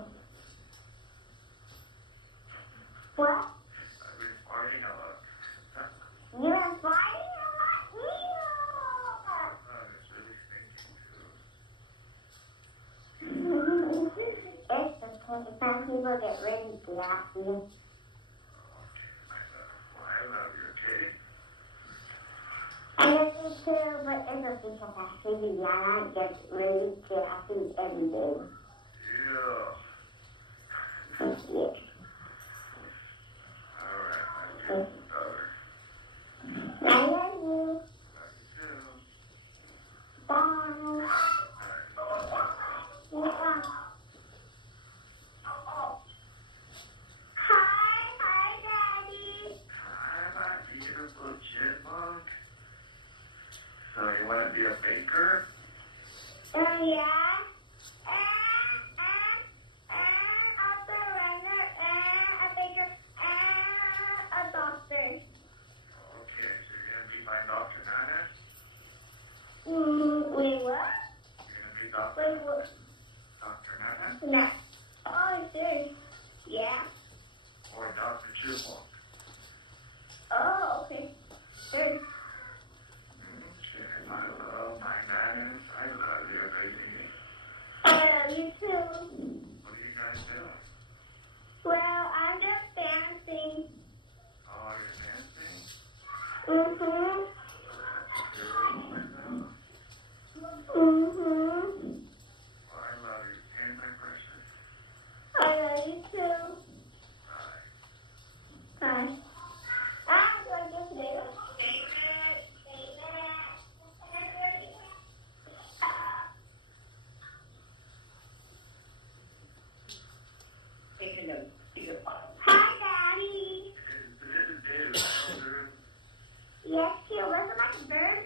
What? I've been farting a lot. You been farting a lot? Oh, it's really stinking too. It's because some people get really gassy. I love you, okay? I love you too, but it's okay because I see Viviana gets really gassy every day. Yeah. Yeah. Alright, I love you. too. Bye. Yeah. Hi, Daddy. Hi, my beautiful chipmunk. So you want to be a baker? Yeah. A runner, a baker, a doctor. Okay, so you're going to be my Dr. Nana? Wait, what? You're going to be Dr. Wait, what? Dr. Nana? No. Oh, good. Yeah. Or Dr. Chipmunk? Oh, okay. Good. I love my nanas. I love you, baby. I love you too. What are you guys doing? Well, I'm just dancing. Oh, you're dancing? Mm-hmm. Well, I love you. And my precious. it like a bird?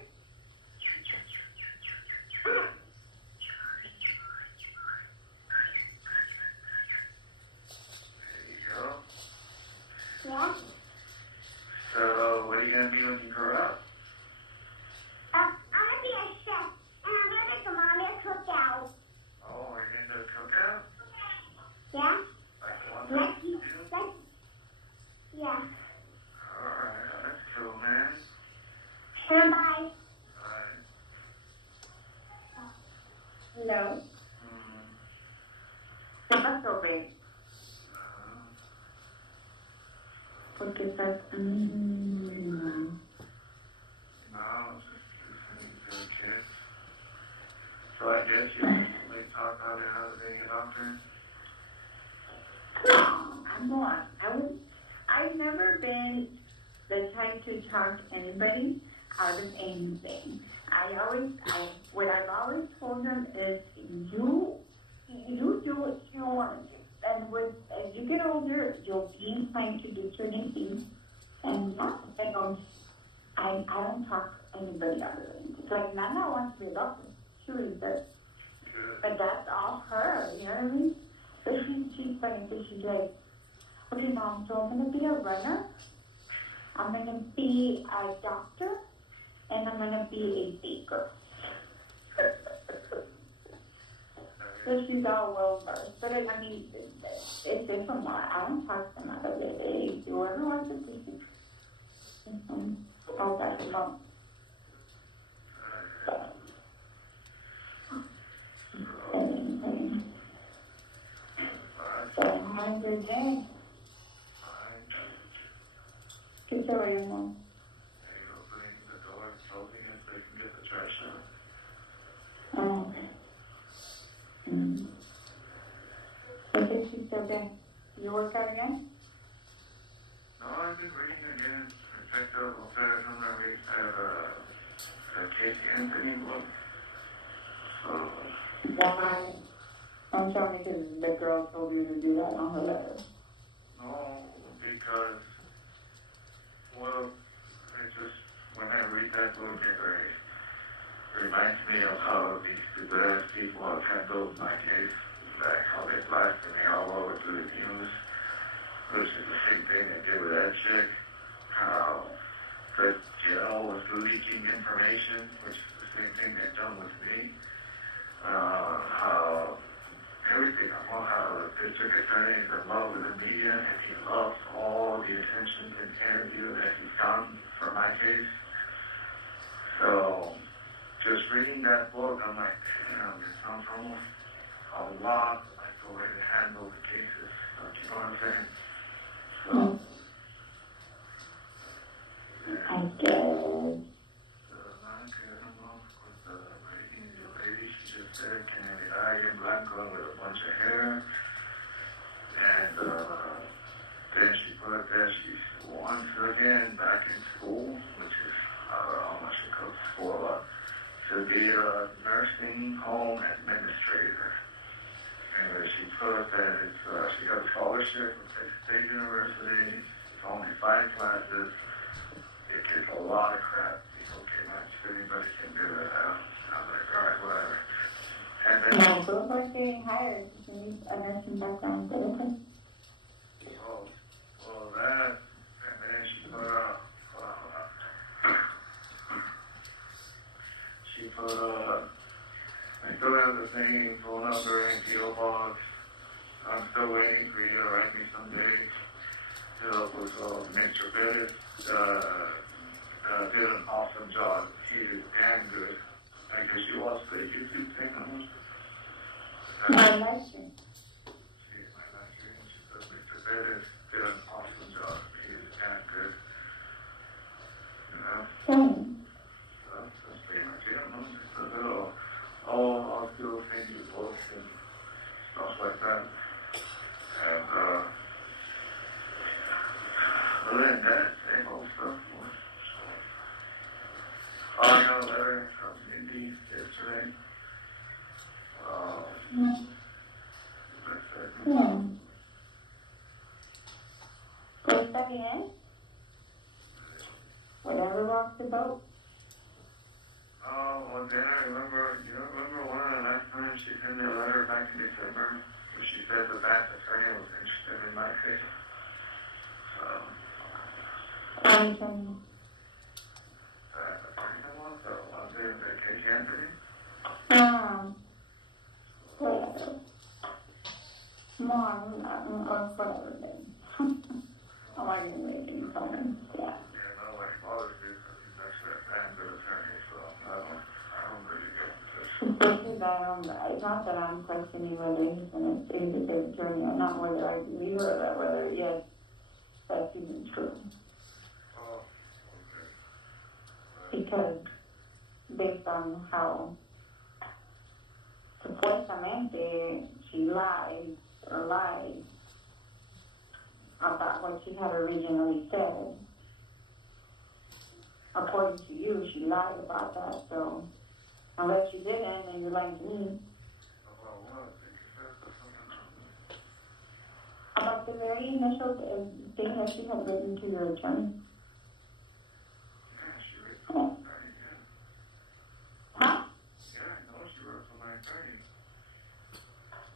Yeah? So, what are you gonna be when you grow up? I'm gonna be a chef, and I'm gonna make a mommy a cookout. Oh, you're gonna do a cookout? Yeah? Like the one that you do? Yeah. Alright, that's cool, man. Bye. Alright. No. ¿Qué pasó, babe? Porque estás... No, it's just good kids. So I guess you may talk about it how to being a doctor? I'm not. I've never been the type to talk anybody out of anything. What I've always told them is you do what you want to do. And as you get older, you'll be inclined to do certain things. And I don't talk anybody out of it. It's like Nana wants to be a doctor. She really does. But that's all her, you know what I mean? But she's funny because she's like, okay, Mom, so I'm going to be a runner, I'm going to be a doctor, and I'm going to be a baker. So she's all well versed. But I mean, it's different. I don't talk them out of it. Whoever wants to do it, I'll pass them on. So have a good day. ¿Qué te voy a llamar? Opening the door and closing it so they can get the trash out. Oh, okay. I think she's still there. You work out again? No, I've been reading again. In fact, on Saturday I read a Casey Anthony book. So, Why? Don't tell me because the girl told you to do that on her letter. no, because, well, it just, when I read that book, it reminds me of how these stupid people have handled my case, like how they blasted me all over through the news, which is the same thing they did with that chick, how the jail was leaking information, which is the same thing they've done with me, how everything, how the district attorney is in love with the media, and he loves all the attention and interview that he's gotten for my case. So, just reading that book, I'm like, damn, it sounds almost a lot like the way they handle the cases. Don't you know what I'm saying? So, I guess. Lady, she just said, can I get black girl with a bunch of hair? And then she put that she's once again back in school, which is, I don't know how much it costs for, to be a nursing home administrator. And she put that it's, she got a scholarship at State University, it's only 5 classes, it gets a lot of crap. People came out, anybody can do it. I'm like, alright, whatever. And then, No, those are getting hired. You need a nursing background. But okay. well, that, and then she put I still have the same phone number and PO box. I'm still waiting for you to write me someday to help with Mr. Pettis. Did an awesome job. He did damn good. I guess you watched the YouTube thing on him. My lesson. Mr. Pettis did an awesome job. He did damn good. You know? That's pretty much it. I'll still send you books and stuff like that. And other than that, same old stuff. I got a letter from Indy yesterday. Pues está bien. Whatever rocks the boat. Oh, well, then I remember, you remember one of the last times she sent me a letter back in December, where she said the back attorney was interested in my case. So, so one day vacation Anthony. Whatever. Mom, or whatever then. Oh, I didn't make any comments, yeah. Yeah, no, my father did, because he's actually a damn good attorney, so I don't really get into it. It's not that I'm questioning whether he's a good attorney or not, whether I believe her or whether, yes, that's even true. Oh, okay. Because based on how supuestamente she lied about what she had originally said. According to you, she lied about that, so unless you didn't, then you're lying to me. About the very initial thing that she had written to your attorney. Oh. Huh? Yeah, I know she wrote to my attorney.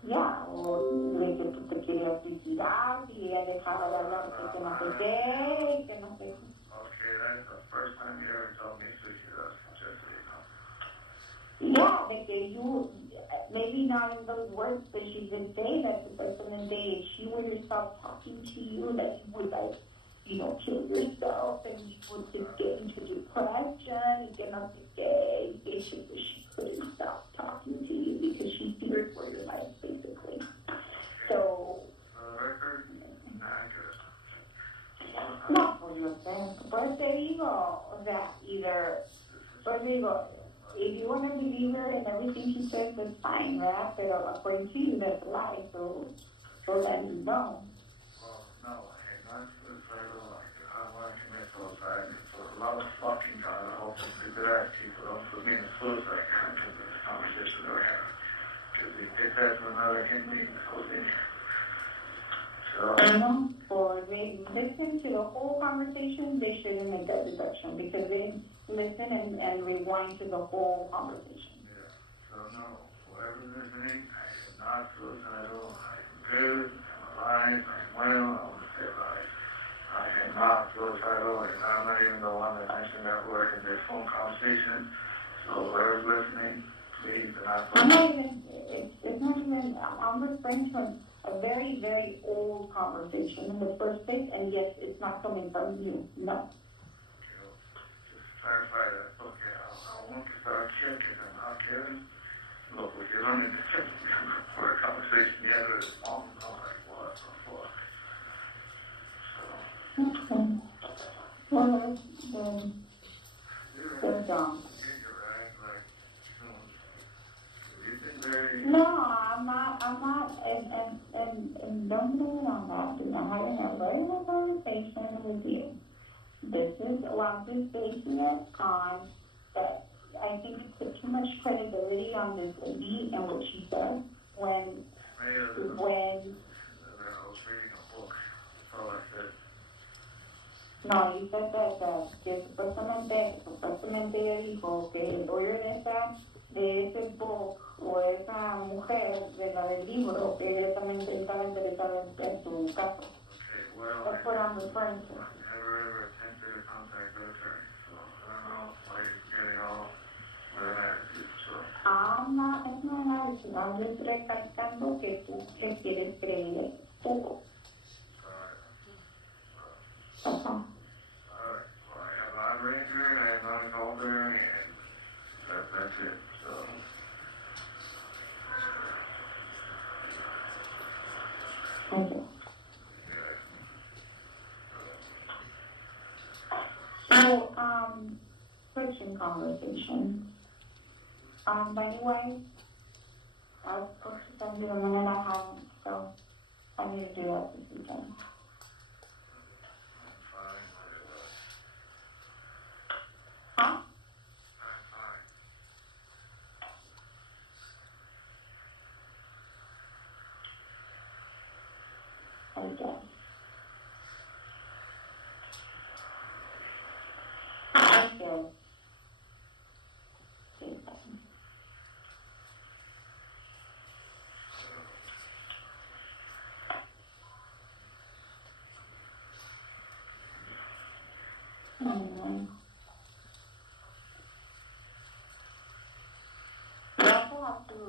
Ya, o de que tú te querías suicidar y ella dejaba de hablar que no sé qué, que no sé. Okay, that's the first time you ever told me suicide, just so you know. Yeah, de que you, maybe not in those words, but she would say that supuestamente she would stop talking to you, that you would like, kill yourself, and you would just get into depression, y que no sé qué, y que she couldn't stop talking to you because she feared for your life, basically. So, no, pues te digo, o sea, pues digo, if you want to believe her and everything she says, that's fine, right? Pero according to you, that's a lie, so that you know. Well, no, I'm not suicidal, I want to commit suicide, and for a lot of fucking time, I hope that that people don't put me in a suicide because of this conversation that we're having. Because if that's another hint, it goes in here. So, Or they listen to the whole conversation, they shouldn't make that deduction because they listen and rewind to the whole conversation. yeah, so no, whoever's listening, I am not suicidal, I'm good, I'm alive, I'm well, I want to stay alive. I am not suicidal, and I'm not even the one that mentioned that word in this phone conversation. So whoever's listening, please do not. It's not even, I'm referring to a very, very old conversation in the first place, and yes, it's not coming from you, no. Just clarify that, okay, I won't start checking, I'm not kidding. Look, we get on in the check, for a conversation together, it's long, I'm like, what the fuck? Okay. Well, then, they're dumb. No, I'm not, and don't blame it on that, because I'm having a regular conversation with you. This is, well, I'm just basing it on that I think you put too much credibility on this lady and what she said when I was reading a book, that's all I said. no, you said que supuestamente ella dijo que el lawyer de ese book o esa mujer de la del libro que directamente estaba interesada en tu caso. Okay, well, That's what I'm referring to. I never ever attempted to contact her attorney, so I don't know why you're getting all with an attitude, so. I'm not, it's not an attitude, I'm just recalcando que tú que quieres creer todo. That's all. Alright, well, I have not written her, I have not called her, and that's it, so. Thank you. So, switching conversation. Anyway, I was supposed to send you the minute I haven't, so I need to do that this weekend. Huh? Okay. Okay. Mm-hmm. You also have to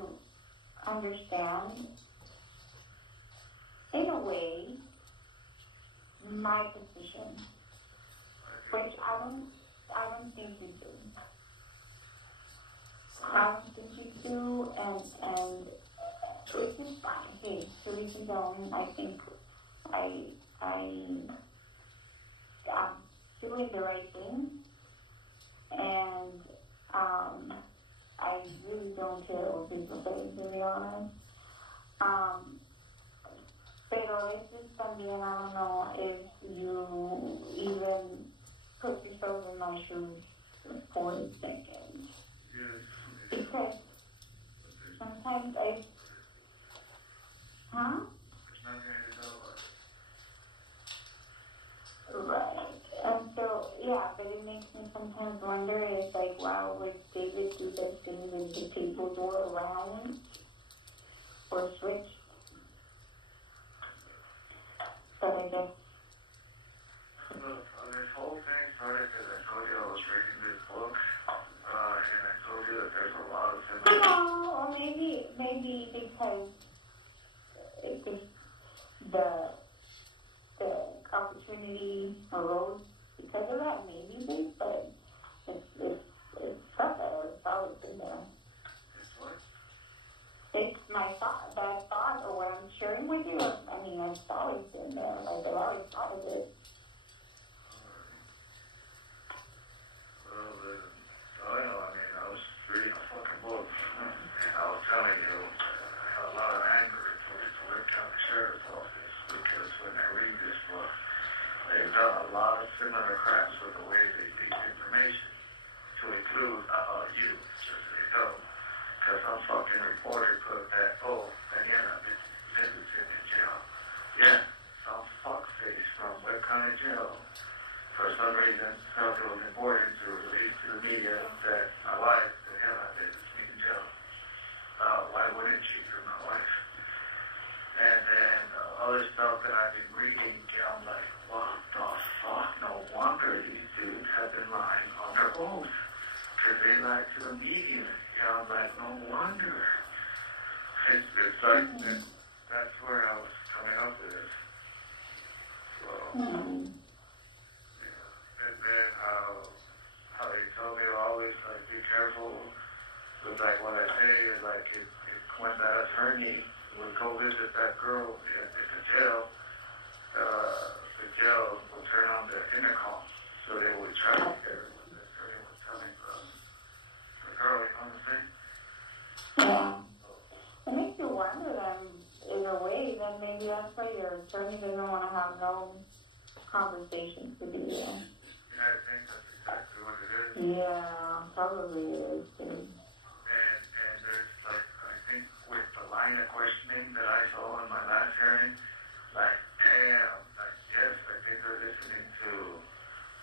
understand, in a way, my position, which I don't think you do. I don't think you do, and this is fine. Hey, to each his own. I think I'm doing the right thing, and I really don't care what people say, to be honest. Pero it's también, I don't know if you even put yourself in my shoes for 40 seconds. Because sometimes right. And so, yeah, but it makes me sometimes wonder if, like, wow, would David do those things if the tables were around or switched? But I guess. Look, this whole thing started because I told you I was reading this book, and I told you that there's a lot of similarities. No, or maybe because it just the opportunity arose because of that, maybe, but it's stuff that's always been there. It's what? It's my thought, that thought, or what I'm sharing with you. I mean, it's always been there. Like, I've always thought of it. Well, I mean, I was reading a fucking book, and I was telling you, I had a lot of anger towards the Wake County Sheriff's Office, because when I read this book, they've done a lot of similar crimes with the way they leak information, to include you, just so you know. Because some fucking reporter put that, Daniela, David's in jail. Yeah, some fuckface from Wake County Jail, for some reason, felt it was important to release to the media that my wife, Daniela, David's in jail. Why wouldn't she? You're my wife. And then other stuff that I've been reading, I'm like, what the fuck? No wonder these dudes have been lying on their oath. Because they lied to the media. I'm like, no wonder. It's like, that's where I was coming up with it. So, yeah. And then how they told me to always, like, be careful. But, like, what I say is, like, if when that attorney would go visit that girl at the jail will turn on the intercom. So they would try to get her when the attorney was telling the girl, you know what I'm saying? Yeah. It makes you wonder then, in a way, then maybe that's why your attorney doesn't want to have no conversations with you. Yeah, I think that's exactly what it is. Yeah, probably is, too. And there's, like, I think with the line of questioning that I saw in my last hearing, like, damn, like, yes, I think they're listening to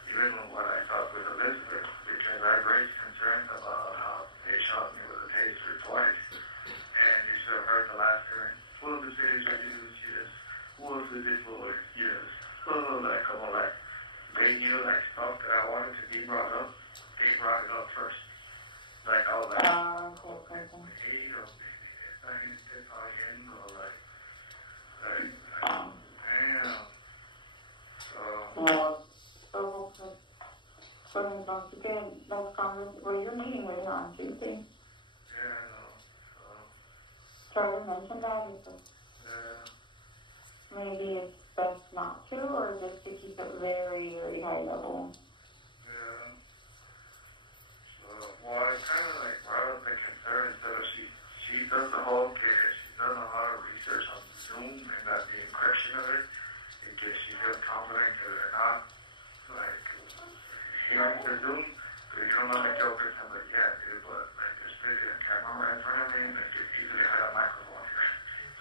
even what I thought with Elizabeth, because I raised concerns about how they shot me with a taser twice. And you should have heard the last hearing. Well, the taser used, yes. Was the deploy? Yes. Oh, like, come on, like, they knew, like, stuff that I wanted to be brought up. They brought it up first. Like, all that. Hate or anything again, or like, damn. So don't you get those conversations? Well, you're meeting with her on Tuesday. Yeah, I know. Charlie mentioned that. Maybe it's best not to, or just to keep it very, very high level. Yeah. So, well, I kind of like brought up the concern instead of she does the whole case. She does a lot of research on Zoom and that the encryption of it, in case she feels confident because they're not like hearing the Zoom. Because you don't know the joke or something, yeah, dude, but like there's video and camera right in front of me and they could easily hide a microphone here.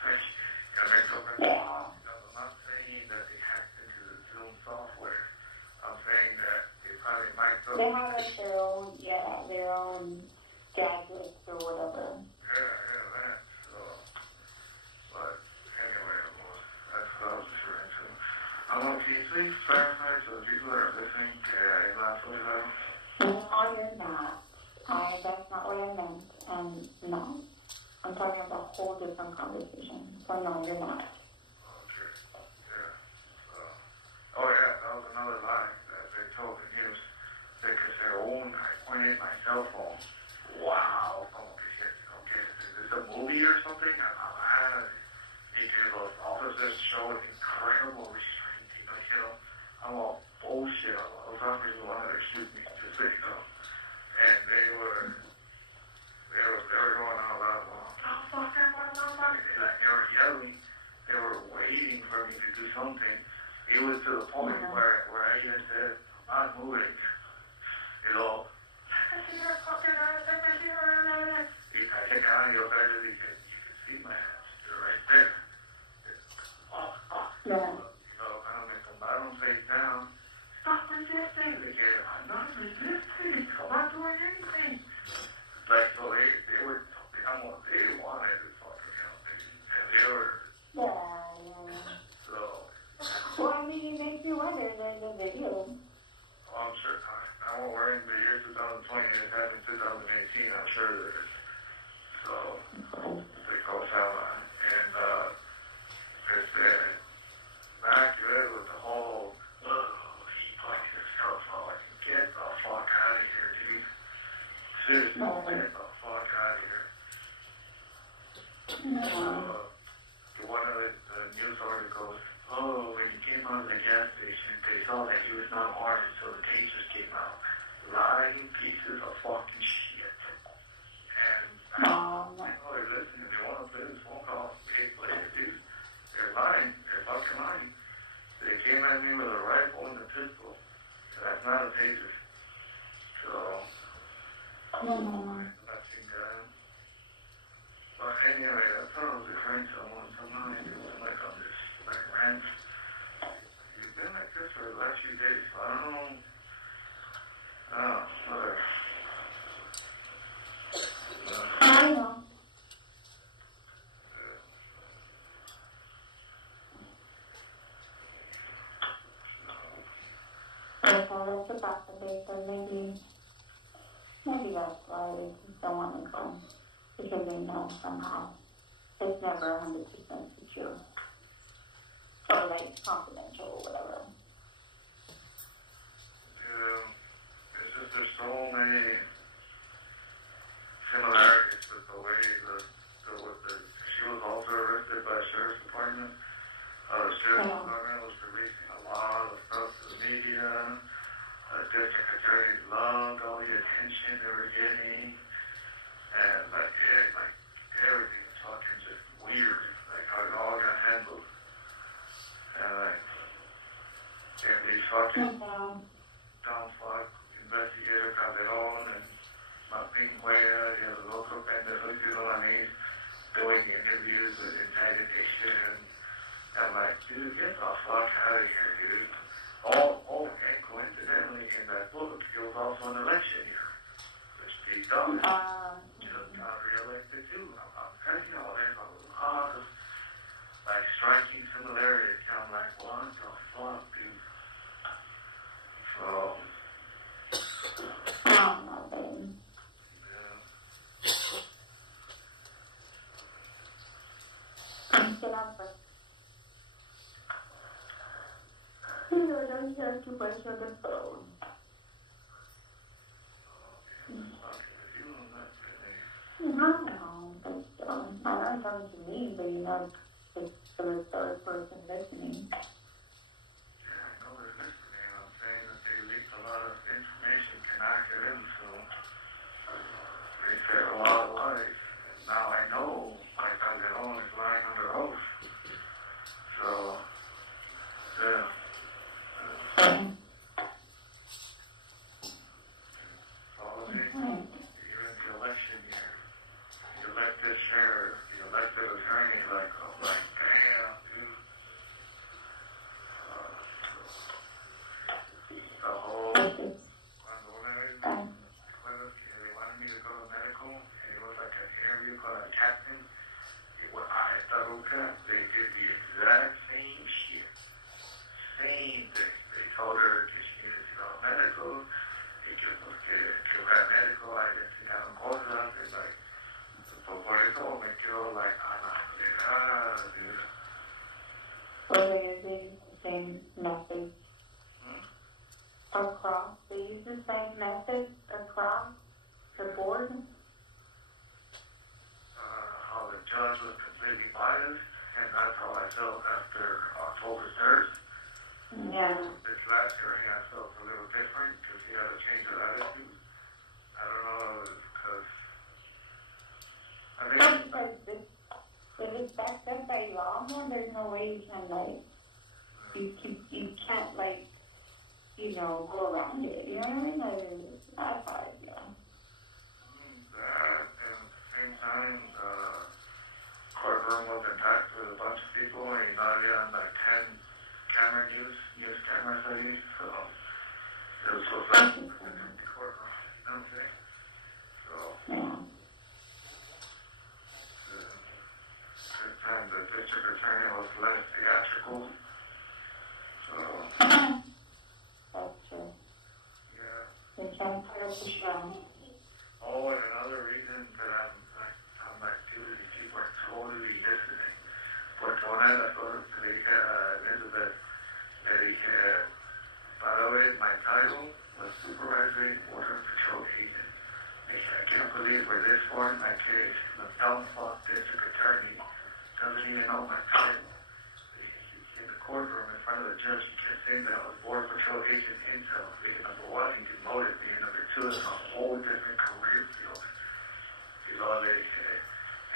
Like, you gotta make something. I'm not saying that they hacked into the Zoom software. I'm saying that they probably might. They have like their own gadgets or whatever. Yeah, that. So, but anyway, well, that's what I was referring to. I'm on T3 Fahrenheit, so people that are listening, que hay una decision. So no, you're not. Okay, yeah. Oh yeah, that was another lie that they told the news. They could say, oh, I pointed my cell phone. Wow. Okay, is this a movie or something? Those officers showed incredible restraint. I'm all bullshit. Those officers wanted to shoot me, just so you know. And they were going all out. They were yelling. They were waiting for me to do something. It was to the point where I even said, I'm not moving. You know, I take out your better, you can see my hands. They're right there. I don't face down. Stop resisting. I'm not resisting. I'm not doing anything. Like, so they would become what they wanted to fucking help me. And they were. Yeah. So. Well, I mean, it makes you wonder than the video. I'm sure. Now we're wearing the year 2020 and it's happened 2018. I'm sure there is. So, they call Salma. And, it's back there with the whole, she's playing this cell phone. Get the fuck out of here, dude. Seriously, get the fuck out of here. One of the news articles, when he came out of the gas station, they saw that he was not armed, so the tasers came out. Lying pieces of fucking shit. And, listen, if you want to play this phone call, play it, dude. They're lying. They're fucking lying. They came at me with a rifle and a pistol. That's not a taser. So, nothing done. But anyway, I thought I was referring to someone. Somehow I knew like on this, like, man, you've been like this for the last few days. So I don't know. Whatever. I know. That's the possibility. Maybe that's why they don't want to come. Because they know somehow it's never 100% secure. Or like confidential or whatever. Yeah, it's just there's so many similarities with the way she was also arrested by the sheriff's department. The sheriff's department was releasing a lot of stuff to the media. The district attorneys loved all the attention they were getting. And like everything was fucking just weird. Like how it all got handled. And these fucking down fuck investigators Calderon and Martin Cuellar, the local pendejos, doing interviews with interrogation. And like, dude, get the fuck out of here, dude. And coincidentally, in that book, it was also an election year. Which Pete Dawson just got reelected too. I'm telling you, there's a lot of like striking similarities. I'm like, what the fuck, dude? So, Don't hear too much on the phone. No, but I'm not talking to me, but you know, it's the third person listening. yeah, I know they're listening. I'm saying that they leaked a lot of information can I get into. They said a lot of lies. Now I know my Calderon is lying under oath. So, yeah. You're in the election year. You elect this sheriff, you elect the attorney, like, oh Were they using the same methods across? They use the same methods across the board? How the judge was completely biased, and that's how I felt after October 3rd. Yeah. This last hearing, I felt a little different because he had a change of attitude. I don't know, because I mean, But it's backed up by law, no? There's no way you can, like, you can't, like, you know, go around it. You know what I mean? That's how I feel. that, and at the same time, courtroom was intact with a bunch of people, and he's already on like 10 news cameras at least, so it was so fast in the courtroom, you know what I'm saying? So, this time the district attorney was less theatrical, so, That's true. yeah. They can't put up the show. Oh, and another reason that I'm activity, people are totally listening. Porque una de las cosas que le dije a Elizabeth, le dije, para ver, my title was supervisory border patrol agent. Le dije, I can't believe with this one, my case, the dumb fuck district attorney doesn't even know my title. In the courtroom in front of the judge, he kept saying that I was border patrol agent intel. Number one, he demoted me, and number two, it's a whole different career field. He's all they say.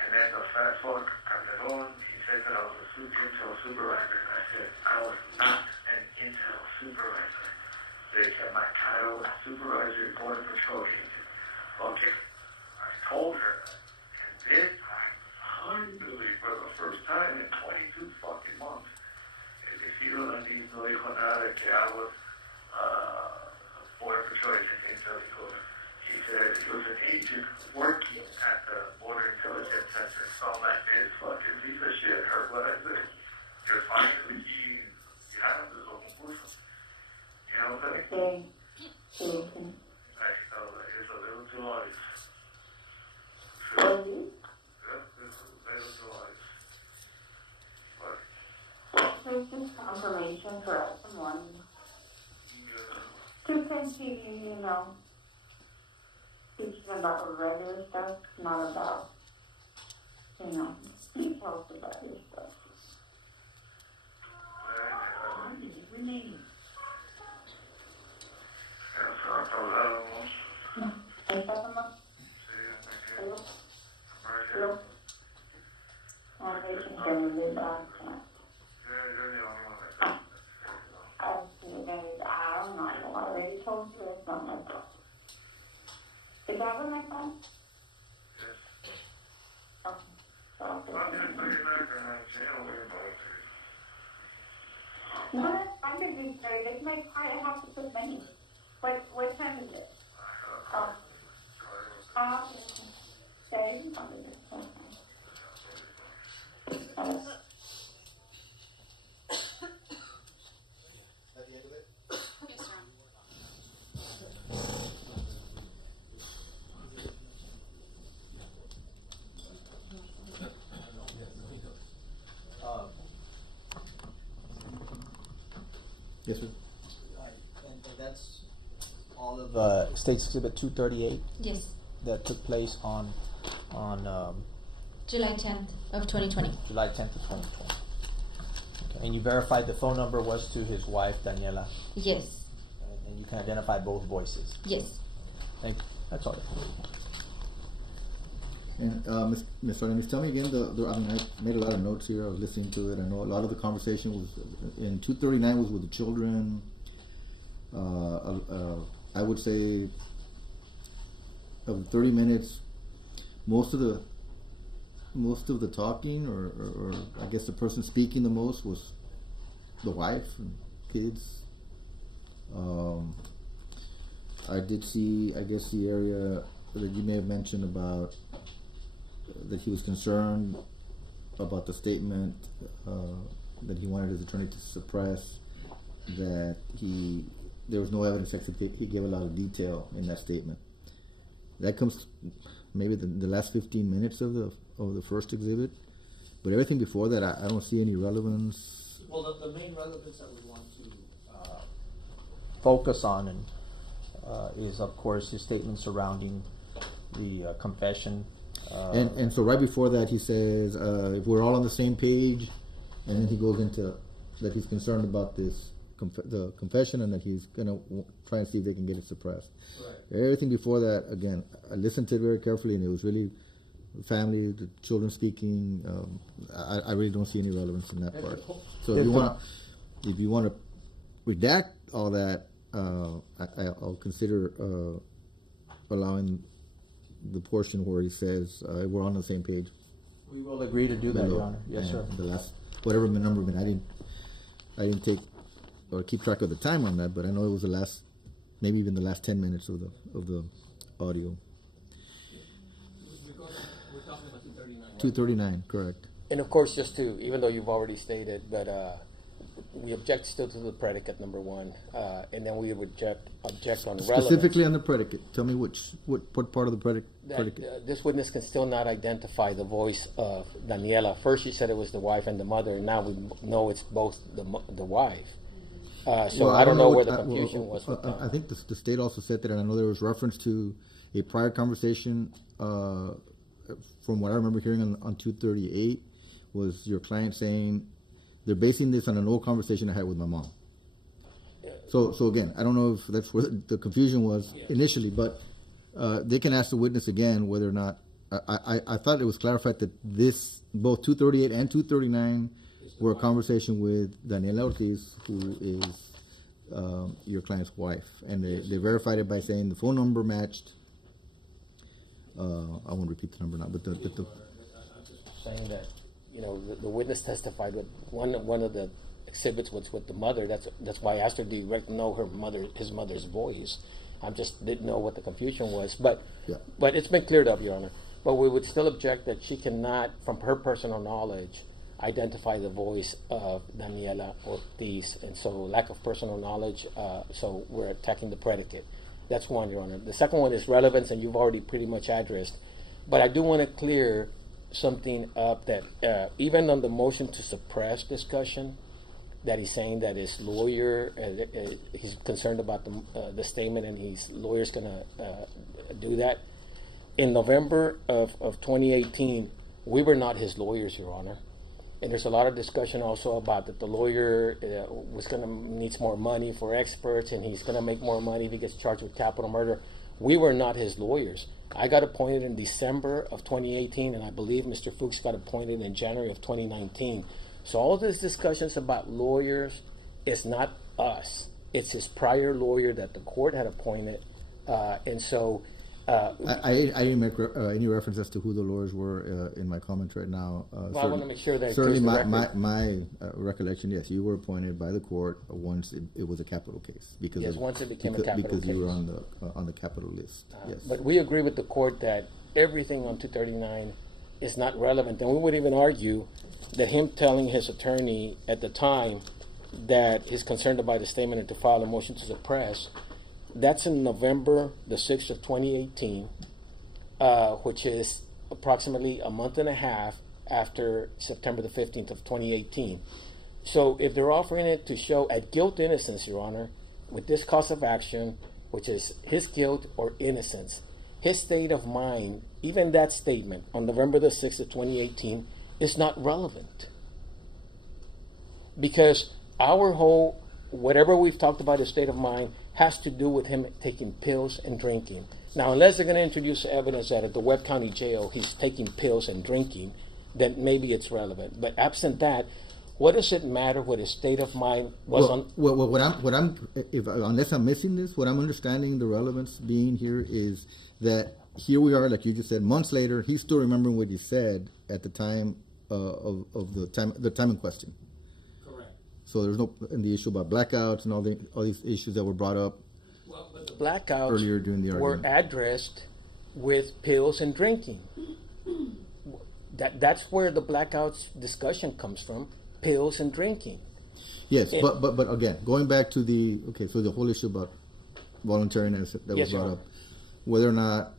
And then the fat fuck, Calderon, he said that I was a intel supervisor. I said, I was not an intel supervisor. They said my title was supervisory border patrol agent. Okay, I told her, and this time, humbly, for the first time in 22 fucking months, el decido no dijo nada de que I was border patrol agent intel. He said he was an agent working at the Border Intelligence Center. So I'm like, this fucking piece of shit heard what I said. Because finally he had this open person. You know what I'm saying? Like, so it's a little too obvious. Really? Yeah, it's a little too obvious. But, There's just confirmation for everyone to continue, you know, teaching about regular stuff, not about, you know, details about your stuff. I don't know, I already told you it's not my fault. Is that what my phone? Okay. So I'll put it in. No, that's fine, because it's my car, I have to put money. What time is it? Oh. Okay. So you can come with it. Okay. At the end of it? Yes, sir. Yes, sir. And that's all of State's Exhibit 238 Yes, that took place on July 10th of 2020. July 10th of 2020. Okay. And you verified the phone number was to his wife, Daniela, Yes, and you can identify both voices. yes. Thank you. That's all. And Ms. Ortiz, tell me again. I mean, I made a lot of notes here. I was listening to it. I know a lot of the conversation was in 239 was with the children. I would say of the 30 minutes, most of the talking, or I guess the person speaking the most was the wife and kids. I did see, I guess, the area that you may have mentioned about that he was concerned about the statement that he wanted his attorney to suppress, that there was no evidence except he gave a lot of detail in that statement. That comes maybe the last 15 minutes of the first exhibit, but everything before that I don't see any relevance Well, the main relevance that we want to focus on and is, of course, his statement surrounding the confession. And so right before that, he says, if we're all on the same page, and then he goes into that he's concerned about this, the confession, and that he's going to try and see if they can get it suppressed. Right. Everything before that, again, I listened to it very carefully, and it was really family, the children speaking. I really don't see any relevance in that part. So if you want to redact all that, I'll consider allowing the portion where he says we're on the same page. We will agree to do that, Your Honor. Yes, sir. The last, whatever the number, I didn't take or keep track of the time on that, but I know it was the last, maybe even the last 10 minutes of the audio. 239, correct. And of course, just to, even though you've already stated, but we object still to the predicate number one, and then we would object on relevance. Specifically on the predicate, tell me what part of the predicate? This witness can still not identify the voice of Daniela. First she said it was the wife and the mother, and now we know it's both the wife. So well, I don't know where the confusion was with that. I think the state also said that, and I know there was reference to a prior conversation, from what I remember hearing on 238, was your client saying they're basing this on an old conversation I had with my mom. So again, I don't know if that's where the confusion was initially, but they can ask the witness again whether or not, I thought it was clarified that both 238 and 239 were a conversation with Daniela Ortiz, who is your client's wife, and they verified it by saying the phone number matched. I won't repeat the number now, but the saying that, you know, the witness testified with one of the exhibits was with the mother. That's why I asked her, do you know his mother's voice? I just didn't know what the confusion was, but it's been cleared up, Your Honor. But we would still object that she cannot, from her personal knowledge, identify the voice of Daniela Ortiz, and so lack of personal knowledge, so we're attacking the predicate. That's one, Your Honor. The second one is relevance, and you've already pretty much addressed. But I do want to clear something up that even on the motion to suppress discussion, that he's saying that his lawyer, he's concerned about the statement, and his lawyer's going to do that. In November of 2018, we were not his lawyers, Your Honor. And there's a lot of discussion also about that the lawyer needs more money for experts, and he's going to make more money if he gets charged with capital murder. We were not his lawyers. I got appointed in December of 2018, and I believe Mr. Fuchs got appointed in January of 2019. So all these discussions about lawyers is not us. It's his prior lawyer that the court had appointed, and so. I didn't make any reference as to who the lawyers were in my comments right now. Well, I want to make sure that certainly my recollection, yes, you were appointed by the court once it was a capital case once it became a capital case, because you were on the capital list. Yes, but we agree with the court that everything on 239 is not relevant, and we would even argue that him telling his attorney at the time that he's concerned about the statement and to file a motion to suppress. That's in November the 6th of 2018, which is approximately a month and a half after September the 15th of 2018. So if they're offering it to show at guilt innocence, Your Honor, with this cause of action, which is his guilt or innocence, his state of mind, even that statement on November the 6th of 2018 is not relevant. Because our whole, whatever we've talked about his state of mind, has to do with him taking pills and drinking. Now, unless they're going to introduce evidence that at the Webb County Jail he's taking pills and drinking, then maybe it's relevant. But absent that, what does it matter what his state of mind was on? Well, unless I'm missing this, what I'm understanding the relevance being here is that here we are, like you just said, months later, he's still remembering what he said at the time of the time in question. So there's no in the issue about blackouts and all these issues that were brought up. Well, but the blackouts earlier during the argument were addressed with pills and drinking. That's where the blackouts discussion comes from: pills and drinking. Yes, but again, going back to so the whole issue about voluntariness that was brought up, whether or not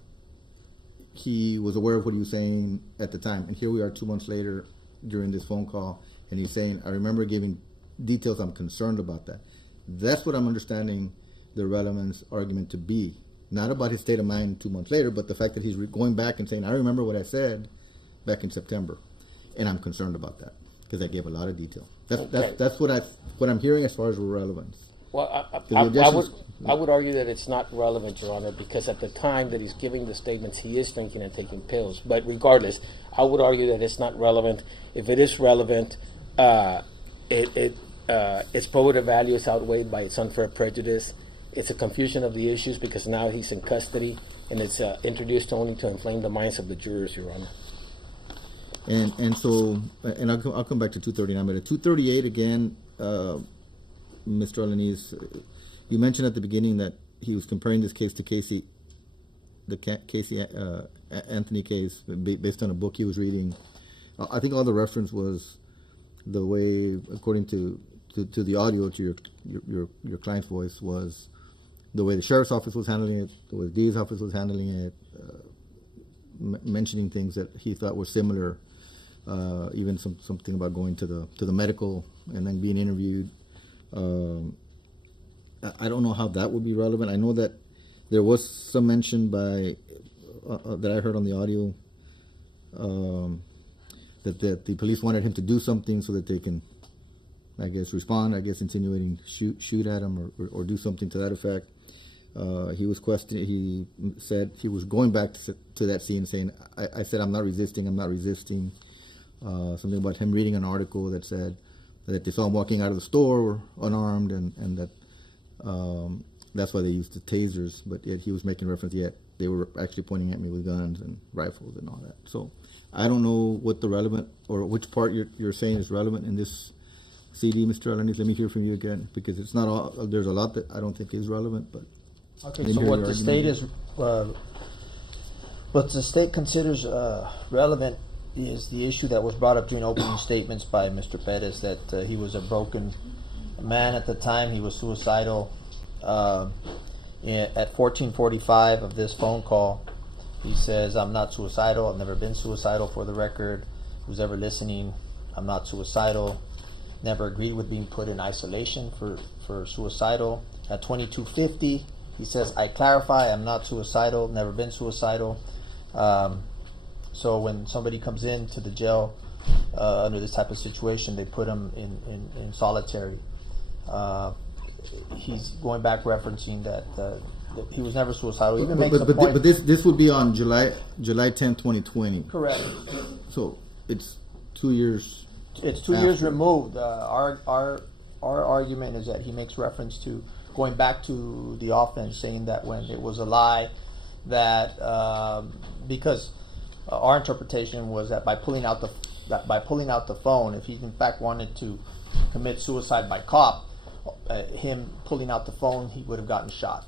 he was aware of what he was saying at the time, and here we are 2 months later during this phone call, and he's saying, "I remember giving details, I'm concerned about that. That's what I'm understanding the relevance argument to be. Not about his state of mind 2 months later, but the fact that he's going back and saying, I remember what I said back in September. And I'm concerned about that because I gave a lot of detail. That's what I'm hearing as far as relevance. Well, The I would argue that it's not relevant, Your Honor, because at the time that he's giving the statements, he is thinking and taking pills. But regardless, I would argue that it's not relevant. If it is relevant, its probative value is outweighed by its unfair prejudice. It's a confusion of the issues because now he's in custody, and it's introduced only to inflame the minds of the jurors, Your Honor. And so I'll come back to 239, but at 238 again, Mr. Alanis, you mentioned at the beginning that he was comparing this case to Casey Anthony case based on a book he was reading. I think all the reference was the way, according to the audio, to your client's voice, was the way the sheriff's office was handling it, the way the DA's office was handling it, mentioning things that he thought were similar, even something about going to the medical and then being interviewed. I don't know how that would be relevant. I know that there was some mention by that I heard on the audio that the police wanted him to do something so that they can, I guess, respond. I guess insinuating shoot at him or do something to that effect. He was questioning. He said he was going back to that scene, saying, "I said I'm not resisting. I'm not resisting." Something about him reading an article that said that they saw him walking out of the store unarmed, and that that's why they used the tasers. But yet he was making reference. Yet they were actually pointing at me with guns and rifles and all that. So I don't know what the relevant or which part you're saying is relevant in this CD, Mr. Alanis. Let me hear from you again, because it's not all. There's a lot that I don't think is relevant, but. Okay, so what the state is, what the state considers relevant is the issue that was brought up during opening statements by Mr. Perez, that he was a broken man at the time. He was suicidal. At 14:45 of this phone call, he says, "I'm not suicidal. I've never been suicidal, for the record. Who's ever listening, I'm not suicidal. Never agreed with being put in isolation for suicidal." At 22:50, he says, "I clarify, I'm not suicidal, never been suicidal." So when somebody comes into the jail under this type of situation, they put him in solitary. He's going back referencing that he was never suicidal. He even makes a point. But this would be on July 10, 2020. Correct. So it's 2 years. It's 2 years removed. Our argument is that he makes reference to going back to the offense, saying that when it was a lie, that because our interpretation was that by pulling out the phone, if he in fact wanted to commit suicide by cop, him pulling out the phone, he would have gotten shot.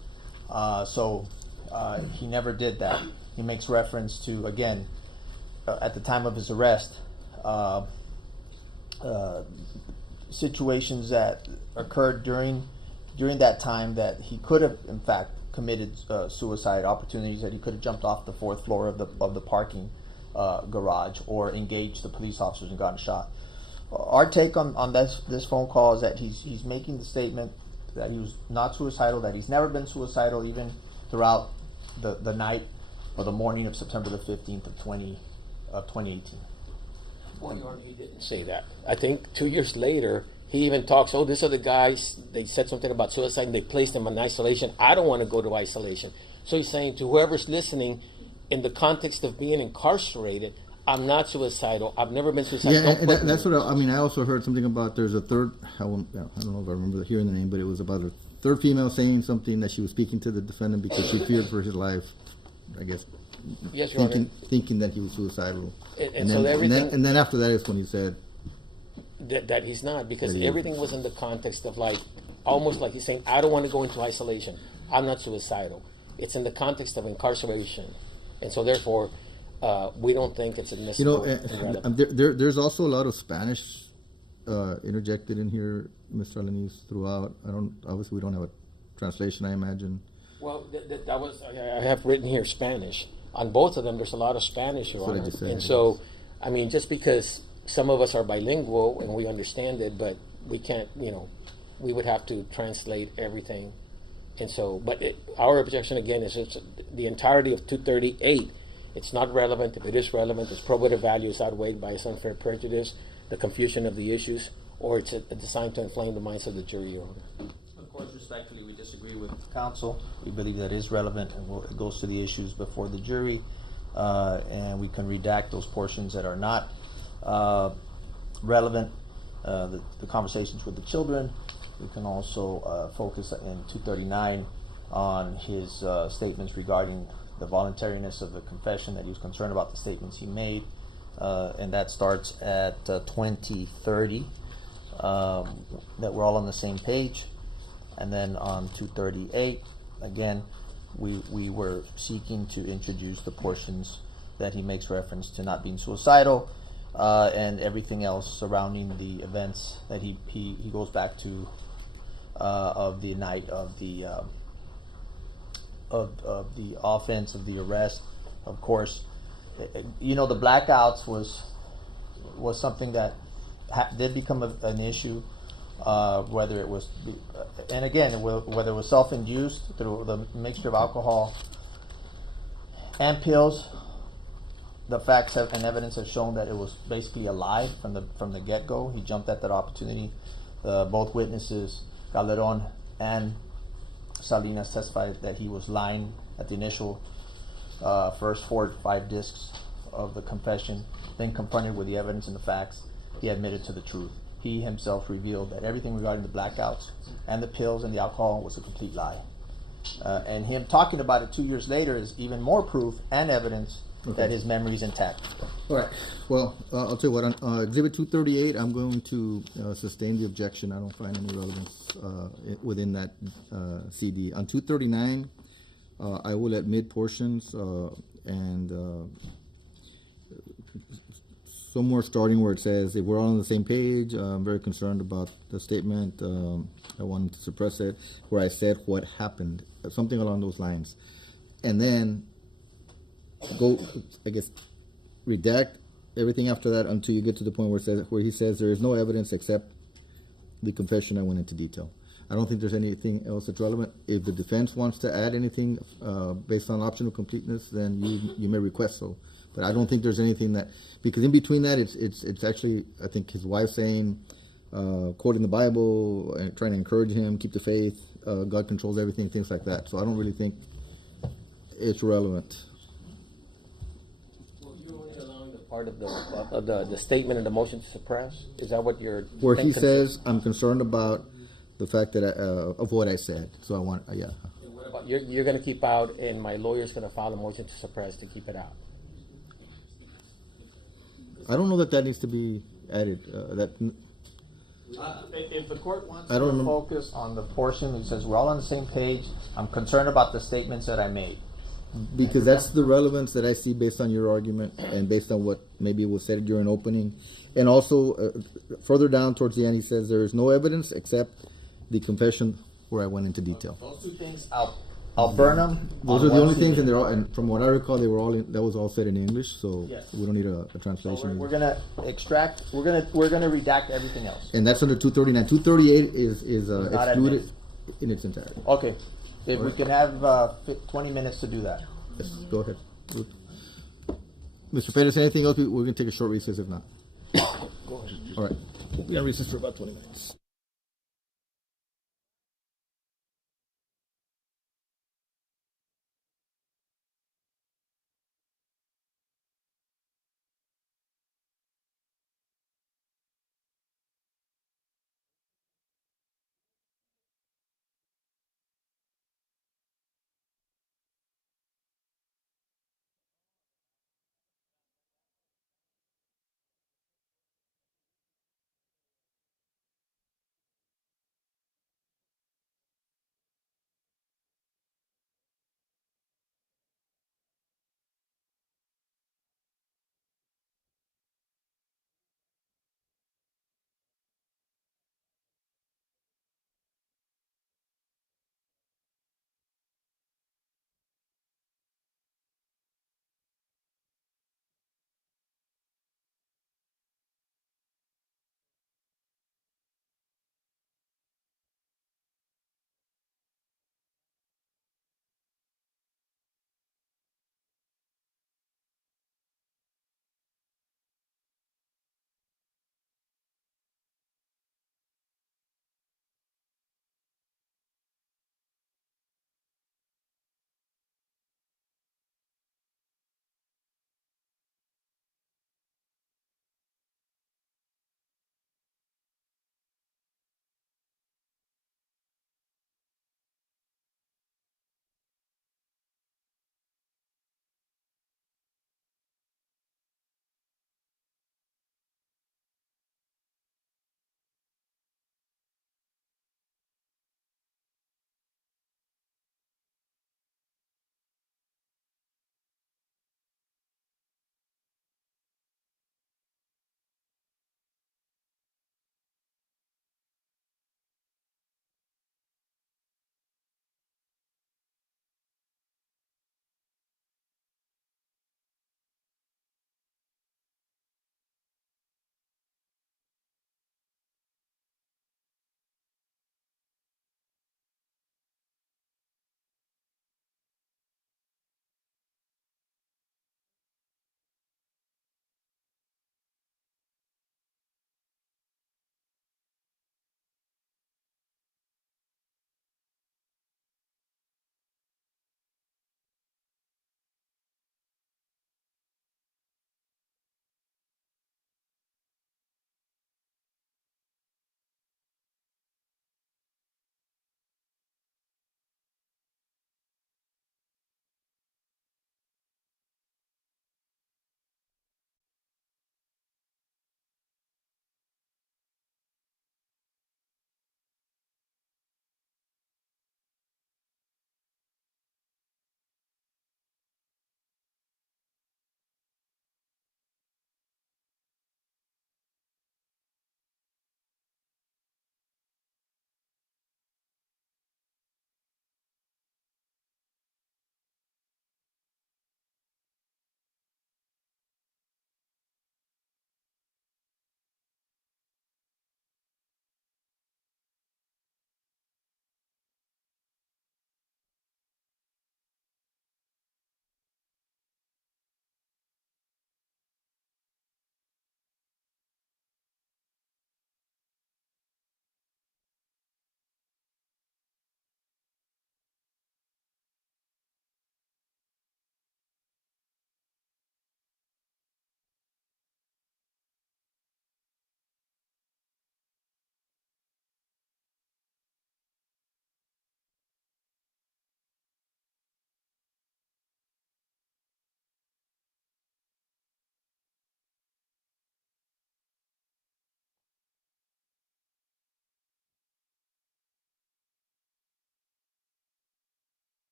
So he never did that. He makes reference to, again, at the time of his arrest, situations that occurred during that time that he could have in fact committed suicide, opportunities that he could have jumped off the fourth floor of the parking garage or engaged the police officers and gotten shot. Our take on this phone call is that he's making the statement that he was not suicidal, that he's never been suicidal even throughout the night or the morning of September the 15th of 2018. Well, Your Honor, he didn't say that. I think 2 years later, he even talks, "Oh, these are the guys, they said something about suicide and they placed him in isolation. I don't want to go to isolation." So he's saying to whoever's listening, in the context of being incarcerated, I'm not suicidal. I've never been suicidal. Yeah, and that's what I also heard something about there's a third, I don't know if I remember hearing the name, but it was about a third female saying something that she was speaking to the defendant because she feared for his life, I guess. Yes, Your Honor. Thinking that he was suicidal. And then after that is when he said that he's not, because everything was in the context of almost like he's saying, I don't want to go into isolation. I'm not suicidal. It's in the context of incarceration. And so therefore, we don't think it's admissible. There's also a lot of Spanish interjected in here, Mr. Alanis, throughout. Obviously we don't have a translation, I imagine. Well, I have written here Spanish. On both of them, there's a lot of Spanish, Your Honor. And so, I mean, just because some of us are bilingual and we understand it, but we can't, we would have to translate everything. And so, but our objection again is it's the entirety of 238. It's not relevant. If it is relevant, its probative value is outweighed by its unfair prejudice, the confusion of the issues, or it's designed to inflame the minds of the jury. Of course, respectfully, we disagree with counsel. We believe that is relevant, and it goes to the issues before the jury, and we can redact those portions that are not relevant. The conversations with the children. We can also focus in 239 on his statements regarding the voluntariness of the confession, that he was concerned about the statements he made, and that starts at 2030. That we're all on the same page. And then on 238, again, we were seeking to introduce the portions that he makes reference to not being suicidal, and everything else surrounding the events that he goes back to of the night of the offense, of the arrest. Of course, the blackouts was something that did become an issue, whether it was, and again, whether it was self-induced through the mixture of alcohol and pills. The facts and evidence have shown that it was basically a lie from the get-go. He jumped at that opportunity. Both witnesses, Calderon and Salinas, testified that he was lying at the initial first 4 to 5 discs of the confession. Then confronted with the evidence and the facts, he admitted to the truth. He himself revealed that everything regarding the blackouts and the pills and the alcohol was a complete lie. And him talking about it 2 years later is even more proof and evidence that his memory is intact. All right. Well, I'll tell you what. On Exhibit 238, I'm going to sustain the objection. I don't find any relevance within that CD. On 239, I will admit portions and somewhere starting where it says, if we're all on the same page, I'm very concerned about the statement. I wanted to suppress it, where I said what happened, something along those lines. And then go, I guess, redact everything after that until you get to the point where he says there is no evidence except the confession I went into detail. I don't think there's anything else that's relevant. If the defense wants to add anything based on optional completeness, then you may request so. But I don't think there's anything that, because in between that, it's actually, I think his wife saying, quoting the Bible and trying to encourage him, keep the faith, God controls everything, things like that. So I don't really think it's relevant. Part of the statement and the motion to suppress? Is that what you're where he says, I'm concerned about the fact that of what I said. So I want, yeah. What about, you're going to keep out, and my lawyer's going to file a motion to suppress to keep it out? I don't know that needs to be added. If the court wants I don't to focus on the portion that says we're all on the same page, I'm concerned about the statements that I made. Because that's the relevance that I see based on your argument and based on what maybe was said during opening. And also, further down towards the end, he says there is no evidence except the confession where I went into detail. Those two things, I'll burn them. Those are the only things, and they're all. And from what I recall, they were all. That was all said in English, so yes. We don't need a translation. So we're gonna extract. We're gonna redact everything else. And that's under 239. 238 is excluded in its entirety. Okay. If we can have 20 minutes to do that. Yes, go ahead. Mr. Pettis, anything else? We're going to take a short recess if not. Go ahead. All right. We have recess for about 20 minutes.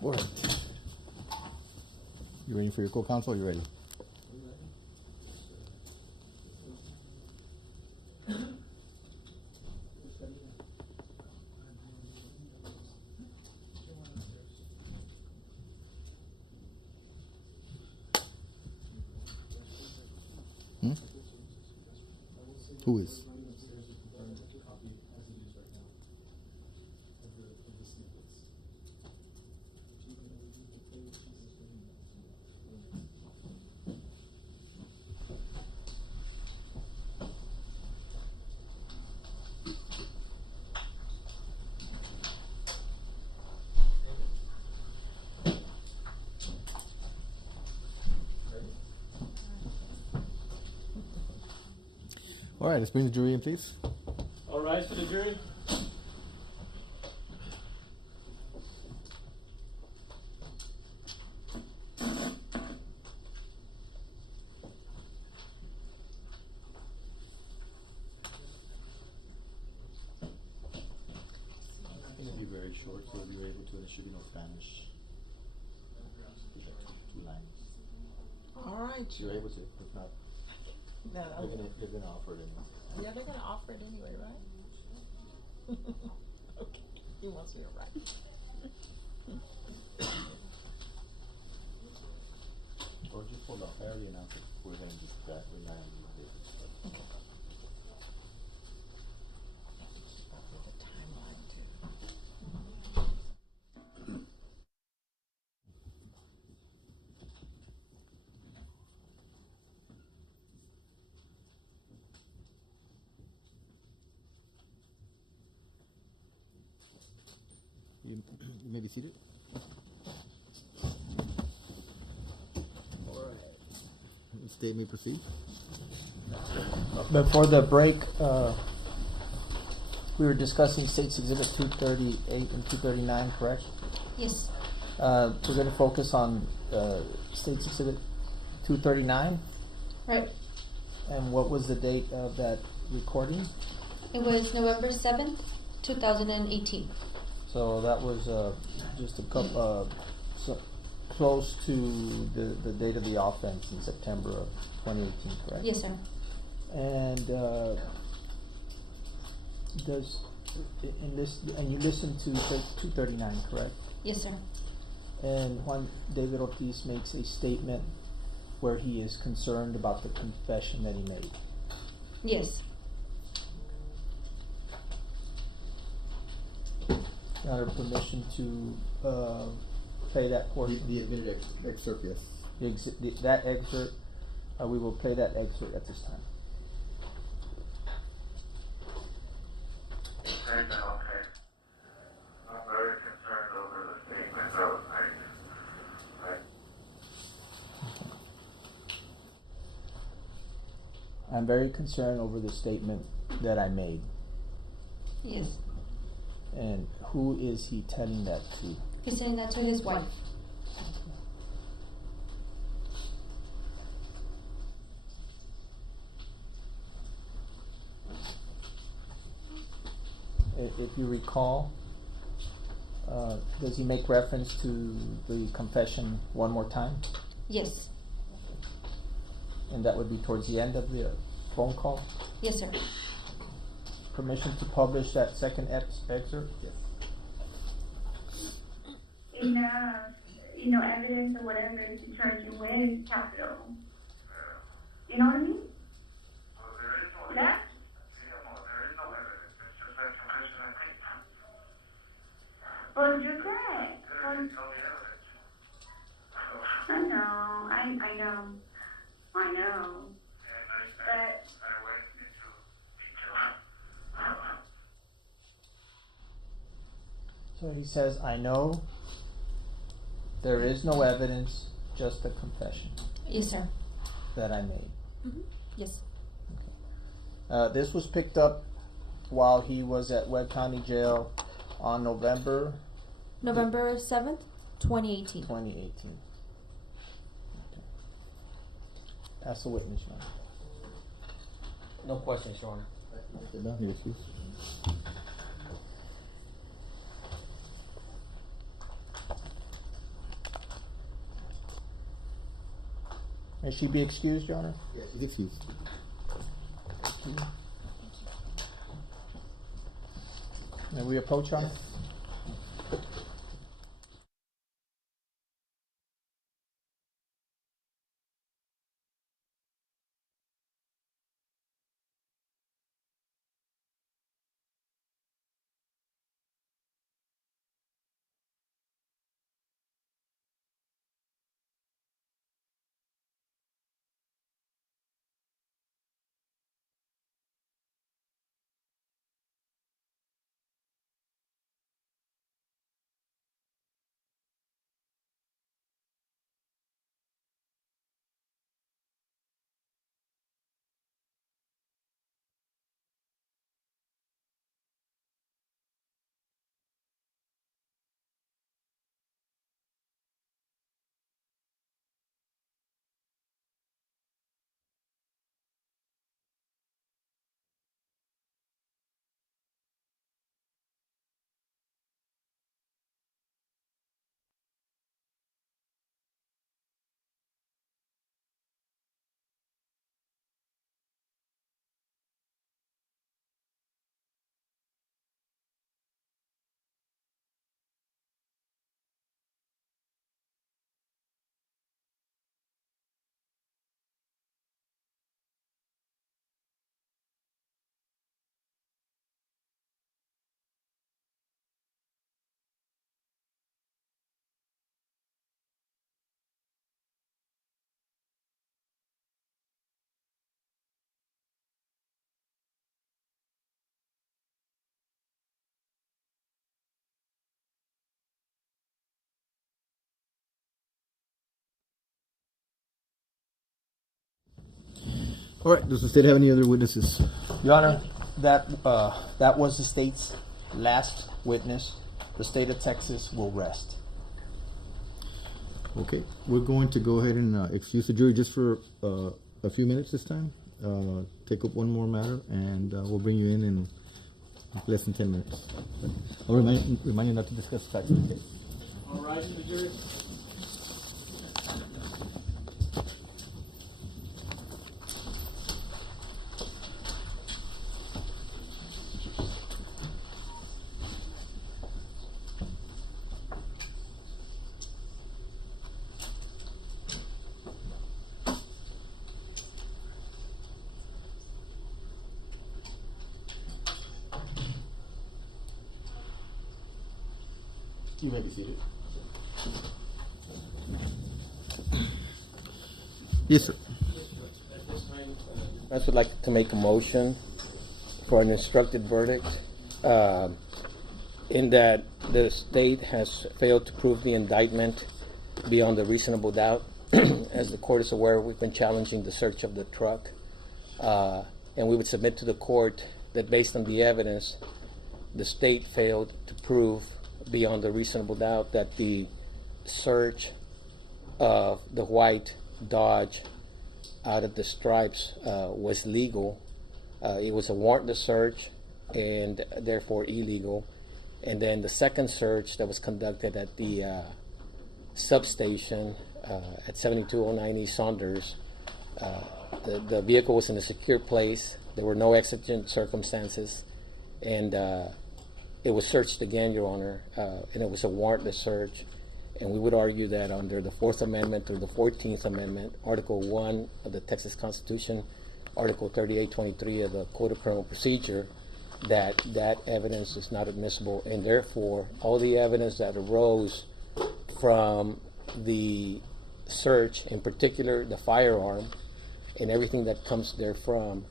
All right. You ready for your co-counsel? You ready? Hmm? Who is? All right, let's bring the jury in, please. All rise for the jury. It'll be very short, so you're able to. There should be no Spanish. Two lines. All right. You're able to. If not, No, they're gonna offer it anyway. yeah, they're gonna offer it anyway, right? Okay, he wants me to write. Or just hold off. I already announced it. We're gonna just rely on you. Okay. The timeline too. You may be seated. All right. The state may proceed. Before the break, we were discussing States Exhibit 238 and 239, correct? Yes. We're going to focus on States Exhibit 239. Right. And what was the date of that recording? It was November 7th, 2018. So that was just a couple, close to the date of the offense in September of 2018, correct? Yes, sir. And and you listened to 239, correct? Yes, sir. And Juan David Ortiz makes a statement where he is concerned about the confession that he made. Yes. Got our permission to play that portion? The admitted excerpt, yes. That excerpt, we will play that excerpt at this time. Statement, okay. I'm very concerned over the statement that was made. I'm very concerned over the statement that I made. Yes. And who is he telling that to? He's saying that to his wife. If you recall, does he make reference to the confession one more time? Yes. And that would be towards the end of the phone call? Yes, sir. Permission to publish that second excerpt? Yes. In evidence or whatever to charge you with capital. You know what I mean? That? Well, you're correct. I know. I know. But So he says, I know there is no evidence, just a confession. Yes, sir. That I made. Mm-hmm. Yes. This was picked up while he was at Webb County Jail on November 7th, 2018. 2018. Okay. Ask the witness, man. No questions, Your Honor. Sit down here, please. May she be excused, Your Honor? Yes, he's excused. May we approach, Your Honor? All right, does the state have any other witnesses? Your Honor, that was the state's last witness. The state of Texas will rest. Okay, we're going to go ahead and excuse the jury just for a few minutes this time. Take up one more matter, and we'll bring you in less than 10 minutes. I'll remind you not to discuss facts of the case. All right, the jury. You may be seated. Yes, sir. I would like to make a motion for an instructed verdict in that the state has failed to prove the indictment beyond a reasonable doubt. As the court is aware, we've been challenging the search of the truck, and we would submit to the court that based on the evidence, the state failed to prove beyond a reasonable doubt that the search of the white Dodge out of the stripes was legal. It was a warrantless search and therefore illegal. And then the second search that was conducted at the substation at 7209 East Saunders, the vehicle was in a secure place. There were no exigent circumstances, and it was searched again, Your Honor, and it was a warrantless search. And we would argue that under the 4th Amendment or the 14th Amendment, Article 1 of the Texas Constitution, Article 3823 of the Code of Criminal Procedure, that evidence is not admissible, and therefore all the evidence that arose from the search, in particular the firearm and everything that comes therefrom,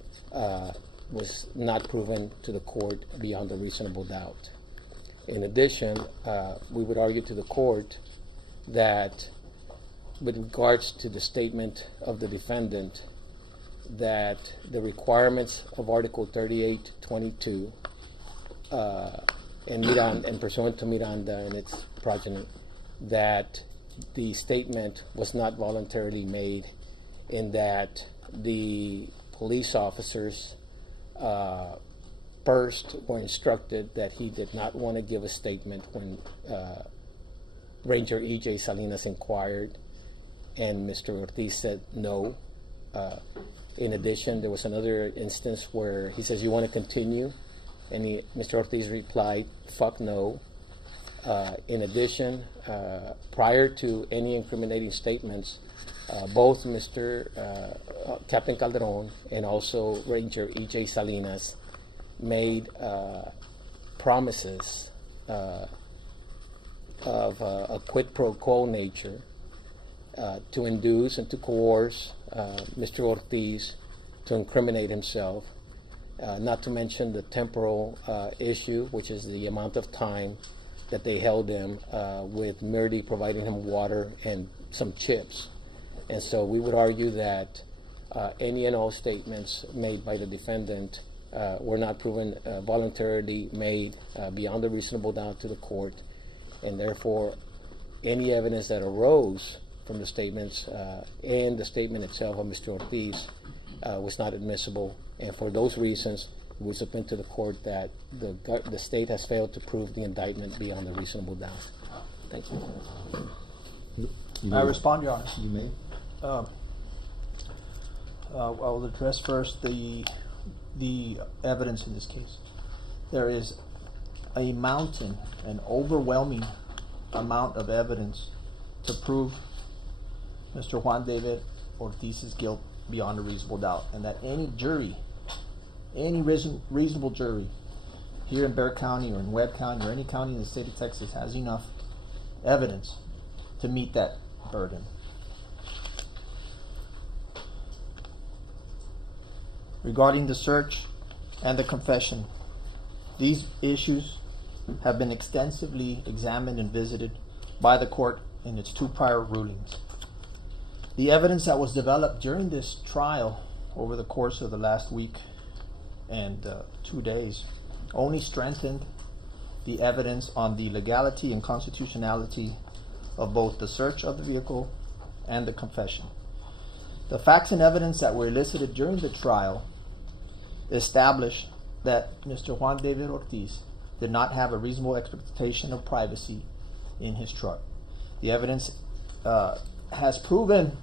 was not proven to the court beyond a reasonable doubt. In addition, we would argue to the court that with regards to the statement of the defendant, that the requirements of Article 3822 and pursuant to Miranda and its progeny, that the statement was not voluntarily made, in that the police officers first were instructed that he did not want to give a statement when Ranger E.J. Salinas inquired, and Mr. Ortiz said no. In addition, there was another instance where he says, "You want to continue?" And Mr. Ortiz replied, "Fuck no." In addition, prior to any incriminating statements, both Mr. Captain Calderon and also Ranger E.J. Salinas made promises of a quid pro quo nature to induce and to coerce Mr. Ortiz to incriminate himself, not to mention the temporal issue, which is the amount of time that they held him with merely providing him water and some chips. And so we would argue that any and all statements made by the defendant were not proven voluntarily made beyond a reasonable doubt to the court, and therefore any evidence that arose from the statements and the statement itself of Mr. Ortiz was not admissible. And for those reasons, we submit to the court that the state has failed to prove the indictment beyond a reasonable doubt. Thank you. I respond, Your Honor. You may. I will address first the evidence in this case. There is a mountain, an overwhelming amount of evidence to prove Mr. Juan David Ortiz's guilt beyond a reasonable doubt, and that any jury, any reasonable jury here in Bexar County or in Webb County or any county in the state of Texas has enough evidence to meet that burden. Regarding the search and the confession, these issues have been extensively examined and visited by the court in its two prior rulings. The evidence that was developed during this trial over the course of the last week and 2 days only strengthened the evidence on the legality and constitutionality of both the search of the vehicle and the confession. The facts and evidence that were elicited during the trial established that Mr. Juan David Ortiz did not have a reasonable expectation of privacy in his truck. The evidence has proven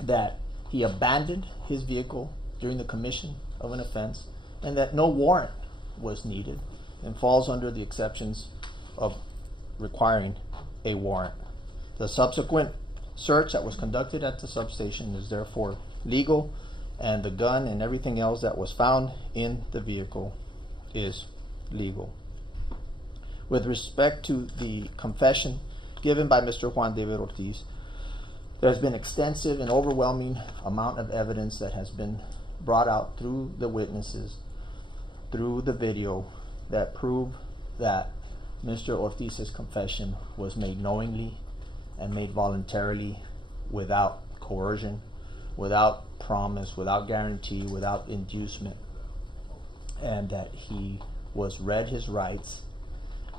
that he abandoned his vehicle during the commission of an offense and that no warrant was needed and falls under the exceptions of requiring a warrant. The subsequent search that was conducted at the substation is therefore legal, and the gun and everything else that was found in the vehicle is legal. With respect to the confession given by Mr. Juan David Ortiz, there's been extensive and overwhelming amount of evidence that has been brought out through the witnesses, through the video, that prove that Mr. Ortiz's confession was made knowingly and made voluntarily, without coercion, without promise, without guarantee, without inducement, and that he was read his rights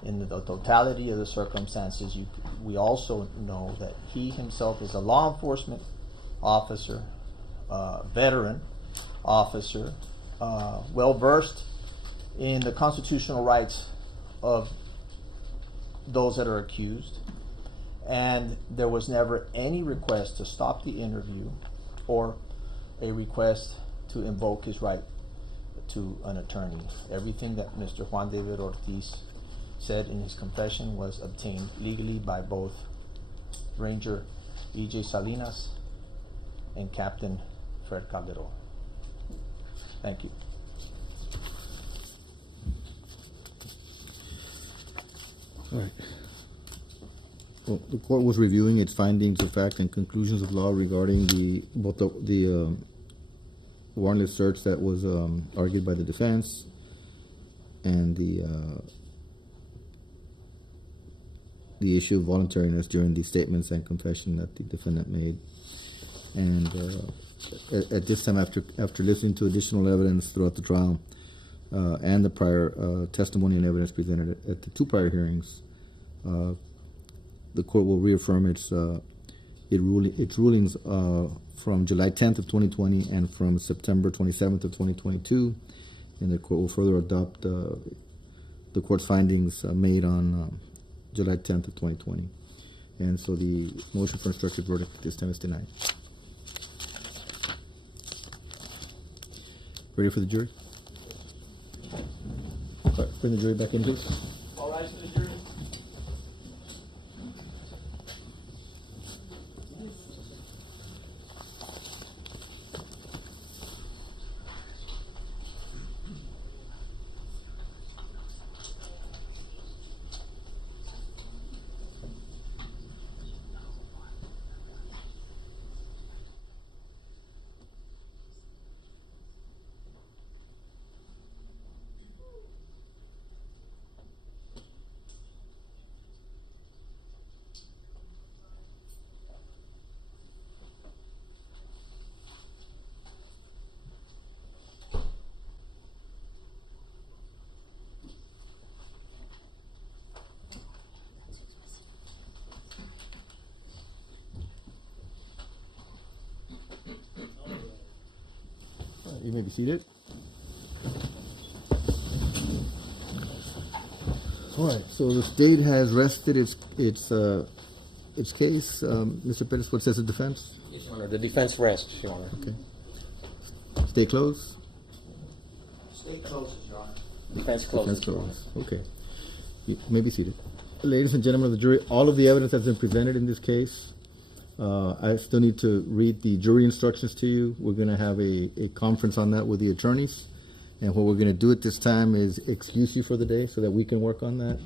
in the totality of the circumstances. We also know that he himself is a law enforcement officer, veteran officer, well versed in the constitutional rights of those that are accused, and there was never any request to stop the interview or a request to invoke his right to an attorney. Everything that Mr. Juan David Ortiz said in his confession was obtained legally by both Ranger E.J. Salinas and Captain Fred Calderon. Thank you. All right. Well, the court was reviewing its findings of fact and conclusions of law regarding both the warrantless search that was argued by the defense and the issue of voluntariness during the statements and confession that the defendant made. And at this time, after listening to additional evidence throughout the trial and the prior testimony and evidence presented at the two prior hearings, the court will reaffirm its rulings from July 10th of 2020 and from September 27th of 2022, and the court will further adopt the court's findings made on July 10th of 2020. And so the motion for instructed verdict this time is denied. Ready for the jury? Bring the jury back in, please. All rise for the jury. You may be seated. All right. So the state has rested its case. Mr. Pettis, what says the defense? Yes, Your Honor. The defense rests, Your Honor. Okay. Stay closed. Stay closed, Your Honor. Defense closes. Defense closed. Okay. You may be seated. Ladies and gentlemen of the jury, all of the evidence has been presented in this case. I still need to read the jury instructions to you. We're going to have a conference on that with the attorneys. And what we're going to do at this time is excuse you for the day so that we can work on that.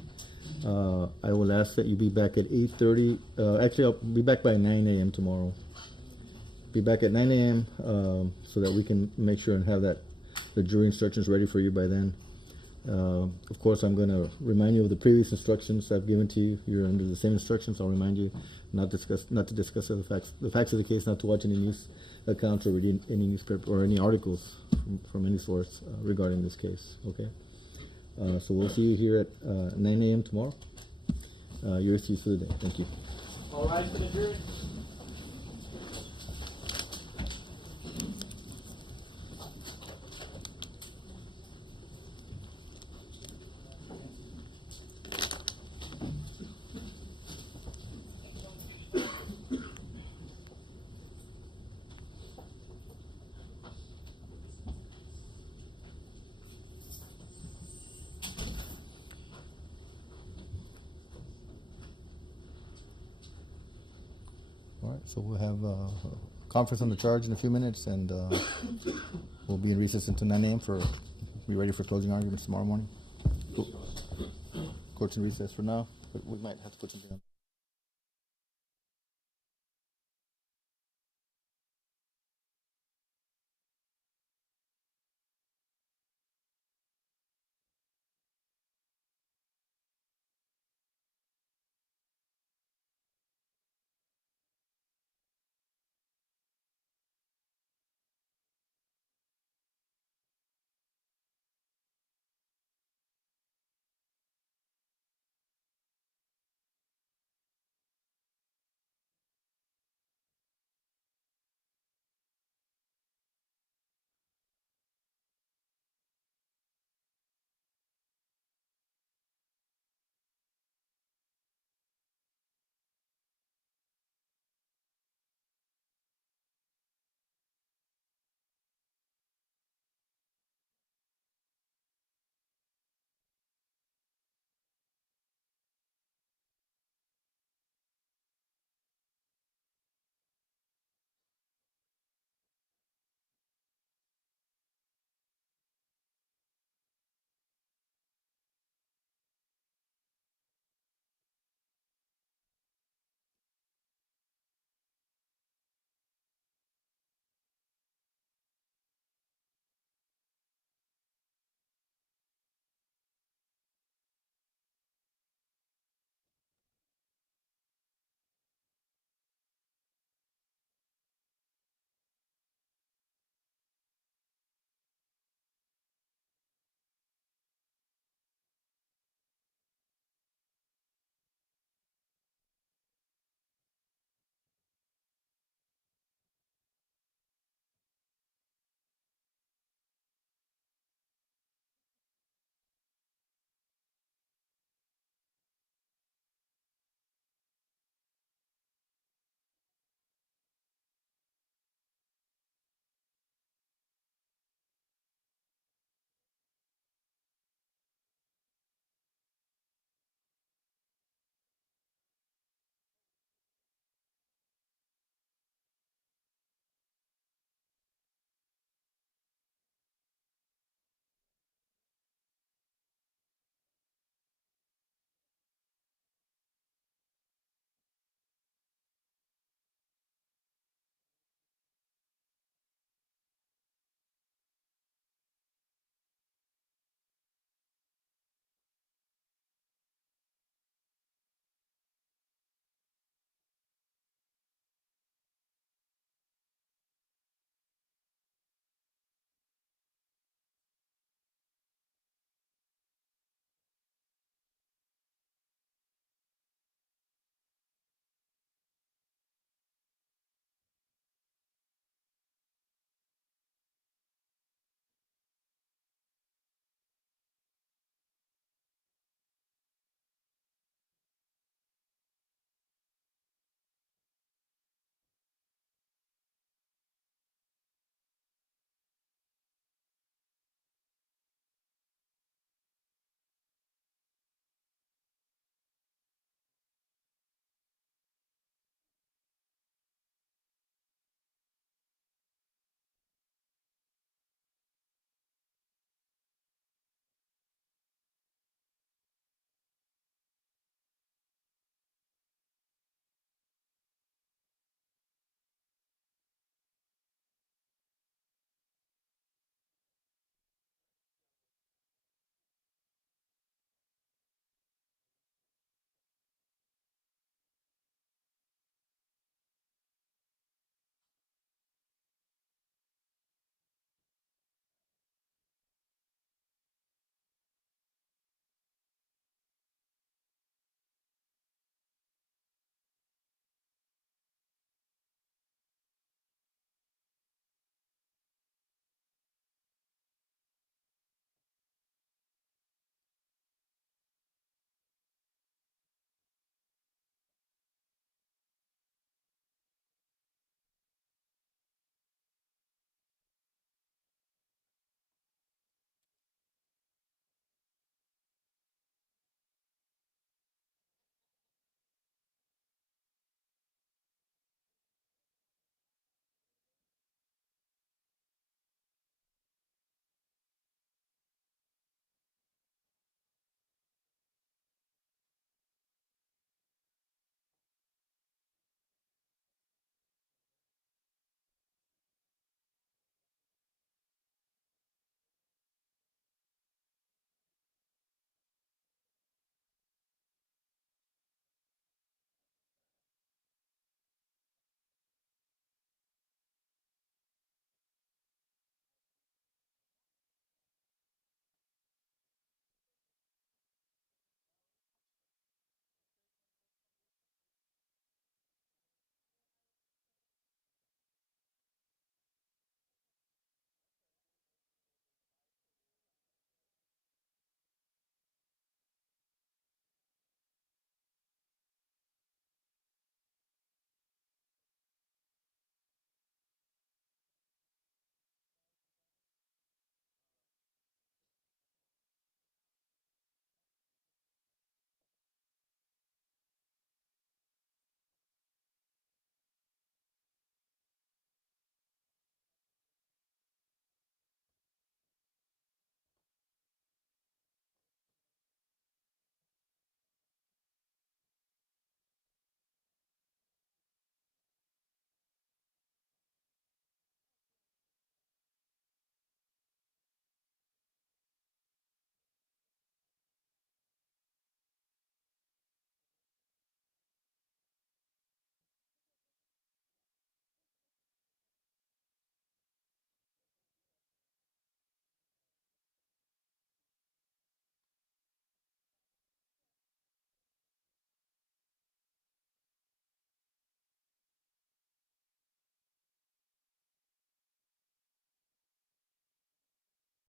I will ask that you be back at 8:30. Actually, I'll be back by 9 a.m. tomorrow. Be back at 9 a.m. So that we can make sure and have the jury instructions ready for you by then. Of course, I'm going to remind you of the previous instructions I've given to you. You're under the same instructions. I'll remind you not to discuss the facts of the case, not to watch any news accounts or read any newspaper or any articles from any source regarding this case. Okay. So we'll see you here at 9 a.m. tomorrow. You're excused for the day. Thank you. All rise for the jury. All right, so we'll have a conference on the charge in a few minutes, and we'll be in recess until 9 a.m. be ready for closing arguments tomorrow morning. Court's in recess for now, but we might have to put something on.